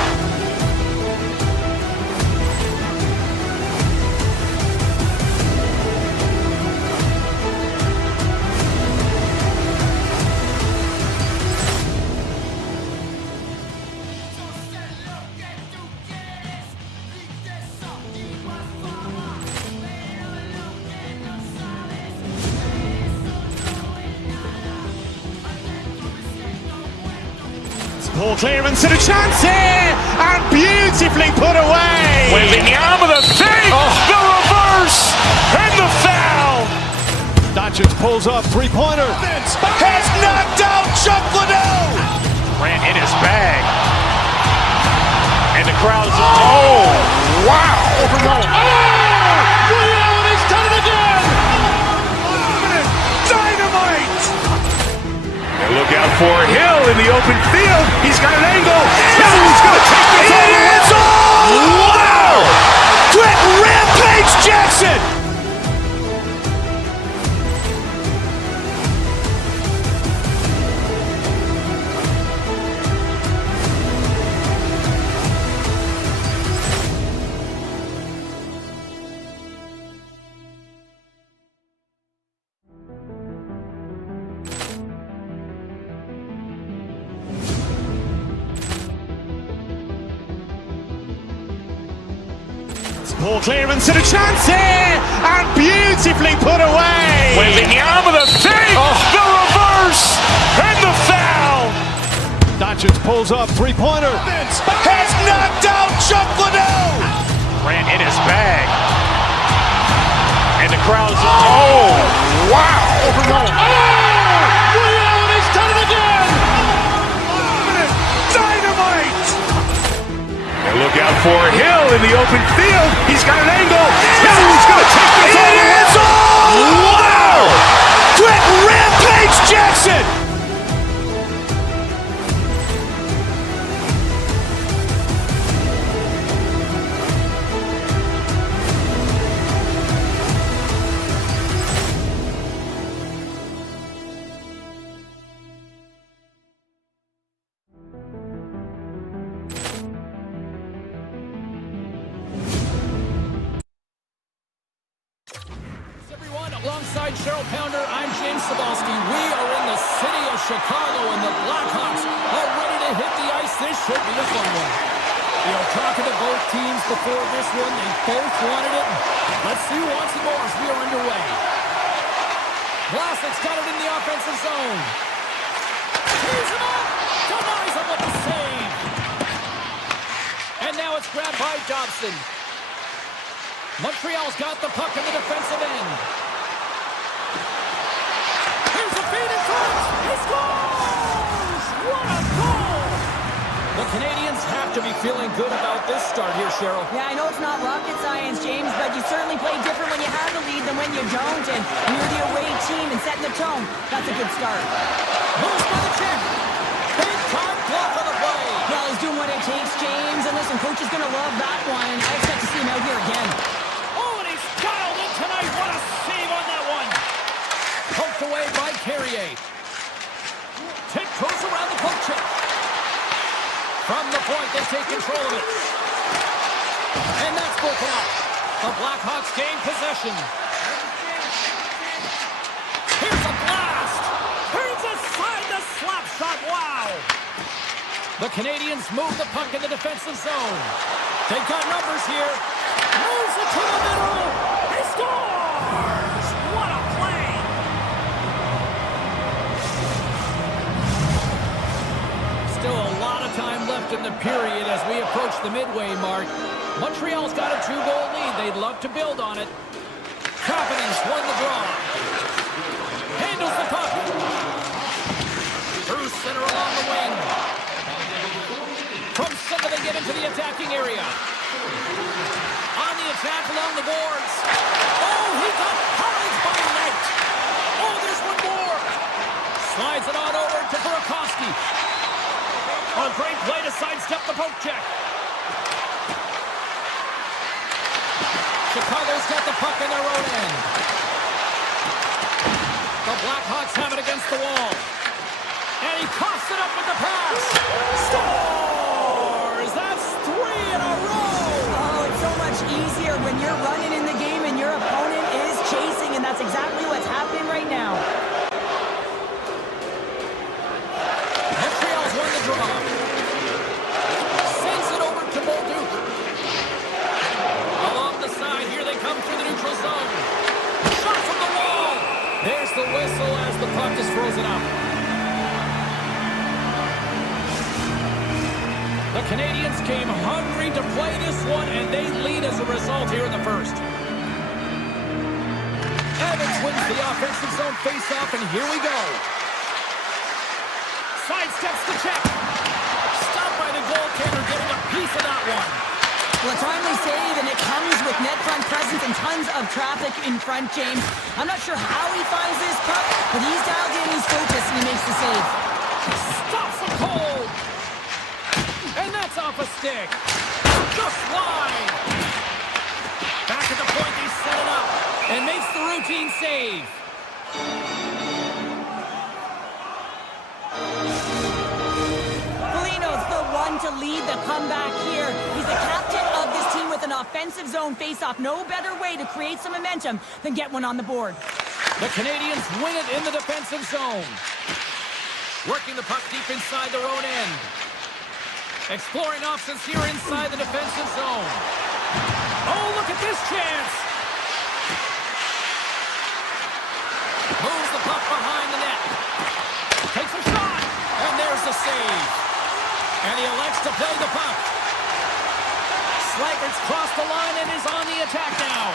Ball clearance and a chance here, and beautifully put away. Waving the arm of the thing, the reverse, and the foul. Doncic pulls up, three-pointer. Has knocked out Chuck Liddell. Ran in his bag. And the crowd is, oh, wow. open field. He's got an angle. He's going to take this all the way. Wow! Quick rampage Jackson! Ball clearance and a chance here, and beautifully put away. Wembenyama the save, the reverse, and the foul. Doncic pulls up, three-pointer. Has knocked out Chuck Liddell. Ran in his bag. And the crowd's, oh, wow. He's done it again! Dynamite. And look out for Hill in the open field. He's got an angle. Hill's going to take this all the way. Wow! Quick rampage Jackson! Alongside Cheryl Pounder, I'm James Cebulski. We are in the city of Chicago, and the Blackhawks are ready to hit the ice. This should be a fun one. You know, talking to both teams before this one, they both wanted it. Let's see who wants it more as we are underway. Vlasic's got it in the offensive zone. He's him up! Denies him with the save. And now it's grabbed by Dobson. Montreal's got the puck in the defensive end. Here's a feed in front. He scores! What a goal! The Canadiens have to be feeling good about this start here, Cheryl. Yeah, I know it's not rocket science, James, but you certainly play different when you have the lead than when you don't. And you're the away team and setting the tone. That's a good start. Moves by the check. Big time block on the play. Well, he's doing what it takes, James. And listen, coach is going to love that one. And I expect to see him out here again. Oh, and he's dialed in tonight. What a save on that one. Poked away by Carrier. Tiptoes around the poke check. From the point, they take control of it. And that's broken up. The Blackhawks gain possession. Here's a blast. Turns aside the slap shot. Wow. The Canadiens move the puck in the defensive zone. They've got numbers here. Moves it to the middle. He scores. What a play. Still a lot of time left in the period as we approach the midway mark. Montreal's got a 2-goal lead. They'd love to build on it. Confidence won the draw. Handles the puck. Through center along the wing. From center they get into the attacking area. On the attack along the boards. Oh, he got pounded by Knight. Oh, there's one more. Slides it on over to Burakovsky. A great play to sidestep the poke check. Chicago's got the puck in their own end. The Blackhawks have it against the wall. And he coughs it up with the pass. Scores! That's 3 in a row! Oh, it's so much easier when you're running in the game and your opponent is chasing, and that's exactly what's happening right now. Montreal's won the draw. Sends it over to Baltic. Along the side, here they come through the neutral zone. Shot from the wall. There's the whistle as the puck is frozen up. The Canadiens came hungry to play this one, and they lead as a result here in the first. Evans wins the offensive zone face-off, and here we go. Sidesteps the check. Stopped by the goaltender, getting a piece of that one. Well, a timely save, and it comes with net front presence and tons of traffic in front, James. I'm not sure how he finds this puck, but he's dialed in, he's focused, and he makes the save. Stops the Cold. And that's off a stick. Just wide. Back at the point, they set it up. And makes the routine save. Foligno's the one to lead the comeback here. He's the captain of this team with an offensive zone face-off. No better way to create some momentum than get one on the board. The Canadiens win it in the defensive zone. Working the puck deep inside their own end. Exploring options here inside the defensive zone. Oh, look at this chance. Moves the puck behind the net. Takes a shot. And there's the save. And he elects to play the puck. Slager's crossed the line and is on the attack now.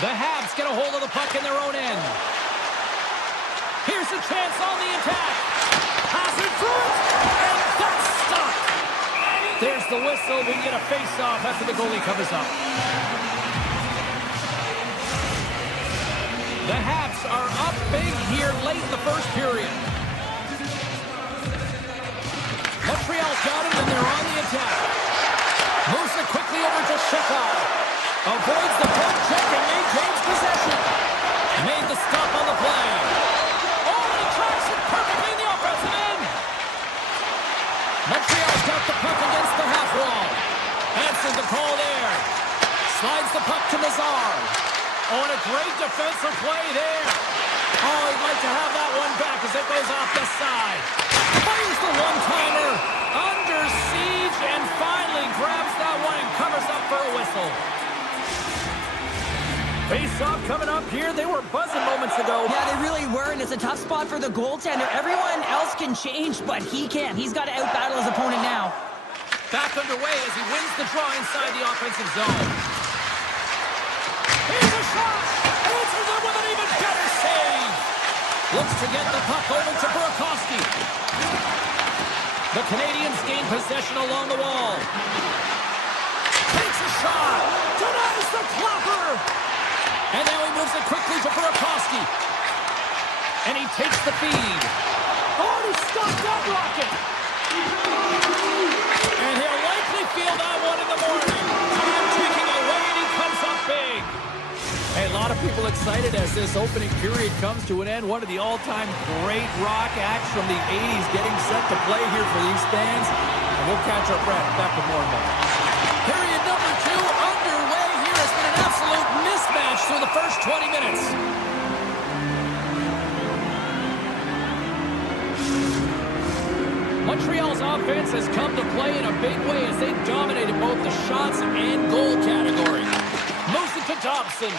The Habs get a hold of the puck in their own end. Here's a chance on the attack. Pass in front. And that's stopped. There's the whistle. We get a face-off after the goalie covers up. The Habs are up big here late in the first period. Montreal's got him, and they're on the attack. Moves it quickly over to Shekar. Avoids the puck check and maintains possession. Made the stop on the play. Oh, and he tracks it perfectly in the offensive end. Montreal's got the puck against the half wall. Answers the call there. Slides the puck to Nazar. Oh, and a great defensive play there. Oh, he'd like to have that one back as it goes off the side. Fires the one-timer. Under siege and finally grabs that one and covers up for a whistle. Face-off coming up here. They were buzzing moments ago. Yeah, they really were, and it's a tough spot for the goaltender. Everyone else can change, but he can't. He's got to out-battle his opponent now. Back underway as he wins the draw inside the offensive zone. Here's a shot! Answers it with an even better save! Looks to get the puck over to Burakovsky. The Canadiens gain possession along the wall. Takes a shot! Denies the clapper! And now he moves it quickly to Burakovsky. And he takes the feed. Oh, he stopped that rocket! And he'll likely feel that one in the morning. Time ticking away, and he comes up big. Hey, a lot of people excited as this opening period comes to an end. One of the all-time great rock acts from the 80s getting set to play here for these fans. And we'll catch our breath. Back with more in a moment. Period number 2 underway here. Has been an absolute mismatch through the first 20 minutes. Montreal's offense has come to play in a big way as they dominated both the shots and goal category. Moves it to Dobson.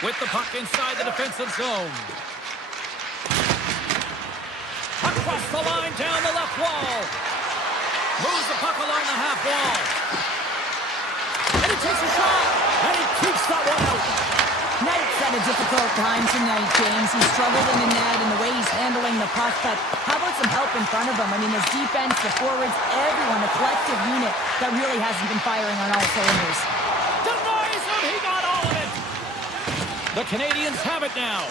With the puck inside the defensive zone. Across the line down the left wall. Moves the puck along the half wall. And he takes a shot. And he keeps that one out. Knight's had a difficult time tonight, James. He's struggled in the net and the way he's handling the puck, but how about some help in front of him? I mean, his defense, the forwards, everyone, a collective unit that really hasn't been firing on all cylinders. Denies him. He got all of it. The Canadiens have it now.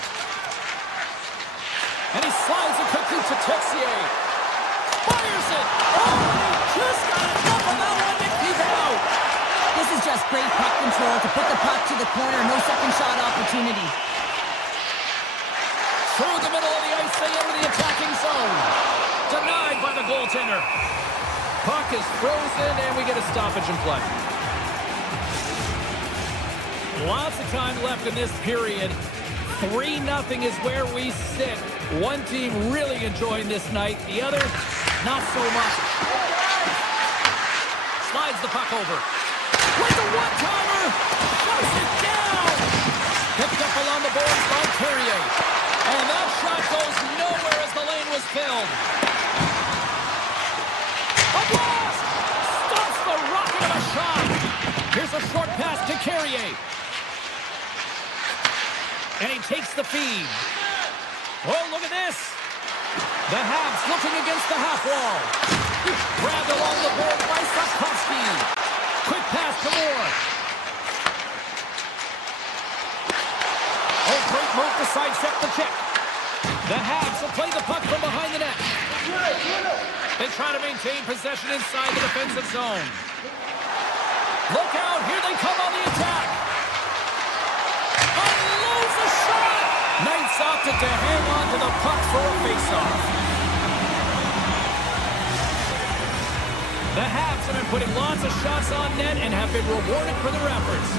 And he slides it quickly to Texier. Fires it. Oh, he just got enough of that one to keep it out. This is just great puck control to put the puck to the corner. No second shot opportunity. Through the middle of the ice, they enter the attacking zone. Denied by the goaltender. Puck is frozen, and we get a stoppage in play. Lots of time left in this period. 3-0 is where we sit. One team really enjoying this night. The other, not so much. Slides the puck over. With the one-timer, shuts it down. Picked up along the boards by Carrier. And that shot goes nowhere as the lane was filled. A blast! Stops the rocket of a shot. Here's a short pass to Carrier. And he takes the feed. Oh, look at this. The Habs looking against the half wall. Grabbed along the board by Sapkowski. Quick pass to Moore. Oh, great move to sidestep the check. The Habs will play the puck from behind the net. They try to maintain possession inside the defensive zone. Look out, here they come on the attack. Unloads the shot. Knights opted to hang on to the puck for a faceoff. The Habs have been putting lots of shots on net and have been rewarded for their efforts.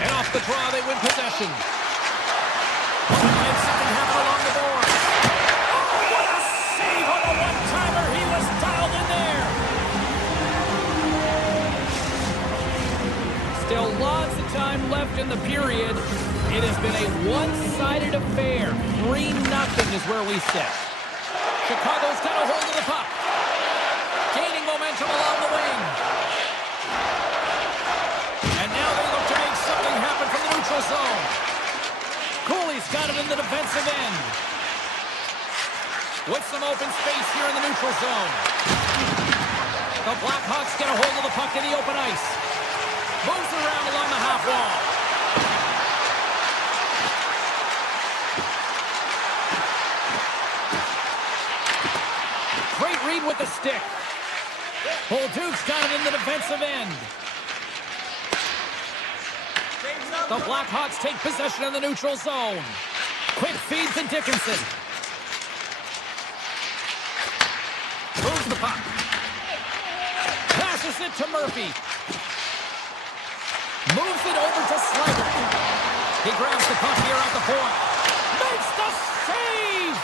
And off the draw, they win possession. And something happened along the boards. Oh, what a save on the one-timer. He was dialed in there. Still lots of time left in the period. It has been a one-sided affair. 3-0 is where we sit. Chicago's got a hold of the puck. Gaining momentum along the wing. And now they look to make something happen from the neutral zone. Cooley's got it in the defensive end. With some open space here in the neutral zone. The Blackhawks get a hold of the puck in the open ice. Moves around along the half wall. Great read with the stick. Duke's got it in the defensive end. The Blackhawks take possession in the neutral zone. Quick feed to Dickinson. Moves the puck. Passes it to Murphy. Moves it over to Slider. He grabs the puck here at the point. Makes the save!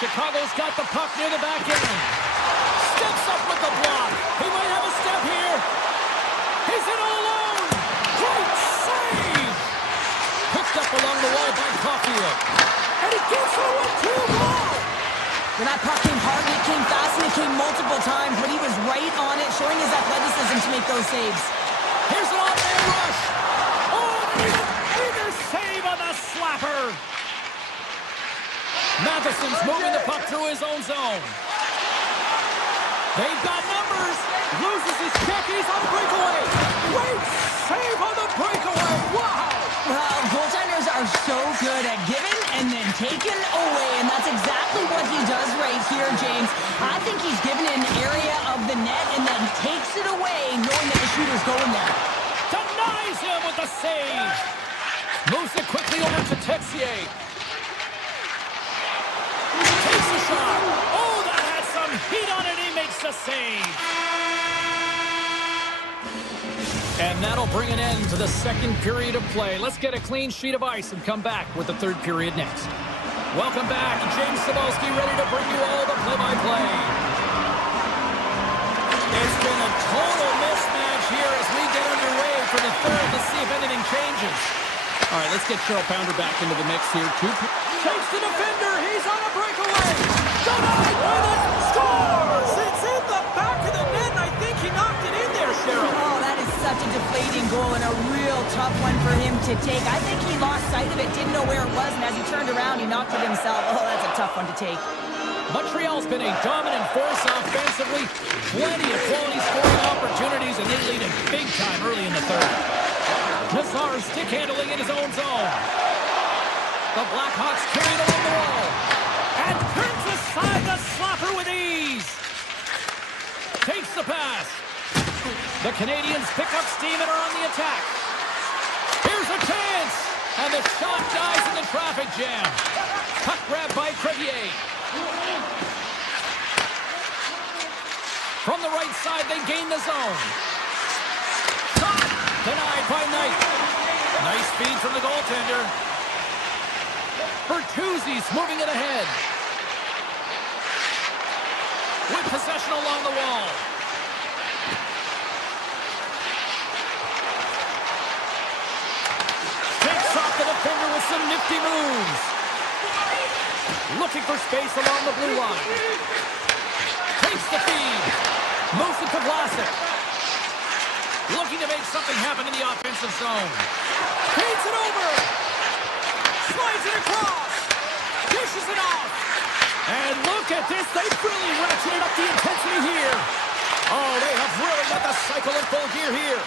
Chicago's got the puck near the back end. Steps up with the block. He might have a step here. He's in all alone. Great save! Picked up along the wall by Caulfield. And he gets it with 2 more. When that puck came hard, it came fast, and it came multiple times, but he was right on it, showing his athleticism to make those saves. Here's an all-man rush. Oh, either save on the slapper. Matheson's moving the puck through his own zone. They've got numbers. Loses his kick. He's on breakaway. Great save on the breakaway. Wow. Well, goaltenders are so good at giving and then taking away, and that's exactly what he does right here, James. I think he's given an area of the net and then takes it away, knowing that the shooter's going there. Denies him with the save. Moves it quickly over to Texier. Takes a shot. Oh, that had some heat on it. He makes the save. And that'll bring an end to the second period of play. Let's get a clean sheet of ice and come back with the third period next. Welcome back. James Cybulski ready to bring you all the play-by-play. It's been a total mismatch here as we get underway for the third. Let's see if anything changes. All right, let's get Cheryl Pounder back into the mix here. Takes the defender. He's on a breakaway. Denied by the scores. It's in the back of the net, and I think he knocked it in there, Cheryl. Oh, that is such a deflating goal and a real tough one for him to take. I think he lost sight of it, didn't know where it was, and as he turned around, he knocked it himself. Oh, that's a tough one to take. Montreal's been a dominant force offensively. Plenty of quality scoring opportunities, and they lead it big time early in the third. Nazar stick handling in his own zone. The Blackhawks carry it along the wall. And turns aside the slapper with ease. Takes the pass. The Canadiens pick up steam and are on the attack. Here's a chance. And the shot dies in the traffic jam. Puck grab by Crevier. From the right side, they gain the zone. Shot denied by Knight. Nice feed from the goaltender. Bertuzzi's moving it ahead. With possession along the wall. Takes off the defender with some nifty moves. Looking for space along the blue line. Takes the feed. Moves it to Vlasic. Looking to make something happen in the offensive zone. Feeds it over. Slides it across. Dishes it off. And look at this. They've really ratcheted up the intensity here. Oh, they have really got the cycle in full gear here.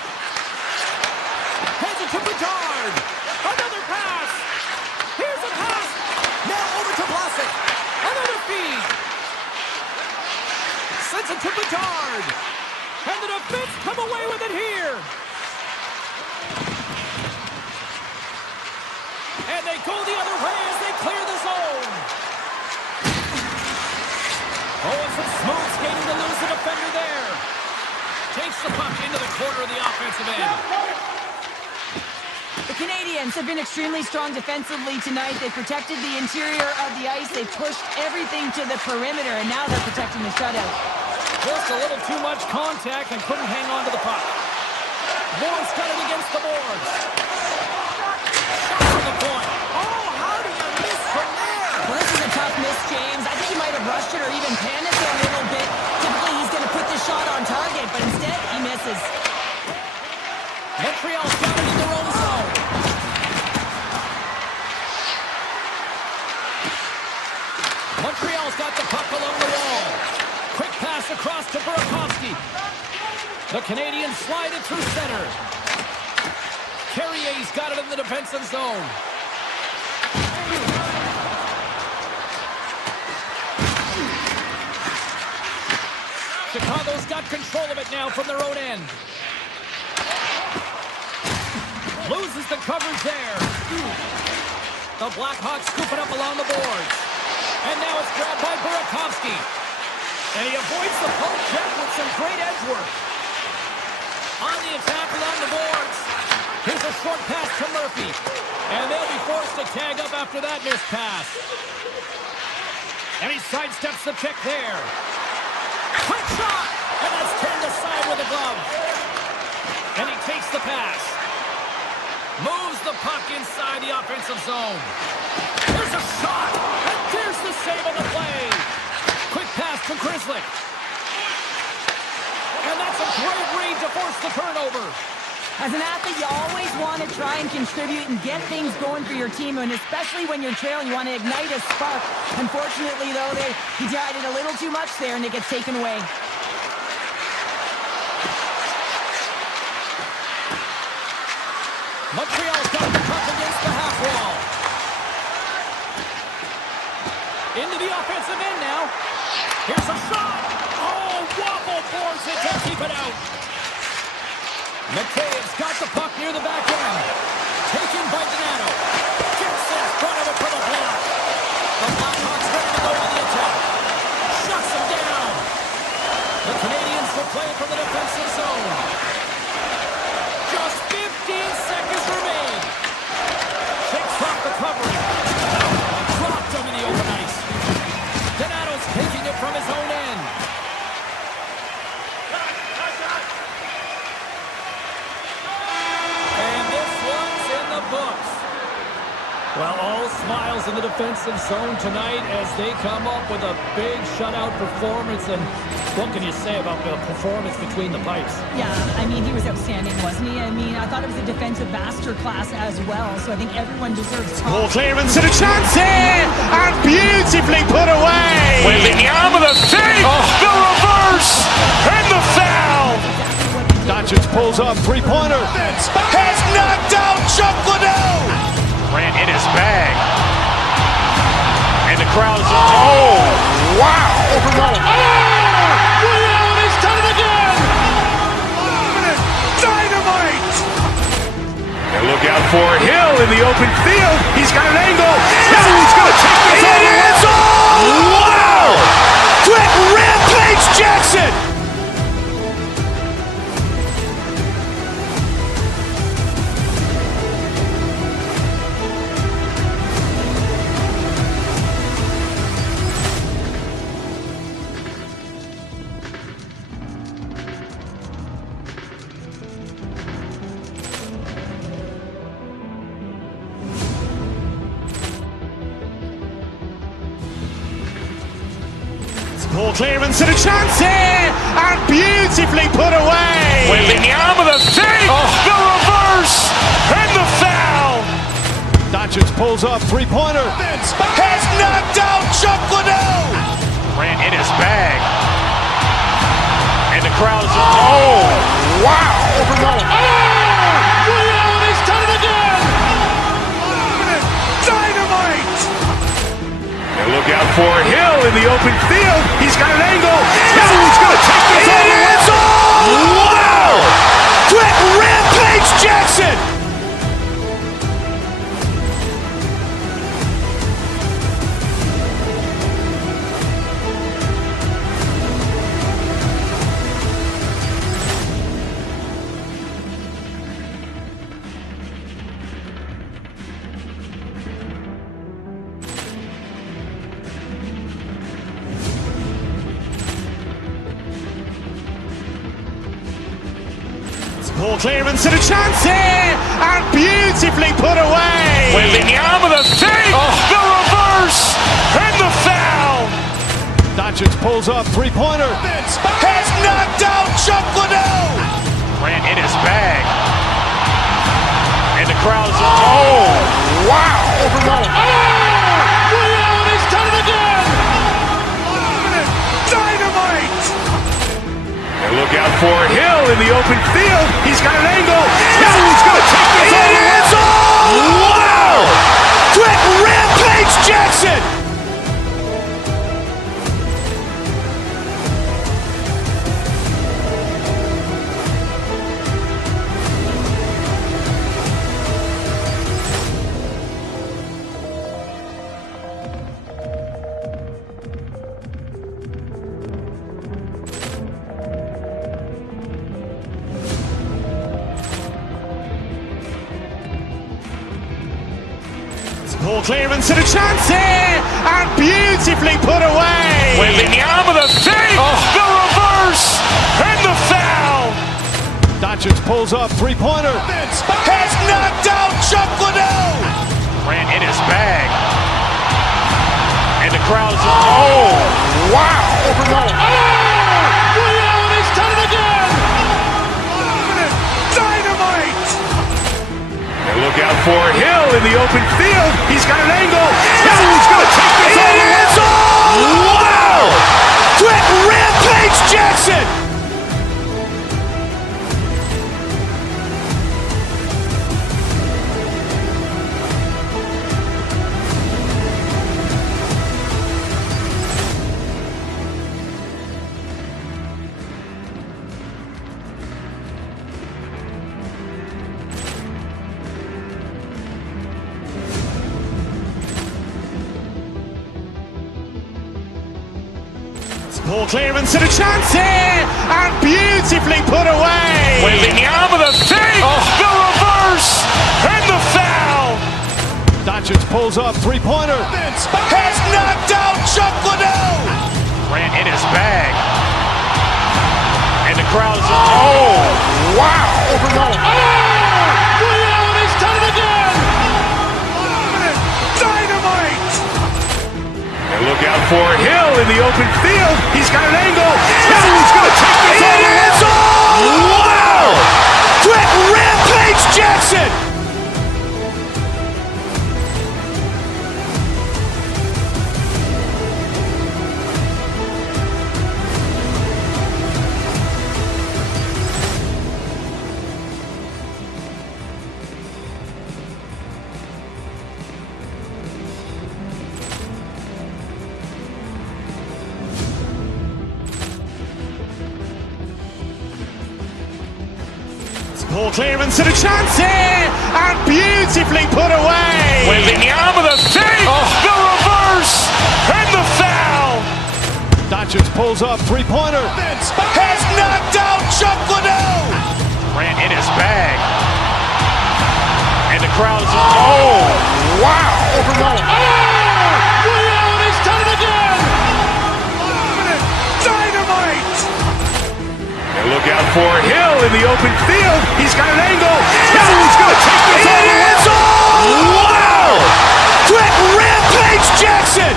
Heads it to Bedard. Another pass. Here's a pass. Gets it to Bedard. And the defense come away with it here. And they go the other way as they clear the zone. Oh, and some smooth skating to lose the defender there. Takes the puck into the corner of the offensive end. The Canadiens have been extremely strong defensively tonight. They protected the interior of the ice. They pushed everything to the perimeter, and now they're protecting the shutout. Just a little too much contact and couldn't hang on to the puck. Morris got it against the boards. Shot from the point. Oh, how do you miss from there? Well, this is a tough miss, James. I think he might have rushed it or even panicked a little bit. Typically, he's going to put the shot on target, but instead, he misses. Montreal's got it in their own zone. Montreal's got the puck along the wall. Quick pass across to Burakovsky. The Canadiens slide it through center. Carrier's got it in the defensive zone. Chicago's got control of it now from their own end. Loses the coverage there. The Blackhawks scoop it up along the boards. And now it's grabbed by Burakovsky. And he avoids the poke check with some great edge work. On the attack along the boards. Here's a short pass to Murphy. And they'll be forced to tag up after that missed pass. And he sidesteps the check there. Quick shot! And that's turned aside with a glove. And he takes the pass. Moves the puck inside the offensive zone. There's a shot! And there's the save on the play. Quick pass to Grizzly. And that's a great read to force the turnover. As an athlete, you always want to try and contribute and get things going for your team, and especially when you're trailing, you want to ignite a spark. Unfortunately, though, he tried it a little too much there, and it gets taken away. Montreal's got the puck against the half wall. Into the offensive end now. Here's a shot. Oh, Waffle force it to keep it out. McCabe's got the puck near the back end. Taken by Donato. Gets in front of it for the block. The Blackhawks ready to go to the attack. Shuts him down. The Canadiens will play from the defensive zone. Just 15 seconds remain. Shakes off the covering. Dropped him in the open ice. Donato's taking it from his own end. And this one's in the books. Well, all smiles in the defensive zone tonight as they come up with a big shutout performance. And what can you say about the performance between the pipes? Yeah, I mean, he was outstanding, wasn't he? I mean, I thought it was a defensive masterclass as well, so I think everyone deserves Ball clearance and a chance here! And beautifully put away! With the arm of the save, the reverse, and the foul! Doncic pulls up, three-pointer. Has knocked out Chuck Liddell! Ran in his bag. And the crowd is, oh, wow! Allen has done it again! Dynamite! And look out for Hill in the open field. He's got an angle. He's going to take this all the way. Wow! Quick rampage Jackson! Ball clearance and a chance here! And beautifully put away! With the arm of the save, the reverse, and the foul! Doncic pulls up, three-pointer. Has knocked out Chuck Liddell! Ran in his bag. And the crowd is, oh, wow! Allen has done it again! Dynamite! And look out for Hill in the open field. He's got an angle. He's going to Ball clearance and a chance here, and beautifully put away. Wembanyama with a save, the reverse, and the foul. Doncic pulls up, three-pointer. Has knocked out Chuck Liddell. Grant in his bag. And the crowd's, wow. Ray Allen has done it again. Dynamite. And look out for Hill in the open field. He's got an angle. He's going to take this all the way. Wow. Quick Rampage Jackson. Ball clearance and a chance here, and beautifully put away. Wembanyama with a save, the reverse, and the foul. Doncic pulls up, three-pointer. Has knocked out Chuck Liddell. Grant in his bag. And the crowd's, wow. Ray Allen has done it again. Dynamite. And look out for Hill in the open field. He's got an angle. He's going to take this all the way. Wow. Quick Rampage Jackson. Ball clearance and a chance here, and beautifully put away. Wembanyama with a save, the reverse, and the foul. Doncic pulls up, three-pointer. Has knocked out Chuck Liddell. Grant in his bag. And the crowd's, wow. Ray Allen has done it again. Dynamite. And look out for Hill in the open field. He's got an angle. He's going to take this all the way. Wow. Quick Rampage Jackson. Ball clearance and a chance here, and beautifully put away. Wembanyama with a save, the reverse, and the foul. Doncic pulls up, three-pointer. Has knocked out Chuck Liddell. Grant in his bag. And the crowd's, wow. Ray Allen has done it again. Dynamite. And look out for Hill in the open field. He's got an angle. He's going to take this all the way. Wow. Quick Rampage Jackson.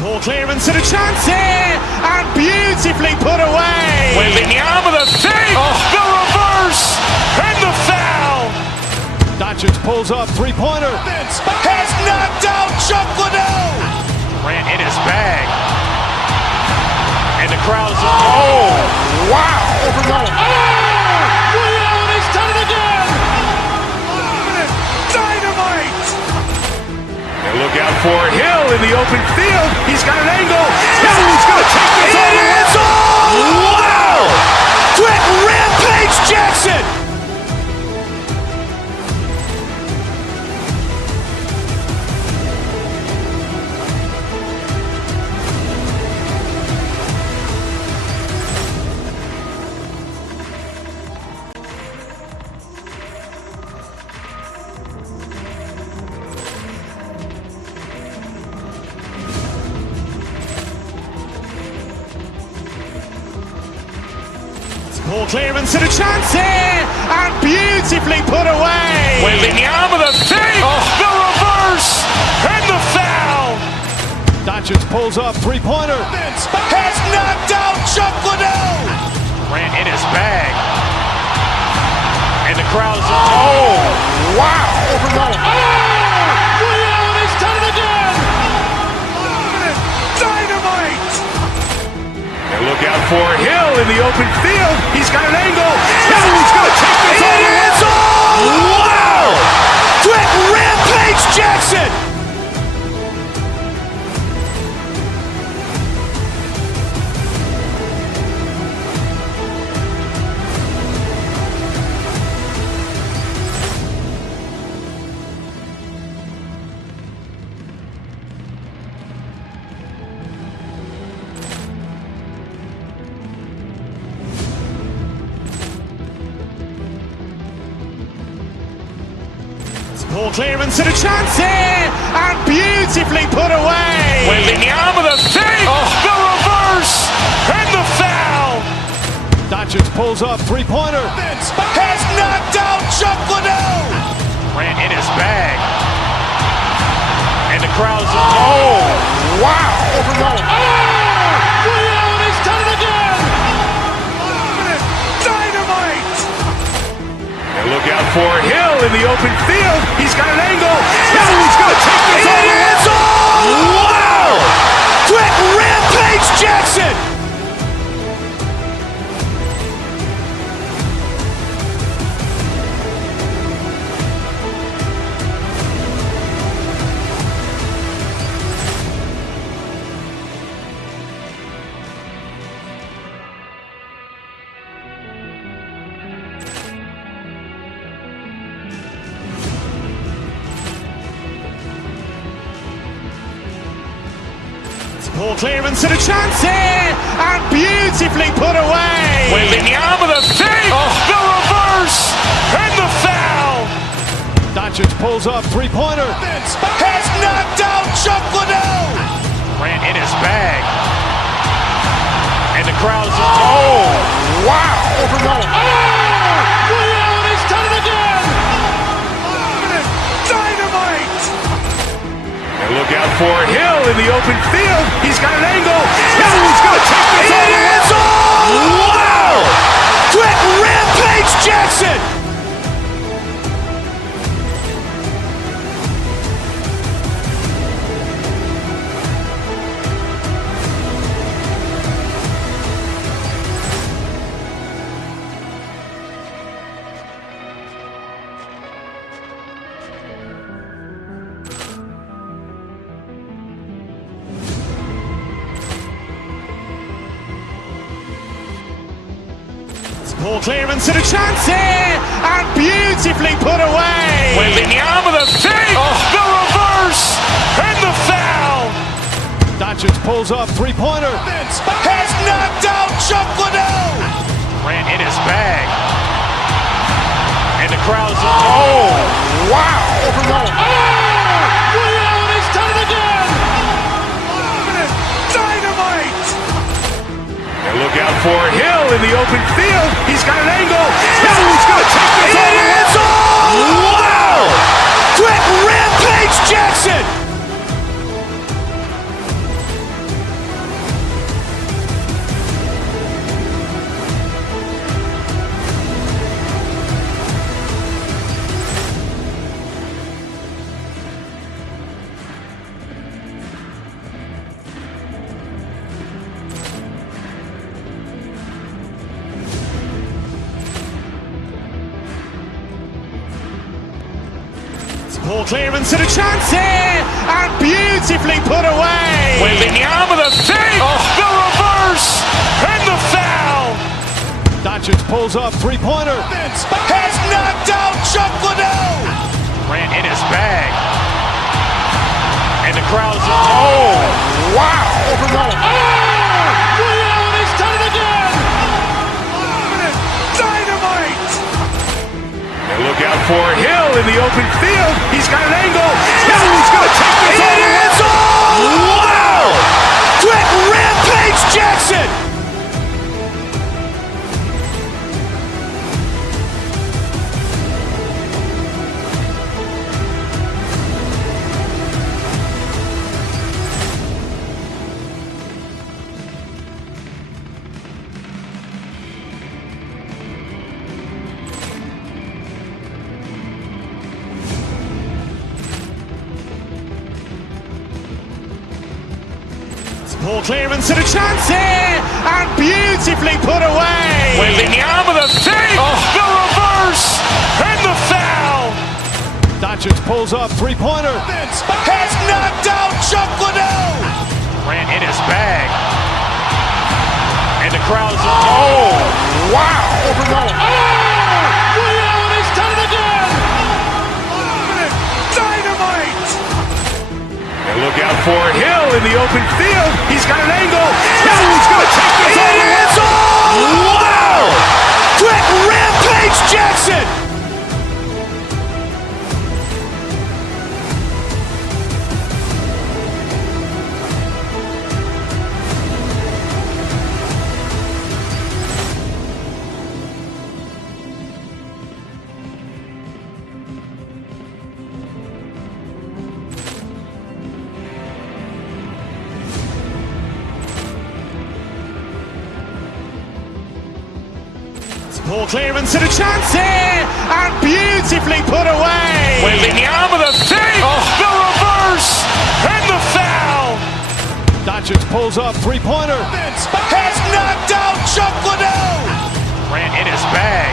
Ball clearance and a chance here, and beautifully put away. Wembanyama with a save, the reverse, and the foul. Doncic pulls up, three-pointer. Has knocked out Chuck Liddell. Grant in his bag. And the crowd's, wow. Ray Allen has done it again. Dynamite. And look out for Hill in the open field. He's got an angle. He's going to take this all the way. Wow. Quick Rampage Jackson. Ball clearance and a chance here, and beautifully put away. Waving the arm with a save, the reverse, and the foul. Doncic pulls up, three-pointer. Has knocked out Chuck Liddell. Grant in his bag. And the crowd is, oh, wow. Ray Allen has done it again. Dynamite. And look out for Hill in the open field. He's got an angle. He's going to take this all the way. Wow. Quick Rampage Jackson. Ball clearance and a chance here, and beautifully put away. Waving the arm with a save, the reverse, and the foul. Doncic pulls up, three-pointer. Has knocked out Chuck Liddell. Grant in his bag. And the crowd is, oh, wow. Ray Allen has done it again. Dynamite. And look out for Hill in the open field. He's got an angle. He's going to take this all the way. Wow. Quick Rampage Jackson. Ball clearance and a chance here, and beautifully put away. Waving the arm with a save, the reverse, and the foul. Doncic pulls up, three-pointer. Has knocked out Chuck Liddell. Grant in his bag. And the crowd is, oh, wow. Ray Allen has done it again. Dynamite. And look out for Hill in the open field. He's got an angle. He's going to take this all the way. Wow. Quick Rampage Jackson. Ball clearance and a chance here, and beautifully put away. Waving the arm with a save, the reverse, and the foul. Doncic pulls up, three-pointer. Has knocked out Chuck Liddell. Grant in his bag. And the crowd is, oh, wow. Ray Allen has done it again. Dynamite. And look out for Hill in the open field. He's got an angle. He's going to take this all the way. Wow. Quick Rampage Jackson. Ball clearance and a chance here, and beautifully put away. Waving the arm with a save, the reverse, and the foul. Doncic pulls up, three-pointer. Has knocked out Chuck Liddell. Grant in his bag. And the crowd is, oh, wow. Ray Allen has done it again. Dynamite. And look out for Hill in the open field. He's got an angle. He's going to take this all the way. Wow. Quick Rampage Jackson. Ball clearance and a chance here, and beautifully put away. Waving the arm of the save, the reverse, and the foul. Doncic pulls up, three-pointer. Has knocked out Chuck Liddell. Ran in his bag. And the crowd's, oh, wow. Ray Allen has done it again. Dynamite. And look out for Hill in the open field. He's got an angle. He's going to take this all the way. Wow. Quick Rampage Jackson. Ball clearance and a chance here, and beautifully put away. Waving the arm of the save, the reverse, and the foul. Doncic pulls up, three-pointer. Has knocked out Chuck Liddell. Ran in his bag.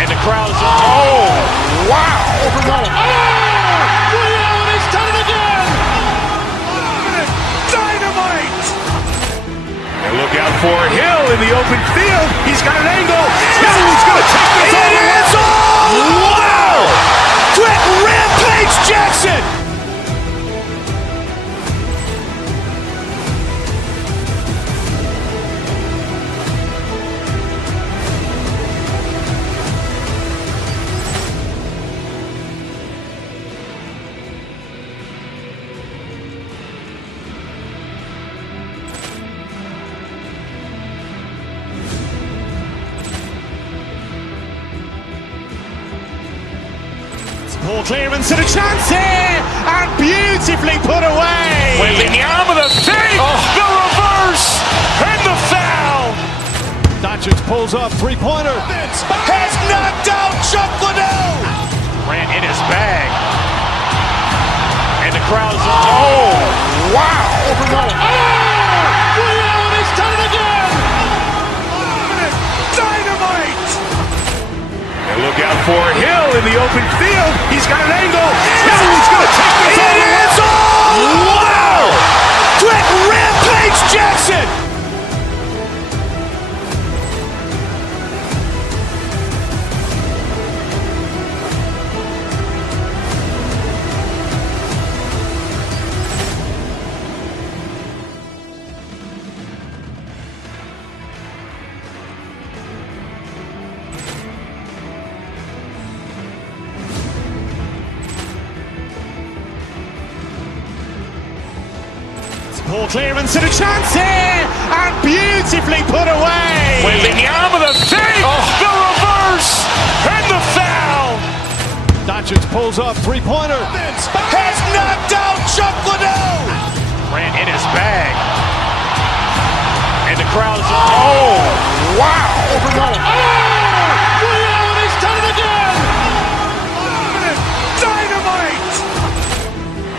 And the crowd's, oh, wow. Ray Allen has done it again. Dynamite. And look out for Hill in the open field. He's got an angle. He's going to take this all the way. Wow. Quick Rampage Jackson. Ball clearance and a chance here, and beautifully put away. Waving the arm of the save, the reverse, and the foul. Doncic pulls up, three-pointer. Has knocked out Chuck Liddell. Ran in his bag. And the crowd's, oh, wow. Ray Allen has done it again. Dynamite. And look out for Hill in the open field. He's got an angle. He's going to take this all the way. Wow. Quick Rampage Jackson. Ball clearance and a chance here, and beautifully put away. Waving the arm of the save, the reverse, and the foul. Doncic pulls up, three-pointer. Has knocked out Chuck Liddell. Ran in his bag. And the crowd's, oh, wow. Ray Allen has done it again. Dynamite.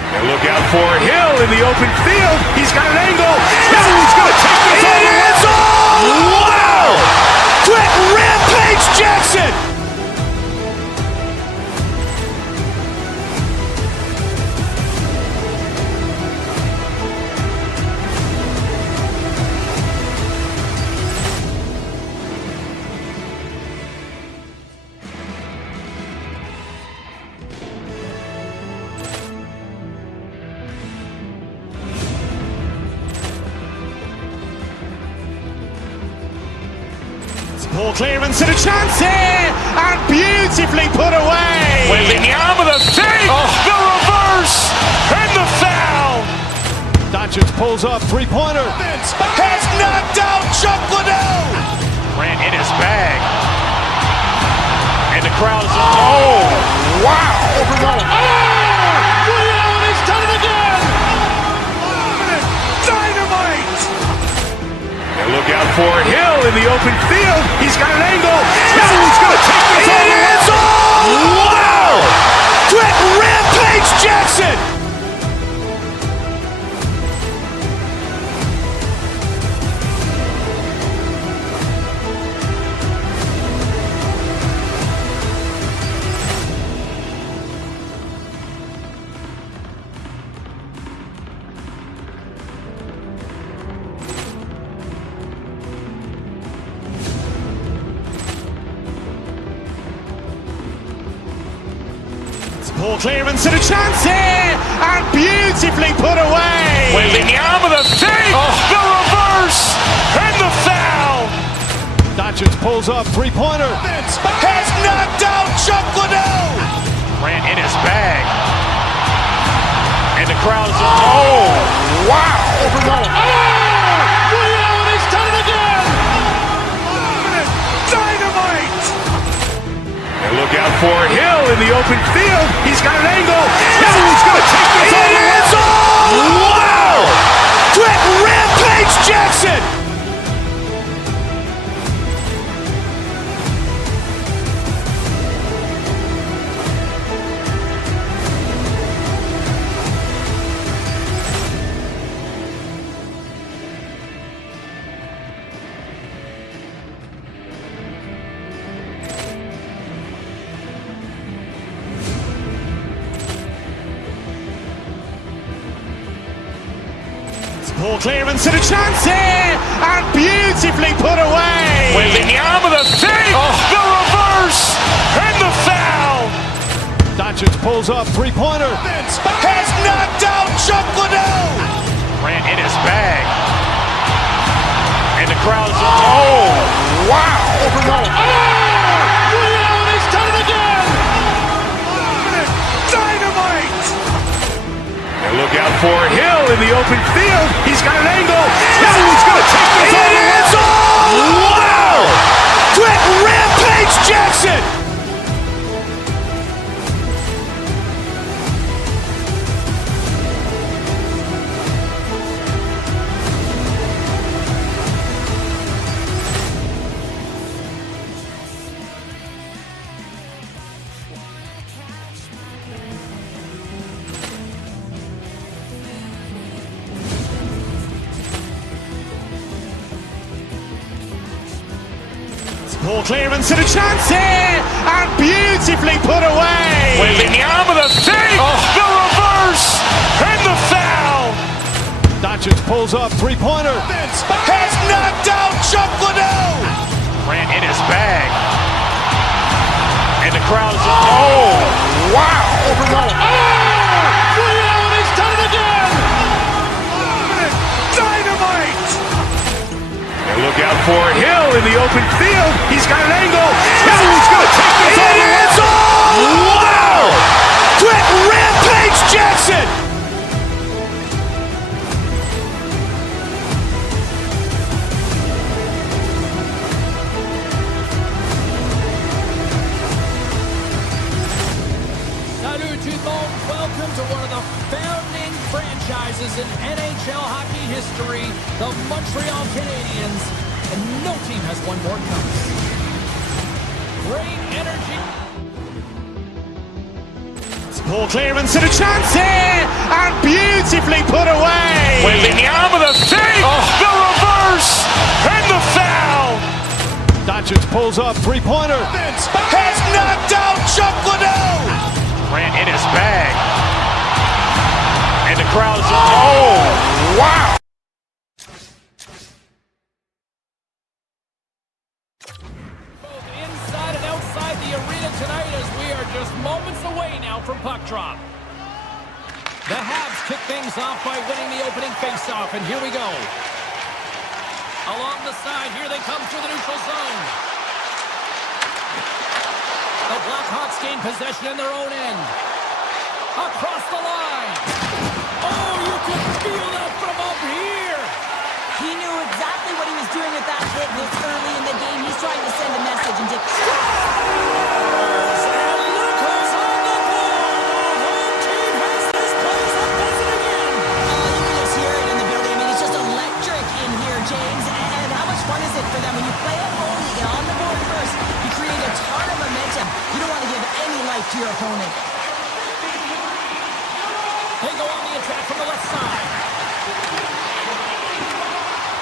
And look out for Hill in the open field. He's got an angle. He's going to take this all the way. Wow. Quick Rampage Jackson. Ball clearance and a chance here, and beautifully put away. Waving the arm of the save, the reverse, and the foul. Doncic pulls up, three-pointer. Has knocked out Chuck Liddell. Ran in his bag. And the crowd's, oh, wow. Ray Allen has done it again. Dynamite. And look out for Hill in the open field. He's got an angle. He's going to take this all the way. Wow. Quick Rampage Jackson. Poor clearance and a chance here, and beautifully put away. Waving the arm of the fake, the reverse, and the foul. Doncic pulls up, three-pointer. Has knocked out Chuck Liddell. Ran in his bag. And the crowd is, oh, wow. Ray Allen, he's done it again. Dynamite. And look out for Hill in the open field. He's got an angle. He's going to take this all the way. Wow. Quick Rampage Jackson. Poor clearance and a chance here, and beautifully put away. Waving the arm of the fake, the reverse, and the foul. Doncic pulls up, three-pointer. Has knocked out Chuck Liddell. Ran in his bag. And the crowd is, oh, wow. Ray Allen, he's done it again. Dynamite. And look out for Hill in the open field. He's got an angle. He's going to take this all the way. Wow. Quick Rampage Jackson. Poor clearance and a chance here, and beautifully put away. Waving the arm of the fake, the reverse, and the foul. Doncic pulls up, three-pointer. Has knocked out Chuck Liddell. Ran in his bag. And the crowd is, oh, wow. Ray Allen, he's done it again. Dynamite. And look out for Hill in the open field. He's got an angle. He's going to take this all the way. Wow. Quick Rampage Jackson. Salut tout le monde. Welcome to one of the founding franchises in NHL hockey history, the Montreal Canadiens. And no team has won more cups. Great energy. Poor clearance and a chance here, and beautifully put away. Waving the arm of the fake, the reverse, and the foul. Doncic pulls up, three-pointer. Has knocked out Chuck Liddell. Ran in his bag. And the crowd is, oh, wow. Both inside and outside the arena tonight as we are just moments away now from puck drop. The Habs kick things off by winning the opening faceoff, and here we go. Along the side, here they come through the neutral zone. The Blackhawks gain possession in their own end. Across the line. Oh, you could feel that from up here. He knew exactly what he was doing with that hit this early in the game. He's trying to send a message and And look who's on the board. The home team has this place a buzzing again. you can just hear it in the building. I mean, it's just electric in here, James. And how much fun is it for them when you play at home, you get on the board first, you create a ton of momentum. You don't want to give any life to your opponent. They go on the attack from the left side.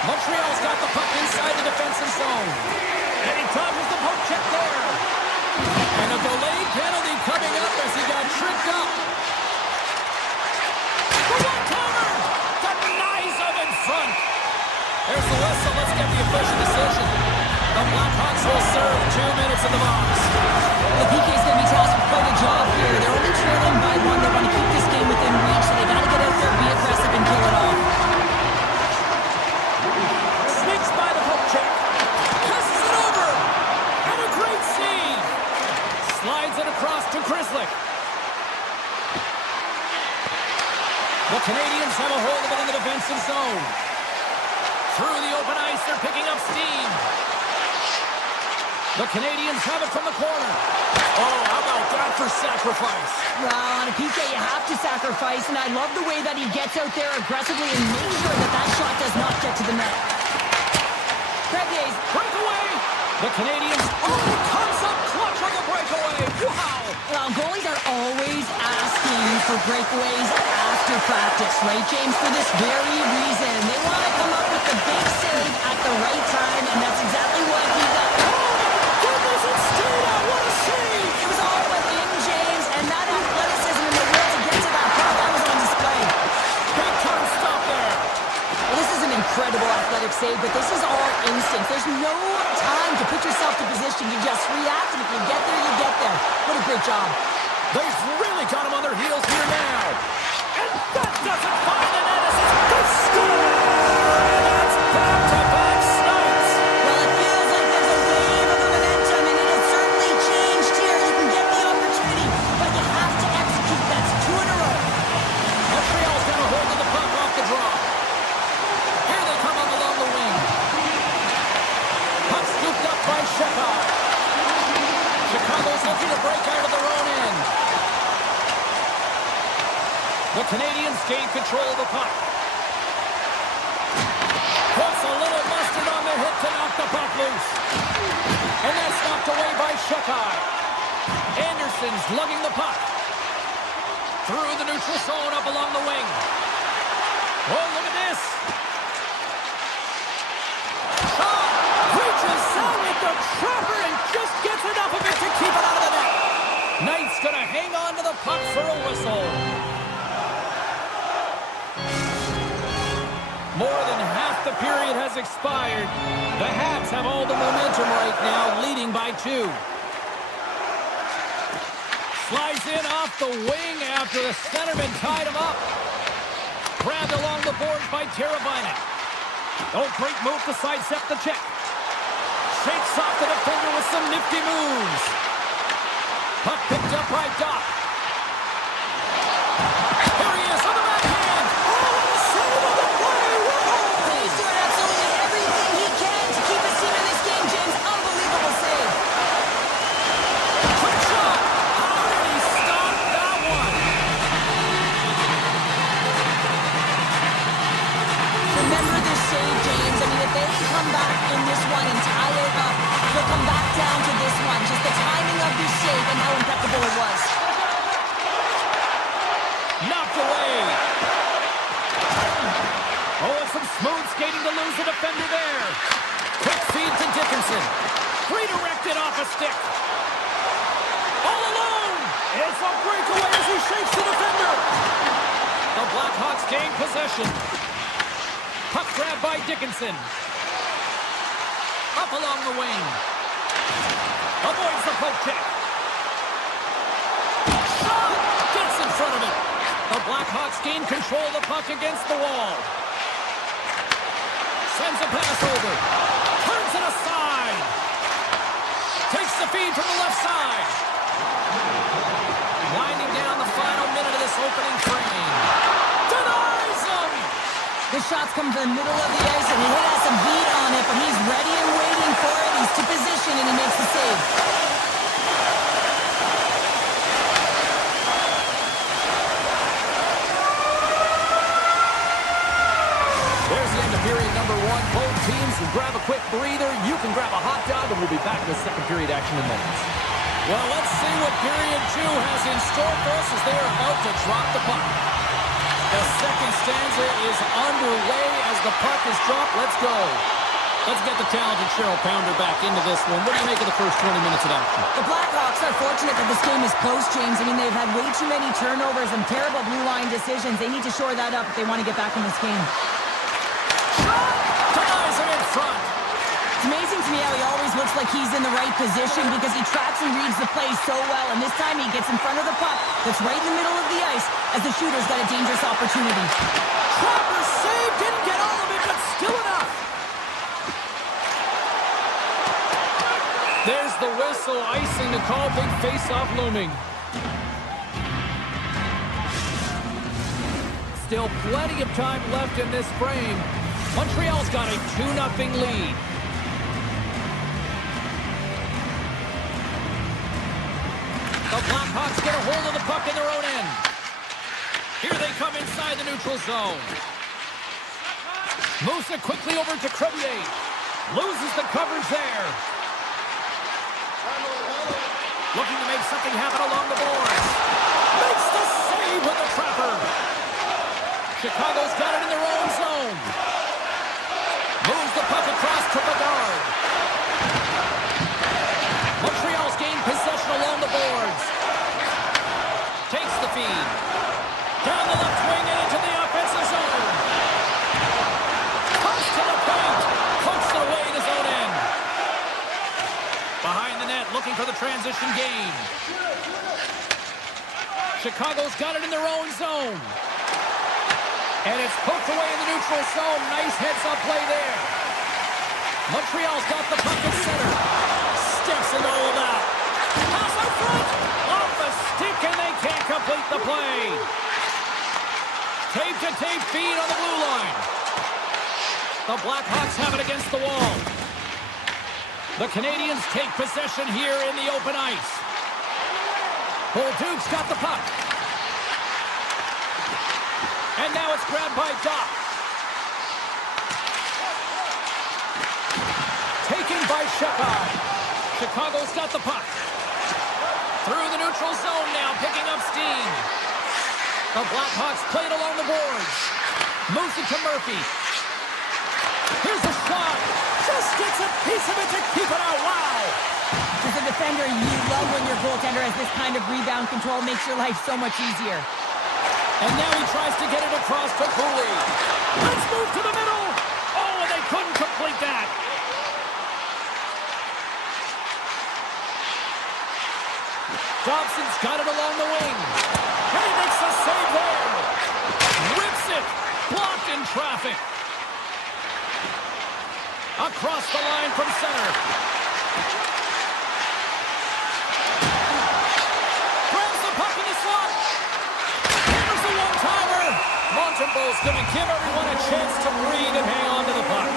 Montreal's got the puck inside the defensive zone. And he dodges the poke check there. And a delayed penalty coming up as he got tripped up. The one-timer! Denies him in front. There's the whistle. Let's get the official decision. The Blackhawks will serve 2 minutes in the box. The PK is going to be tasked with quite a job here. They're only trailing Slides it across to Krislik. The Canadiens have a hold of it in the defensive zone. Through the open ice, they're picking up steam. The Canadiens have it from the corner. Oh, how about that for sacrifice? Well, on a PK, you have to sacrifice, and I love the way that he gets out there aggressively and makes sure that that shot does not get to the net. Crevier's breakaway. The Canadiens, comes up clutch on the breakaway. Wow. Well, goalies are always asking for breakaways after practice, right, James? For this very reason. They want to come up with the big save at the right time, and that's exactly what he does. What a save! It was all within James, and that athleticism and the will to get to that puck, that was on display. Big time stop there. Well, this is an incredible athletic save, but this is all instinct. There's no time to put yourself to position. You just react, and if you get there, you get there. What a great job. They've really got them on their heels here now. And that doesn't find the net as it's good score! That's back-to-back snipes. Well, it feels like there's a wave of momentum, and it'll certainly change here. You can get the opportunity, but you have to execute. That's 2 in a row. Montreal's got a hold of the puck off the draw. Here they come up along the wing. Puck scooped up by Shekar. Chicago's looking to break out of their own end. The Canadiens gain control of the puck. Puts a little mustard on the hit to knock the puck loose. And that's knocked away by Shekar. Anderson's lugging the puck. Through the neutral zone up along the wing. Oh, look at this. Shot reaches out with the trapper and just gets enough of it to keep it out of the net. Knight's going to hang on to the puck for a whistle. More than half the period has expired. The Hats have all the momentum right now, leading by 2. Slides in off the wing after the centerman tied him up. Grabbed along the boards by Teravainen. Oh, great move to sidestep the check. Shakes off the defender with some nifty moves. Puck picked up by Doc. Here he is on the backhand. Oh, what a save on the play. Whoa! He's doing absolutely everything he can to keep his team in this game, James. Unbelievable save. Quick shot. How did he stop that one? Remember this save, James. I mean, if they come back in this one and tie it up, they'll come back down to this one. Just the timing of this save and how impeccable it was. Knocked away. Oh, and some smooth skating to lose the defender there. Quick feed to Dickinson. Redirected off a stick. All alone. It's a breakaway as he shakes the defender. The Blackhawks gain possession. Puck grab by Dickinson. Up along the wing. Avoids the poke check. Shot! Gets in front of it. The Blackhawks gain control of the puck against the wall. Sends a pass over. Turns it aside. Takes the feed from the left side. Winding down the final minute of this opening frame. Denies him! The shots come to the middle of the ice, and he has some beat on it, but he's ready and waiting for it. He's to position, and he makes the save. There's the end of period number 1. Both teams can grab a quick breather. You can grab a hot dog, and we'll be back with second period action in moments. Well, let's see what period 2 has in store for us as they are about to drop the puck. The second stanza is underway as the puck is dropped. Let's go. Let's get the talented Cheryl Pounder back into this one. What do you make of the first 20 minutes of action? The Blackhawks are fortunate that this game is close, James. I mean, they've had way too many turnovers and terrible blue line decisions. They need to shore that up if they want to get back in this game. Denies him in front. It's amazing to me how he always looks like he's in the right position because he tracks and reads the play so well. And this time he gets in front of the puck that's right in the middle of the ice as the shooter's got a dangerous opportunity. Trapper save, didn't get all of it, but still enough. There's the whistle, icing to call, big face-off looming. Still plenty of time left in this frame. Montreal's got a 2-0 lead. The Blackhawks get a hold of the puck in their own end. Here they come inside the neutral zone. Moves it quickly over to Crevier. Loses the coverage there. Looking to make something happen along the boards. Makes the save with the trapper. Chicago's got it in their own zone. Moves the puck across to Bedard. Montreal's gained possession along the boards. Takes the feed. Down the left wing and into the offensive zone. Comes to the paint. Pokes it away in his own end. Behind the net, looking for the transition game. Chicago's got it in their own zone. And it's poked away in the neutral zone. Nice heads-up play there. Montreal's got the puck at center. Steps into all of that. Pass out front. Off the stick, and they can't complete the play. Tape-to-tape feed on the blue line. The Blackhawks have it against the wall. The Canadiens take possession here in the open ice. Bolduc's got the puck. And now it's grabbed by Doc. Taken by Shepard. Chicago's got the puck. Through the neutral zone now, picking up steam. The Blackhawks played along the boards. Moves it to Murphy. Here's a shot. Just gets a piece of it to keep it out. Wow. As a defender, you love when your goaltender has this kind of rebound control. Makes your life so much easier. And now he tries to get it across to Cooley. Let's move to the middle. Oh, and they couldn't complete that. Dobson's got it along the wing. And he makes a save there. Rips it. Blocked in traffic. Across the line from center. Grabs the puck in the slot. Here's the one-timer. Montembeau's going to give everyone a chance to breathe and hang on to the puck.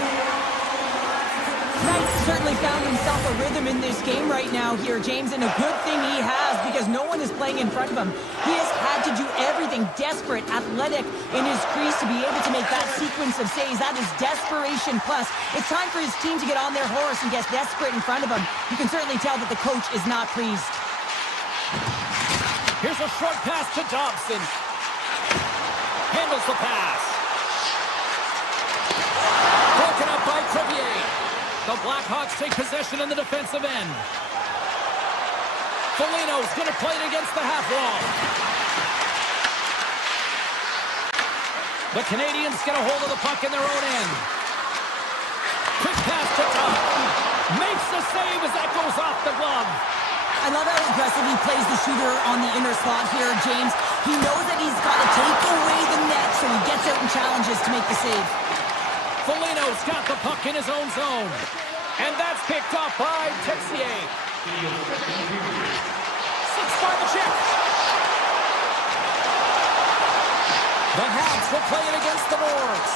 Knight's certainly found himself a rhythm in this game right now here, James, and a good thing he has because no one is playing in front of him. He has had to do everything desperate, athletic in his crease to be able to make that sequence of saves. That is desperation plus. It's time for his team to get on their horse and get desperate in front of him. You can certainly tell that the coach is not pleased. Here's a short pass to Dobson. Handles the pass. Broken up by Crevier. The Blackhawks take possession in the defensive end. Foligno's going to play it against the half wall. The Canadiens get a hold of the puck in their own end. Quick pass to Doc. Makes the save as that goes off the glove. I love how aggressive he plays the shooter on the inner slot here, James. He knows that he's got to take away the net, so he gets out and challenges to make the save. Foligno's got the puck in his own zone. And that's picked up by Texier. 6 by the check. The Habs will play it against the boards.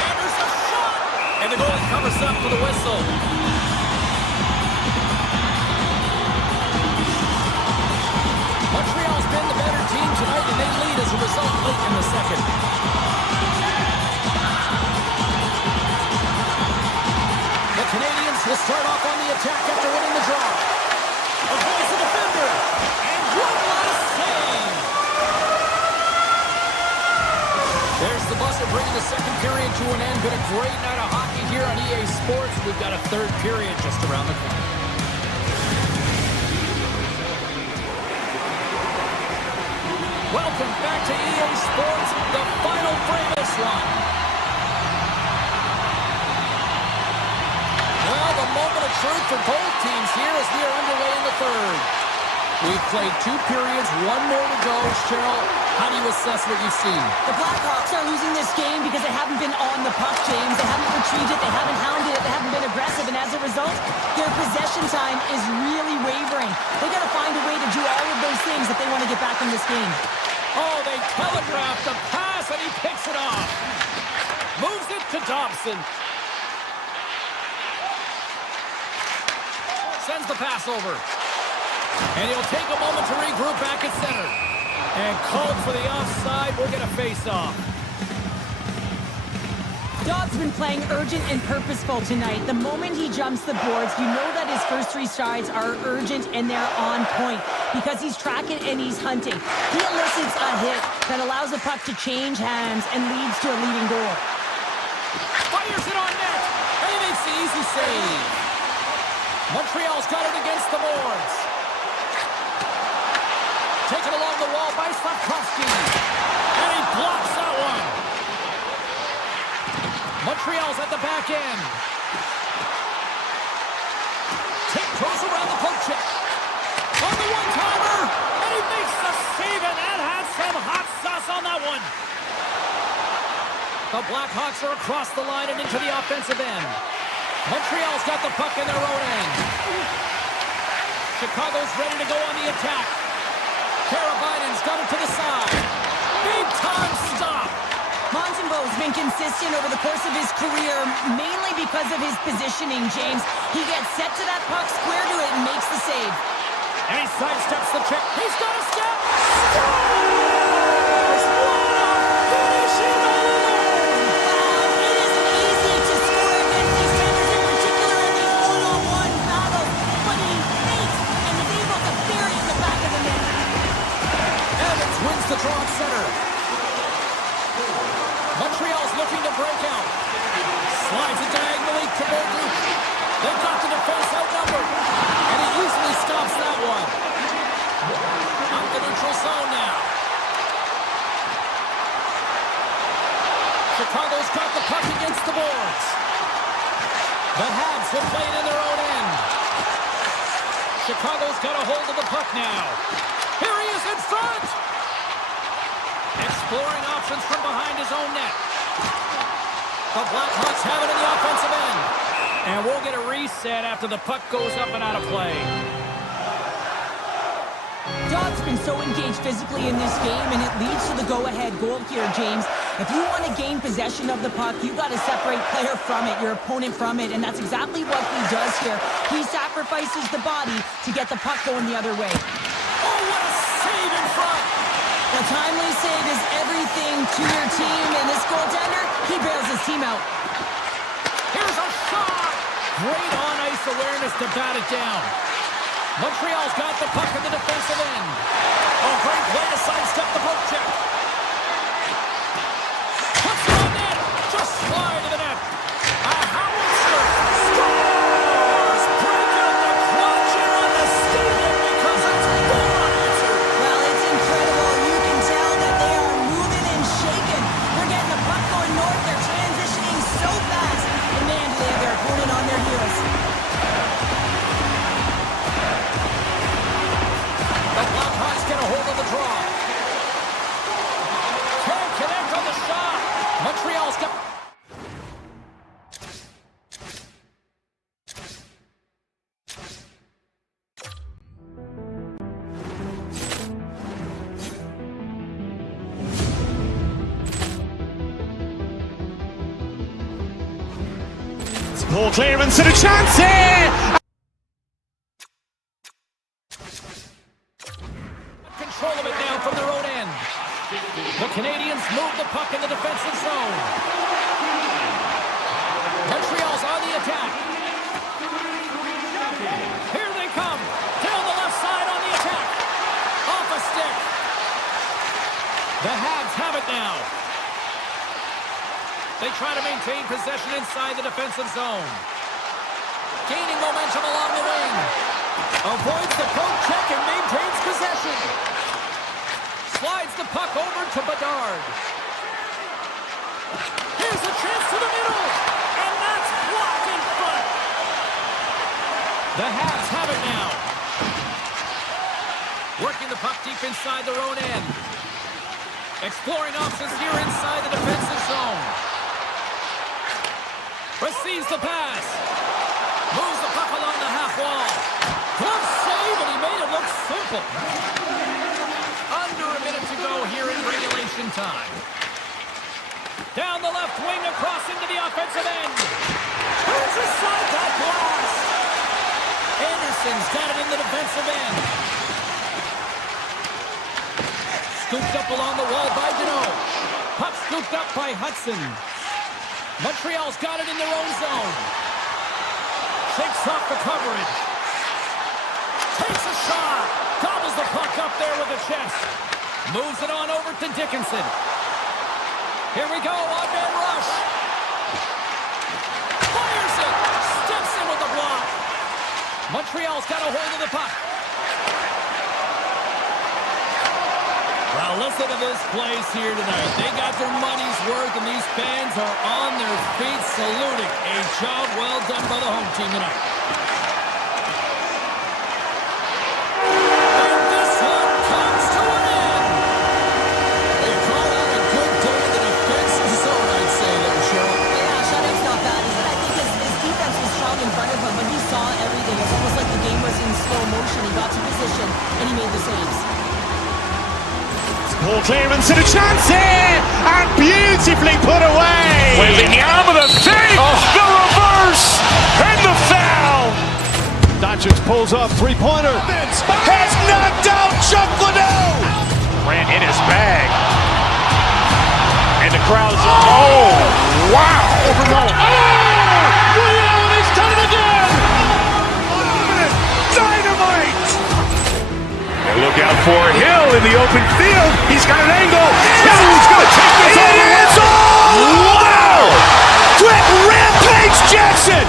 And there's a shot. And the goalie covers up for the whistle. Montreal's been the better team tonight, and they lead as a result late in the second. The Canadiens will start off on the attack after winning the draw. Avoids the defender. And one last save. There's the buzzer bringing the second period to an end. Been a great night of hockey here on EA Sports. We've got a third period just around the corner. Welcome back to EA Sports, the final frame of this one. Well, the moment of truth for both teams here as we are underway in the third. We've played 2 periods, 1 more to go. Cheryl, how do you assess what you've seen? The Blackhawks are losing this game because they haven't been on the puck, James. They haven't retrieved it, they haven't hounded it, they haven't been aggressive, and as a result, their possession time is really wavering. They got to find a way to do all of those things if they want to get back in this game. Oh, they telegraphed the pass, and he picks it off. Moves it to Dobson. Sends the pass over. And he'll take a moment to regroup back at center. And called for the offside. We'll get a face-off. Dobbs been playing urgent and purposeful tonight. The moment he jumps the boards, you know that his first 3 strides are urgent and they're on point because he's tracking and he's hunting. He elicits a hit that allows the puck to change hands and leads to a leading goal. Fires it on net, and he makes the easy save. Montreal's got it against the boards. Taken along the wall by Slavkovsky. And he blocks that one. Montreal's at the back end. Tiptoes around the poke check. On the one-timer. And he makes the save, and that had some hot sauce on that one. The Blackhawks are across the line and into the offensive end. Montreal's got the puck in their own end. Chicago's ready to go on the attack. Karabainen's got it to the side. Big-time stop. Montembeaux's been consistent over the course of his career, mainly because of his positioning, James. He gets set to that puck, square to it, and makes the save. And he sidesteps the check. He's got a step. Scores! What a finish in alone! Wow, it isn't easy to score against these centers, in particular in these one-on-one battles, but he makes and is able to bury in the back of the net. Evans wins the draw at center. Montreal's looking to break out. Slides it diagonally to Baltic. They've got the defense outnumbered. And he easily stops that one. Out the neutral zone now. Chicago's got the puck against the boards. The Habs will play it in their own end. Chicago's got a hold of the puck now. Here he is in front. Exploring options from behind his own net. The Blackhawks have it in the offensive end. And we'll get a reset after the puck goes up and out of play. Dodd's been so engaged physically in this game, and it leads to the go-ahead goal here, James. If you want to gain possession of the puck, you got to separate player from it, your opponent from it, and that's exactly what he does here. He sacrifices the body to get the puck going the other way. Oh, what a save in front! A timely save is everything to your team, and this goaltender, he bails his team out. Here's a shot! Great on-ice awareness to bat it down. Montreal's got the puck in the defensive end. Oh, great play to sidestep the poke check. Puts it on net. Just slide to the net. A howitzer scores! Break out the clutch here on the stadium because it's unanswered. Well, it's incredible. You can tell that they are moving and shaking. They're getting the puck going north. They're transitioning so fast. And man, do they have their opponent on their heels. The Blackhawks get a hold of the draw. Can't connect on the shot. Montreal's got... Poor clearance and a chance here! Control of it now from their own end. The Canadiens move the puck in the defensive zone. Montreal's on the attack. Here they come. Down the left side on the attack. Off a stick. The Habs have it now. They try to maintain possession inside the defensive zone. Gaining momentum along the wing. Avoids the poke check and maintains possession. Slides the puck over to Bedard. Here's a chance to the middle. And that's blocked in front. The Habs have it now. Working the puck deep inside their own end. Exploring options here inside the defensive zone. Receives the pass. Moves the puck along the half wall. Glove save, and he made it look simple. Under a minute to go here in regulation time. Down the left wing, across into the offensive end. Turns aside that blast. Anderson's got it in the defensive end. Scooped up along the wall by Deneau. Puck scooped up by Hudson. Montreal's got it in their own zone. Shakes off the coverage. Takes a shot. Gobbles the puck up there with the chest. Moves it on over to Dickinson. Here we go, on-man rush. Fires it. Steps in with the block. Montreal's got a hold of the puck. Well, listen to this place here tonight. They got their money's worth, and these fans are on their feet saluting. A job well done by the home team tonight. And this one comes to an end. They call that a good day in the defensive zone, I'd say there, Cheryl. Yeah, shutout's not bad, is it? I think his defense was strong in front of him, but he saw everything. It's almost like the game was in slow motion. He got to position, and he made the saves. Ball clearance and a chance here, and beautifully put away. Wembanyama with a save, the reverse, and the foul. Doncic pulls up, three-pointer. Has knocked out Chuck Liddell. Ran in his bag. And the crowd's, oh, wow. Ray Allen has done it again. Dynamite. And look out for Hill in the open field. He's got an angle. He's going to take this all the way. Wow. Quick rampage Jackson.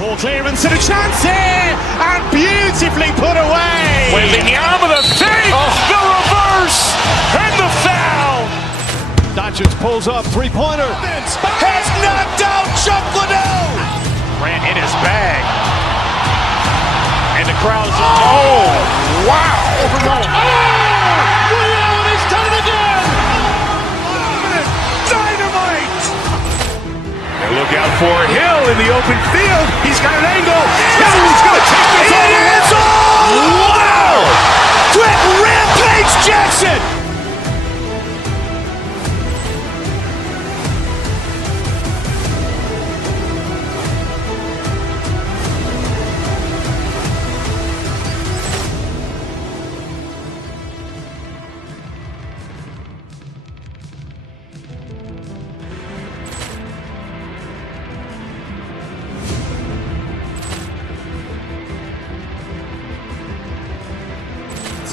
Ball clearance and a chance here, and beautifully put away. Wembanyama with a save, the reverse, and the foul. Doncic pulls up, three-pointer. Has knocked out Chuck Liddell. Ran in his bag. And the crowd's, oh, wow. Ray Allen has done it again. Dynamite. And look out for Hill in the open field. He's got an angle. He's going to take this all the way. Wow. Quick rampage Jackson.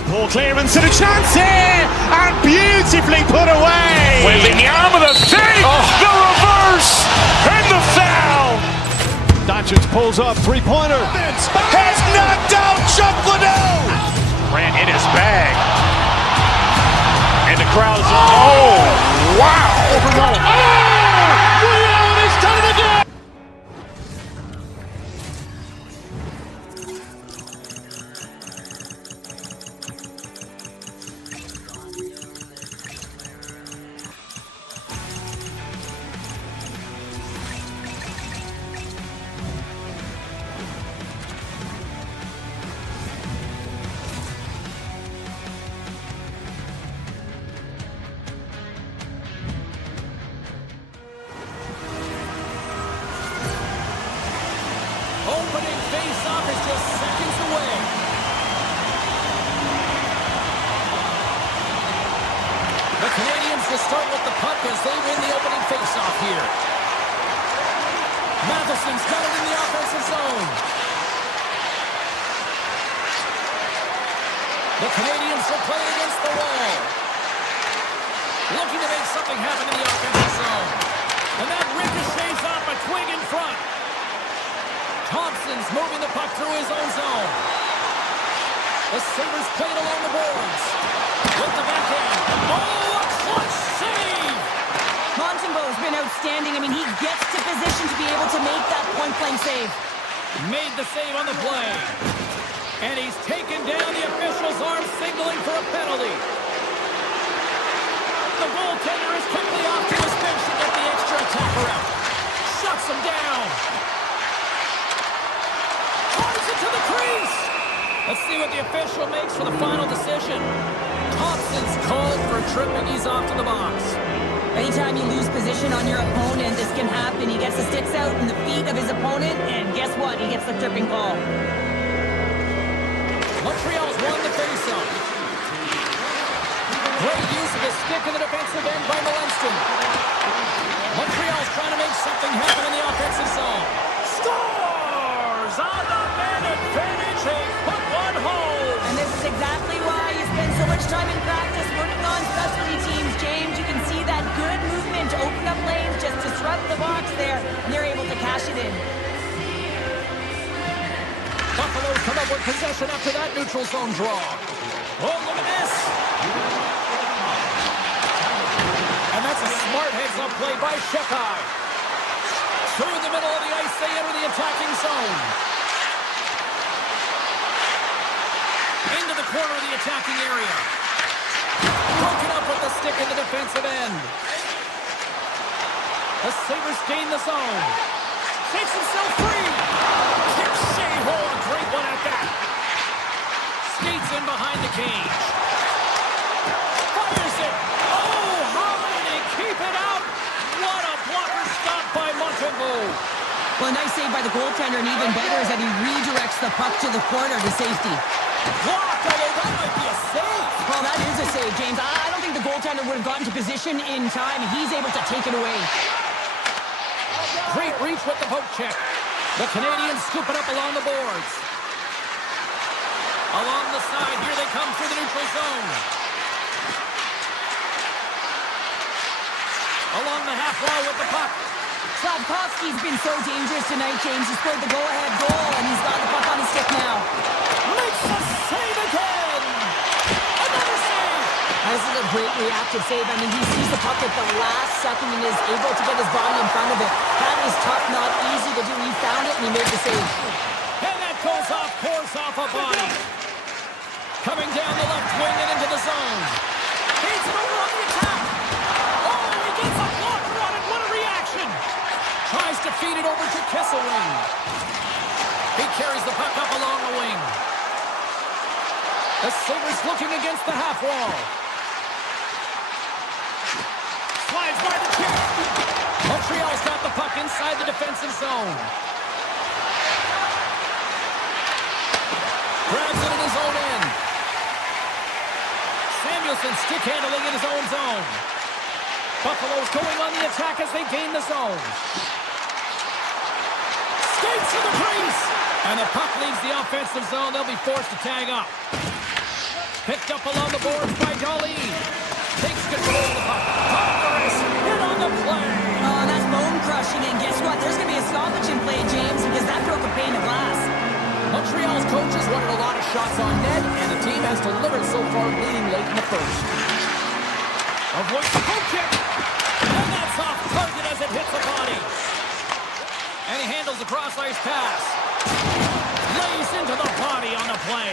Ball clearance and a chance here, and beautifully put away. Wembanyama with a save, the reverse, and the foul. Doncic pulls up, three-pointer. Has knocked out Chuck Liddell. Ran in his bag. And the crowd's, oh, wow. Ray Allen has done it again. Opening face-off is just seconds away. The Canadiens to start with the puck as they win the opening face-off here. Matheson's got it in the offensive zone. The Canadiens will play against the wall. something happen in the offensive zone. And that ricochets off a twig in front. Thompson's moving the puck through his own zone. The Sabres play it along the boards. With the backhand. Oh, a clutch save! Montembeau's been outstanding. I mean, he gets to position to be able to make that point-blank save. Made the save on the play. And he's taken down the official's arm, signaling for a penalty. The goaltender is quickly off to his bench to get the extra attacker out. Shuts him down. Drives it to the crease. Let's see what the official makes for the final decision. Thompson's called for tripping. He's off to the box. Anytime you lose position on your opponent, this can happen. He gets the sticks out in the feet of his opponent, and guess what? He gets the tripping call. Montreal's won the faceoff. Great use of the stick in the defensive end by Malenston. Montreal's trying to make something happen in the offensive zone. Scores on the man advantage. They put one home. And this is exactly why you spend so much time in practice working on specialty teams, James. You can see that good movement to open up lanes, just disrupt the box there, and they're able to cash it in. Buffalo's come up with possession after that neutral zone draw. Oh, look at this. And that's a smart heads-up play by Shekai. Through the middle of the ice, they enter the attacking zone. Into the corner of the attacking area. Broken up with the stick in the defensive end. The Sabres gain the zone. Takes himself free. Kicks Shea-Ho, a great one at that. Skates in behind the cage. Fires it. Oh, how did he keep it out? What a blocker stop by Montembeau. Well, a nice save by the goaltender, and even better is that he redirects the puck to the corner to safety. Blocked, although that might be a save. Well, that is a save, James. I don't think the goaltender would have gotten to position in time. He's able to take it away. Great reach with the poke check. The Canadiens scoop it up along the boards. Along the side, here they come through the neutral zone. Along the half wall with the puck. Slafkovsky's been so dangerous tonight, James. He scored the go-ahead goal, and he's got the puck on his stick now. Makes the save again! Another save! This is a great reactive save. I mean, he sees the puck at the last second and is able to get his body in front of it. That is tough, not easy to do. He found it, and he made the save. And that goes off, pours off a body. Coming down the left wing and into the zone. He's over on the attack. Oh, he gets a blocker on it. What a reaction! Tries to feed it over to Kesselring. He carries the puck up along the wing. The Sabres looking against the half wall. Slides by the chip. Montreal's got the puck inside the defensive zone. Grabs it in his own end. Samuelson stick handling in his own zone. Buffalo's going on the attack as they gain the zone. Skates to the crease. And the puck leaves the offensive zone. They'll be forced to tag up. Picked up along the boards by Darlene. Takes control of the puck. Congress hit on the play. Oh, that's bone crushing. And guess what? There's going to be a stoppage in play, James, because that broke a pane of glass. Montreal's coaches wanted a lot of shots on net, and the team has delivered so far, leading late in the first. Avoids the poke check. And that's off target as it hits the body. And he handles the cross-ice pass. Lays into the body on the play.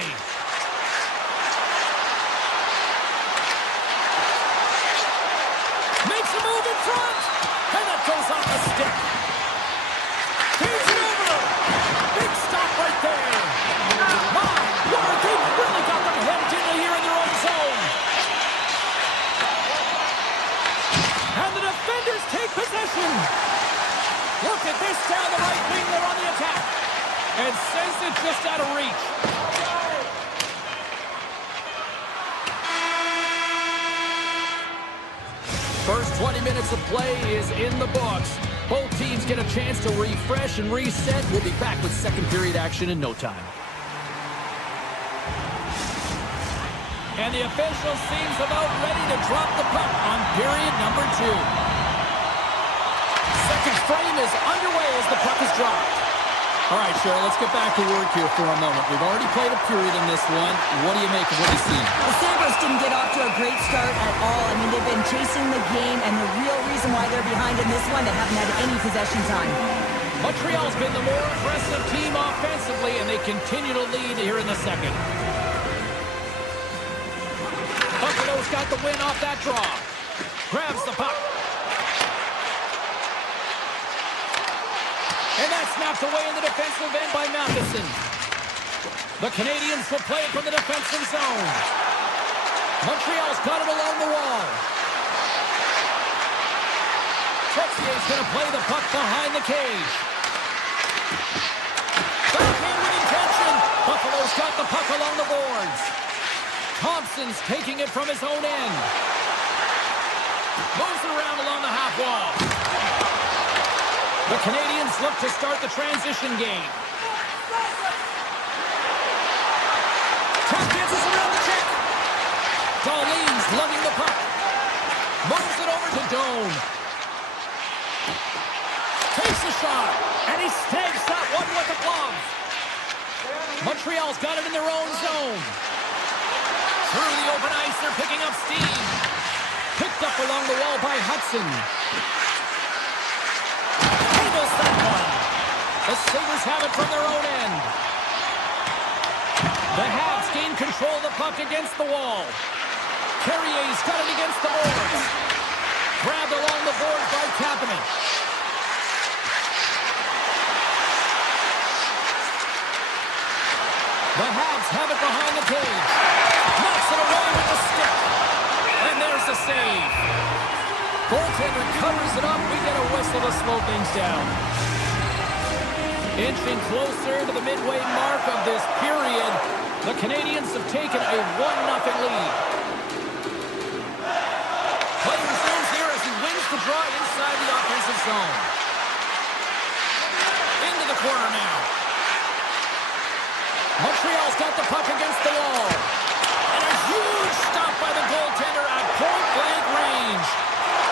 Makes a move in front. And that goes off the stick. Takes it over. Big stop right there. My word, they've really got them hemmed in here in their own zone. And the defenders take possession. Look at this down the right wing. They're on the attack. And sends it just out of reach. First 20 minutes of play is in the books. Both teams get a chance to refresh and reset. We'll be back with second period action in no time. And the official seems about ready to to drop the puck on period number 2. Second frame is underway as the puck is dropped. All right, Cheryl, let's get back to work here for a moment. We've already played a period in this one. What do you make of what you see? The Sabres didn't get off to a great start at all. I mean, they've been chasing the game, and the real reason why they're behind in this one, they haven't had any possession time. Montreal's been the more aggressive team offensively, and they continue to lead here in the second. Buffalo's got the win off that draw. Grabs the puck. And that's knocked away in the defensive end by Matheson. The Canadiens will play it from the defensive zone. Montreal's got it along the wall. Trexier's going to play the puck behind the cage. Backhand with intention. Buffalo's got the puck along the boards. Thompson's taking it from his own end. Moves it around along the half wall. The Canadiens look to start the transition game. Tap dances around the check. Darlene's lugging the puck. Moves it over to Doan. Takes a shot, and he snags that one with the glove. Montreal's got it in their own zone. Through the open ice, they're picking up steam. Picked up along the wall by Hudson. Tables that one. The Sabres have it from their own end. The Habs gain control of the puck against the wall. Carrier's got it against the boards. Grabbed along the boards by Kapanen. The Habs have it behind the cage. Knocks it away with the stick. And there's the save. Goaltender covers it up. We get a whistle to slow things down. Inching closer to the midway mark of this period, the Canadiens have taken a 1-0 lead. Play resumes here as he wins the draw inside the offensive zone. Into the corner now. Montreal's got the puck against the wall. And a huge stop by the goaltender at point-blank range.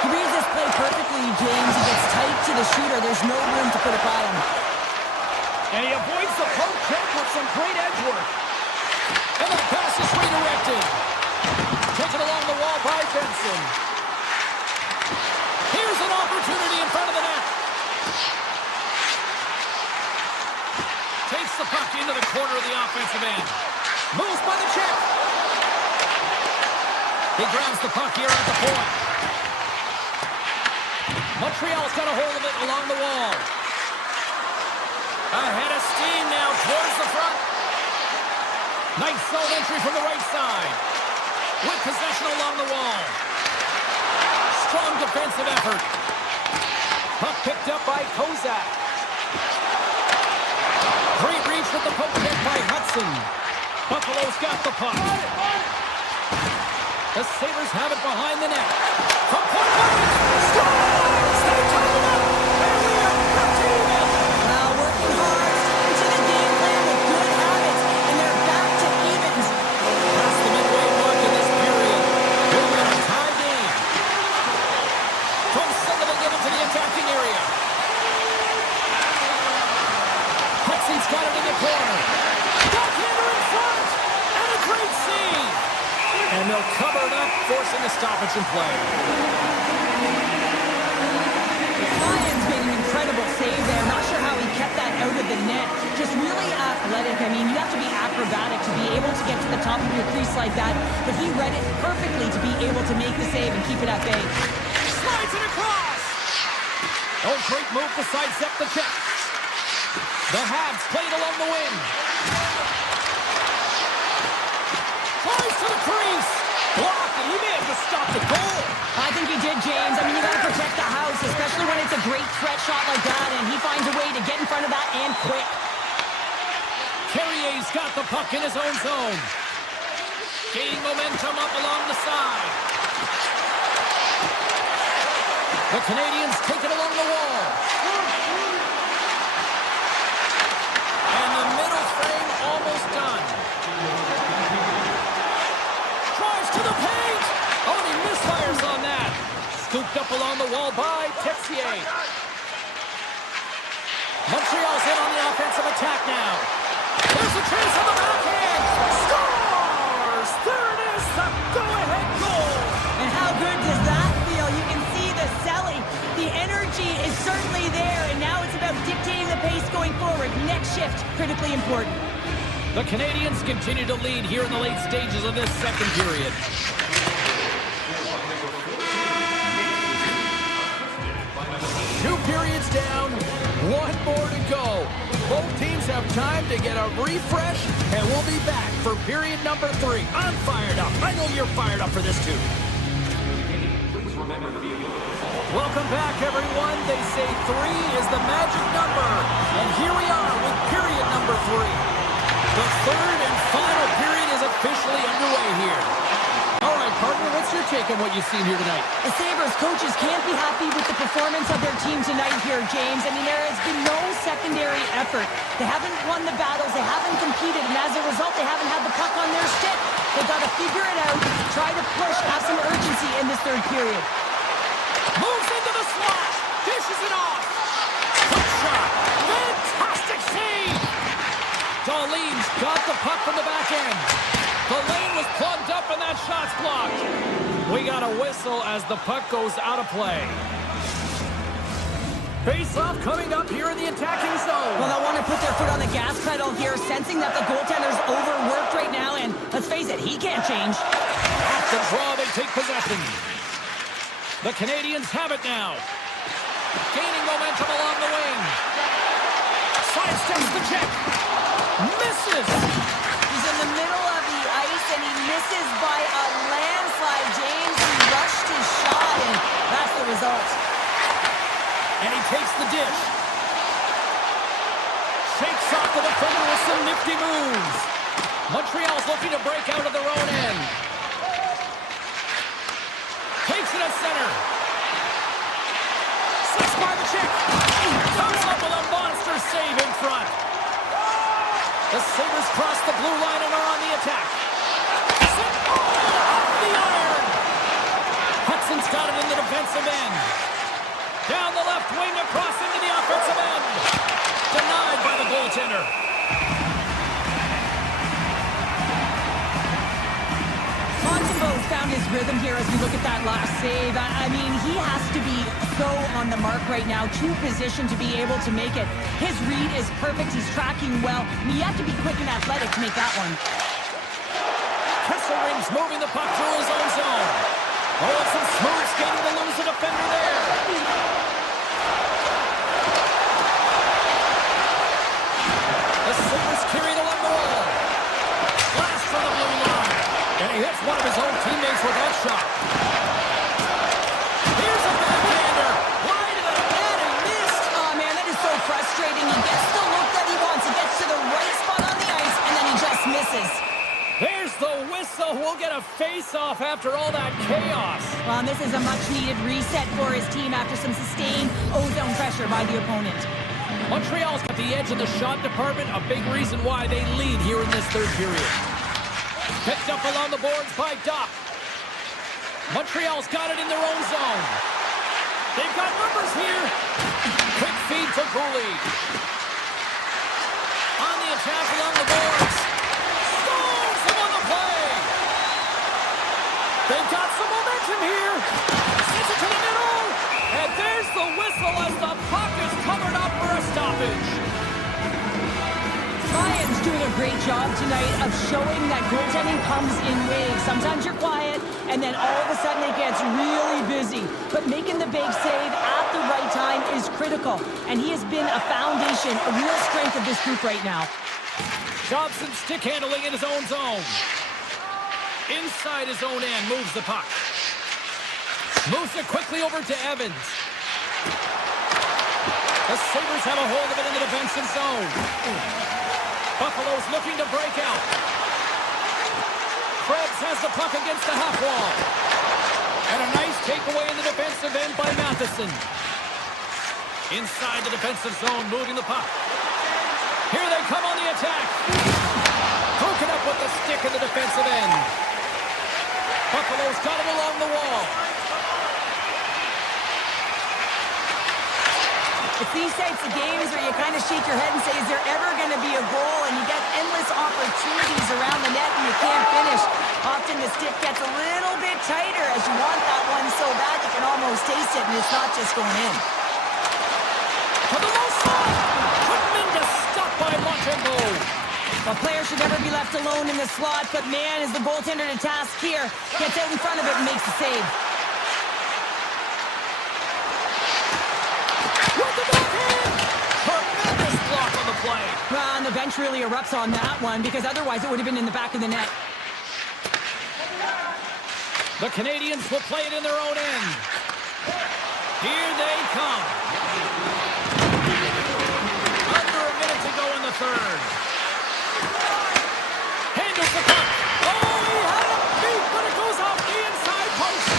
He reads this play perfectly, James. He gets tight to the shooter. There's no room to put it by him. And he avoids the poke check with some great edge work. And the pass is redirected. Taken along the wall by Benson. Here's an opportunity in front of the net. Takes the puck into the corner of the offensive end. Moves by the check. He grabs the puck here at the point. Montreal's got a hold of it along the wall. Ahead of steam now towards the front. Nice zone entry from the right side. With possession along the wall. Strong defensive effort. Puck picked up by Kozak. Great reach with the poke check by Hudson. Buffalo's got the puck. The Sabres have it behind the net. From point blank. Scores! They tie it up! And we are undefeated! Now working hard, sticking to the game plan with good habits, and they're back to evens. Past the midway mark in this period. We've got a tie game. From center they get into the attacking area. Hudson's got it in the corner. Backhander in front! And a great save! And they'll cover it up, forcing a stoppage in play. Lyons made an incredible save there. Not sure how he kept that out of the net. Just really athletic. I mean, you have to be acrobatic to be able to get to the top of your crease like that. But he read it perfectly to be able to make the save and keep it at bay. Slides it across! Oh, great move to sidestep the check. The Habs played along the wing. Flies to the crease. Blocked, and he may have just stopped the goal. I think he did, James. I mean, you got to protect the house, especially when it's a great threat shot like that, and he finds a way to get in front of that and quick. Carrier's got the puck in his own zone. Gaining momentum up along the side. The Canadiens take it along the wall. And the middle frame almost done. Drives to the paint. Oh, and he missed called by Texier. Montreal's in on the offensive attack now. There's a chance on the backhand. Scores! There it is, the go-ahead goal. And how good does that feel? You can see the selling. The energy is certainly there, and now it's about dictating the pace going forward. Next shift, critically important. The Canadiens continue to lead here in the late stages of this second period. Two periods down, one more to go. Both teams have time to get a refresh, and we'll be back for period number 3. I'm fired up. I know you're fired up for this too. Welcome back, everyone. They say 3 is the magic number. And here we are with period number 3. The third and final period is officially underway here. All right, partner, what's your take on what you've seen here tonight? The Sabres coaches can't be happy with the performance of their team tonight here, James. I mean, there has been no secondary effort. They haven't won the battles. They haven't competed. And as a result, they haven't had the puck on their stick. They've got to figure it out, try to push, have some urgency in this third period. Moves into the slot. Dishes it off. Quick shot. Fantastic save. Darlene's got the puck from the back end. The lane was plugged up and that shot's blocked. We got a whistle as the puck goes out of play. Face-off coming up here in the attacking zone. Well, they want to put their foot on the gas pedal here, sensing that the goaltender's overworked right now, and let's face it, he can't change. Off the draw, they take possession. The Canadiens have it now. Gaining momentum along the wing. Sidesteps the check. Misses. He's in the middle of the ice, and he misses by a landslide. James, he rushed his shot, and that's the result. And he takes the dish. Shakes off the defender with some nifty moves. Montreal's looking to break out of their own end. Takes it at center. Slips by the check. Comes up with a monster save in front. The Sabres cross the blue line and are on the attack. Off the iron. Hudson's got it in the defensive end. Down the left wing across into the offensive end. Denied by the goaltender. Montembeau's found his rhythm here as we look at that last save. I mean, he has to be so on the mark right now, too positioned to be able to make it. His read is perfect. He's tracking well. I mean, you have to be quick and athletic to make that one. Kesselring's moving the puck through his own zone. Oh, it's some smooth skating to lose the defender there. The Sabres carried along the wall. Blast from the blue line. And he hits one of his own teammates with that shot. Here's a backhander. Wide of the net and missed. Oh, man, that is so frustrating. He gets the look that he wants. He gets to the right spot on the ice, and then he just misses. There's the whistle. We'll get a face-off after all that chaos. Well, and this is a much-needed reset for his team after some sustained ozone pressure by the opponent. Montreal's got the edge in the shot department, a big reason why they lead here in this third period. Picked up along the boards by Doc. Montreal's got it in their own zone. They've got numbers here. Quick feed to Gooley. On the attack along the boards. Scores him on the play. They've got some momentum here. Sends it to the middle. And there's the whistle as the puck is covered up for a stoppage. Ryan's doing a great job tonight of showing that goaltending comes in waves. Sometimes you're quiet, and then all of a sudden it gets really busy. But making the big save at the right time is critical. And he has been a foundation, a real strength of this group right now. Dobson stick handling in his own zone. Inside his own end, moves the puck. Moves it quickly over to Evans. The Sabres have a hold of it in the defensive zone. Buffalo's looking to break out. Krebs has the puck against the half wall. And a nice takeaway in the defensive end by Matheson. Inside the defensive zone, moving the puck. Here they come on the attack. Broken up with the stick in the defensive end. Buffalo's got it along the wall. It's these types of games where you kind of shake your head and say, is there ever going to be a goal? And you get endless opportunities around the net and you can't finish. Often the stick gets a little bit tighter as you want that one so bad you can almost taste it, and it's not just going in. To the low slot! Tremendous stop by Montreal. A player should never be left alone in the slot, but man, is the goaltender to task here. Gets out in front of it and makes the save. With the backhand! Tremendous block on the play. Well, and the bench really erupts on that one, because otherwise it would have been in the back of the net. The Canadiens will play it in their own end. Here they come. Under a minute to go in the third. Handles the puck. Oh, he had it beat, but it goes off the inside post.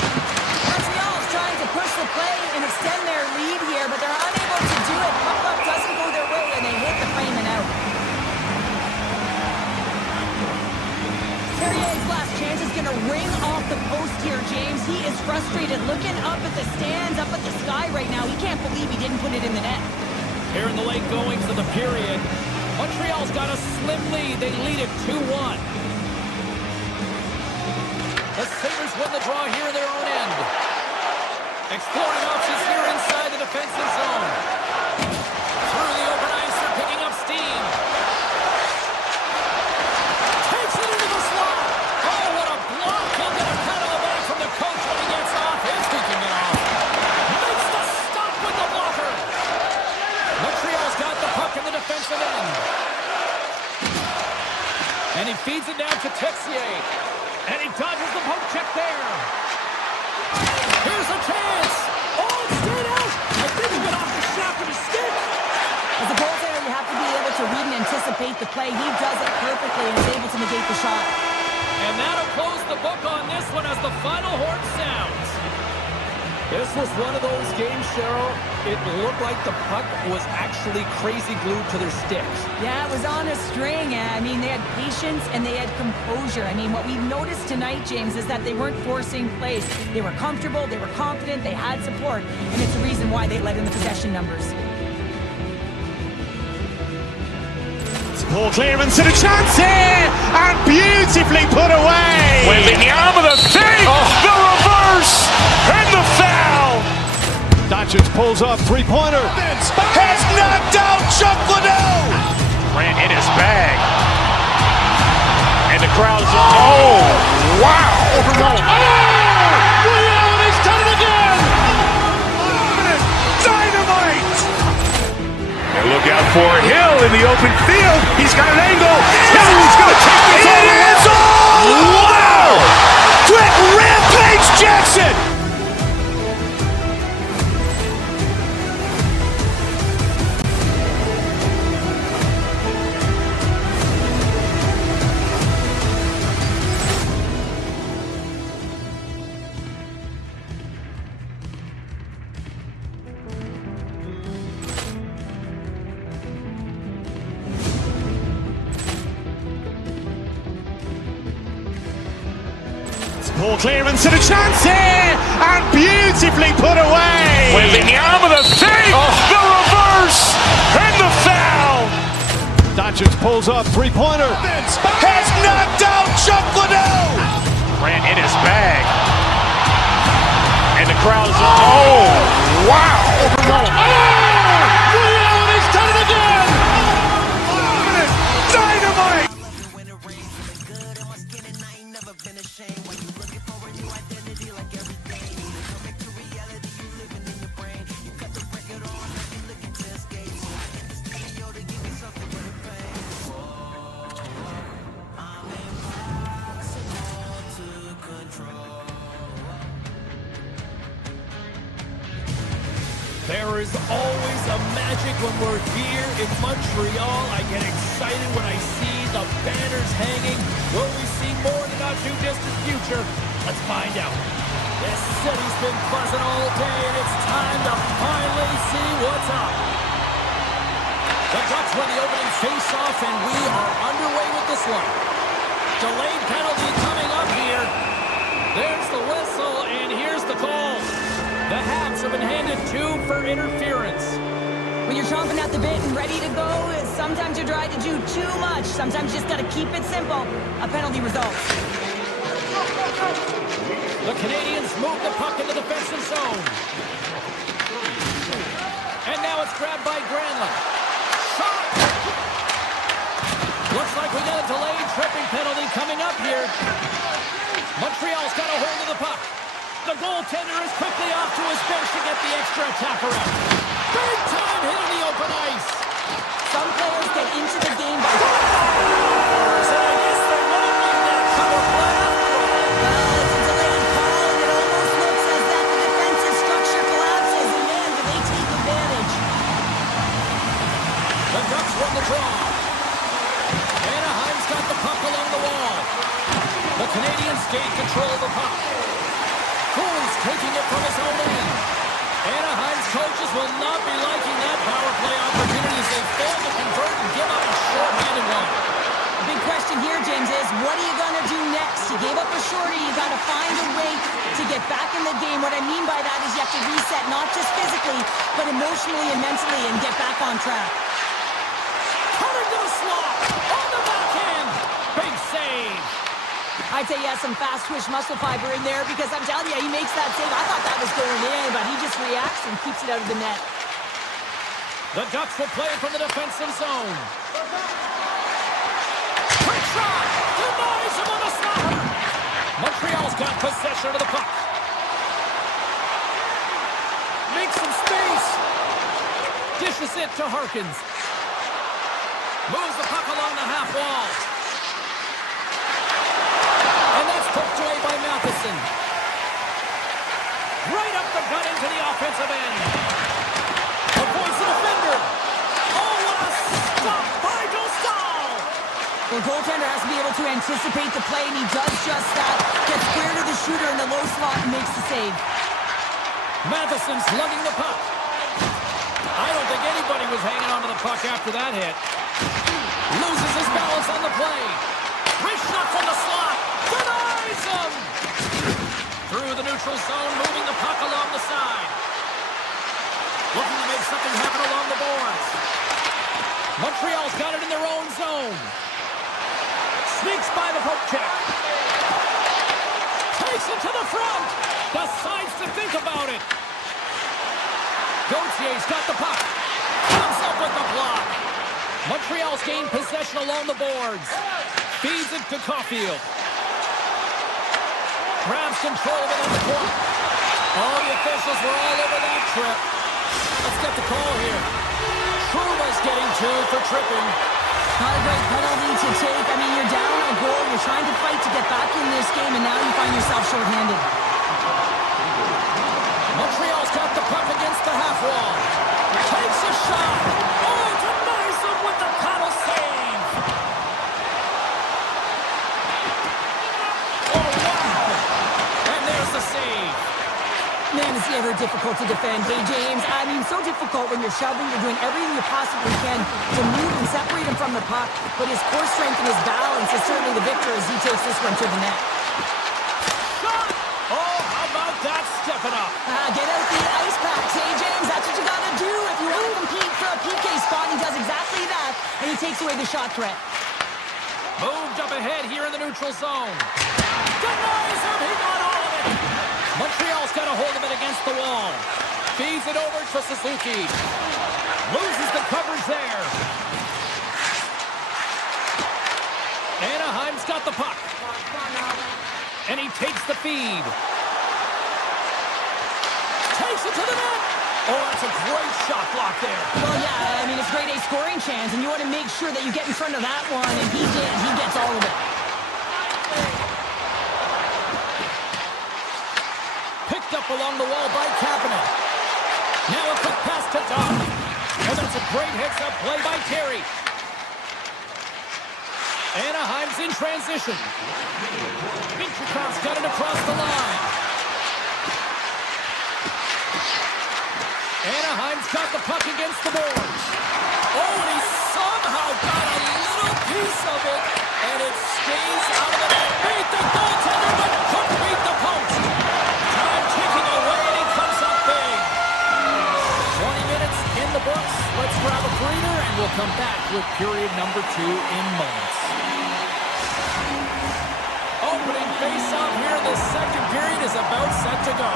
Montreal is trying to push the play and extend their lead here, but they're unable to do it. Puck doesn't go their way, and they hit the frame and out. Carrier's last chance is going to ring off the post here, James. He is frustrated, looking up at the stands, up at the sky right now. He can't believe he didn't put it in the net. Here in the late goings of the period, Montreal's got a slim lead. They lead it 2-1. The Sabres win the draw here in their own end. Exploring options here inside the defensive zone. Through the open ice, they're picking up steam. Takes it into the slot. Oh, what a block. He'll get a pat on the back from the coach when he gets off. If he can get off. Makes the stop with the blocker. Montreal's got the puck in the defensive end. And he feeds it down to Texier. And he dodges the poke check there. Here's a chance. Oh, it's straight out. I think he went off the shaft of his stick. As a goaltender, you have to be able to read and anticipate the play. He does it perfectly and is able to negate the shot. And that'll close the book on this one as the final horn sounds. This was one of those games, Cheryl. It looked like the puck was actually crazy glued to their sticks. Yeah, it was on a string. I mean, they had patience and they had composure. I mean, what we've noticed tonight, James, is that they weren't forcing plays. They were comfortable, they were confident, they had support, and it's the reason why they led in the possession numbers. Paul clearance and a chance here, and beautifully put away. Waving the arm of the save, the reverse, and the foul. Doncic pulls up, three-pointer. Has knocked out Chuck Liddell. Ran in his bag. And the crowd is, oh, wow. He's done it again! Dynamite. And look out for Hill in the open field. He's got an angle. Hill's going to take this all the way. Wow! Quick rampage Jackson. Paul clearance and a chance here, and beautifully put away. Waving the arm of the save, the reverse, and the foul. Doncic pulls up, three-pointer. Has knocked out Chuck Liddell. Ran in his bag. And the crowd is, oh, wow. He's done it again! Dynamite. There is always a magic when we're here in Montreal. I get excited when I see the banners hanging. Will we see more in the not-too-distant future? Let's find out. This city's been buzzing all day, and it's time to finally see what's up. The Ducks win the opening face-off, and we are underway with this one. Delayed penalty coming up here. There's the whistle, and here's the call. The Habs have been handed 2 for interference. When you're chomping at the bit and ready to go, sometimes you're trying to do too much. Sometimes you just got to keep it simple. A penalty results. The Canadiens move the puck in the defensive zone. And now it's grabbed by Granlund. Shot! Looks like we got a delayed tripping penalty coming up here. Montreal's got a hold of the puck. The goaltender is quickly off to his bench to get the extra attacker out. Big time hit in the open ice. Some players get into the game by... So I guess they won't need that power play after all. Well, it's a delayed call, and it almost looks as that the defensive structure collapses, and man, do they take advantage. The Ducks won the draw. Anaheim's got the puck along the wall. The Canadiens gain control of the puck. Cooley's taking it from his own end. Anaheim's coaches will not be liking that power play opportunity as they fail to convert and give up a short-handed one. The big question here, James, is what are you going to do next? You gave up a shorty. You got to find a way to get back in the game. What I mean by that is you have to reset, not just physically, but emotionally and mentally, and get back on track. Coming to the slot. On the backhand. Big save. I'd say he has some fast twitch muscle fiber in there because I'm telling you, he makes that save. I thought that was going in, but he just reacts and keeps it out of the net. The Ducks will play it from the defensive zone. Quick shot! Denies him on the slapper! Montreal's got possession of the puck. Makes some space. Dishes it to Harkins. Moves the puck along the half wall. And that's poked away by Matheson. Right up the gut into the offensive end. Avoids the defender. Oh, what a stop by Dostal! The goaltender has to be able to anticipate the play, and he does just that. Gets clear to the shooter in the low slot and makes the save. Matheson's lugging the puck. I don't think anybody was hanging on to the puck after that hit. Loses his balance on the play. Wrist shot from the slot. Denies him! Through the neutral zone, moving the puck along the side. Looking to make something happen along the boards. Montreal's got it in their own zone. Sneaks by the poke check. Takes it to the front. Decides to think about it. Gautier's got the puck. Comes up with the block. Montreal's gained possession along the boards. Feeds it to Caulfield. Grabs control of it on the court. All the officials were all over that trip. Let's get the call here. Truma's getting two for tripping. Not a great penalty to take. I mean, you're down a goal. You're trying to fight to get back in this game, and now you find yourself shorthanded. Montreal's got the puck against the half wall. Takes a shot. Oh, denies him with the paddle save. Oh, wow. And there's the save. Man, is he ever difficult to defend. Hey, James, I mean, so difficult when you're shoving. You're doing everything you possibly can to move and separate him from the puck. But his core strength and his balance is certainly the victor as he takes this one to the net. Shot! Oh, how about that stepping up? Get out the ice packs. Hey, James, that's what you got to do if you want to compete for a PK spot. He does exactly that, and he takes away the shot threat. Moved up ahead here in the neutral zone. Denies him. He got all of it. Montreal's got a hold of it against the wall. Feeds it over to Suzuki. Loses the coverage there. Anaheim's got the puck. And he takes the feed. Takes it to the net. Oh, that's a great shot block there. Well, yeah, I mean, it's grade A scoring chance, and you want to make sure that you get in front of that one, and he did. He gets all of it. Picked up along the wall by Kapanen. Now a quick pass to Dodd. And that's a great heads-up play by Terry. Anaheim's in transition. Minchikoff's got it across the line. Anaheim's got the puck against the boards. Oh, and he somehow got a little piece of it, and it stays out of the net. Beat the goaltender, but couldn't beat the post. Time ticking away, and he comes up big. 20 minutes in the books. Let's with period number 2 in moments. Opening face-off here in the second period is about set to go.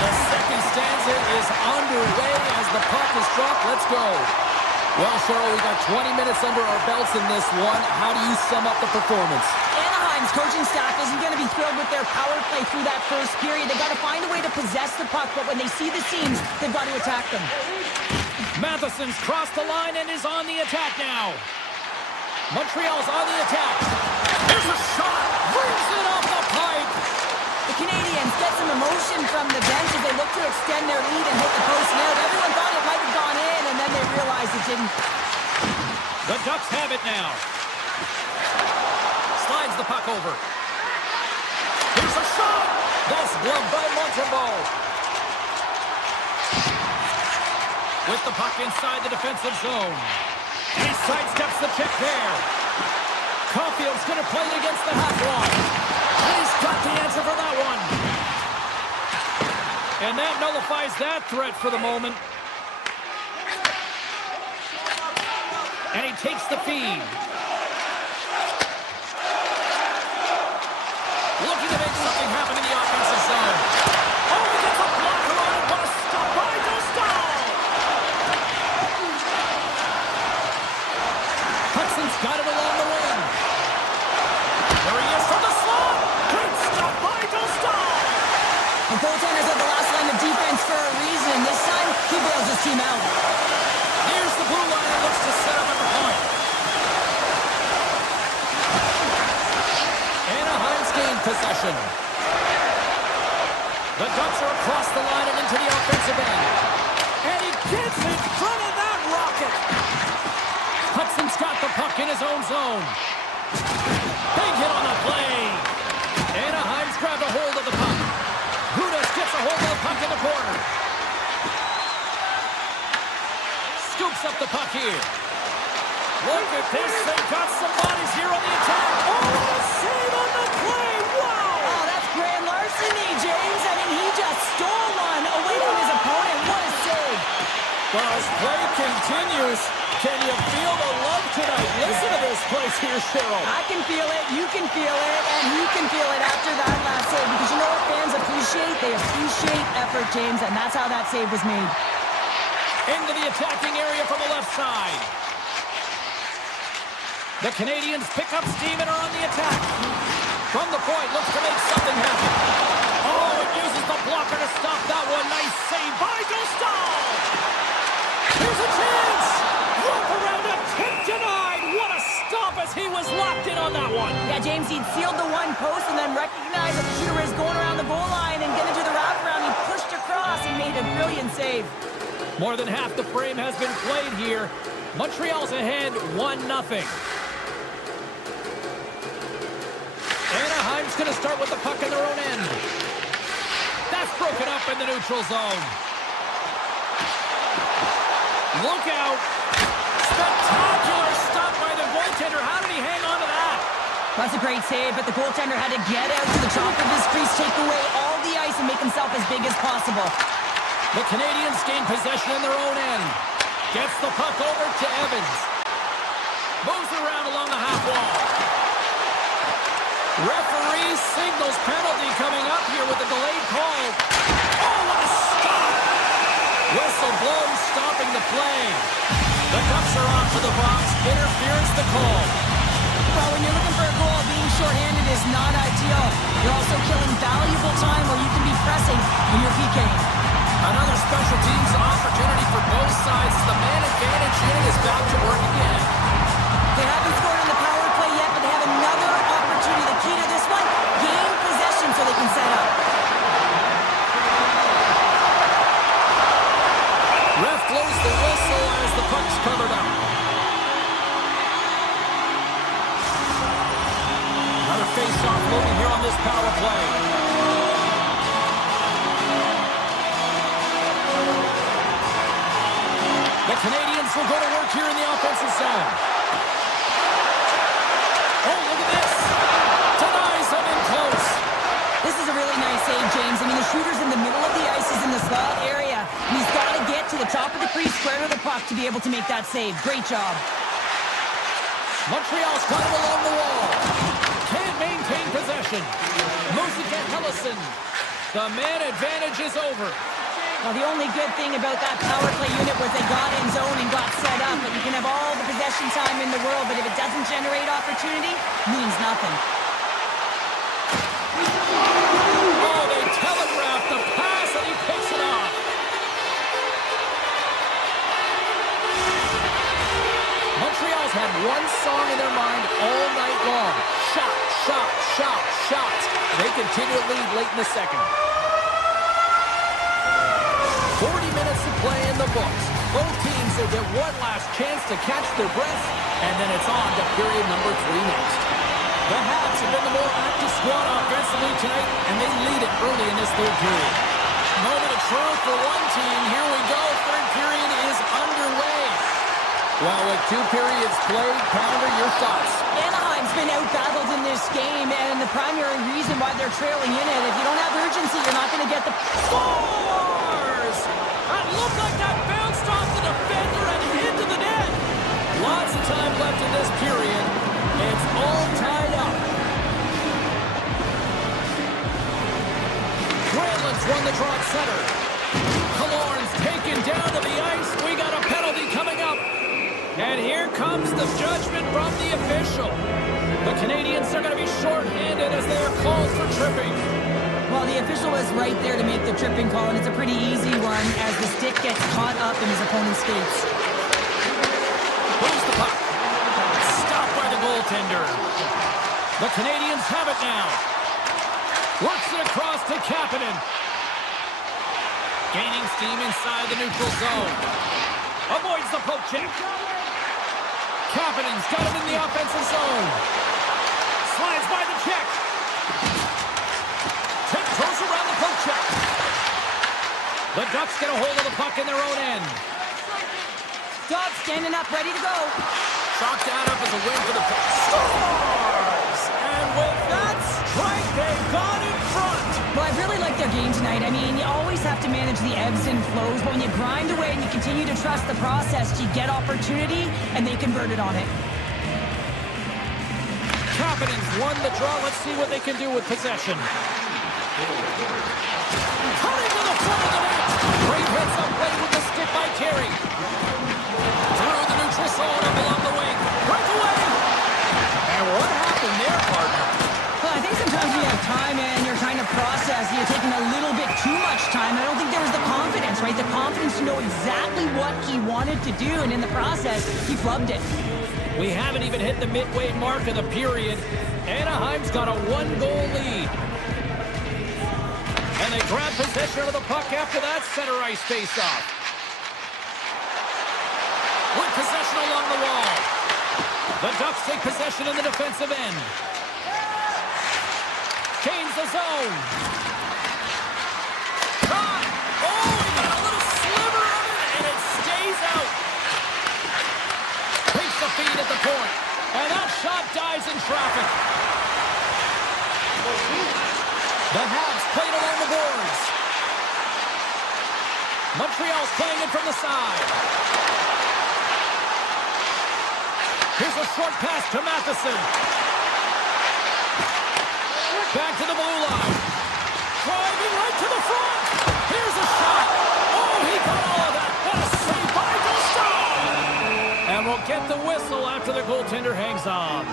The second stanza is underway as the puck is dropped. Let's go. Well, Cheryl, we got 20 minutes under our belts in this one. How do you sum up the performance? Anaheim's coaching staff isn't going to be thrilled with their power play through that first period. They've got to find a way to possess the puck, but when they see the seams, they've got to attack them. Matheson's crossed the line and is on the attack now. Montreal's on the attack. Here's a shot. Brings it off the pipe. The Canadiens get some emotion from the bench as they look to extend their lead and hit the post net. Everyone thought it might have gone in, and then they realized it didn't. The Ducks have it now. Slides the puck over. Here's a shot. That's gloved by Montembeault. With the puck inside the defensive zone. And he sidesteps the check there. Caulfield's going to play it against the half wall. And he's got the answer for that one. And that nullifies that threat for the moment. And he takes the feed. Looking to make something happen in the offensive zone. Oh, he gets a blocker on it. What a stop by Dostal. Hudson's got it along the wing. There he is from the slot. Great stop by Dostal. The goaltenders at the last line of defense for a reason. This time, he bails his team out. Here's the blue line and looks to set up at the point. Anaheim's gained possession. The Ducks are across the line and into the offensive end. And he gets in front of that rocket. Hudson's got the puck in his own zone. Big hit on the play. Anaheim's grabbed a hold of the puck. Gudas gets a hold of the puck in the corner. Scoops up the puck here. Look at this. They've got some bodies here on the attack. Oh, what a save on the play. Wow. Oh, that's grand larceny, James. I mean, he just stole one away from his opponent. What a save. Well, as play continues, can you feel the love tonight? Listen to this place here, Cheryl. I can feel it, you can feel it, and you can feel it after that last save. Because you know what fans appreciate? They appreciate effort, James, and that's how that save was made. Into the attacking area from the left side. The Canadiens pick up steam and are on the attack. From the point, looks to make something happen. Oh, it uses the blocker to stop that one. Nice save by Dostal. Here's a chance. Rope around a tip denied. What a stop as he was locked in on that one. Yeah, James, he'd sealed the one post and then recognized that the shooter is going around the goal line and getting to the wraparound. He pushed across and made a brilliant save. More than half the frame has been played here. Montreal's ahead 1-0. Anaheim's going to start with the puck in their own end. That's broken up in the neutral zone. Look out. Spectacular stop by the goaltender. How did he hang on to that? That's a great save, but the goaltender had to get out to the top of his crease, take away all the ice, and make himself as big as possible. The Canadiens gain possession in their own end. Gets the puck over to Evans. Moves around along the half wall. Referee signals penalty coming up here with a delayed call. Oh, what a stop! Whistle blows, stopping the play. The Ducks are on to the box. Interference the call. Well, when you're looking for a goal, being shorthanded is not ideal. You're also killing valuable time where you can be pressing when you're PKing. Another special teams opportunity for both sides. The man advantage unit is back to work again. They haven't scored on the power play yet, but they have another opportunity. The key to this one, gain possession so they can set up. Ref blows the whistle as the puck's covered up. Another face-off moving here on this power play. The Canadiens will go to work here in the offensive zone. Oh, look at this. Denies him in close. This is a really nice save, James. I mean, the shooter's in the middle of the ice. He's in the slot area. And he's got to get to the top of the crease, square to the puck to be able to make that save. Great job. Montreal's got it along the wall. Can't maintain possession. Moves it to Hellison. The man advantage is over. Well, the only good thing about that power play unit was they got in zone and got set up. But you can have all the possession time in the world, but if it doesn't generate opportunity, it means nothing. Oh, they telegraphed the pass and he picks it off. Montreal's had one song in their mind all night long. Shot, shot, shot, shot. They continue to lead late in the second. 40 minutes to play in the books. Both teams will get one last chance to catch their breath, and then it's on to period number 3 next. The Habs have been the more active squad offensively tonight, and they lead it early in this third period. Moment of truth for one team. Here we go. Third period is underway. Well, with 2 periods played, Pounder, your thoughts? Anaheim's been out-battled in this game, and the primary reason why they're trailing in it, if you don't have urgency, you're not going to get the... Scores! That looked like that bounced off the defender and into the net. Lots of time left in this period. It's all tied up. Granlund's won the draw at center. Killorn's taken down to the ice. We got a penalty coming up. And here comes the judgment from the official. The Canadiens are going to be shorthanded as they are called for tripping. Well, the official was right there to make the tripping call, and it's a pretty easy one as the stick gets caught up in his opponent's skates. Moves the puck. Stopped by the goaltender. The Canadiens have it now. Works it across to Kapanen. Gaining steam inside the neutral zone. Avoids the poke check. Kapanen's got him in the offensive zone. Slides by the check. Tiptoes around the poke check. The Ducks get a hold of the puck in their own end. Dobbs standing up, ready to go. Chalked out up as a win for the Scores! And with that strike, they got in front. Well, I really like their game tonight. I mean, you always have to manage the ebbs and flows, but when you grind away and you continue to trust the process, you get opportunity, and they converted on it. Kapanen's won the draw. Let's see what they can do with possession. Cutting to the front of the net. Great hits up late with the stick by Terry. Through the neutral zone up along the wing. Breakaway! And what happened there, partner? Well, I think sometimes when you have time and you're trying to process, you're taking a little bit too much time. I don't think there was the confidence, right? The confidence to know exactly what he wanted to do, and in the process, he flubbed it. We haven't even hit the midway mark of the period. Anaheim's got a 1-goal lead. And they grab possession of the puck after that center ice face-off. With possession along the wall. The Ducks take possession in the defensive end. Gains the zone. Shot! Oh, he got a little sliver of it, and it stays out. Takes the feed at the point. And that shot dies in traffic. The Habs played along the boards. Montreal's playing it from the side. Here's a short pass to Matheson. Back to the blue line. Driving right to the front. Here's a shot. Oh, he got all of that. What a save by Buffallo. And we'll get the whistle after the goaltender hangs on.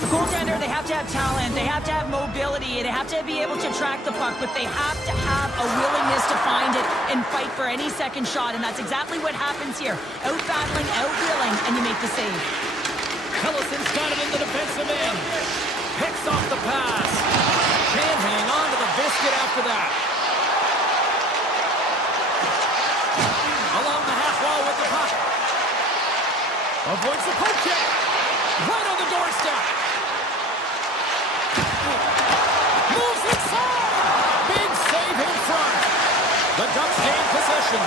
The goaltender, they have to have talent, they have to have mobility, they have to be able to track the puck, but they have to have a willingness to find it and fight for any second shot, and that's exactly what happens here. Out-battling, out-willing, and you make the save. Hellison's got it in the defensive end. Picks off the pass. Can't hang on to the biscuit after that. Along the half wall with the puck. Avoids the poke check. Right on the doorstep. Moves inside. Big save in front. The Ducks gain possession.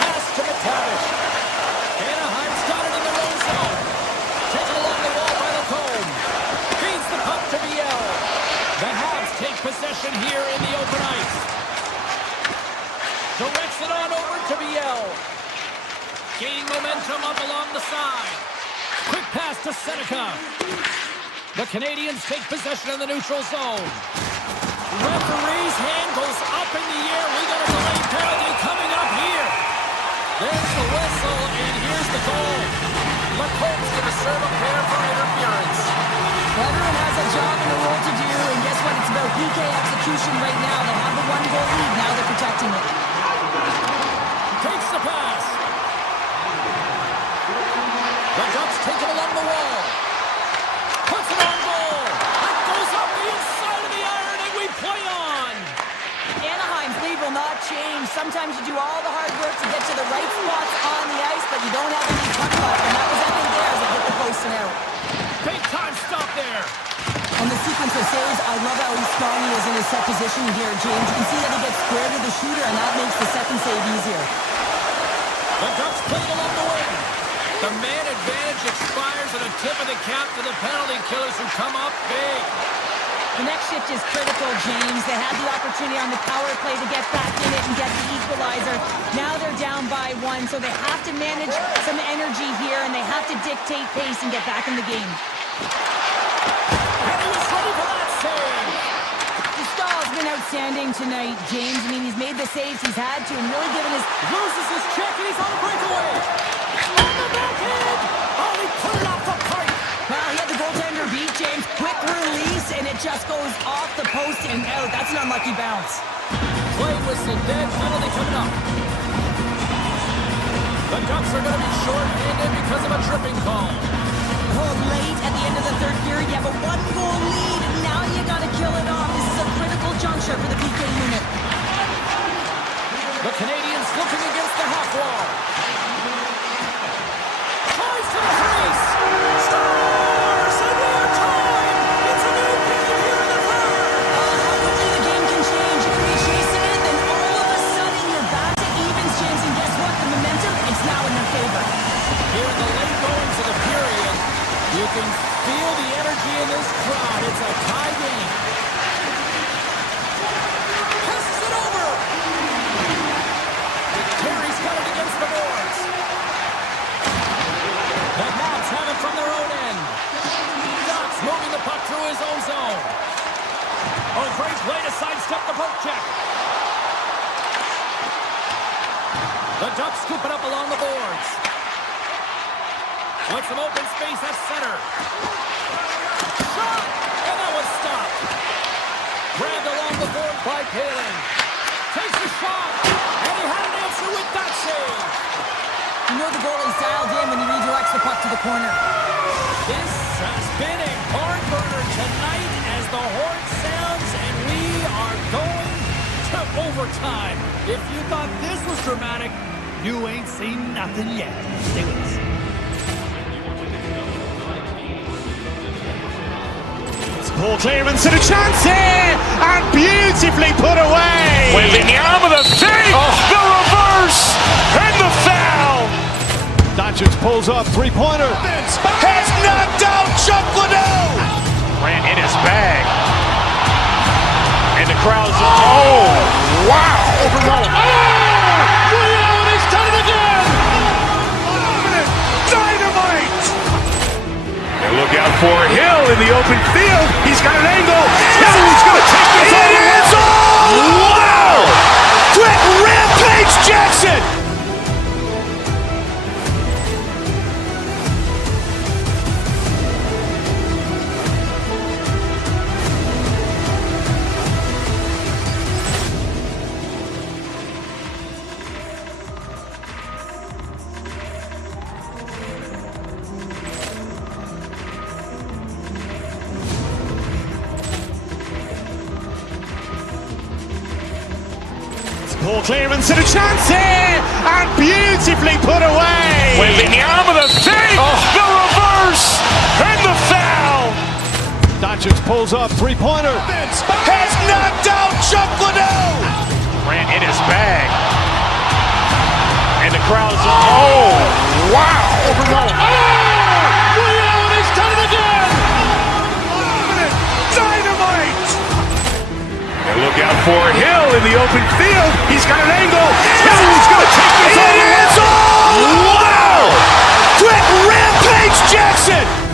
Pass to McTavish. Anaheim's got it in their own zone. Taken along the wall by the Combe. Feeds the puck to Biel. The Habs take possession here in the open ice. Directs it on gaining momentum up along the side. Quick pass to Seneca. The Canadiens take possession in the neutral zone. Referee's hand goes up in the air. We got a delayed penalty coming up here. There's the whistle, and here's the goal. LaCombe's going to serve a pair for interference. Everyone has a job and a role to do, and guess what? It's about PK execution right now. They have the 1-goal lead. Now they're protecting it. Takes the pass. The Ducks take it along the wall. Puts it on goal. It goes up the inside of the iron, and we play on. Anaheim's lead will not change. Sometimes you do all the hard work to get to the right spots on the ice, but you don't have any puck luck, and that was evident there as it hit the post and out. Big time stop there. On the sequence of saves, I love how strong he is in his set position here, James. You can see that he gets square to the shooter, and that makes the second save easier. The Ducks play it along the wing. The man advantage expires at a tip of the cap to the penalty killers who come up big. The next shift is critical, James. They had the opportunity on the power play to get back in it and get the equalizer. Now they're down by 1, so they have to manage some energy here, and they have to dictate pace and get back in the game. And he was ready for that save. Stahl's been outstanding tonight, James. I mean, he's made the saves he's had to and really given his... Loses his check, and he's on a breakaway. On the backhand. Oh, he put it off the pipe. Well, he had the goaltender beat, James. Quick release, and it just goes off the post and out. That's an unlucky bounce. Play whistle dead, penalty coming up. The Ducks are going to be short-handed because of a tripping call. Oh, late at the end of the third period, you have a 1-goal lead, and now you got to kill it off. This is a critical juncture for the PK unit. The Canadiens looking against the half wall. Tries to the crease. Scores! And more time! It's a new game here in the third! How quickly the game can change. You can be chasing it, then all of a sudden you're back to evens, James, and guess what? The momentum, it's now in their favor. Here in the late goings of the period, you can feel the energy in this crowd. It's a tie game. Passes it over. Terry's got it against the boards. The Mavs have it from their own end. Ducks moving the puck through his own zone. Oh, great play to sidestep the poke check. The Ducks scoop it up along the boards. With some open space at center. Shot! And that was stopped. Grabbed along the board by Paling. Takes a shot. And he had an answer with that save. You know the goalie's dialed in when he redirects the puck to the corner. This has been a barn burner tonight as the horn sounds, and we are going to overtime. If you thought this was dramatic, you ain't seen nothing yet. Stay with us. Ball clearance and a chance here, and beautifully put away. Waving the arm of the fake, the reverse, and the foul. Doncic pulls up, three-pointer. Has knocked out Chuck Liddell. Ran in his bag. And the crowd's, oh, wow. Overrun. And he's done it again. Dynamite. And look out for Hill in the open field. He's got an angle. He's going to take this all the way. Wow. Quick rampage Jackson. Ball clearance and a chance here, and beautifully put away. Waving the arm of the fake, the reverse, and the foul. Doncic pulls up, three-pointer. Has knocked out Chuck Liddell. Ran in his bag. And the crowd's, oh, wow. Overrun. And he's done it again. Dynamite. And look out for Hill in the open field. He's got an angle. Hill is going to take this all the way. Wow. Jackson!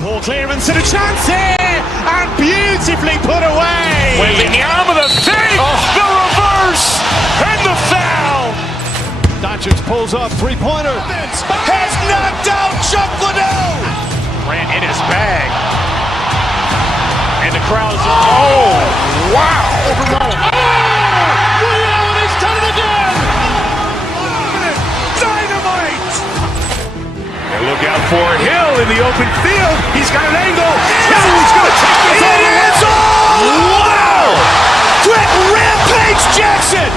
Ball clearance and a chance here, and beautifully put away. Waving the arm of the fake, the reverse, and the foul. Doncic pulls up, three-pointer. Has knocked out Chuck Liddell. Ran in his bag. And the crowd's, oh, wow. Allen has done it again. Dynamite. And look out for Hill in the open field. He's got an angle. Hill's going to take this all the way. Wow! Quick Rampage Jackson.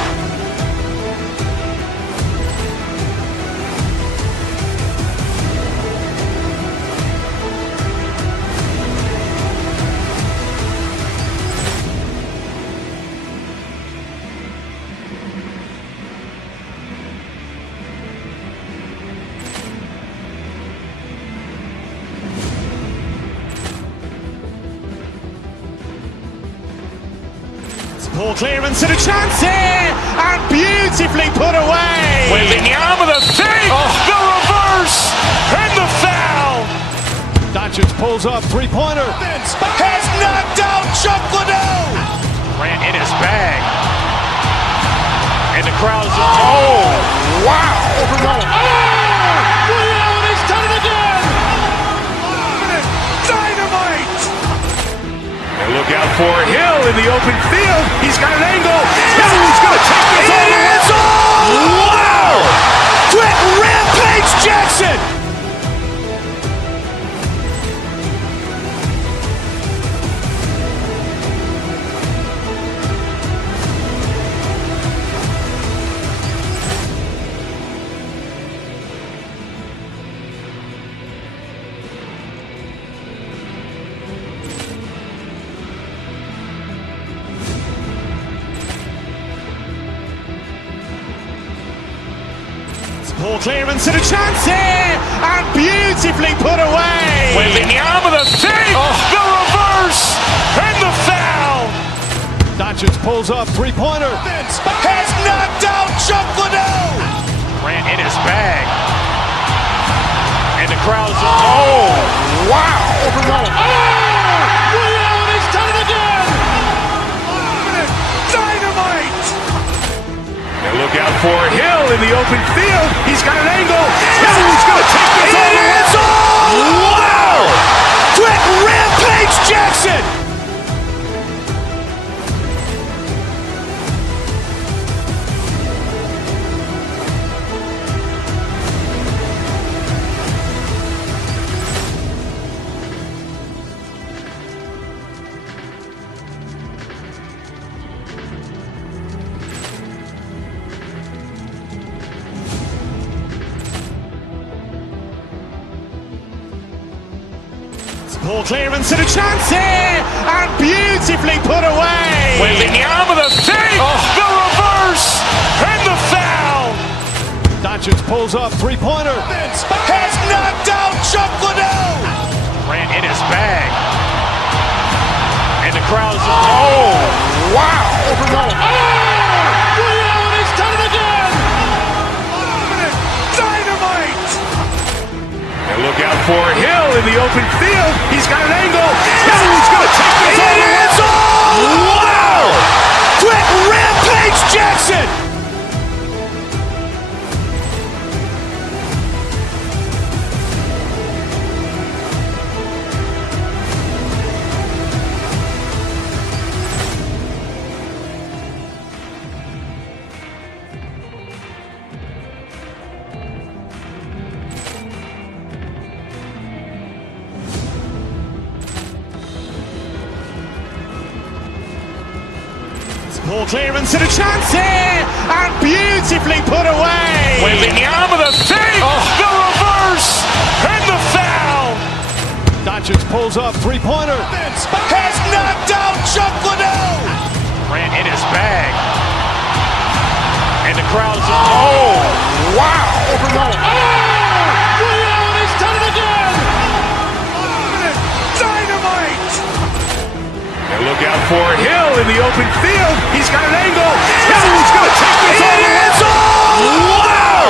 Ball clearance and a chance here, and beautifully put away. Waving the arm of the fake, the reverse, and the foul. Doncic pulls up, three-pointer. Has knocked out Chuck Liddell. Ran in his bag. And the crowd's, oh, wow. Allen has done it again. Dynamite. And look out for Hill in the open field. He's got an angle. Hill's going to take this all the way. Wow! Quick Rampage Jackson. Ball clearance and a chance here, and beautifully put away. Waving the arm of the fake, the reverse, and the foul. Doncic pulls up, three-pointer. Has knocked out Chuck Liddell. Ran in his bag. And the crowd's, oh, wow. Allen has done it again. Dynamite. And look out for Hill in the open field. He's got an angle. Hill's going to take this all the way. Wow! Quick Rampage Jackson. Ball clearance and a chance here, and beautifully put away. Waving the arm of the fake, the reverse, and the foul. Doncic pulls up, three-pointer. Has knocked out Chuck Liddell. Ran in his bag. And the crowd's, oh, wow. Allen has done it again. Dynamite. And look out for Hill in the open field. He's got an angle. Hill's going to take this all the way. Wow! Quick Rampage Jackson. Ball clearance and a chance here, and beautifully put away. Waving the arm of the fake, the reverse, and the foul. Doncic pulls up, three-pointer. Has knocked out Chuck Liddell. Grant in his bag. And the crowd's, oh, wow. Ray Allen has done it again! Dynamite. And look out for Hill in the open field. He's got an angle. Hill's going to take this all the way. Wow.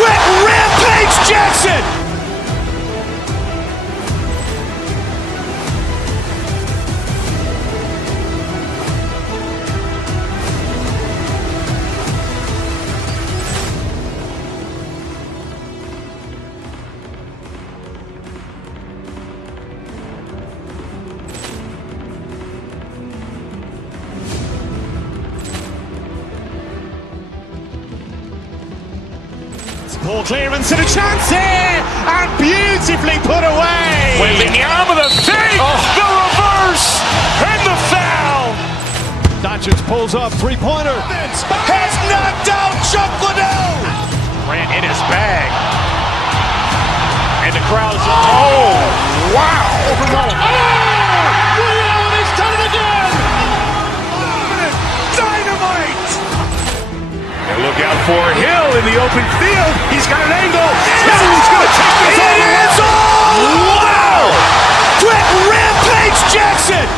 Quick Rampage Jackson. Ball clearance and a chance here, and beautifully put away. Wembanyama the fake, the reverse, and the foul. Doncic pulls up, three-pointer. Has knocked out Chuck Liddell. Grant in his bag. And the crowd's, oh, wow. Ray Allen has done it again! Dynamite. And look out for Hill in the open field. He's got an angle. Hill's going to take this all the way. Wow. Quick Rampage Jackson.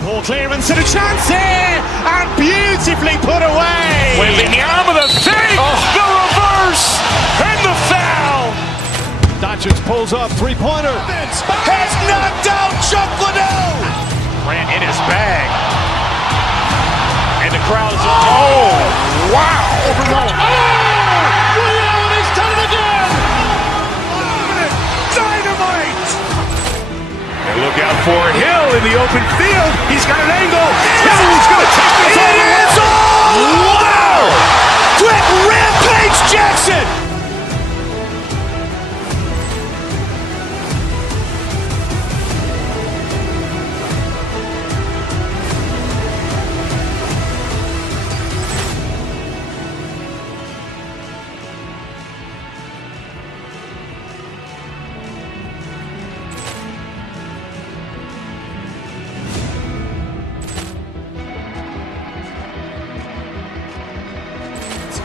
Ball clearance and a chance here, and beautifully put away. Wembanyama the fake, the reverse, and the foul. Doncic pulls up, three-pointer. Has knocked out Chuck Liddell. Grant in his bag. And the crowd's, oh, wow. Ray Allen has done it again! Dynamite. And look out for Hill in the open field. He's got an angle. Hill's going to take this all the way. Wow. Quick Rampage Jackson.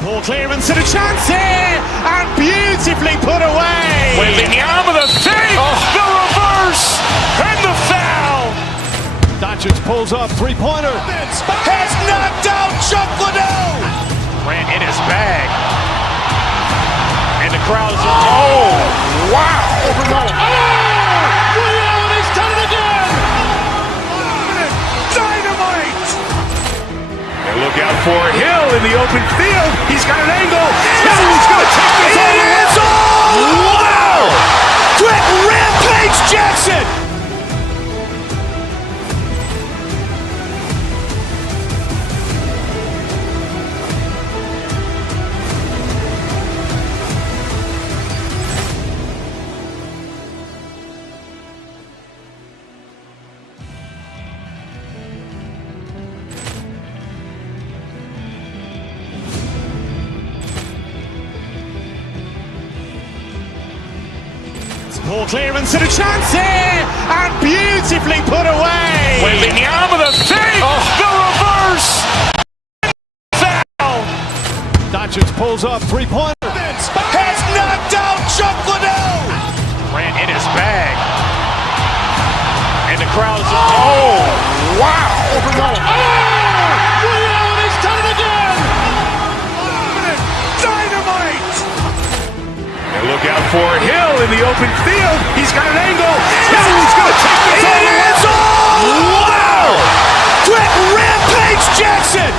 Ball clearance and a chance here, and beautifully put away. Wembanyama the fake, the reverse, and the foul. Doncic pulls up, three-pointer. Has knocked out Chuck Liddell. Grant in his bag. And the crowd's, oh, wow. Ray Allen has done it again! Dynamite. And look out for Hill in the open field. He's got an angle. Hill's going to take this all the way. Wow. Quick Rampage Jackson. Ball clearance and a chance here, and beautifully put away. Wembanyama the fake, the reverse, foul. Doncic pulls up, three-pointer. Has knocked out Chuck Liddell. Grant in his bag. And the crowd's, oh, wow. Ray Allen has done it again! Dynamite. And look out for Hill in the open field. He's got an angle. Hill's going to take this all the way. Wow. Quick Rampage Jackson.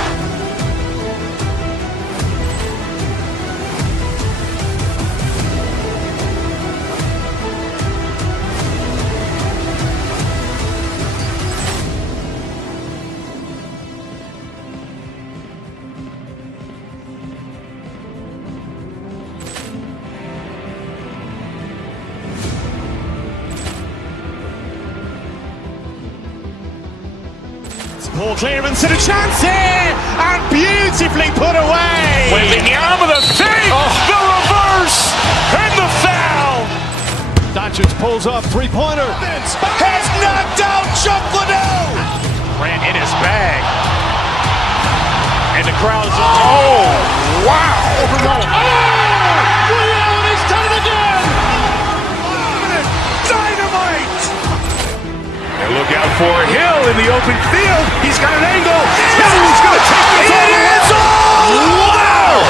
Poor clearance and a chance here, and beautifully put away. Waving the arm of the save, the reverse, and the foul. Doncic pulls up, three-pointer. Has knocked out Chuck Liddell. Ran in his bag. And the crowd is, oh, wow. Ray Allen has done it again. Dynamite. And look out for Hill in the open field. He's got an angle. Hill's going to take this all the way. Wow!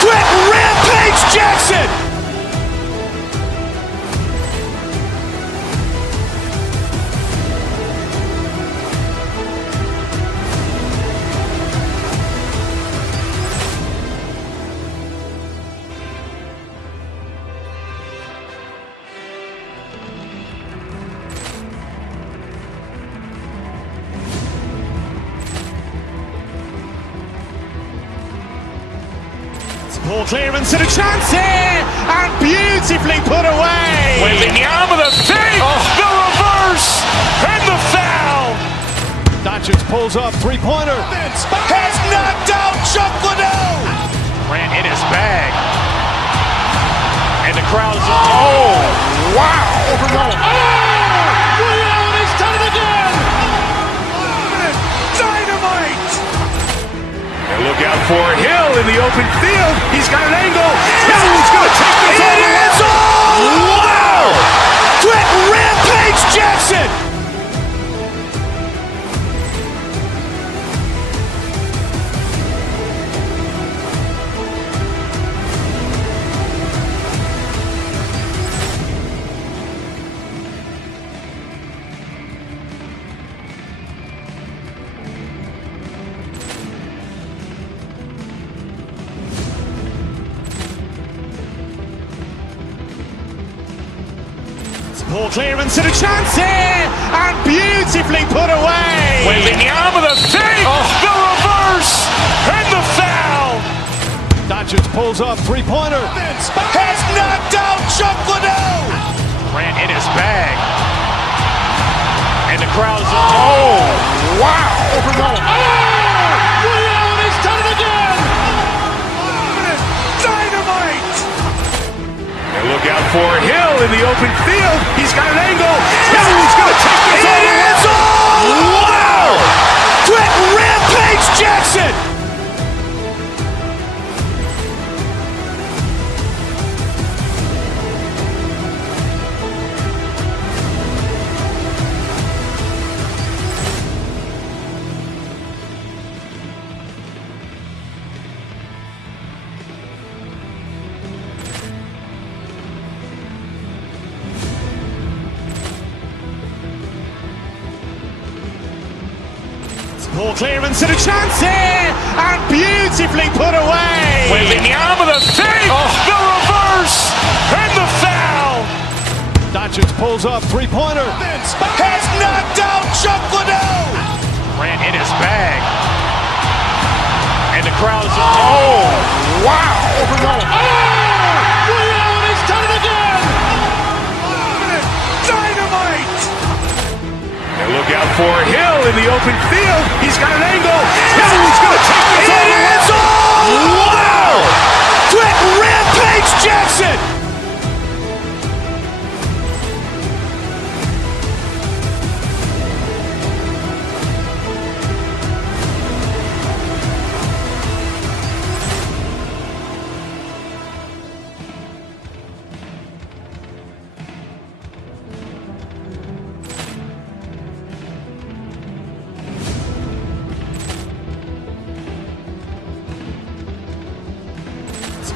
Quick Rampage Jackson. Poor clearance and a chance here, and beautifully put away. Waving the arm of the save, the reverse, and the foul. Doncic pulls up, three-pointer. Has knocked out Chuck Liddell. Ran in his bag. And the crowd is, oh, wow. Ray Allen has done it again. Dynamite. And look out for Hill in the open field. He's got an angle. Hill's going to take this all the way. Wow! Quick Rampage Jackson. Poor clearance and a chance here, and beautifully put away. Waving the arm of the save, the reverse, and the foul. Doncic pulls up, three-pointer. Has knocked out Chuck Liddell. Ran in his bag. And the crowd is, oh, wow. Ray Allen has done it again. Dynamite. And look out for Hill in the open field. He's got an angle. Hill's going to take this all the way. Wow! Quick Rampage Jackson. Poor clearance and a chance here, and beautifully put away. Waving the arm of the save, the reverse, and the foul. Doncic pulls up, three-pointer. Has knocked out Chuck Liddell. Ran in his bag. And the crowd is, oh, wow. Ray Allen has done it again. Dynamite. And look out for Hill in the open field. He's got an angle. Hill's going to take this all the way. Wow! Quick Rampage Jackson.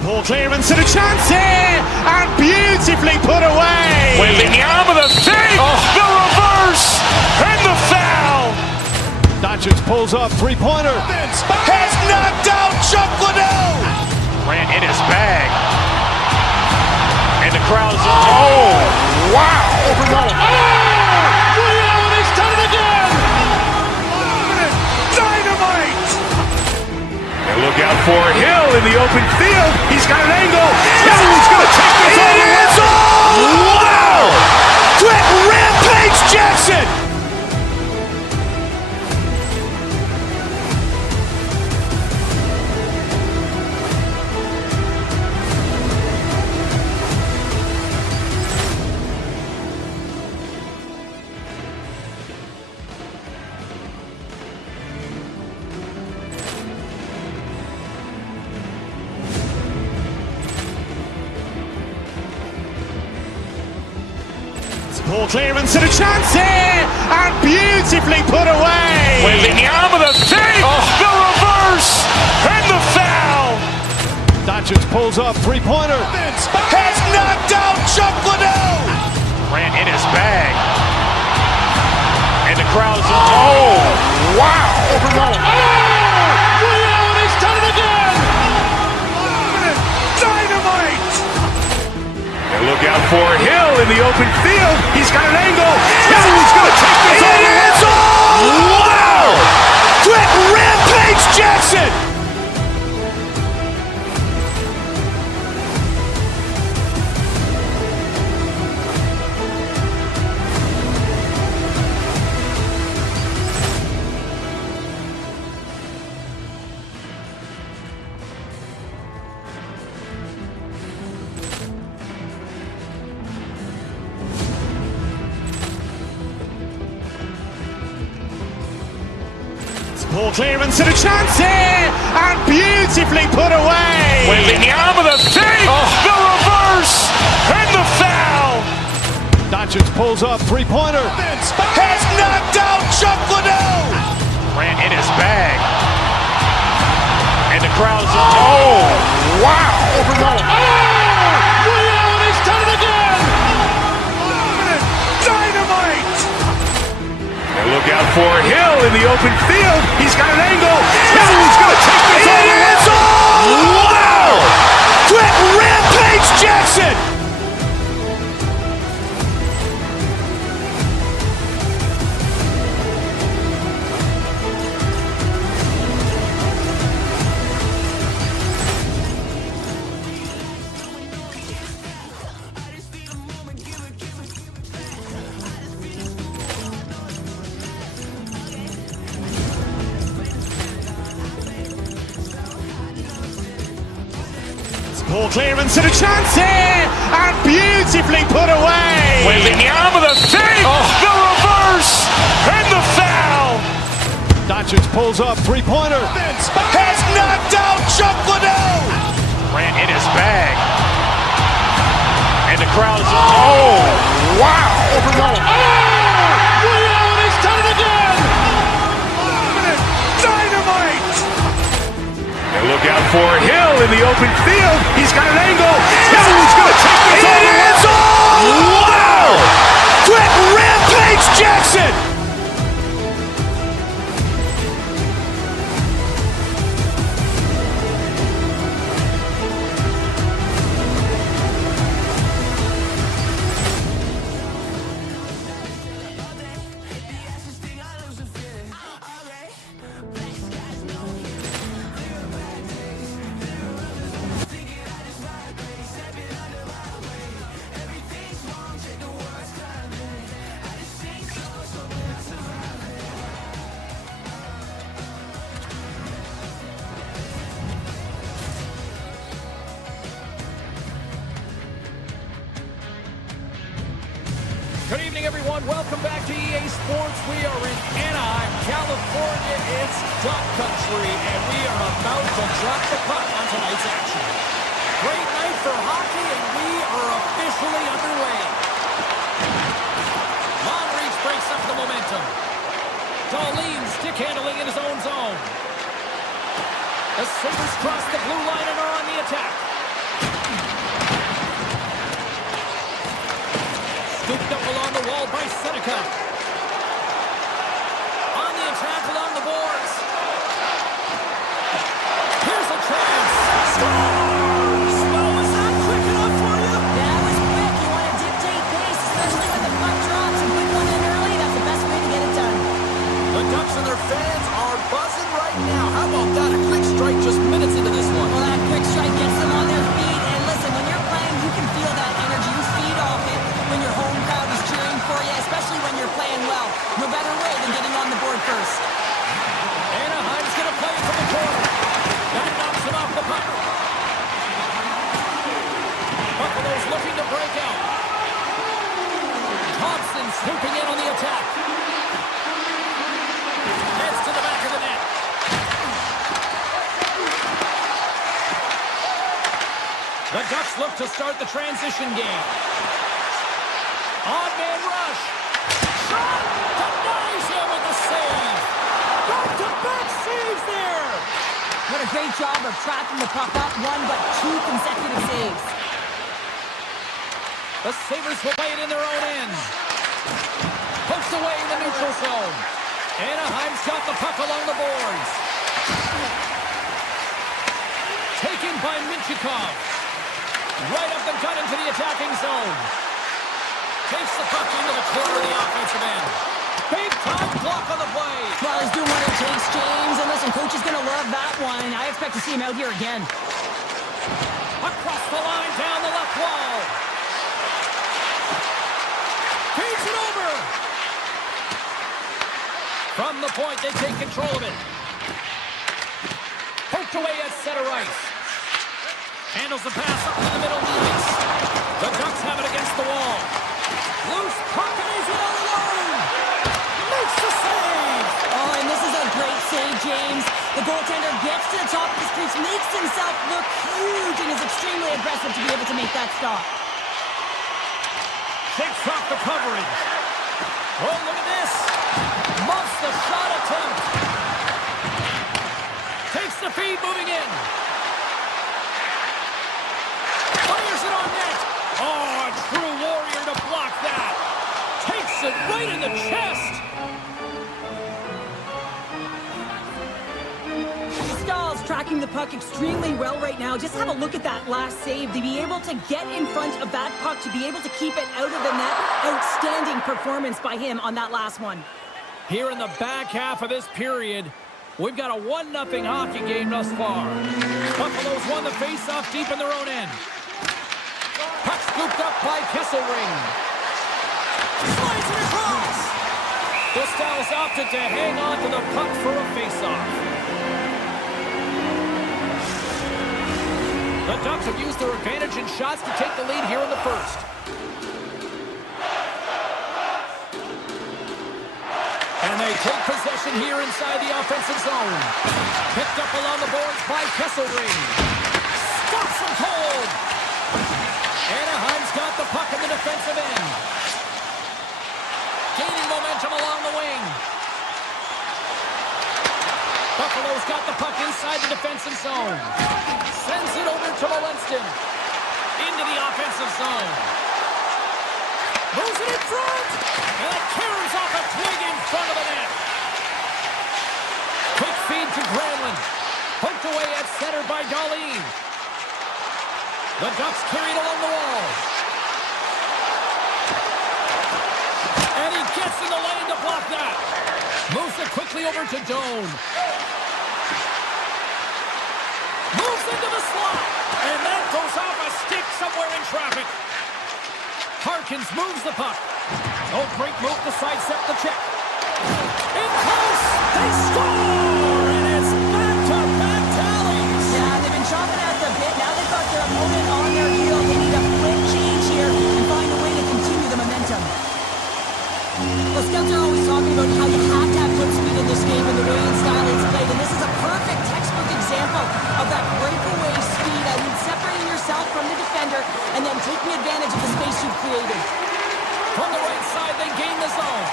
Poor clearance and a chance here, and beautifully put away. Waving the arm of the save, the reverse, and the foul. Doncic pulls up, three-pointer. Has knocked out Chuck Liddell. Ran in his bag. And the crowd is, oh, wow. Ray Allen has done it again. Dynamite. And look out for Hill in the open field. He's got an angle. Hill's going to take this all the way. Wow! Quick Rampage Jackson. Poor clearance and a chance here, and beautifully put away. Wembanyama the save, the reverse, and the foul. Doncic pulls up, three-pointer. Has knocked out Chuck Liddell. Grant in his bag. And the crowd is, oh, wow. Ray Allen has done it again. Dynamite. And look out for Hill in the open field. He's got an angle. Hill's going to take this all the way. Wow. Quick rampage Jackson. Poor clearance and a chance here, and beautifully put away. Wembanyama the save, the reverse, and the foul. Doncic pulls up, three-pointer. Has knocked out Chuck Liddell. Grant in his bag. And the crowd is, oh, wow. Ray Allen has done it again. Dynamite. And look out for Hill in the open field. He's got an angle. Hill's going to take this all the way. Wow. Quick rampage Jackson. Poor clearance and a chance here, and beautifully put away. Wembanyama the save, the reverse, and the foul. Doncic pulls up, three-pointer. Has knocked out Chuck Liddell. Grant in his bag. And the crowd is, oh, wow. Ray Allen has done it again. Dynamite. And look out for Hill in the open field. He's got an angle. Hill's going to take this all the way. Wow. Quick rampage Jackson. Good evening, everyone. Welcome back to EA Sports. We are in Anaheim, California. It's Duck Country, and we are about to drop the puck on tonight's action. Great night for hockey, and we are officially underway. Long reach breaks up the momentum. Darlene stick handling in his own zone. The Sabres cross the blue line and are on the attack. Scooped up along the wall by Seneca. On the attack along the boards. Here's a chance. Scores! Well, was that quick enough for you? That was quick. You want to dictate pace, especially when the puck drops and put one in early. That's the best way to get it done. The Ducks and their fans are buzzing right now. How about that? A quick strike just minutes into this one. Well, that quick strike gets them on their feet. And listen, when you're playing, you can feel that energy. You feed off it when your home crowd is cheering for you, especially when you're playing well. No better way than getting on the board first. Anaheim's going to play it from the corner. That knocks him off the puck. Buffalo's looking to break out. Thompson swooping in on the attack. Heads to the back of the net. The Ducks look to start the transition game. Odd man rush. Shot! Denies him with the save. Back-to-back saves there. What a great job of tracking the puck up, one but two consecutive saves. The Sabres will play it in their own end. Poked away in the neutral zone. Anaheim's got the puck along the boards. Taken by Minchikov. Right up the gut into the attacking zone. Takes the puck into the corner of the offensive end. Big time block on the play. Well, he's doing what it takes, James. And listen, coach is going to love that one. I expect to see him out here again. Across the line, down the left wall. Feeds it over. From the point, they take control of it. Poked away at center ice. Handles the pass up in the middle of the ice. The Ducks have it against the wall. Loose puck and he's in all alone. Makes the save. Oh, and this is a great save, James. The goaltender gets to the top of his crease, makes himself look huge, and is extremely aggressive to be able to make that stop. Shakes off the coverage. Oh, look at this. Muffs the shot attempt. Takes the feed moving in. Fires it on net. Oh, a true warrior to block that. Takes it right in the chest. Stahl's tracking the puck extremely well right now. Just have a look at that last save. To be able to get in front of that puck, to be able to keep it out of the net. Outstanding performance by him on that last one. Here in the back half of this period, we've got a 1-0 hockey game thus far. Buffalo's won the face-off deep in their own end. Puck scooped up by Kesselring. Slides it across. The Stals opted to hang on to the puck for a face-off. The Ducks have used their advantage in shots to take the lead here in the first. And they take possession here inside the offensive zone. Picked up along the boards by Kesselring. Stops him cold. Anaheim's got the puck in the defensive end. Gaining momentum along the wing. Buffalo's got the puck inside the defensive zone. Sends it over to Molenston. Into the offensive zone. Moves it in front. And it carries off a twig in front of the net. Quick feed to Granlund. Poked away at center by Darlene. The Ducks carried along the wall. And he gets in the lane to block that. Moves it quickly over to Doan. Moves into the slot. And that goes off a stick somewhere in traffic. Harkins moves the puck. Oh, great move to sidestep the check. In close. They score! And it's back-to-back tallies. Yeah, they've been chopping at the bit. Now they've got their opponent on their heel. They need a quick change here and find a way to continue the momentum. Well, scouts are always talking about how you have to have foot speed in this game and the way and style it's played. And this is a perfect textbook example of that breakaway speed. I mean, separating yourself from the defender and then taking advantage of the space you've created. From the right side, they gain the zone.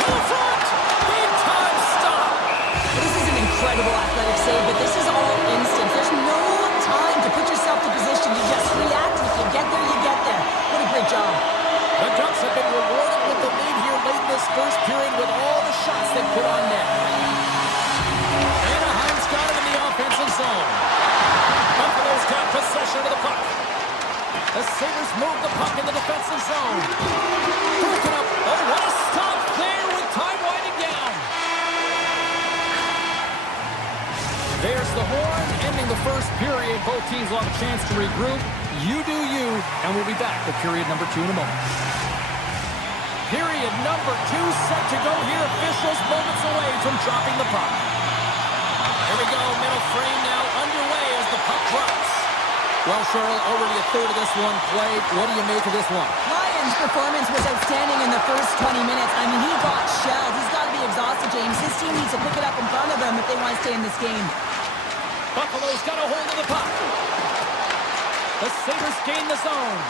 To the front! Big time stop! This is an incredible athletic save, but this is all instant. There's no time to put yourself in position. You just react. If you get there, you get there. What a great job. The Ducks have been rewarded with the lead here late in this first period with all the shots they put on net. Anaheim's got it in the offensive zone. Buffalo's got possession of the puck. The Sabres move the puck in the defensive zone. Broken up. Oh, what a stop there with time winding down. There's the horn, ending the first period. Both teams will have a chance to regroup. You do you, and we'll be back with period number 2 in a moment. Period number 2 set to go here. Officials moments away from dropping the puck. Here we go, middle frame now underway as the puck drops. Well, Cheryl, already a third of this one played. What do you make of this one? Ryan's performance was outstanding in the first 20 minutes. I mean, he got shelled. He's got to be exhausted, James. His team needs to pick it up in front of him if they want to stay in this game. Buffalo's got a hold of the puck. The Sabres gain the zone.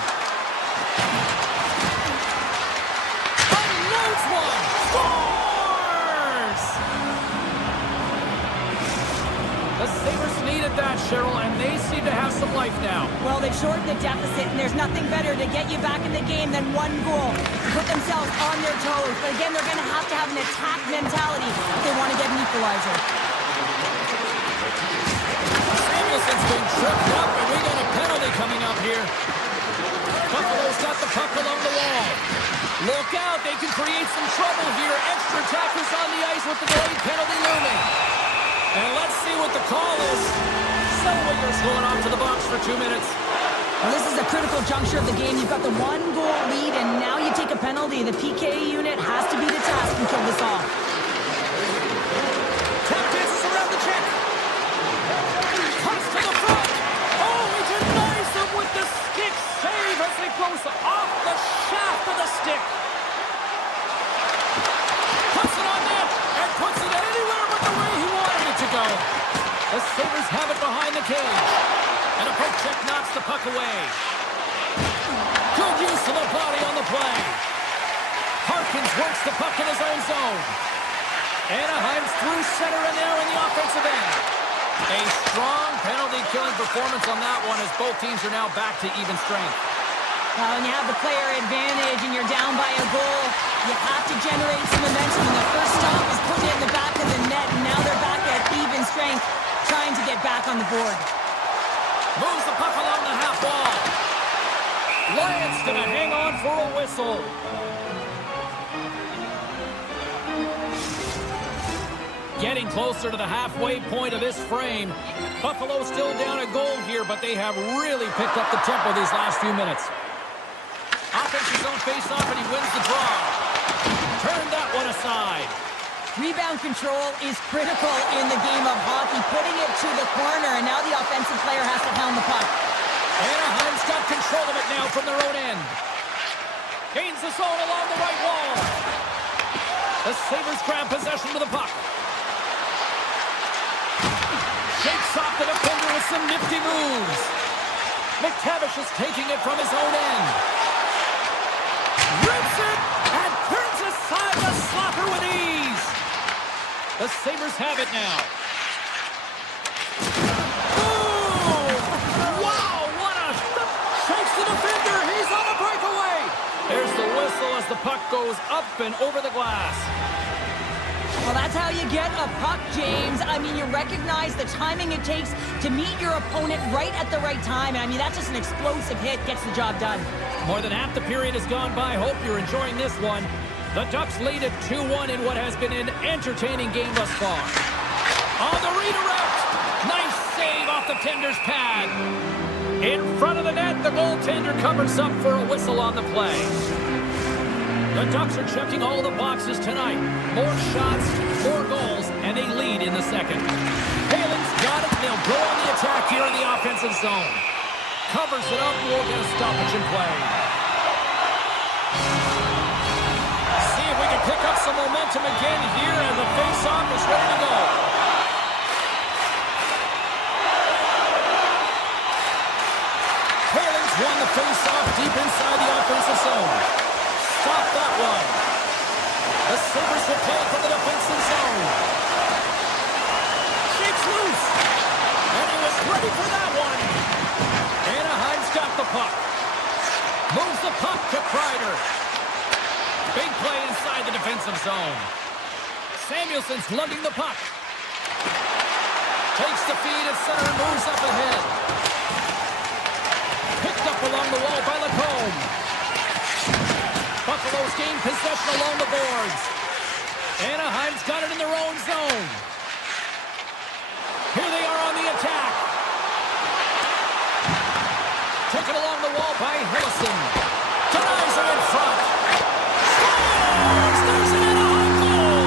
Unloads one. Scores! The Sabres needed that, Cheryl, and they seem to have some life now. Well, they've shortened the deficit, and there's nothing better to get you back in the game than one goal to put themselves on their toes. But again, they're going to have an attack mentality if they want to get an equalizer. Samuelson's been tripped up, and we got a penalty coming up here. Buffalo's got the puck along the wall. Look out, they can create some trouble here. Extra attackers on the ice with the delayed penalty looming. And let's see what the call is. Zellweger's going off to the box for 2 minutes. Well, this is a critical juncture of the game. You've got the 1-goal lead, and now you take a penalty. The PK unit has to be the task and kill this off. Tap dances around the check. Cuts to the front. Oh, he denies him with the stick save as he goes off the shaft of the stick. Puts it on net and puts it anywhere but the way he wanted it to go. The Sabres have it behind the cage. And a poke check knocks the puck away. Good use of the body on the play. Harkins works the puck in his own zone. Anaheim's through center and now in the offensive end. A strong penalty-killing performance on that one as both teams are now back to even strength. When you have the player advantage and you're down by a goal, you have to generate some momentum. And the first stop is putting it in the back of the net, and now they're back at even strength, trying to get back on the board. Moves the puck along the half wall. Lyon's going to hang on for a whistle. Getting closer to the halfway point of this frame. Buffalo still down a goal here, but they have really picked up the tempo these last few minutes. Offensive zone face-off, and he wins the draw. Turn that one aside. Rebound control is critical in the game of hockey, putting it to the corner, and now the offensive player has to hound the puck. Anaheim's got control of it now from their own end. Gains the zone along the right wall. The Sabres grab possession of the puck. Shakes off the defender with some nifty moves. McTavish is taking it from his own end. Rips it and turns aside the slapper with ease. The Sabres have it now. Boom! Wow, what a... Shakes the defender. He's on a breakaway. There's the whistle as the puck goes up and over the glass. Well, that's how you get a puck, James. I mean, you recognize the timing it takes to meet your opponent right at the right time. And I mean, that's just an explosive hit, gets the job done. More than half the period has gone by. Hope you're enjoying this one. The Ducks lead at 2-1 in what has been an entertaining game thus far. On the redirect. Nice save off the tender's pad. In front of the net, the goaltender covers up for a whistle on the play. The Ducks are checking all the boxes tonight. More shots, more goals, and they lead in the second. Palin's got it. They'll go on the attack here in the offensive zone. Covers it up. We'll get a stoppage in play. See if we can pick up some momentum again here as the face-off is ready to go. Palin's won the face-off deep inside the offensive zone. Stop that one. The Sabres will play from the defensive zone. Shakes loose. And he was ready for that one. Anaheim's got the puck. Moves the puck to Kreider. Big play inside the defensive zone. Samuelson's lugging the puck. Takes the feed at center and moves up ahead. Picked up along the wall by Lacombe. Buffalo's gained possession along the boards. Anaheim's got it in their own zone. Here they are on the attack. Taken along the wall by Harrison. Denies him in front. Scores! There's an Anaheim goal!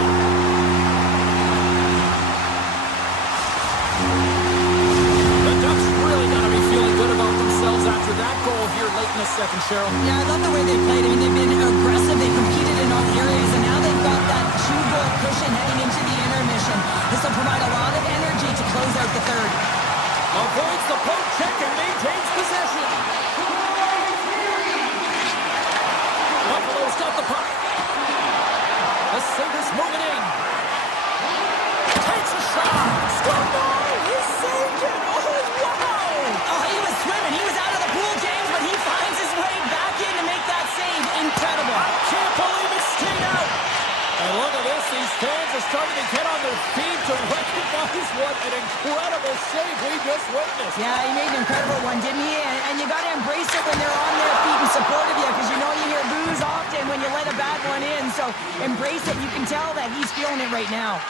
The Ducks really got to be feeling good about themselves after that goal here late in the second, Cheryl. Yeah, I love the way they played. I mean, they've been aggressive. They competed in all areas, and now they've got that 2-goal cushion heading into the intermission. This will provide a lot of energy to close out the third. Avoids the poke check and maintains possession. save we just witnessed. Yeah, he made an incredible one, didn't he? And you got to embrace it when they're on their feet in support of you, because you know you hear boos often when you let a bad one in. So embrace it. You can tell that he's feeling it right now.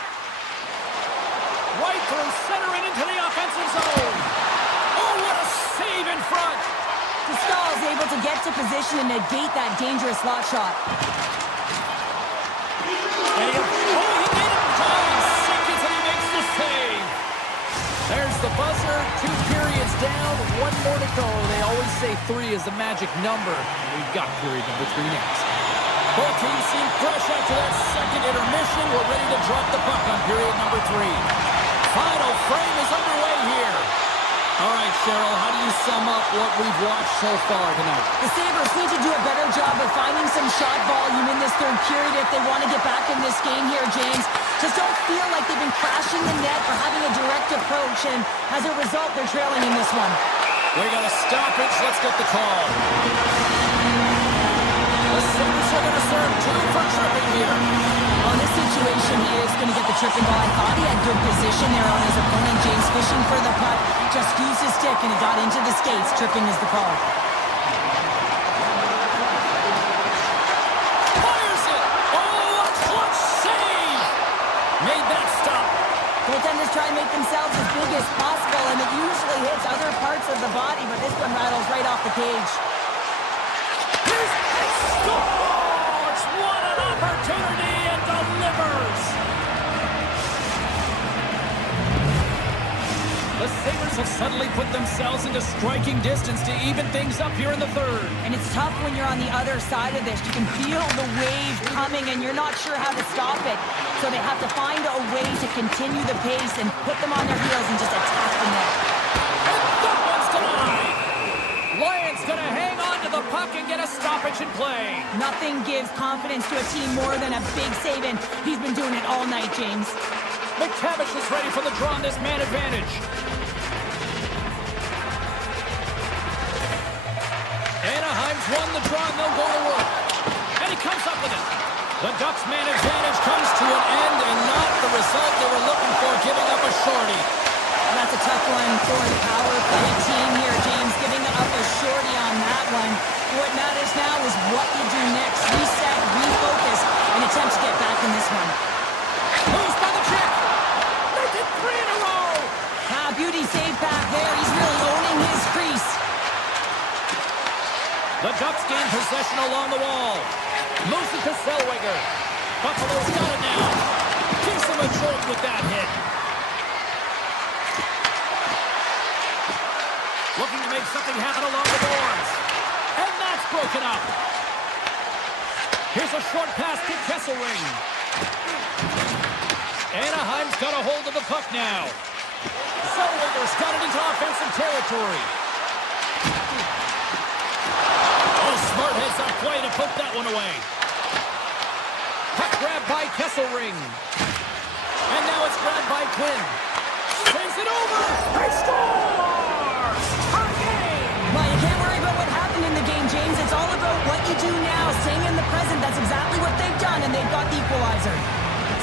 Right through center and into the offensive zone. Oh, what a save in front. Buffallo is able to get to position and negate that dangerous slot shot. And he made it in time. Seconds and he makes the save. There's the buzzer. 2 periods down. 1 more to go. They always say 3 is the magic number. We've got period number 3 next. Both teams seem fresh after that second intermission. We're ready to drop the puck on period number 3. Final frame is underway here. All right, Cheryl, how do you sum up what we've watched so far tonight? The Sabres need to do a better job of finding some shot volume in this third period if they want to get back in this game here, James. Just don't feel like they've been crashing the net or having a direct approach, and as a result, they're trailing in this one. We got a stoppage. Let's get the call. The Sabres are going to serve 2 for tripping here. On this situation, he is going to get the tripping ball. I thought he had good position there on his opponent. James fishing for the puck, just used his stick and it got into the skates. Tripping is the call. Fires it! Oh, a clutch save! Made that stop. Goaltenders try to make themselves as big as possible, and it usually hits other parts of the body, but this one rattles right off the cage. Here's a scores! What an opportunity, and delivers! The Sabres have suddenly put themselves into striking distance to even things up here in the third. And it's tough when you're on the other side of this. You can feel the wave coming, and you're not sure how to stop it. So they have to find a way to continue the pace and put them on their heels and just attack the net. And that one's denied! Lions gonna hang on to the puck and get a stoppage in play. Nothing gives confidence to a team more than a big save, and he's been doing it all night, James. McTavish is ready for the draw on this man advantage. Anaheim's won the draw and they'll go to work. And he comes up with it. The Ducks' man advantage comes to an end and not the result they were looking for, giving up a shorty. And that's a tough one for the power play team here, James, giving up a shorty on that one. What matters now is what you do next. Reset, refocus, and attempt to get back in this one. Moves by the check. Make it 3 in a row. Beauty save back there. He's really owning his crease. The Ducks gain possession along the wall. Moves it to Zellweger. Buffalo's got it now. Gives him a jolt with that hit. Looking to make something happen along the boards. And that's broken up. Here's a short pass to Kesselring. Anaheim's got a hold of the puck now. Zellweger's got it into offensive territory. Oh, smart heads up play to put that one away. Puck grabbed by Kesselring. And now it's grabbed by Quinn. Sends it over. He scores! Tie game! Well, you can't worry about what happened in the game, James. It's all about what you do now. Staying in the present. That's exactly what they've done, and they've got the equalizer.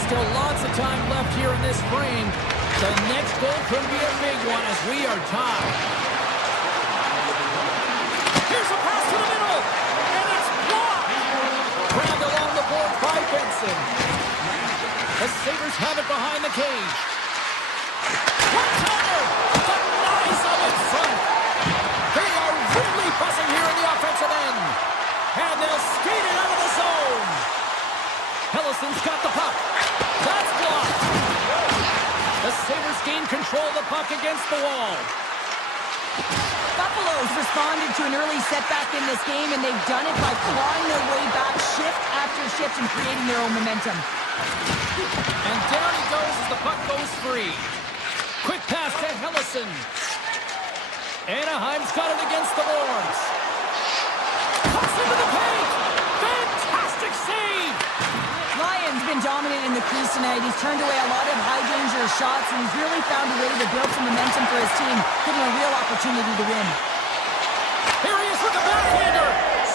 Still lots of time left here in this frame. The next goal could be a big one as we are tied. Here's a pass to the middle, and it's blocked. Grabbed along the board by Benson. The Sabres have it behind the cage. One-timer! Denies them in front. They are really buzzing here in the offensive end. And they'll skate it out of the zone. Hellison's got the puck. That's blocked. The Sabres gain control of the puck against the wall. Buffalo's responded to an early setback in this game, and they've done it by clawing their way back shift after shift and creating their own momentum. And down he goes as the puck goes free. Quick pass to Hellison. Anaheim's got it against the boards. Cuts into the paint. Fantastic save. Lyon's been dominant in the crease tonight. He's turned away a lot of high-danger shots, and he's really found a way to build some momentum for his team, giving a real opportunity to win. Here he is with the backhander.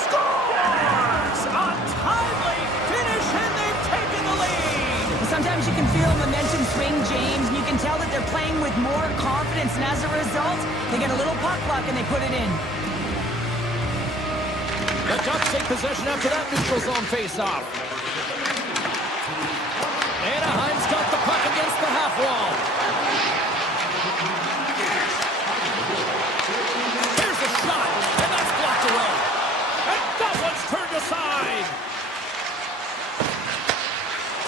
Scores! A timely finish, and they've taken the lead. Sometimes you can feel momentum swing, James, and you can tell that they're playing with more confidence experience, and as a result, they get a little puck luck and they put it in. The Ducks take possession after that neutral zone face-off. Anaheim's got the puck against the half wall. Here's a shot, and that's blocked away. And that one's turned aside.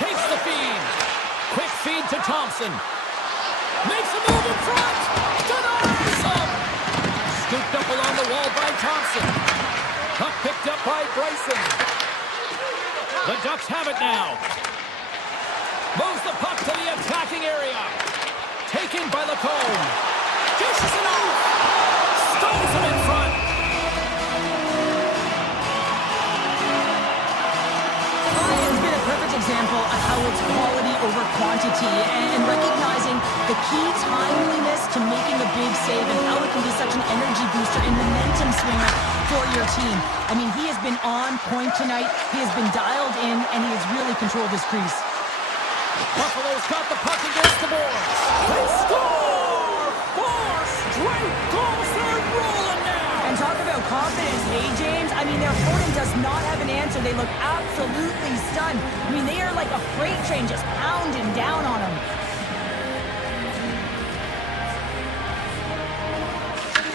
Takes the feed. Quick feed to Thompson. Makes a move in front. Denies him. Scooped up along the wall by Thompson. Puck picked up by Bryson. The Ducks have it now. Moves the puck to the attacking area. Taken by Lacombe. Dishes it off. Stones him in front. It's been a perfect example of how it's quality over quantity and recognizing the key timeliness to making a big save and how it can be such an energy booster and momentum swinger for your team. I mean, he has been on point tonight. He has been dialed in, and he has really controlled his crease. Buffalo's got the puck against the boards. They score! 4 straight goals. They're rolling now. And talk about confidence, hey, James? I mean, their opponent does not have an answer. They look absolutely stunned. I mean, they are like a freight train just pounding down on them.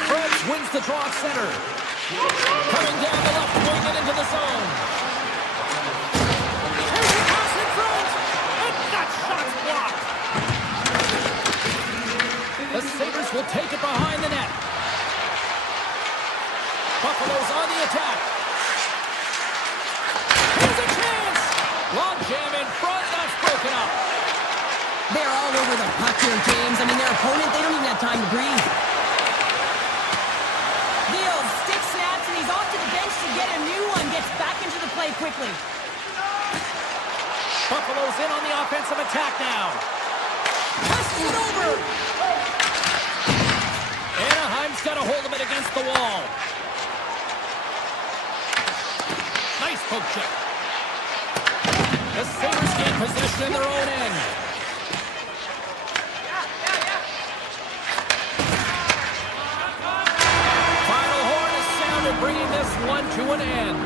Fred's wins the draw at center. Coming down the left wing and into the zone. Here's the pass in front. And that shot's blocked. The Sabres will take it behind the net. Buffalo's on the attack. Here's a chance. Long jam in front. That's broken up. They're all over the puck here, James. I mean, their opponent, they don't even have time to breathe. Deals, stick snaps, and he's off to the bench to get a new one. Gets back into the play quickly. Buffalo's in on the offensive attack now. Passes it over. Anaheim's got a hold of it against the wall. Nice poke check. The Sabres gain possession in their own end. Final horn is sounded, bringing this one to an end.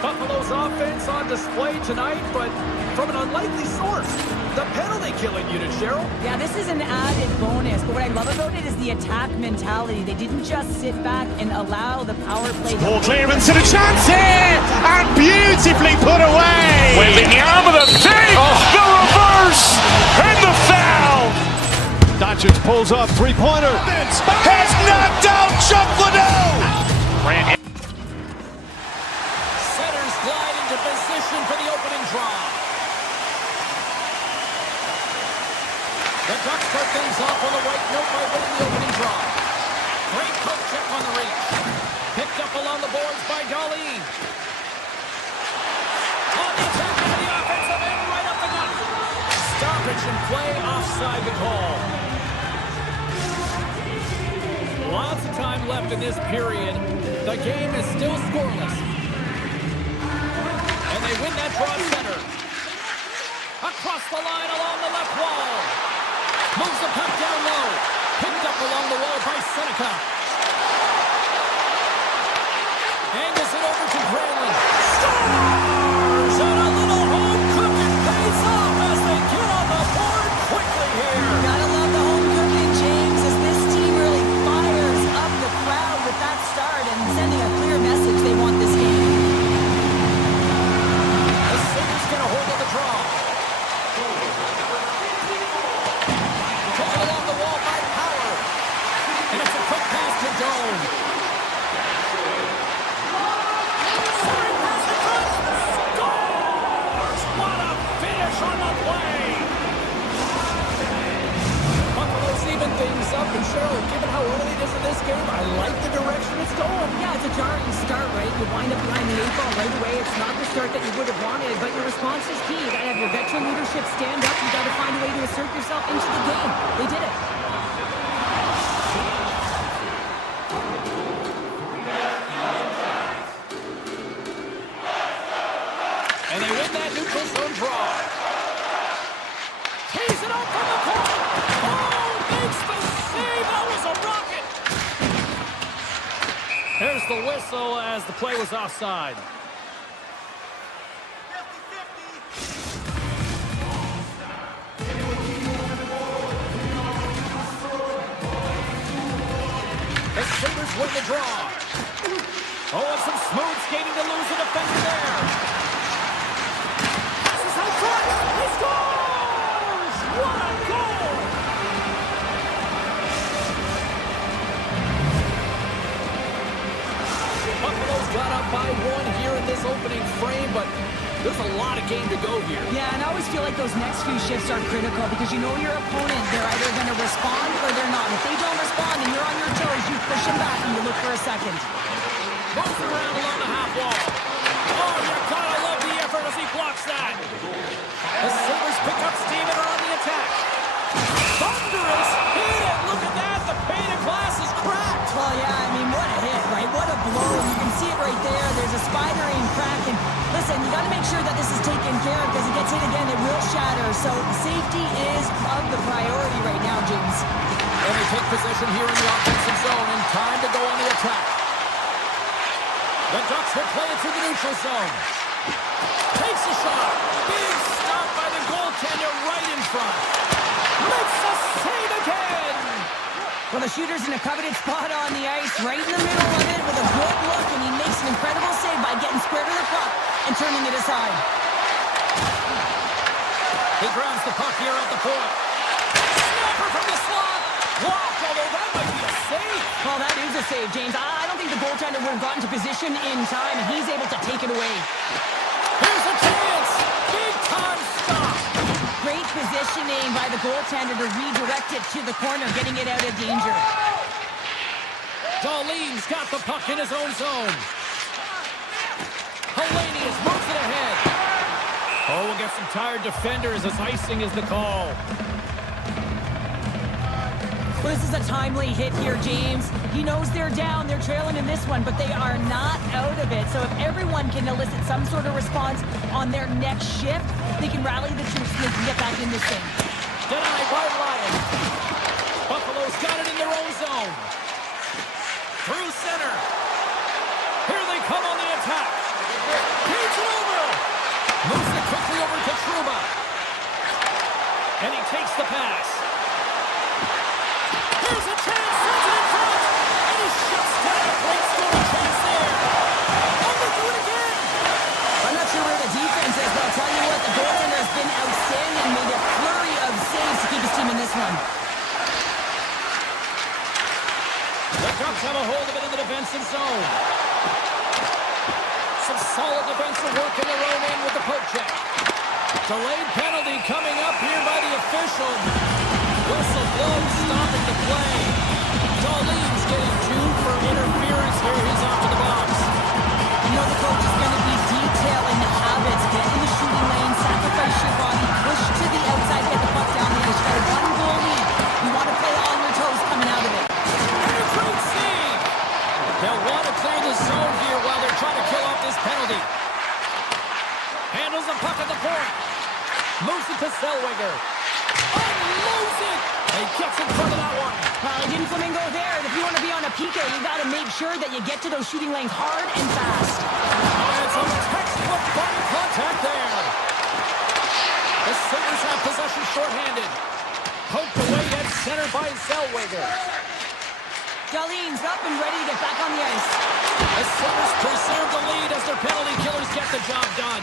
Buffalo's offense on display tonight, but from an unlikely source. The penalty killing unit, Cheryl. Yeah, this is an added bonus, but what I love about it is the attack mentality. They didn't just sit back and allow the power play. Ball clearance and a chance here, and beautifully put away. Waving the arm of the save. The reverse and the foul. Doncic pulls up, three-pointer. Has knocked out Chuck Liddell. Ran in. Setters glide into position for the opening draw. The Ducks start things off on the right note by winning the opening draw. Great poke check on the reach. Picked up along the boards by Darlene. On the attack into the offensive end, right up the gut. Stoppage and play, offside the call. Lots of time left in this period. The game is still scoreless. And they win that draw center. Across the line along the left wall. Moves the puck down low. Picked up along the wall by Seneca. Angles it over to Granlund. Scores! And a little home cooking pays off as they get on the board quickly here. Gotta love the home cooking, James, as this team really fires up the crowd with that start and sending a clear message they want this game. The Sabres get a hold of the draw. Taken along the wall by Power. And it's a quick pass to Dome. Centering pass in front. Scores! What a finish on the play. Buffalo's even things up. And Cheryl, given how early it is in this game, I like the direction it's going. Yeah, it's a jarring start, right? You wind up behind the 8 ball right away. It's not the start that you would have wanted, but your response is key. You gotta have your veteran leadership stand up. You gotta find a way to assert yourself into the game. They did it. And they win that neutral zone draw. Tees it up from the corner. Oh, makes the There's the whistle as the play was offside. The Sabres win the draw. Oh, and some smooth skating to lose the defender there. Passes out front. He scores! What a goal! Buffalo's got up by 1 here in this opening frame, but there's a lot of game to go here. Yeah, and I always feel like those next few shifts are critical because you know your opponent, they're either going to respond or they're not. If they don't respond and you're on your toes, you push them back and you look for a second. Moves around along the half wall. Oh, you gotta love the effort as he blocks that. The Sabres pick up steam and are on the attack. Thunderous hit it. Look at that. The pane of glass is cracked. Well, yeah, I mean, what a hit, right? What a blow. You can see it right there. There's a spider-ing crack. And listen, you got to make sure that this is taken care of because it gets hit again, it will shatter. So safety is of the priority right now, James. And they take possession here in the offensive zone and time to go on the attack. The Ducks will play it through the neutral zone. Takes a shot. Big stop by the goaltender right in front. Makes the save again. Well, the shooter's in a coveted spot on the ice, right in the middle of it with a good look, and he makes an incredible save by getting square to the puck and turning it aside. He grabs the puck here at the point. Snapper from the slot. Blocked, although that might be a save. Well, that is a save, James. I don't think the goaltender would have gotten to position in time, and he's able to take it away. Here's a chance. Big time stop. Great positioning by the goaltender to redirect it to the corner, getting it out of danger. Darlene's got the puck in his own zone. Hellenius moves it ahead. Oh, we'll get some tired defenders as icing is the call. Well, this is a timely hit here, James. He knows they're down, they're trailing in this one, but they are not out of it. So if everyone can elicit some sort of response on their next shift, they can rally the troops and they can get back in this thing. Denied by Ryan. Buffalo's got it in their own zone. Through center. Here they come on the attack. Feeds it over. Moves it quickly over to Trouba. And he takes the pass. Here's a chance. Sends it in front. And he shuts down a great scoring chance there. And they do it again. I'm not sure where the defense is, but I'll tell you what, the goaltender has been outstanding, made a flurry of saves to keep his team in this one. The Ducks have a hold of it in the defensive zone. Some solid defensive work in their own end with the poke check. Delayed penalty coming up here by the official. Whistle blows, stopping the play. Darlene's getting 2 for interference here. He's off to the box. You know the coach is going to be detailing the habits. Get in the shooting lane, sacrifice your body, push to the outside, get the puck down there. There's got a 1-goal lead. You want to play on your toes coming out of it. And a great save. They'll want to clear the zone here while they're trying to kill off this penalty. Handles the puck at the point. Moves it to Zellweger. Unloads it. He gets in front of that one. Well, he didn't flamingo there. And if you want to be on a PK, you got to make sure that you get to those shooting lanes hard and fast. And some textbook body contact there. The Sabres have possession shorthanded. Poked away at center by Zellweger. Darlene's up and ready to get back on the ice. The Sabres preserve the lead as their penalty killers get the job done.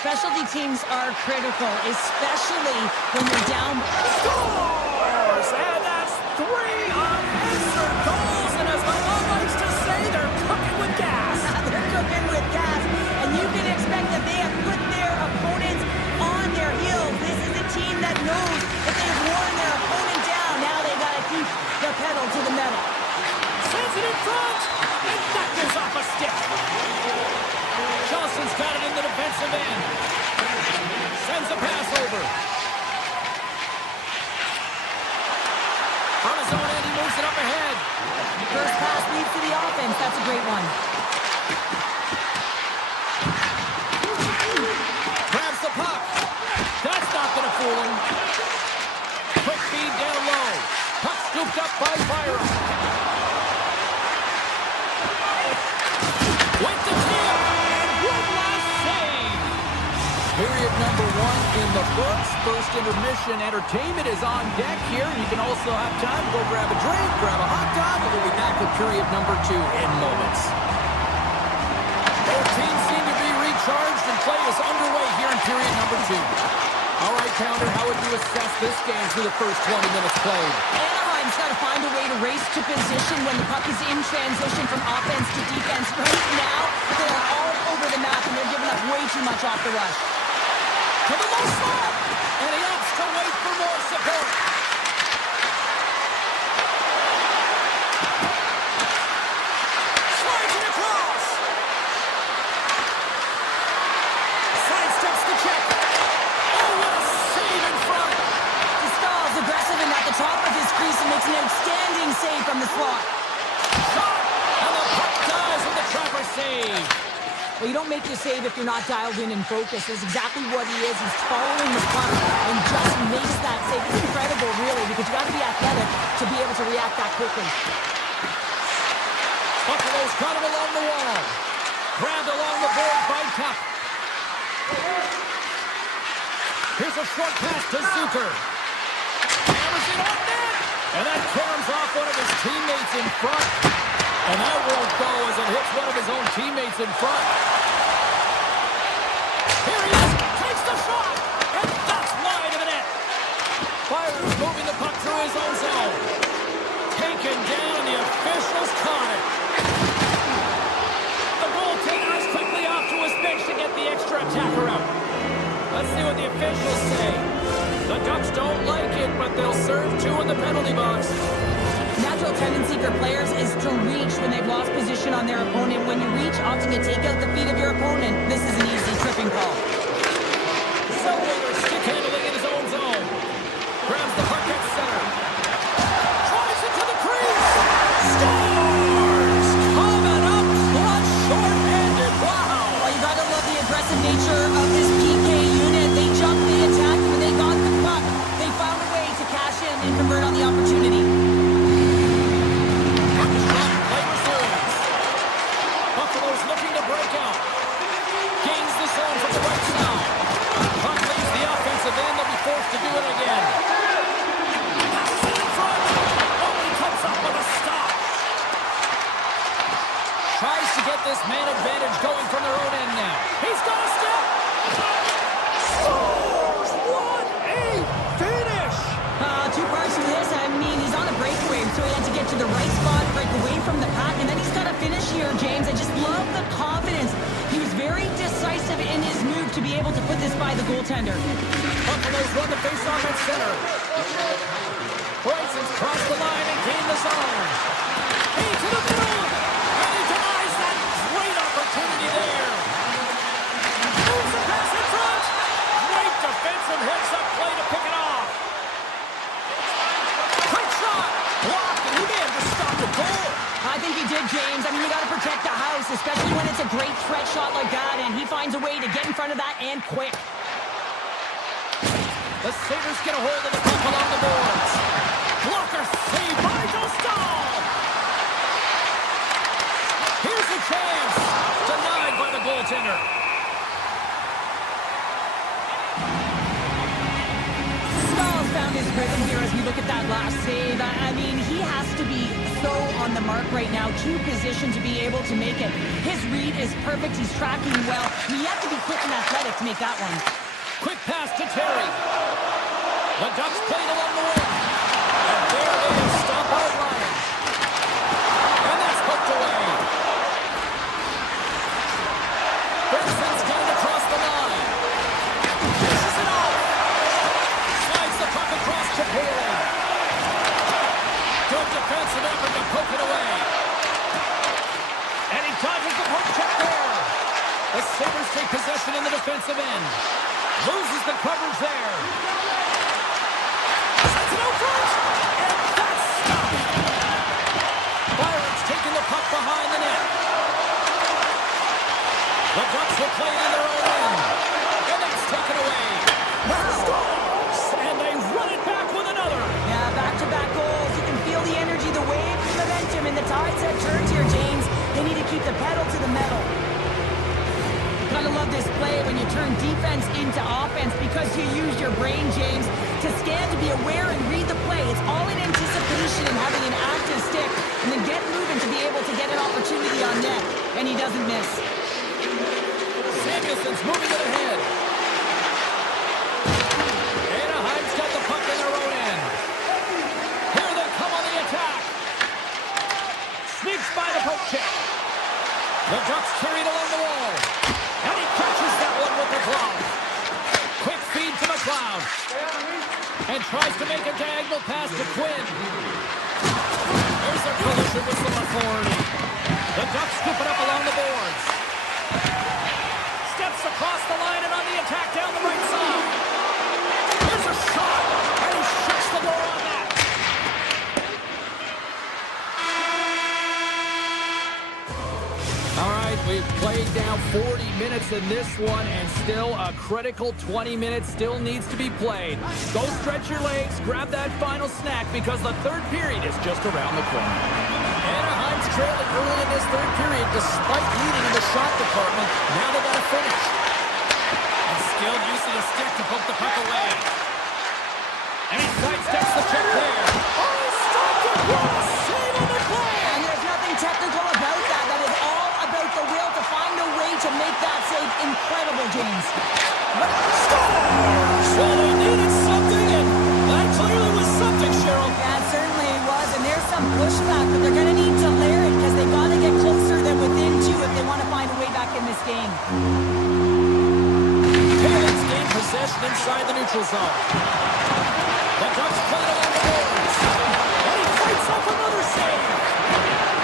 Specialty teams are critical, especially when you're down. Scores! And that's 3 unanswered goals. And as my mom likes to say, they're cooking with gas. They're cooking with gas. And you can expect that they have put their opponents on their heels. This is a team that knows that they have worn their opponent down. Now they got to keep the pedal to the metal. Sends it in front. And that goes off a stick. Johnson's got it in the defensive end. Sends a pass over. On his own end, he moves it up ahead. First pass leads to the offense. That's a great one. Grabs the puck. That's not going to fool him. Quick feed down low. Puck scooped up by Byram. to tip, and one last save. Period number 1 in the books. First intermission entertainment is on deck here. You can also have time to go grab a drink, grab a hot dog, and we'll be back with period number 2 in moments. Both teams seem to be recharged, and play is underway here in period number 2. All right, Pounder, how would you assess this game through the first 20 minutes played? Anaheim's got to find a way to race to position when the puck is in transition from offense to defense. Right now, they are all over the map, and they're giving up way too much off the rush. To the low slot, and he opts to wait for more support. Slides it across. Sidesteps the check. Oh, what a save in front. Stahl's aggressive and at the top of his crease and makes an outstanding save from the slot. Shot, and the puck dies with the trapper save. Well, you don't make the save if you're not dialed in and focused. That's exactly what he is. He's following the puck and just makes that save. It's incredible, really, because you got to be athletic to be able to react that quickly. Buffalo's got it along the wall. Grabbed along the board by Tuck. Here's a short pass to Zucker. Hammers it on net. And that caroms off one of his teammates in front. And that won't go as it hits one of his own teammates in front. Here he is. Takes the shot. And that's wide of the net. Fires moving the puck through his own zone. Taken down. The officials caught it. The goaltender is quickly off to his bench to get the extra attacker out. Let's see what the officials say. The Ducks don't like it, but they'll serve 2 in the penalty box. Natural tendency for players is to reach when they've lost position on their opponent. When you reach, often you take out the feet of your opponent. This is an easy tripping call. Zellweger stick handling in his own zone. Grabs the puck at center. Drives it to the crease. Scores! Coming up clutch, short-handed. Wow! Well, you gotta love the aggressive nature of this PK unit. They jumped the attack when they got the puck. They found a way to cash in and convert on the opportunity. Buffalo's looking to break out. Gains the zone from the right side. Puck leaves the offensive end. They'll be forced to do it again. Passes it in front. Oh, he comes up with a stop. Tries to get this man advantage going from their own end now. He's got a step. Scores! What a finish! 2 parts to this. I mean, he's on a breakaway, so he had to get to the right spot, break away from the pack, and then he's got to finish here, James. I just love the confidence. He was very decisive in his move to be able to put this by the goaltender. Buffalo's run the face-off at center. Bryson's crossed the line and gained the zone. Hey, to the middle! And he denies that great opportunity there. Moves the pass in front. Great defensive hits-up play to pick it off. Quick shot. Blocked, and he may have just stopped the goal. I think he did, James. I mean, you got to protect the house, especially when it's a great threat shot like that, and he finds a way to get in front of that and quick. The Sabres get a hold of the puck along the boards. Blocker save by Dostal. Here's a chance. Denied by the goaltender. Stahl's found his rhythm here as we look at that last save. I mean, he has to be so on the mark right now, to position to be able to make it. His read is perfect. He's tracking well. You have to be quick and athletic to make that one. Quick pass to Terry. The Ducks played along the wing. And there it is. Stop by Ryan. And that's poked away. Bergson's got it across the line. Pushes it off. Slides the puck across to Paley. Good defensive effort to poke it away. And he dodges the poke check there. The Sabres take possession in the defensive end. Loses the coverage there. Sends it out front. And that's stopped. Byron's taking the puck behind the net. The Ducks will play it in their own end. And that's taken away. Scores! And they run it back with another. Yeah, back-to-back goals. You can feel the energy, the wave, the momentum, and the tides have turned here, James. They need to keep the pedal to the metal. Gotta love this play when you turn defense into offense because you use your brain, James, to scan, to be aware, and read the play. It's all in anticipation and having an active stick, and then get moving to be able to get an opportunity on net. And he doesn't miss. Samuelson's moving it ahead. Anaheim's got the puck in their own end. Here they come on the attack. Sneaks by the poke check. The Ducks carried along the wall. And he catches that one with the glove. Quick feed to McLeod. And tries to make a diagonal pass to Quinn. There's a collision with some authority. The Ducks scoop it up along the boards. Steps across the line and on the attack down the right side. There's a shot. And he shuts the door on that. All right, we've played now 40 minutes in this one, and still a critical 20 minutes still needs to be played. Go stretch your legs, grab that final snack, because the third period is just around the corner. Anaheim's trailing early in this third period, despite leading in the shot department. Now they got to finish. And skilled use of the stick to poke the puck away. And he sidesteps the check there. Oh, stopped it! What a save on the play! And there's nothing technical about that. That is all about the will to find a way to make that save incredible, James. Scores! Well, they needed something, and that clearly was something, Cheryl. Yeah, it certainly was, and there's some pushback, but they're going to need to layer it because they've got to get closer than within two if they want to find a way back in this game. Canadiens gain possession inside the neutral zone. The Ducks play it along the boards. And he fights off another save.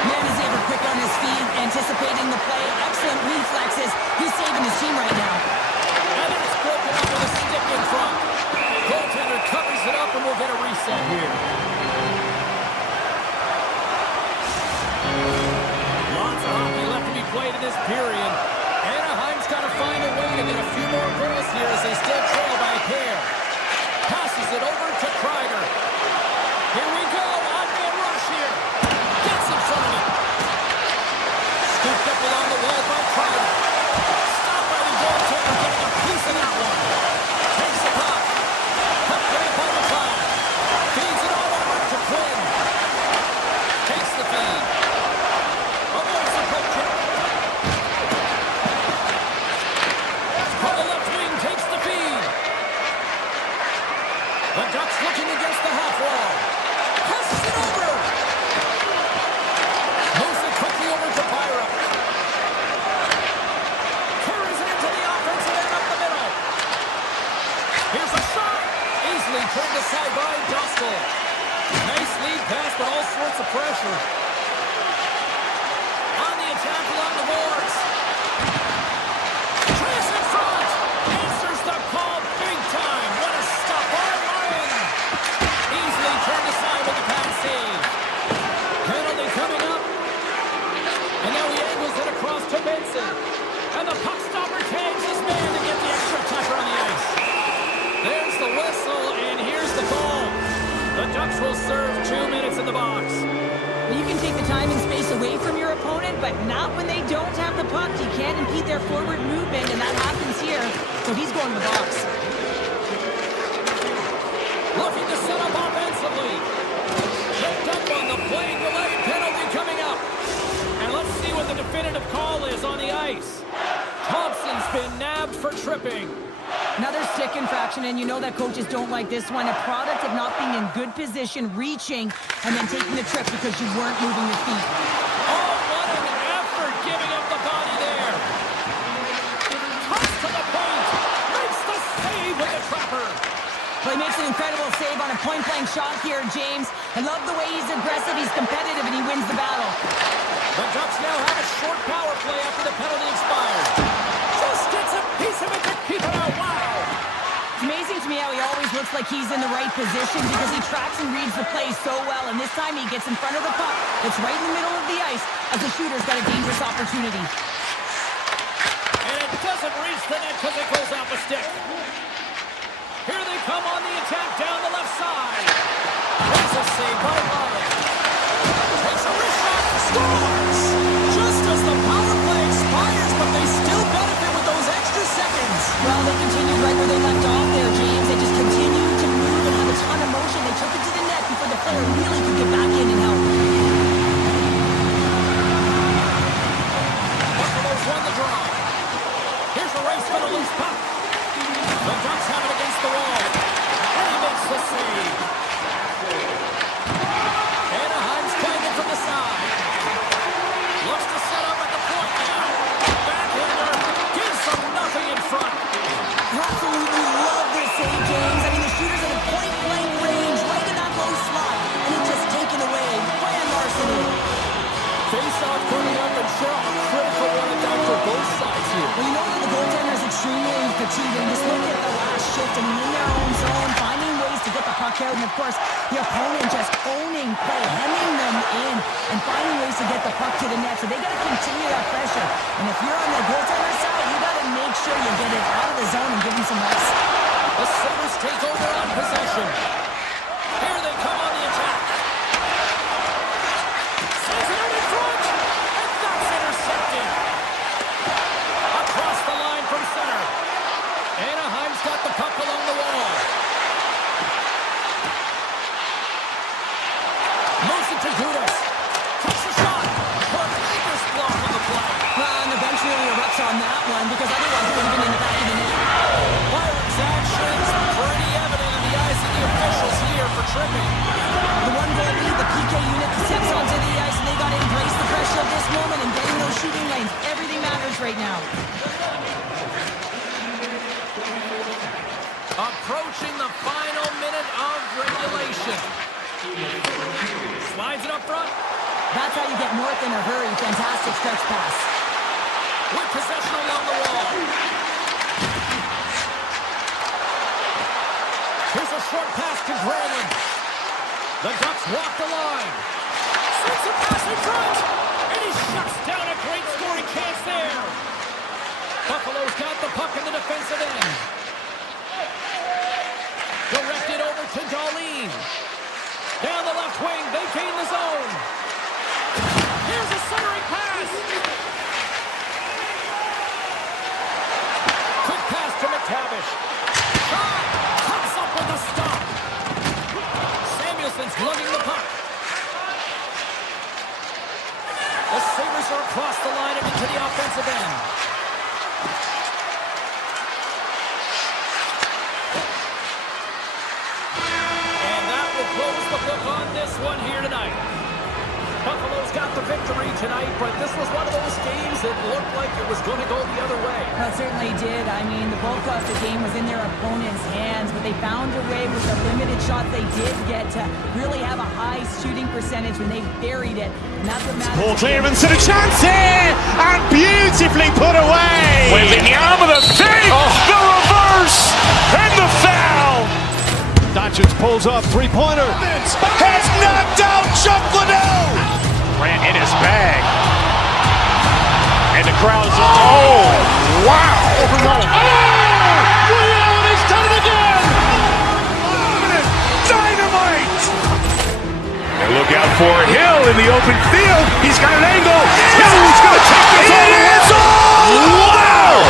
Man is ever quick on his feet, anticipating the play. Excellent reflexes. He's saving his team right now. And it's broken up with a stick in front. Goaltender covers it up, and we'll get a reset here. Lots of hockey left to be played in this period. Anaheim's got to find a way to get a few more goals here as they still trail by a pair. Passes it over to Kreider. Here we go. On-man rush here. Gets in front of it. Scooped up along the wall by Kreider. Stopped by the goaltender, getting a piece of that one. Takes the puck. Puck right by the cloud. Feeds it all over to Quinn. Takes the feed. Avoids the poke check. On the left wing, takes the feed. The Ducks looking against the half wall. Passes it over. Moves it quickly over to Pyra. Carries it into the offensive end up the middle. Here's a shot. Easily turned aside by Dostal. Nice lead pass, but all sorts of pressure. On the attack along the boards. Trash in front. Answers the call big time. What a stop by Ryan. Easily turned aside with a pass save. Penalty coming up. And now he angles it across to Benson. And the puck stopper tags his man to get the extra toucher on the ice. There's the whistle, and here's the call. The Ducks will serve 2 minutes in the box. Well, you can take the time and space away from your opponent, but not when they don't have the puck. You can't impede their forward movement, and that happens here. So he's going to the box. Looking to set up offensively. Tripped up on the play delay penalty coming up. And let's see what the definitive call is on the ice. Thompson's been nabbed for tripping. Another stick infraction, and you know that coaches don't like this one. A product of not being in good position, reaching, and then taking the trip because you weren't moving your feet. Oh, what an effort giving up the body there. Toss to the point. Makes the save with the trapper. Well, he makes an incredible save on a point-blank shot here, James. I love the way he's aggressive, he's competitive, and he wins the battle. The Ducks now have a short power play after the penalty expired. Just gets a piece of it to keep it out. Wow. It's amazing to me how he always looks like he's in the right position because he tracks and reads the play so well. And this time he gets in front of the puck. It's right in the middle of the ice as the shooter's got a dangerous opportunity. And it doesn't reach the net because it goes off the stick. Here they come on the attack down the left side. There's a save by Baltic. Takes a wrist shot and scores! Just as the power play expires, but they still benefit with those sure how critical one and down for both sides here. Well, you know that the goaltender is extremely fatiguing. Just look at the last shift. I mean, in their own zone, finding ways to get the puck out. And, of course, the opponent just owning play, hemming them in, and finding ways to get the puck to the net. So they got to continue that pressure. And if you're on the goaltender side, you got to make sure you get it out of the zone and give them some rest. The Sabres take over on possession. Here they come on the attack. Says it out in front, and that's intercepted. Across the line from center. Anaheim's got the puck along the wall. Moves it to Gudas. Takes a shot. Tremendous block on the play. Well, and the bench really erupts on that one because otherwise it would have been in the back of the net. Pirates actions pretty evident in the eyes of the officials here for tripping. The one goal lead, the PK unit steps onto the ice, and they got to embrace the pressure of this moment and getting those shooting lanes. Everything matters right now. Approaching the final minute of regulation. Slides it up front. That's how you get north in a hurry. Fantastic stretch pass. With possession along the wall. Here's a short pass to Granlund. The Ducks walk the line. Sends a pass in front. And he shuts down a great scoring chance there. Buffalo's got the puck in the defensive end. Directed over to Darlene. Down the left wing, they gain the zone. Here's a centering pass. Quick pass to McTavish. Shot! Comes up with a stop. Samuelson's lugging the puck. The Sabres are across the line and into the offensive end. And that will close the book on this one here tonight. Buffalo's got the victory tonight, but this was one of those games that looked like it was going to go the other way. Well, it certainly did. I mean, the bulk of the game was in their opponent's hands, but they found a way with the limited shots they did get to really have a high shooting percentage when they buried it. And that's what matters. Ball clearance and a chance here, and beautifully put away. With the arm of the fake, the reverse, and the foul. Doncic pulls up, three-pointer. Has knocked out Chuck Liddell. Ran in his bag. And the crowd's, oh, wow. Ray Allen has done it again. Dynamite. And look out for Hill in the open field. He's got an angle. Hill's going to take this all the way. Wow.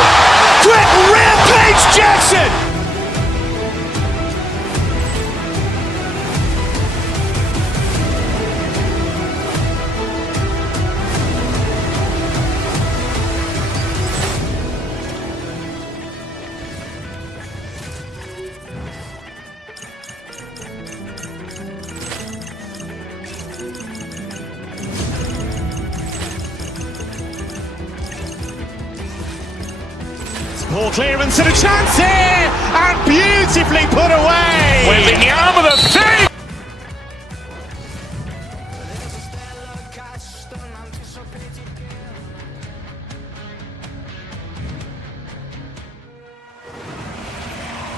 Quick rampage Jackson. Ball clearance and a chance here, and beautifully put away. With the arm of the fake.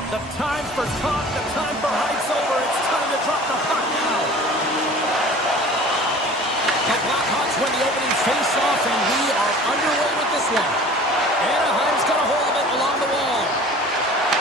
The time for talk, the time for hype's over. It's time to drop the puck now. The Blackhawks win the opening face-off, and we are underway with this one. Anaheim's got a hold of it along the wall.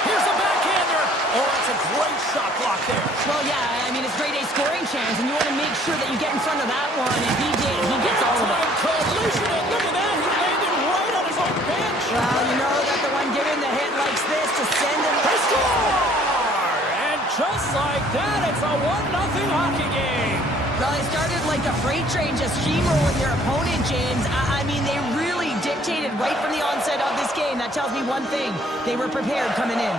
Here's a backhander. Oh, that's a great shot block there. Well, yeah, I mean, it's grade A scoring chance, and you want to make sure that you get in front of that one, and he did. He gets all of it. Time collision, and look at that. He landed right on his own bench. Well, you know that the one giving the hit likes this to send him. They score! And just like that, it's a 1-0 hockey game. Well, they started like a freight train just steamrolling their opponent, James. I mean, they really dictated right from the onset of this game. That tells me one thing. They were prepared coming in.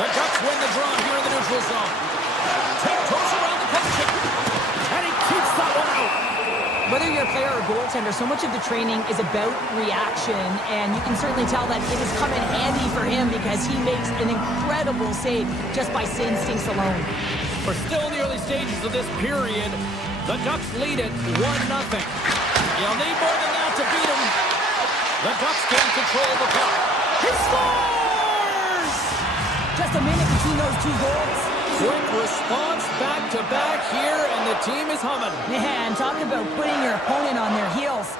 The Ducks win the draw here in the neutral zone. Tiptoes around the position. And he keeps that one out. Whether you're a player or goaltender, so much of the training is about reaction, and you can certainly tell that it has come in handy for him because he makes an incredible save just by instincts alone. We're still in the early stages of this period. The Ducks lead it 1-0. You'll need more than that to beat them. The Ducks gain control of the puck. He scores! Just a minute between those two goals. Quick response back-to-back here, and the team is humming. Man, talk about putting your opponent on their heels.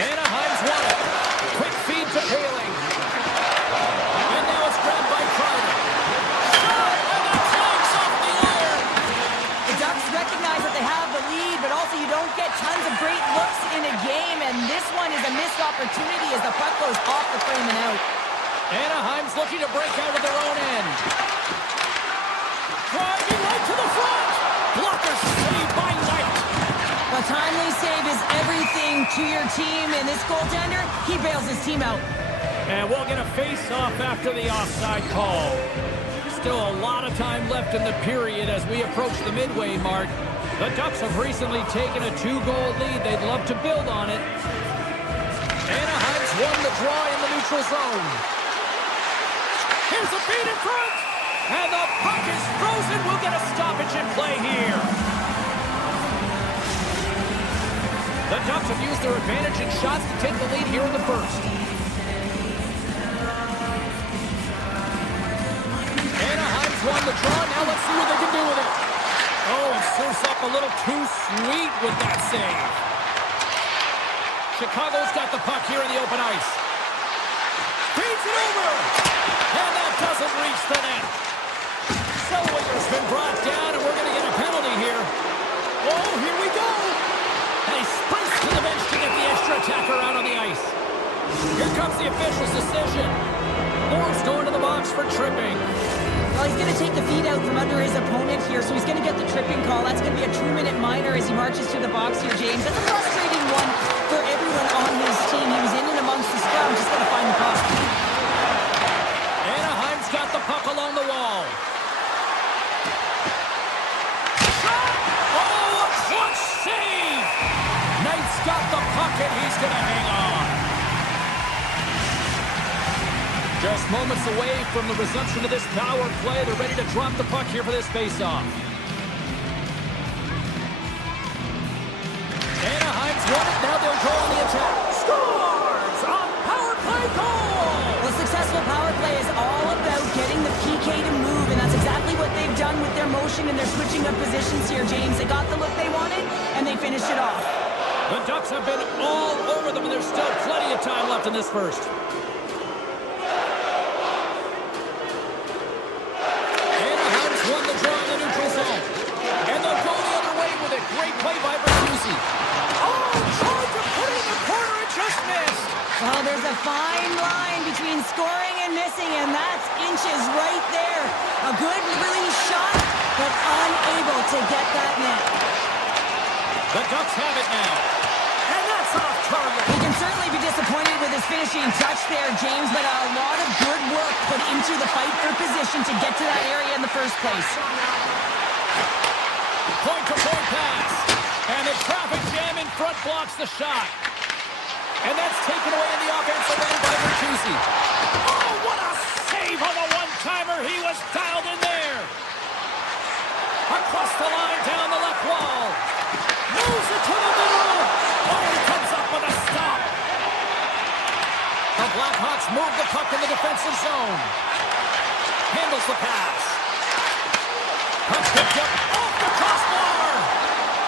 Anaheim's won it. Quick feed to Paling. And now it's grabbed by Kreider. Shot, and that flags off the iron. The Ducks recognize that they have the lead, but also you don't get tons of great looks in a game, and this one is a missed opportunity as the puck goes off the frame and out. Anaheim's looking to break out of their own end. Driving right to the front. Blocker saved by Knight. A timely save is everything to your team, and this goaltender, he bails his team out. And we'll get a face-off after the offside call. Still a lot of time left in the period as we approach the midway mark. The Ducks have recently taken a 2-goal lead. They'd love to build on it. Anaheim's won the draw in the neutral zone. Here's a feed in front. And the puck is frozen. We'll get a stoppage in play here. The Ducks have used their advantage in shots to take the lead here in the first. Anaheim's won the draw. Now let's see what they can do with it. Oh, and surfs up a little too sweet with that save. Chicago's got the puck here in the open ice. Feeds it over. And that doesn't reach the net. Zellweger's been brought down, and we're going to get a penalty here. Oh, here we go. And he sprints to the bench to get the extra attacker out on the ice. Here comes the official's decision. Moore's going to the box for tripping. Well, he's going to take the feed out from under his opponent here, so he's going to get the tripping call. That's going to be a 2-minute minor as he marches to the box here, James. That's a frustrating one for everyone on his team. He was in and amongst the scrum, just going to find the puck. Anaheim's got the puck along the wall. Oh, a clutch save! Knight's got the puck, and he's going to hang on. Just moments away from the resumption of this power play. They're ready to drop the puck here for this faceoff. Anaheim's won it. Now they'll go on the attack. Scores! A power play goal! Well, successful power play is all about getting the PK to move, and that's exactly what they've done with their motion and their switching of positions here, James. They got the look they wanted, and they finished it off. The Ducks have been all over them, and there's still plenty of time left in this first. Anaheim's won the draw in the neutral zone. And they'll go the other way with it. Great play by Bertuzzi. Oh, tried to put it in the corner and just missed. Well, there's a fine line between scoring and missing, and that's inches right there. A good release shot, but unable to get that net. The Ducks have it now. And that's off target. He can certainly be disappointed with his finishing touch there, James, but a lot of good work put into the fight for position to get to that area in the first place. Point-to-point pass. And the traffic jam in front blocks the shot. And that's taken away in the offensive end by Bertuzzi. Oh, what a save on the one-timer. He was dialed in there. Across the line, down the left wall. Moves it to the middle. Oh, he comes up with a stop. The Blackhawks move the puck in the defensive zone. Handles the pass. Puck picked up off the crossbar.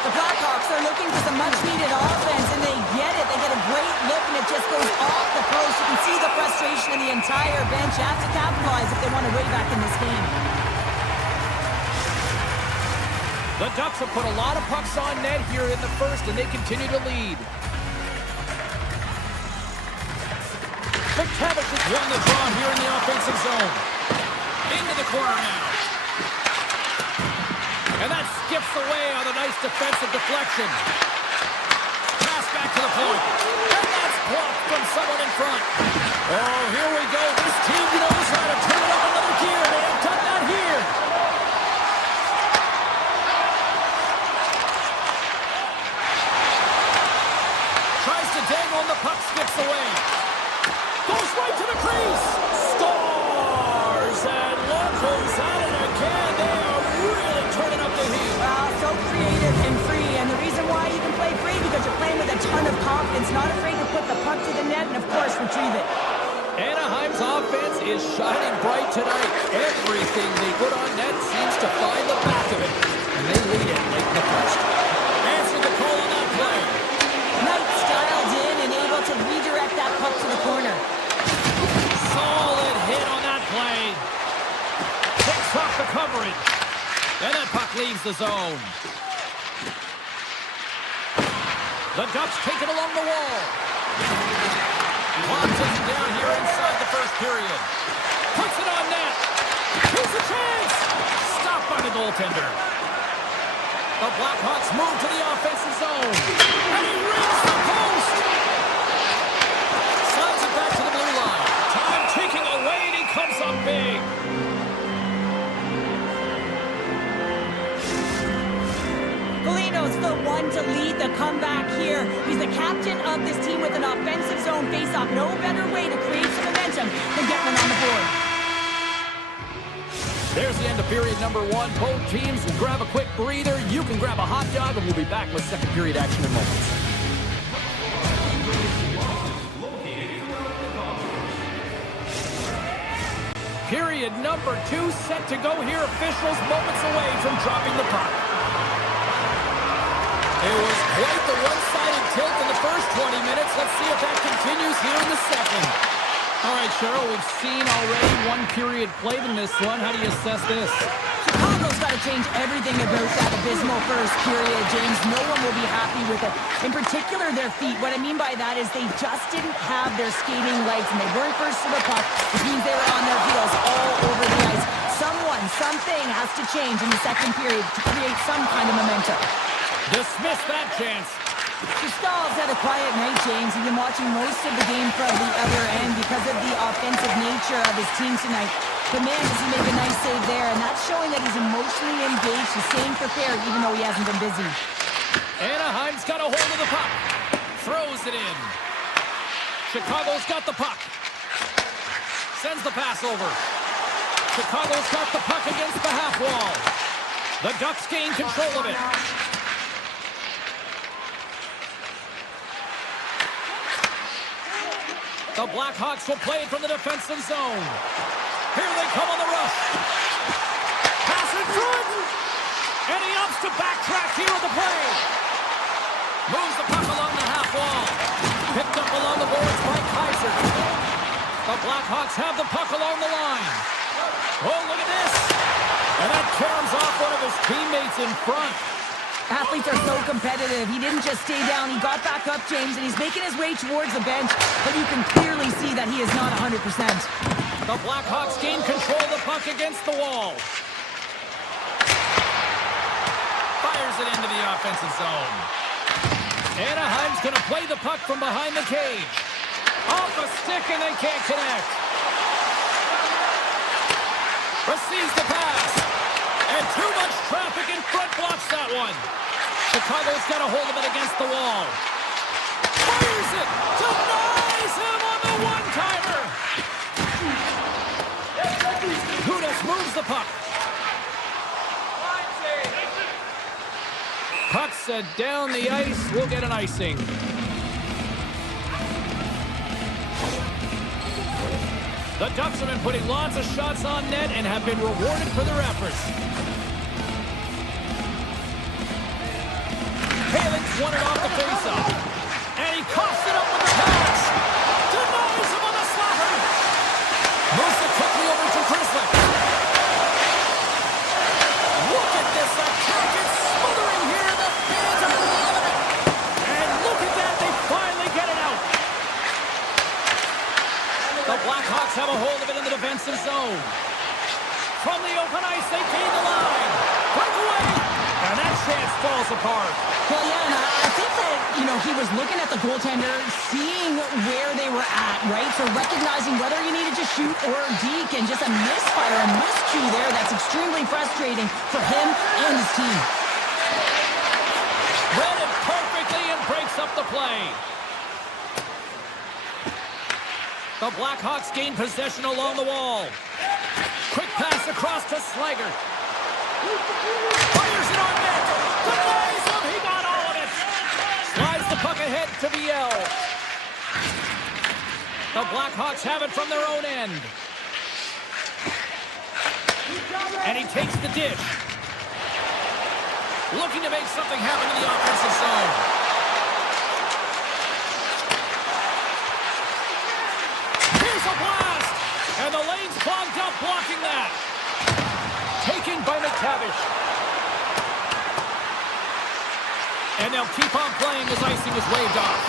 The Blackhawks are looking for some much-needed offense, and they get it. They get a great look, and it just goes off the post. You can see the frustration in the entire bench. Have to capitalize if they want to way back in this game. The Ducks have put a lot of pucks on net here in the first, and they continue to lead. McTavish has won the draw here in the offensive zone. Into the corner now. And that skips away on a nice defensive deflection. Pass back to the point. And that's blocked from someone in front. Oh, here we go. This team knows how to turn it up another gear. They have done that here. Tries to dangle and the puck skips away. Goes right to the crease. Scores! And look who's at it again. They are really is shining bright tonight. Everything they put on net seems to find the back of it. And they lead it late in the first. Answer the call on that play. Knight's dialed in and able to redirect that puck to the corner. Solid hit on that play. Picks off the coverage. And that puck leaves the zone. The Ducks take it along the wall. Clock ticking down here inside the first period. Puts it on net. Here's the chance. Stopped by the goaltender. The Blackhawks move to the offensive zone. And he rings the post. Slides it back to the blue line. Time ticking away and he comes up big. Foligno's the one to lead the comeback here. He's the captain of this team with an offensive zone faceoff. No better way to create some momentum than get one on the board. There's the end of period number one. Both teams will grab a quick breather. You can grab a hot dog, and we'll be back with second period action in moments. Period number two set to go here. Officials moments away from dropping the puck. It was quite the one-sided tilt in the first 20 minutes. Let's see if that continues here in the second. All right, Cheryl, we've seen already one period played in this one. How do you assess this? Chicago's got to change everything about that abysmal first period, James. No one will be happy with it. In particular, their feet. What I mean by that is they just didn't have their skating legs, and they weren't first to the puck, which means they were on their heels all over the ice. Something has to change in the second period to create some kind of momentum. Dismiss that chance. Gustav's had a quiet night, James. He's been watching most of the game from the other end because of the offensive nature of his team tonight. But man, does he make a nice save there, and that's showing that he's emotionally engaged. He's staying prepared even though he hasn't been busy. Anaheim's got a hold of the puck. Throws it in. Chicago's got the puck. Sends the pass over. Chicago's got the puck against the half wall. The Ducks gain control of it. The Blackhawks will play it from the defensive zone. Here they come on the rush. Pass in front. And he opts to backtrack here with the play. Moves the puck along the half wall. Picked up along the boards by Kaiser. The Blackhawks have the puck along the line. Oh, look at this. And that caroms off one of his teammates in front. Athletes are so competitive. He didn't just stay down. He got back up, James, and he's making his way towards the bench. But you can clearly see that he is not 100%. The Blackhawks gain control of the puck against the wall. Fires it into the offensive zone. Anaheim's going to play the puck from behind the cage. Off a stick, and they can't connect. Receives the pass. And too much traffic in front blocks that one. Chicago's got a hold of it against the wall. Fires it. Denies him on the one-timer. Kudas moves the puck. Puck set down the ice. We'll get an icing. The Ducks have been putting lots of shots on net and have been rewarded for their efforts. Haling's won it off the faceoff. And he coughs it up with the pass. Denies him on the slapper. Moves it quickly over to Chrislick. Look at this attack. It's smothering here. The fans are loving it. And look at that. They finally get it out. The Blackhawks have a hold of it in the defensive zone. From the open ice, they gain the line. Breakaway. And that chance falls apart. Well, yeah, and I think that, he was looking at the goaltender, seeing where they were at, right? So recognizing whether you needed to shoot or deke, and just a misfire, a miscue there that's extremely frustrating for him and his team. Read it perfectly and breaks up the play. The Blackhawks gain possession along the wall. Quick pass across to Slager. Fires it on net. Denies him. He got all of it. Slides the puck ahead to Viel. The Blackhawks have it from their own end. And he takes the dish. Looking to make something happen in the offensive zone. Here's a blast! And the lane's clogged up blocking that. Taken by McTavish. And they'll keep on playing as icing is waved off.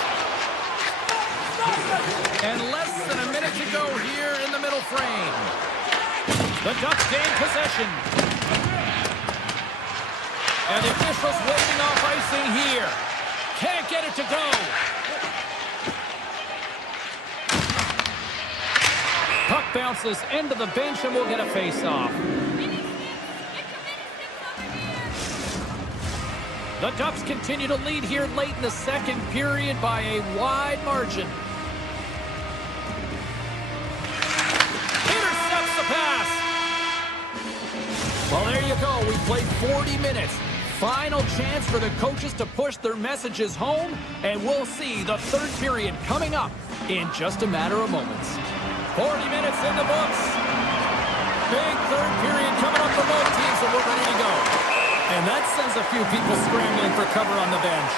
And less than a minute to go here in the middle frame. The Ducks gain possession. And the officials waving off icing here. Can't get it to go. Puck bounces into the bench and we'll get a face-off. The Ducks continue to lead here late in the second period by a wide margin. Intercepts the pass. Well, there you go. We played 40 minutes. Final chance for the coaches to push their messages home, and we'll see the third period coming up in just a matter of moments. 40 minutes in the books. Big third period coming up for both teams, and we're ready to go. And that sends a few people scrambling for cover on the bench.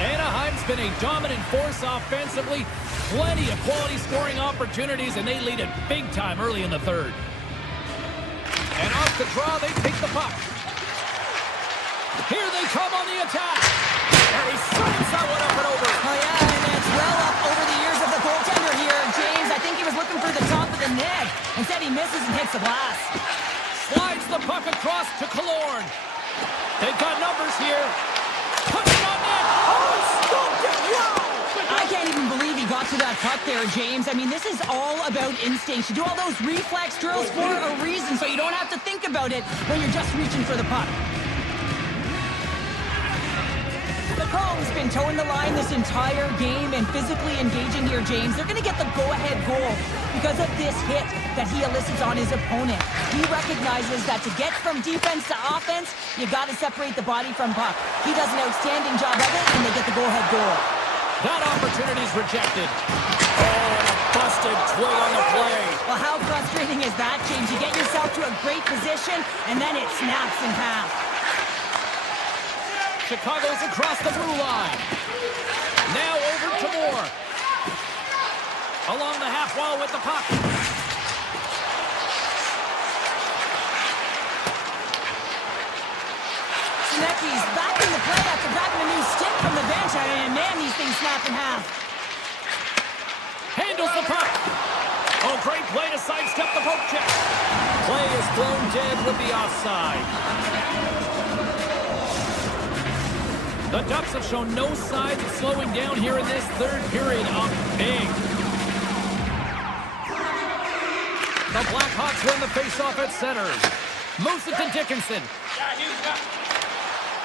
Anaheim's been a dominant force offensively. Plenty of quality scoring opportunities, and they lead it big time early in the third. And off the draw, they take the puck. Here they come on the attack. And he slams that one up and over. Oh, yeah, and it's well up over the years of the goaltender here, James. I think he was looking for the top of the net. Instead, he misses and hits the glass. Slides the puck across to Killorn. They've got numbers here. Puts it on net. Oh, stopped it. Wow. I can't even believe he got to that puck there, James. I mean, this is all about instinct. You do all those reflex drills for a reason, so you don't have to think about it when you're just reaching for the puck. The Crows been towing the line this entire game and physically engaging here, James. They're going to get the go-ahead goal because of this hit that he elicits on his opponent. He recognizes that to get from defense to offense, you got to separate the body from puck. He does an outstanding job of it, and they get the go-ahead goal. That opportunity's rejected. Oh, and a busted twig on the play. Well, how frustrating is that, James? You get yourself to a great position, and then it snaps in half. Chicago's across the blue line. Now over to Moore. Along the half wall with the puck. Sinecki's back in the play after grabbing a new stick from the bench, and man, these things snap in half. Handles the puck. Oh, great play to sidestep the poke check. Play is thrown dead with the offside. The Ducks have shown no signs of slowing down here in this third period. Up big. The Blackhawks win the faceoff at center. Moves it to Dickinson.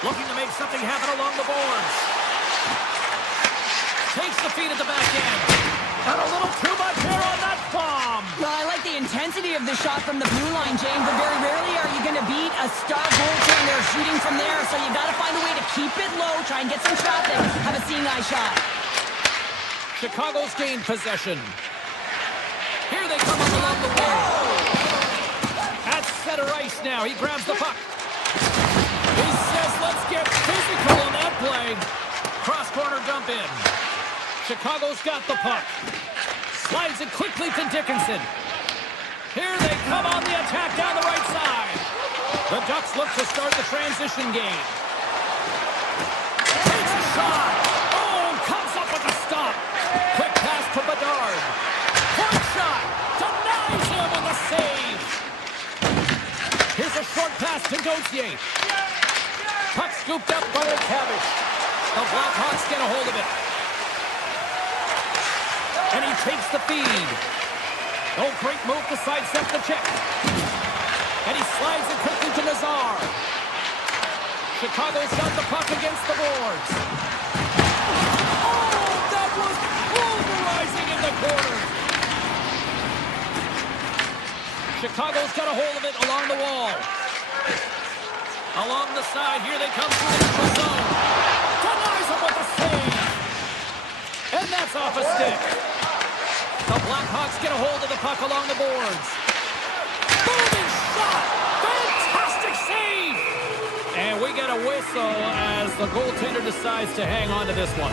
Looking to make something happen along the boards. Takes the feed at the back end. And a little too much here on that bomb. Well, I like the intensity of the shot from the blue line, James, but very rarely are you going to beat a star goaltender shooting from there, so you got to find a way to keep it low, try and get some traffic, have a seeing-eye shot. Chicago's gained possession. Here they come up along the wing. At center ice now, he grabs the puck. He says, let's get physical on that play. Cross-corner dump in. Chicago's got the puck. Slides it quickly to Dickinson. Here they come on the attack down the right side. The Ducks look to start the transition game. Takes a shot. Oh, comes up with a stop. Quick pass to Bedard. Point shot. Denies him with a save. Here's a short pass to Gauthier. Puck scooped up by McTavish. The Blackhawks get a hold of it. And he takes the feed. Oh, great move to sidestep the check. And he slides it quickly to Nazar. Chicago's got the puck against the boards. Oh, that was pulverizing in the corner. Chicago's got a hold of it along the wall. Along the side, here they come through the neutral zone. Denies him with a save. And that's off a stick. The Blackhawks get a hold of the puck along the boards. Booming shot! Fantastic save! And we get a whistle as the goaltender decides to hang on to this one.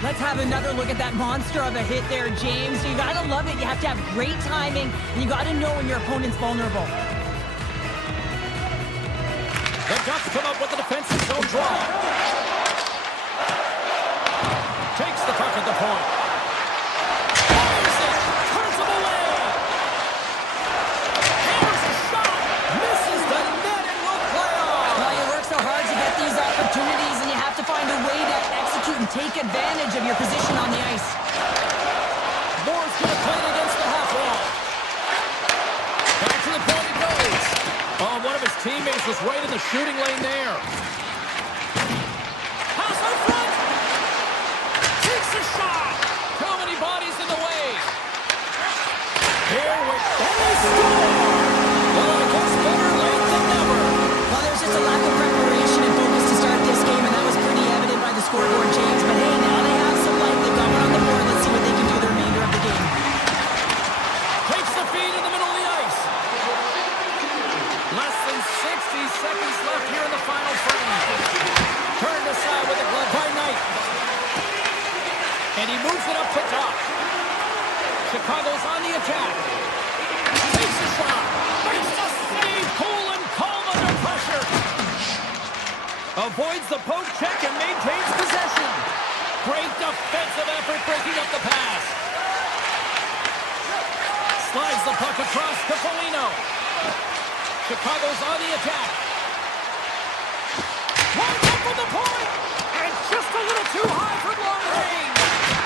Let's have another look at that monster of a hit there, James. You gotta love it. You have to have great timing, and you gotta know when your opponent's vulnerable. The Ducks come up with the defensive zone draw. Takes the puck at the point. Fires it. Turns him away. Hammers a shot. Misses the net and will play on. Well, you work so hard to get these opportunities, and you have to find a way to execute and take advantage of your position on the ice. Moore's going to play it against the half wall. Back to the point it goes. Oh, one of his teammates was right in the shooting lane there. Pass out front. Takes a shot. Too many bodies in the way. Here we go. Well, I guess better late than never. Well, there's just a lack of preparation and focus to start this game, and that was pretty evident by the scoreboard change. But hey, now they have some light. They've got one on the board. Let's see what they can do the remainder of the game. Takes the feed in the middle of the ice. Less than 60 seconds left here in the final frame. Turned aside with a glove by Knight. And he moves it up to top. Chicago's on the attack. Takes a shot. Makes the save. Cool and calm under pressure. Avoids the poke check and maintains possession. Great defensive effort breaking up the pass. Slides the puck across to Foligno. Chicago's on the attack. Winds up from the point. And just a little too high for long range.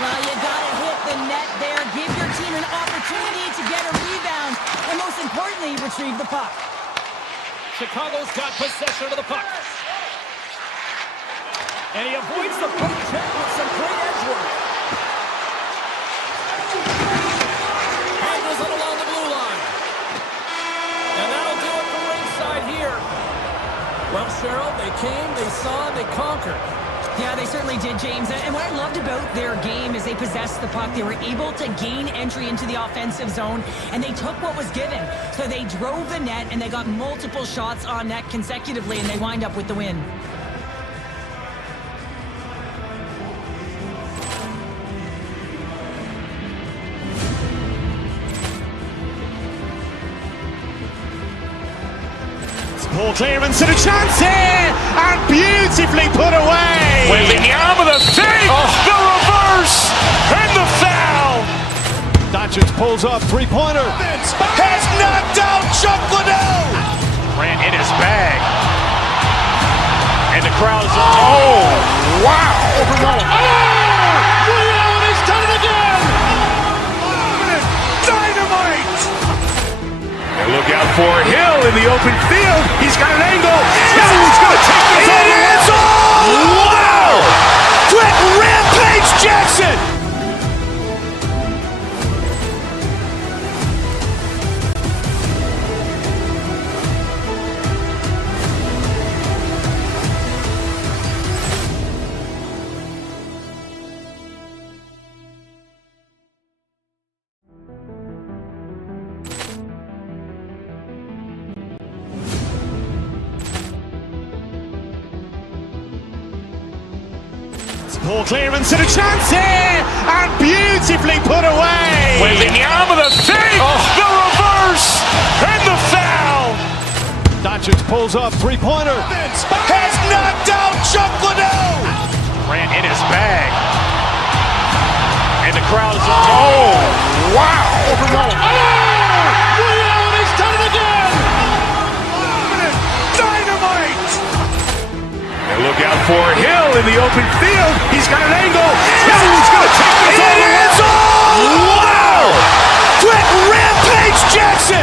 Well, you gotta hit the net there. Give your team an opportunity to get a rebound, and most importantly, retrieve the puck. Chicago's got possession of the puck. And he avoids the poke check with some great edge work. Handles it along the blue line. And that'll do it from ringside here. Well, Cheryl, they came, they saw, they conquered. Yeah, they certainly did, James. And what I loved about their game is they possessed the puck. They were able to gain entry into the offensive zone, and they took what was given. So they drove the net, and they got multiple shots on net consecutively, and they wind up with the win. Ball clearance and a chance here, and beautifully put away. Wembanyama the fake, the reverse, and the foul. Doncic pulls up, three-pointer. Has knocked out Chuck Liddell. Ran in his bag. And the crowd is, oh, wow. Ray Allen has done it again. Dynamite. And look out for Hill in the open field. He's got an angle. He's going to take this all the way. Wow. Quick Rampage Jackson. Ball clearance and a chance here, and beautifully put away. Wembanyama the fake, the reverse, and the foul. Doncic pulls up, three-pointer. Has knocked out Chuck Liddell. Ran in his bag. And the crowd is, oh, wow. Ray Allen has done it again. Dynamite. And look out for Hill in the open field. He's got an angle. He's going to take this all the way. Wow. Quick Rampage Jackson.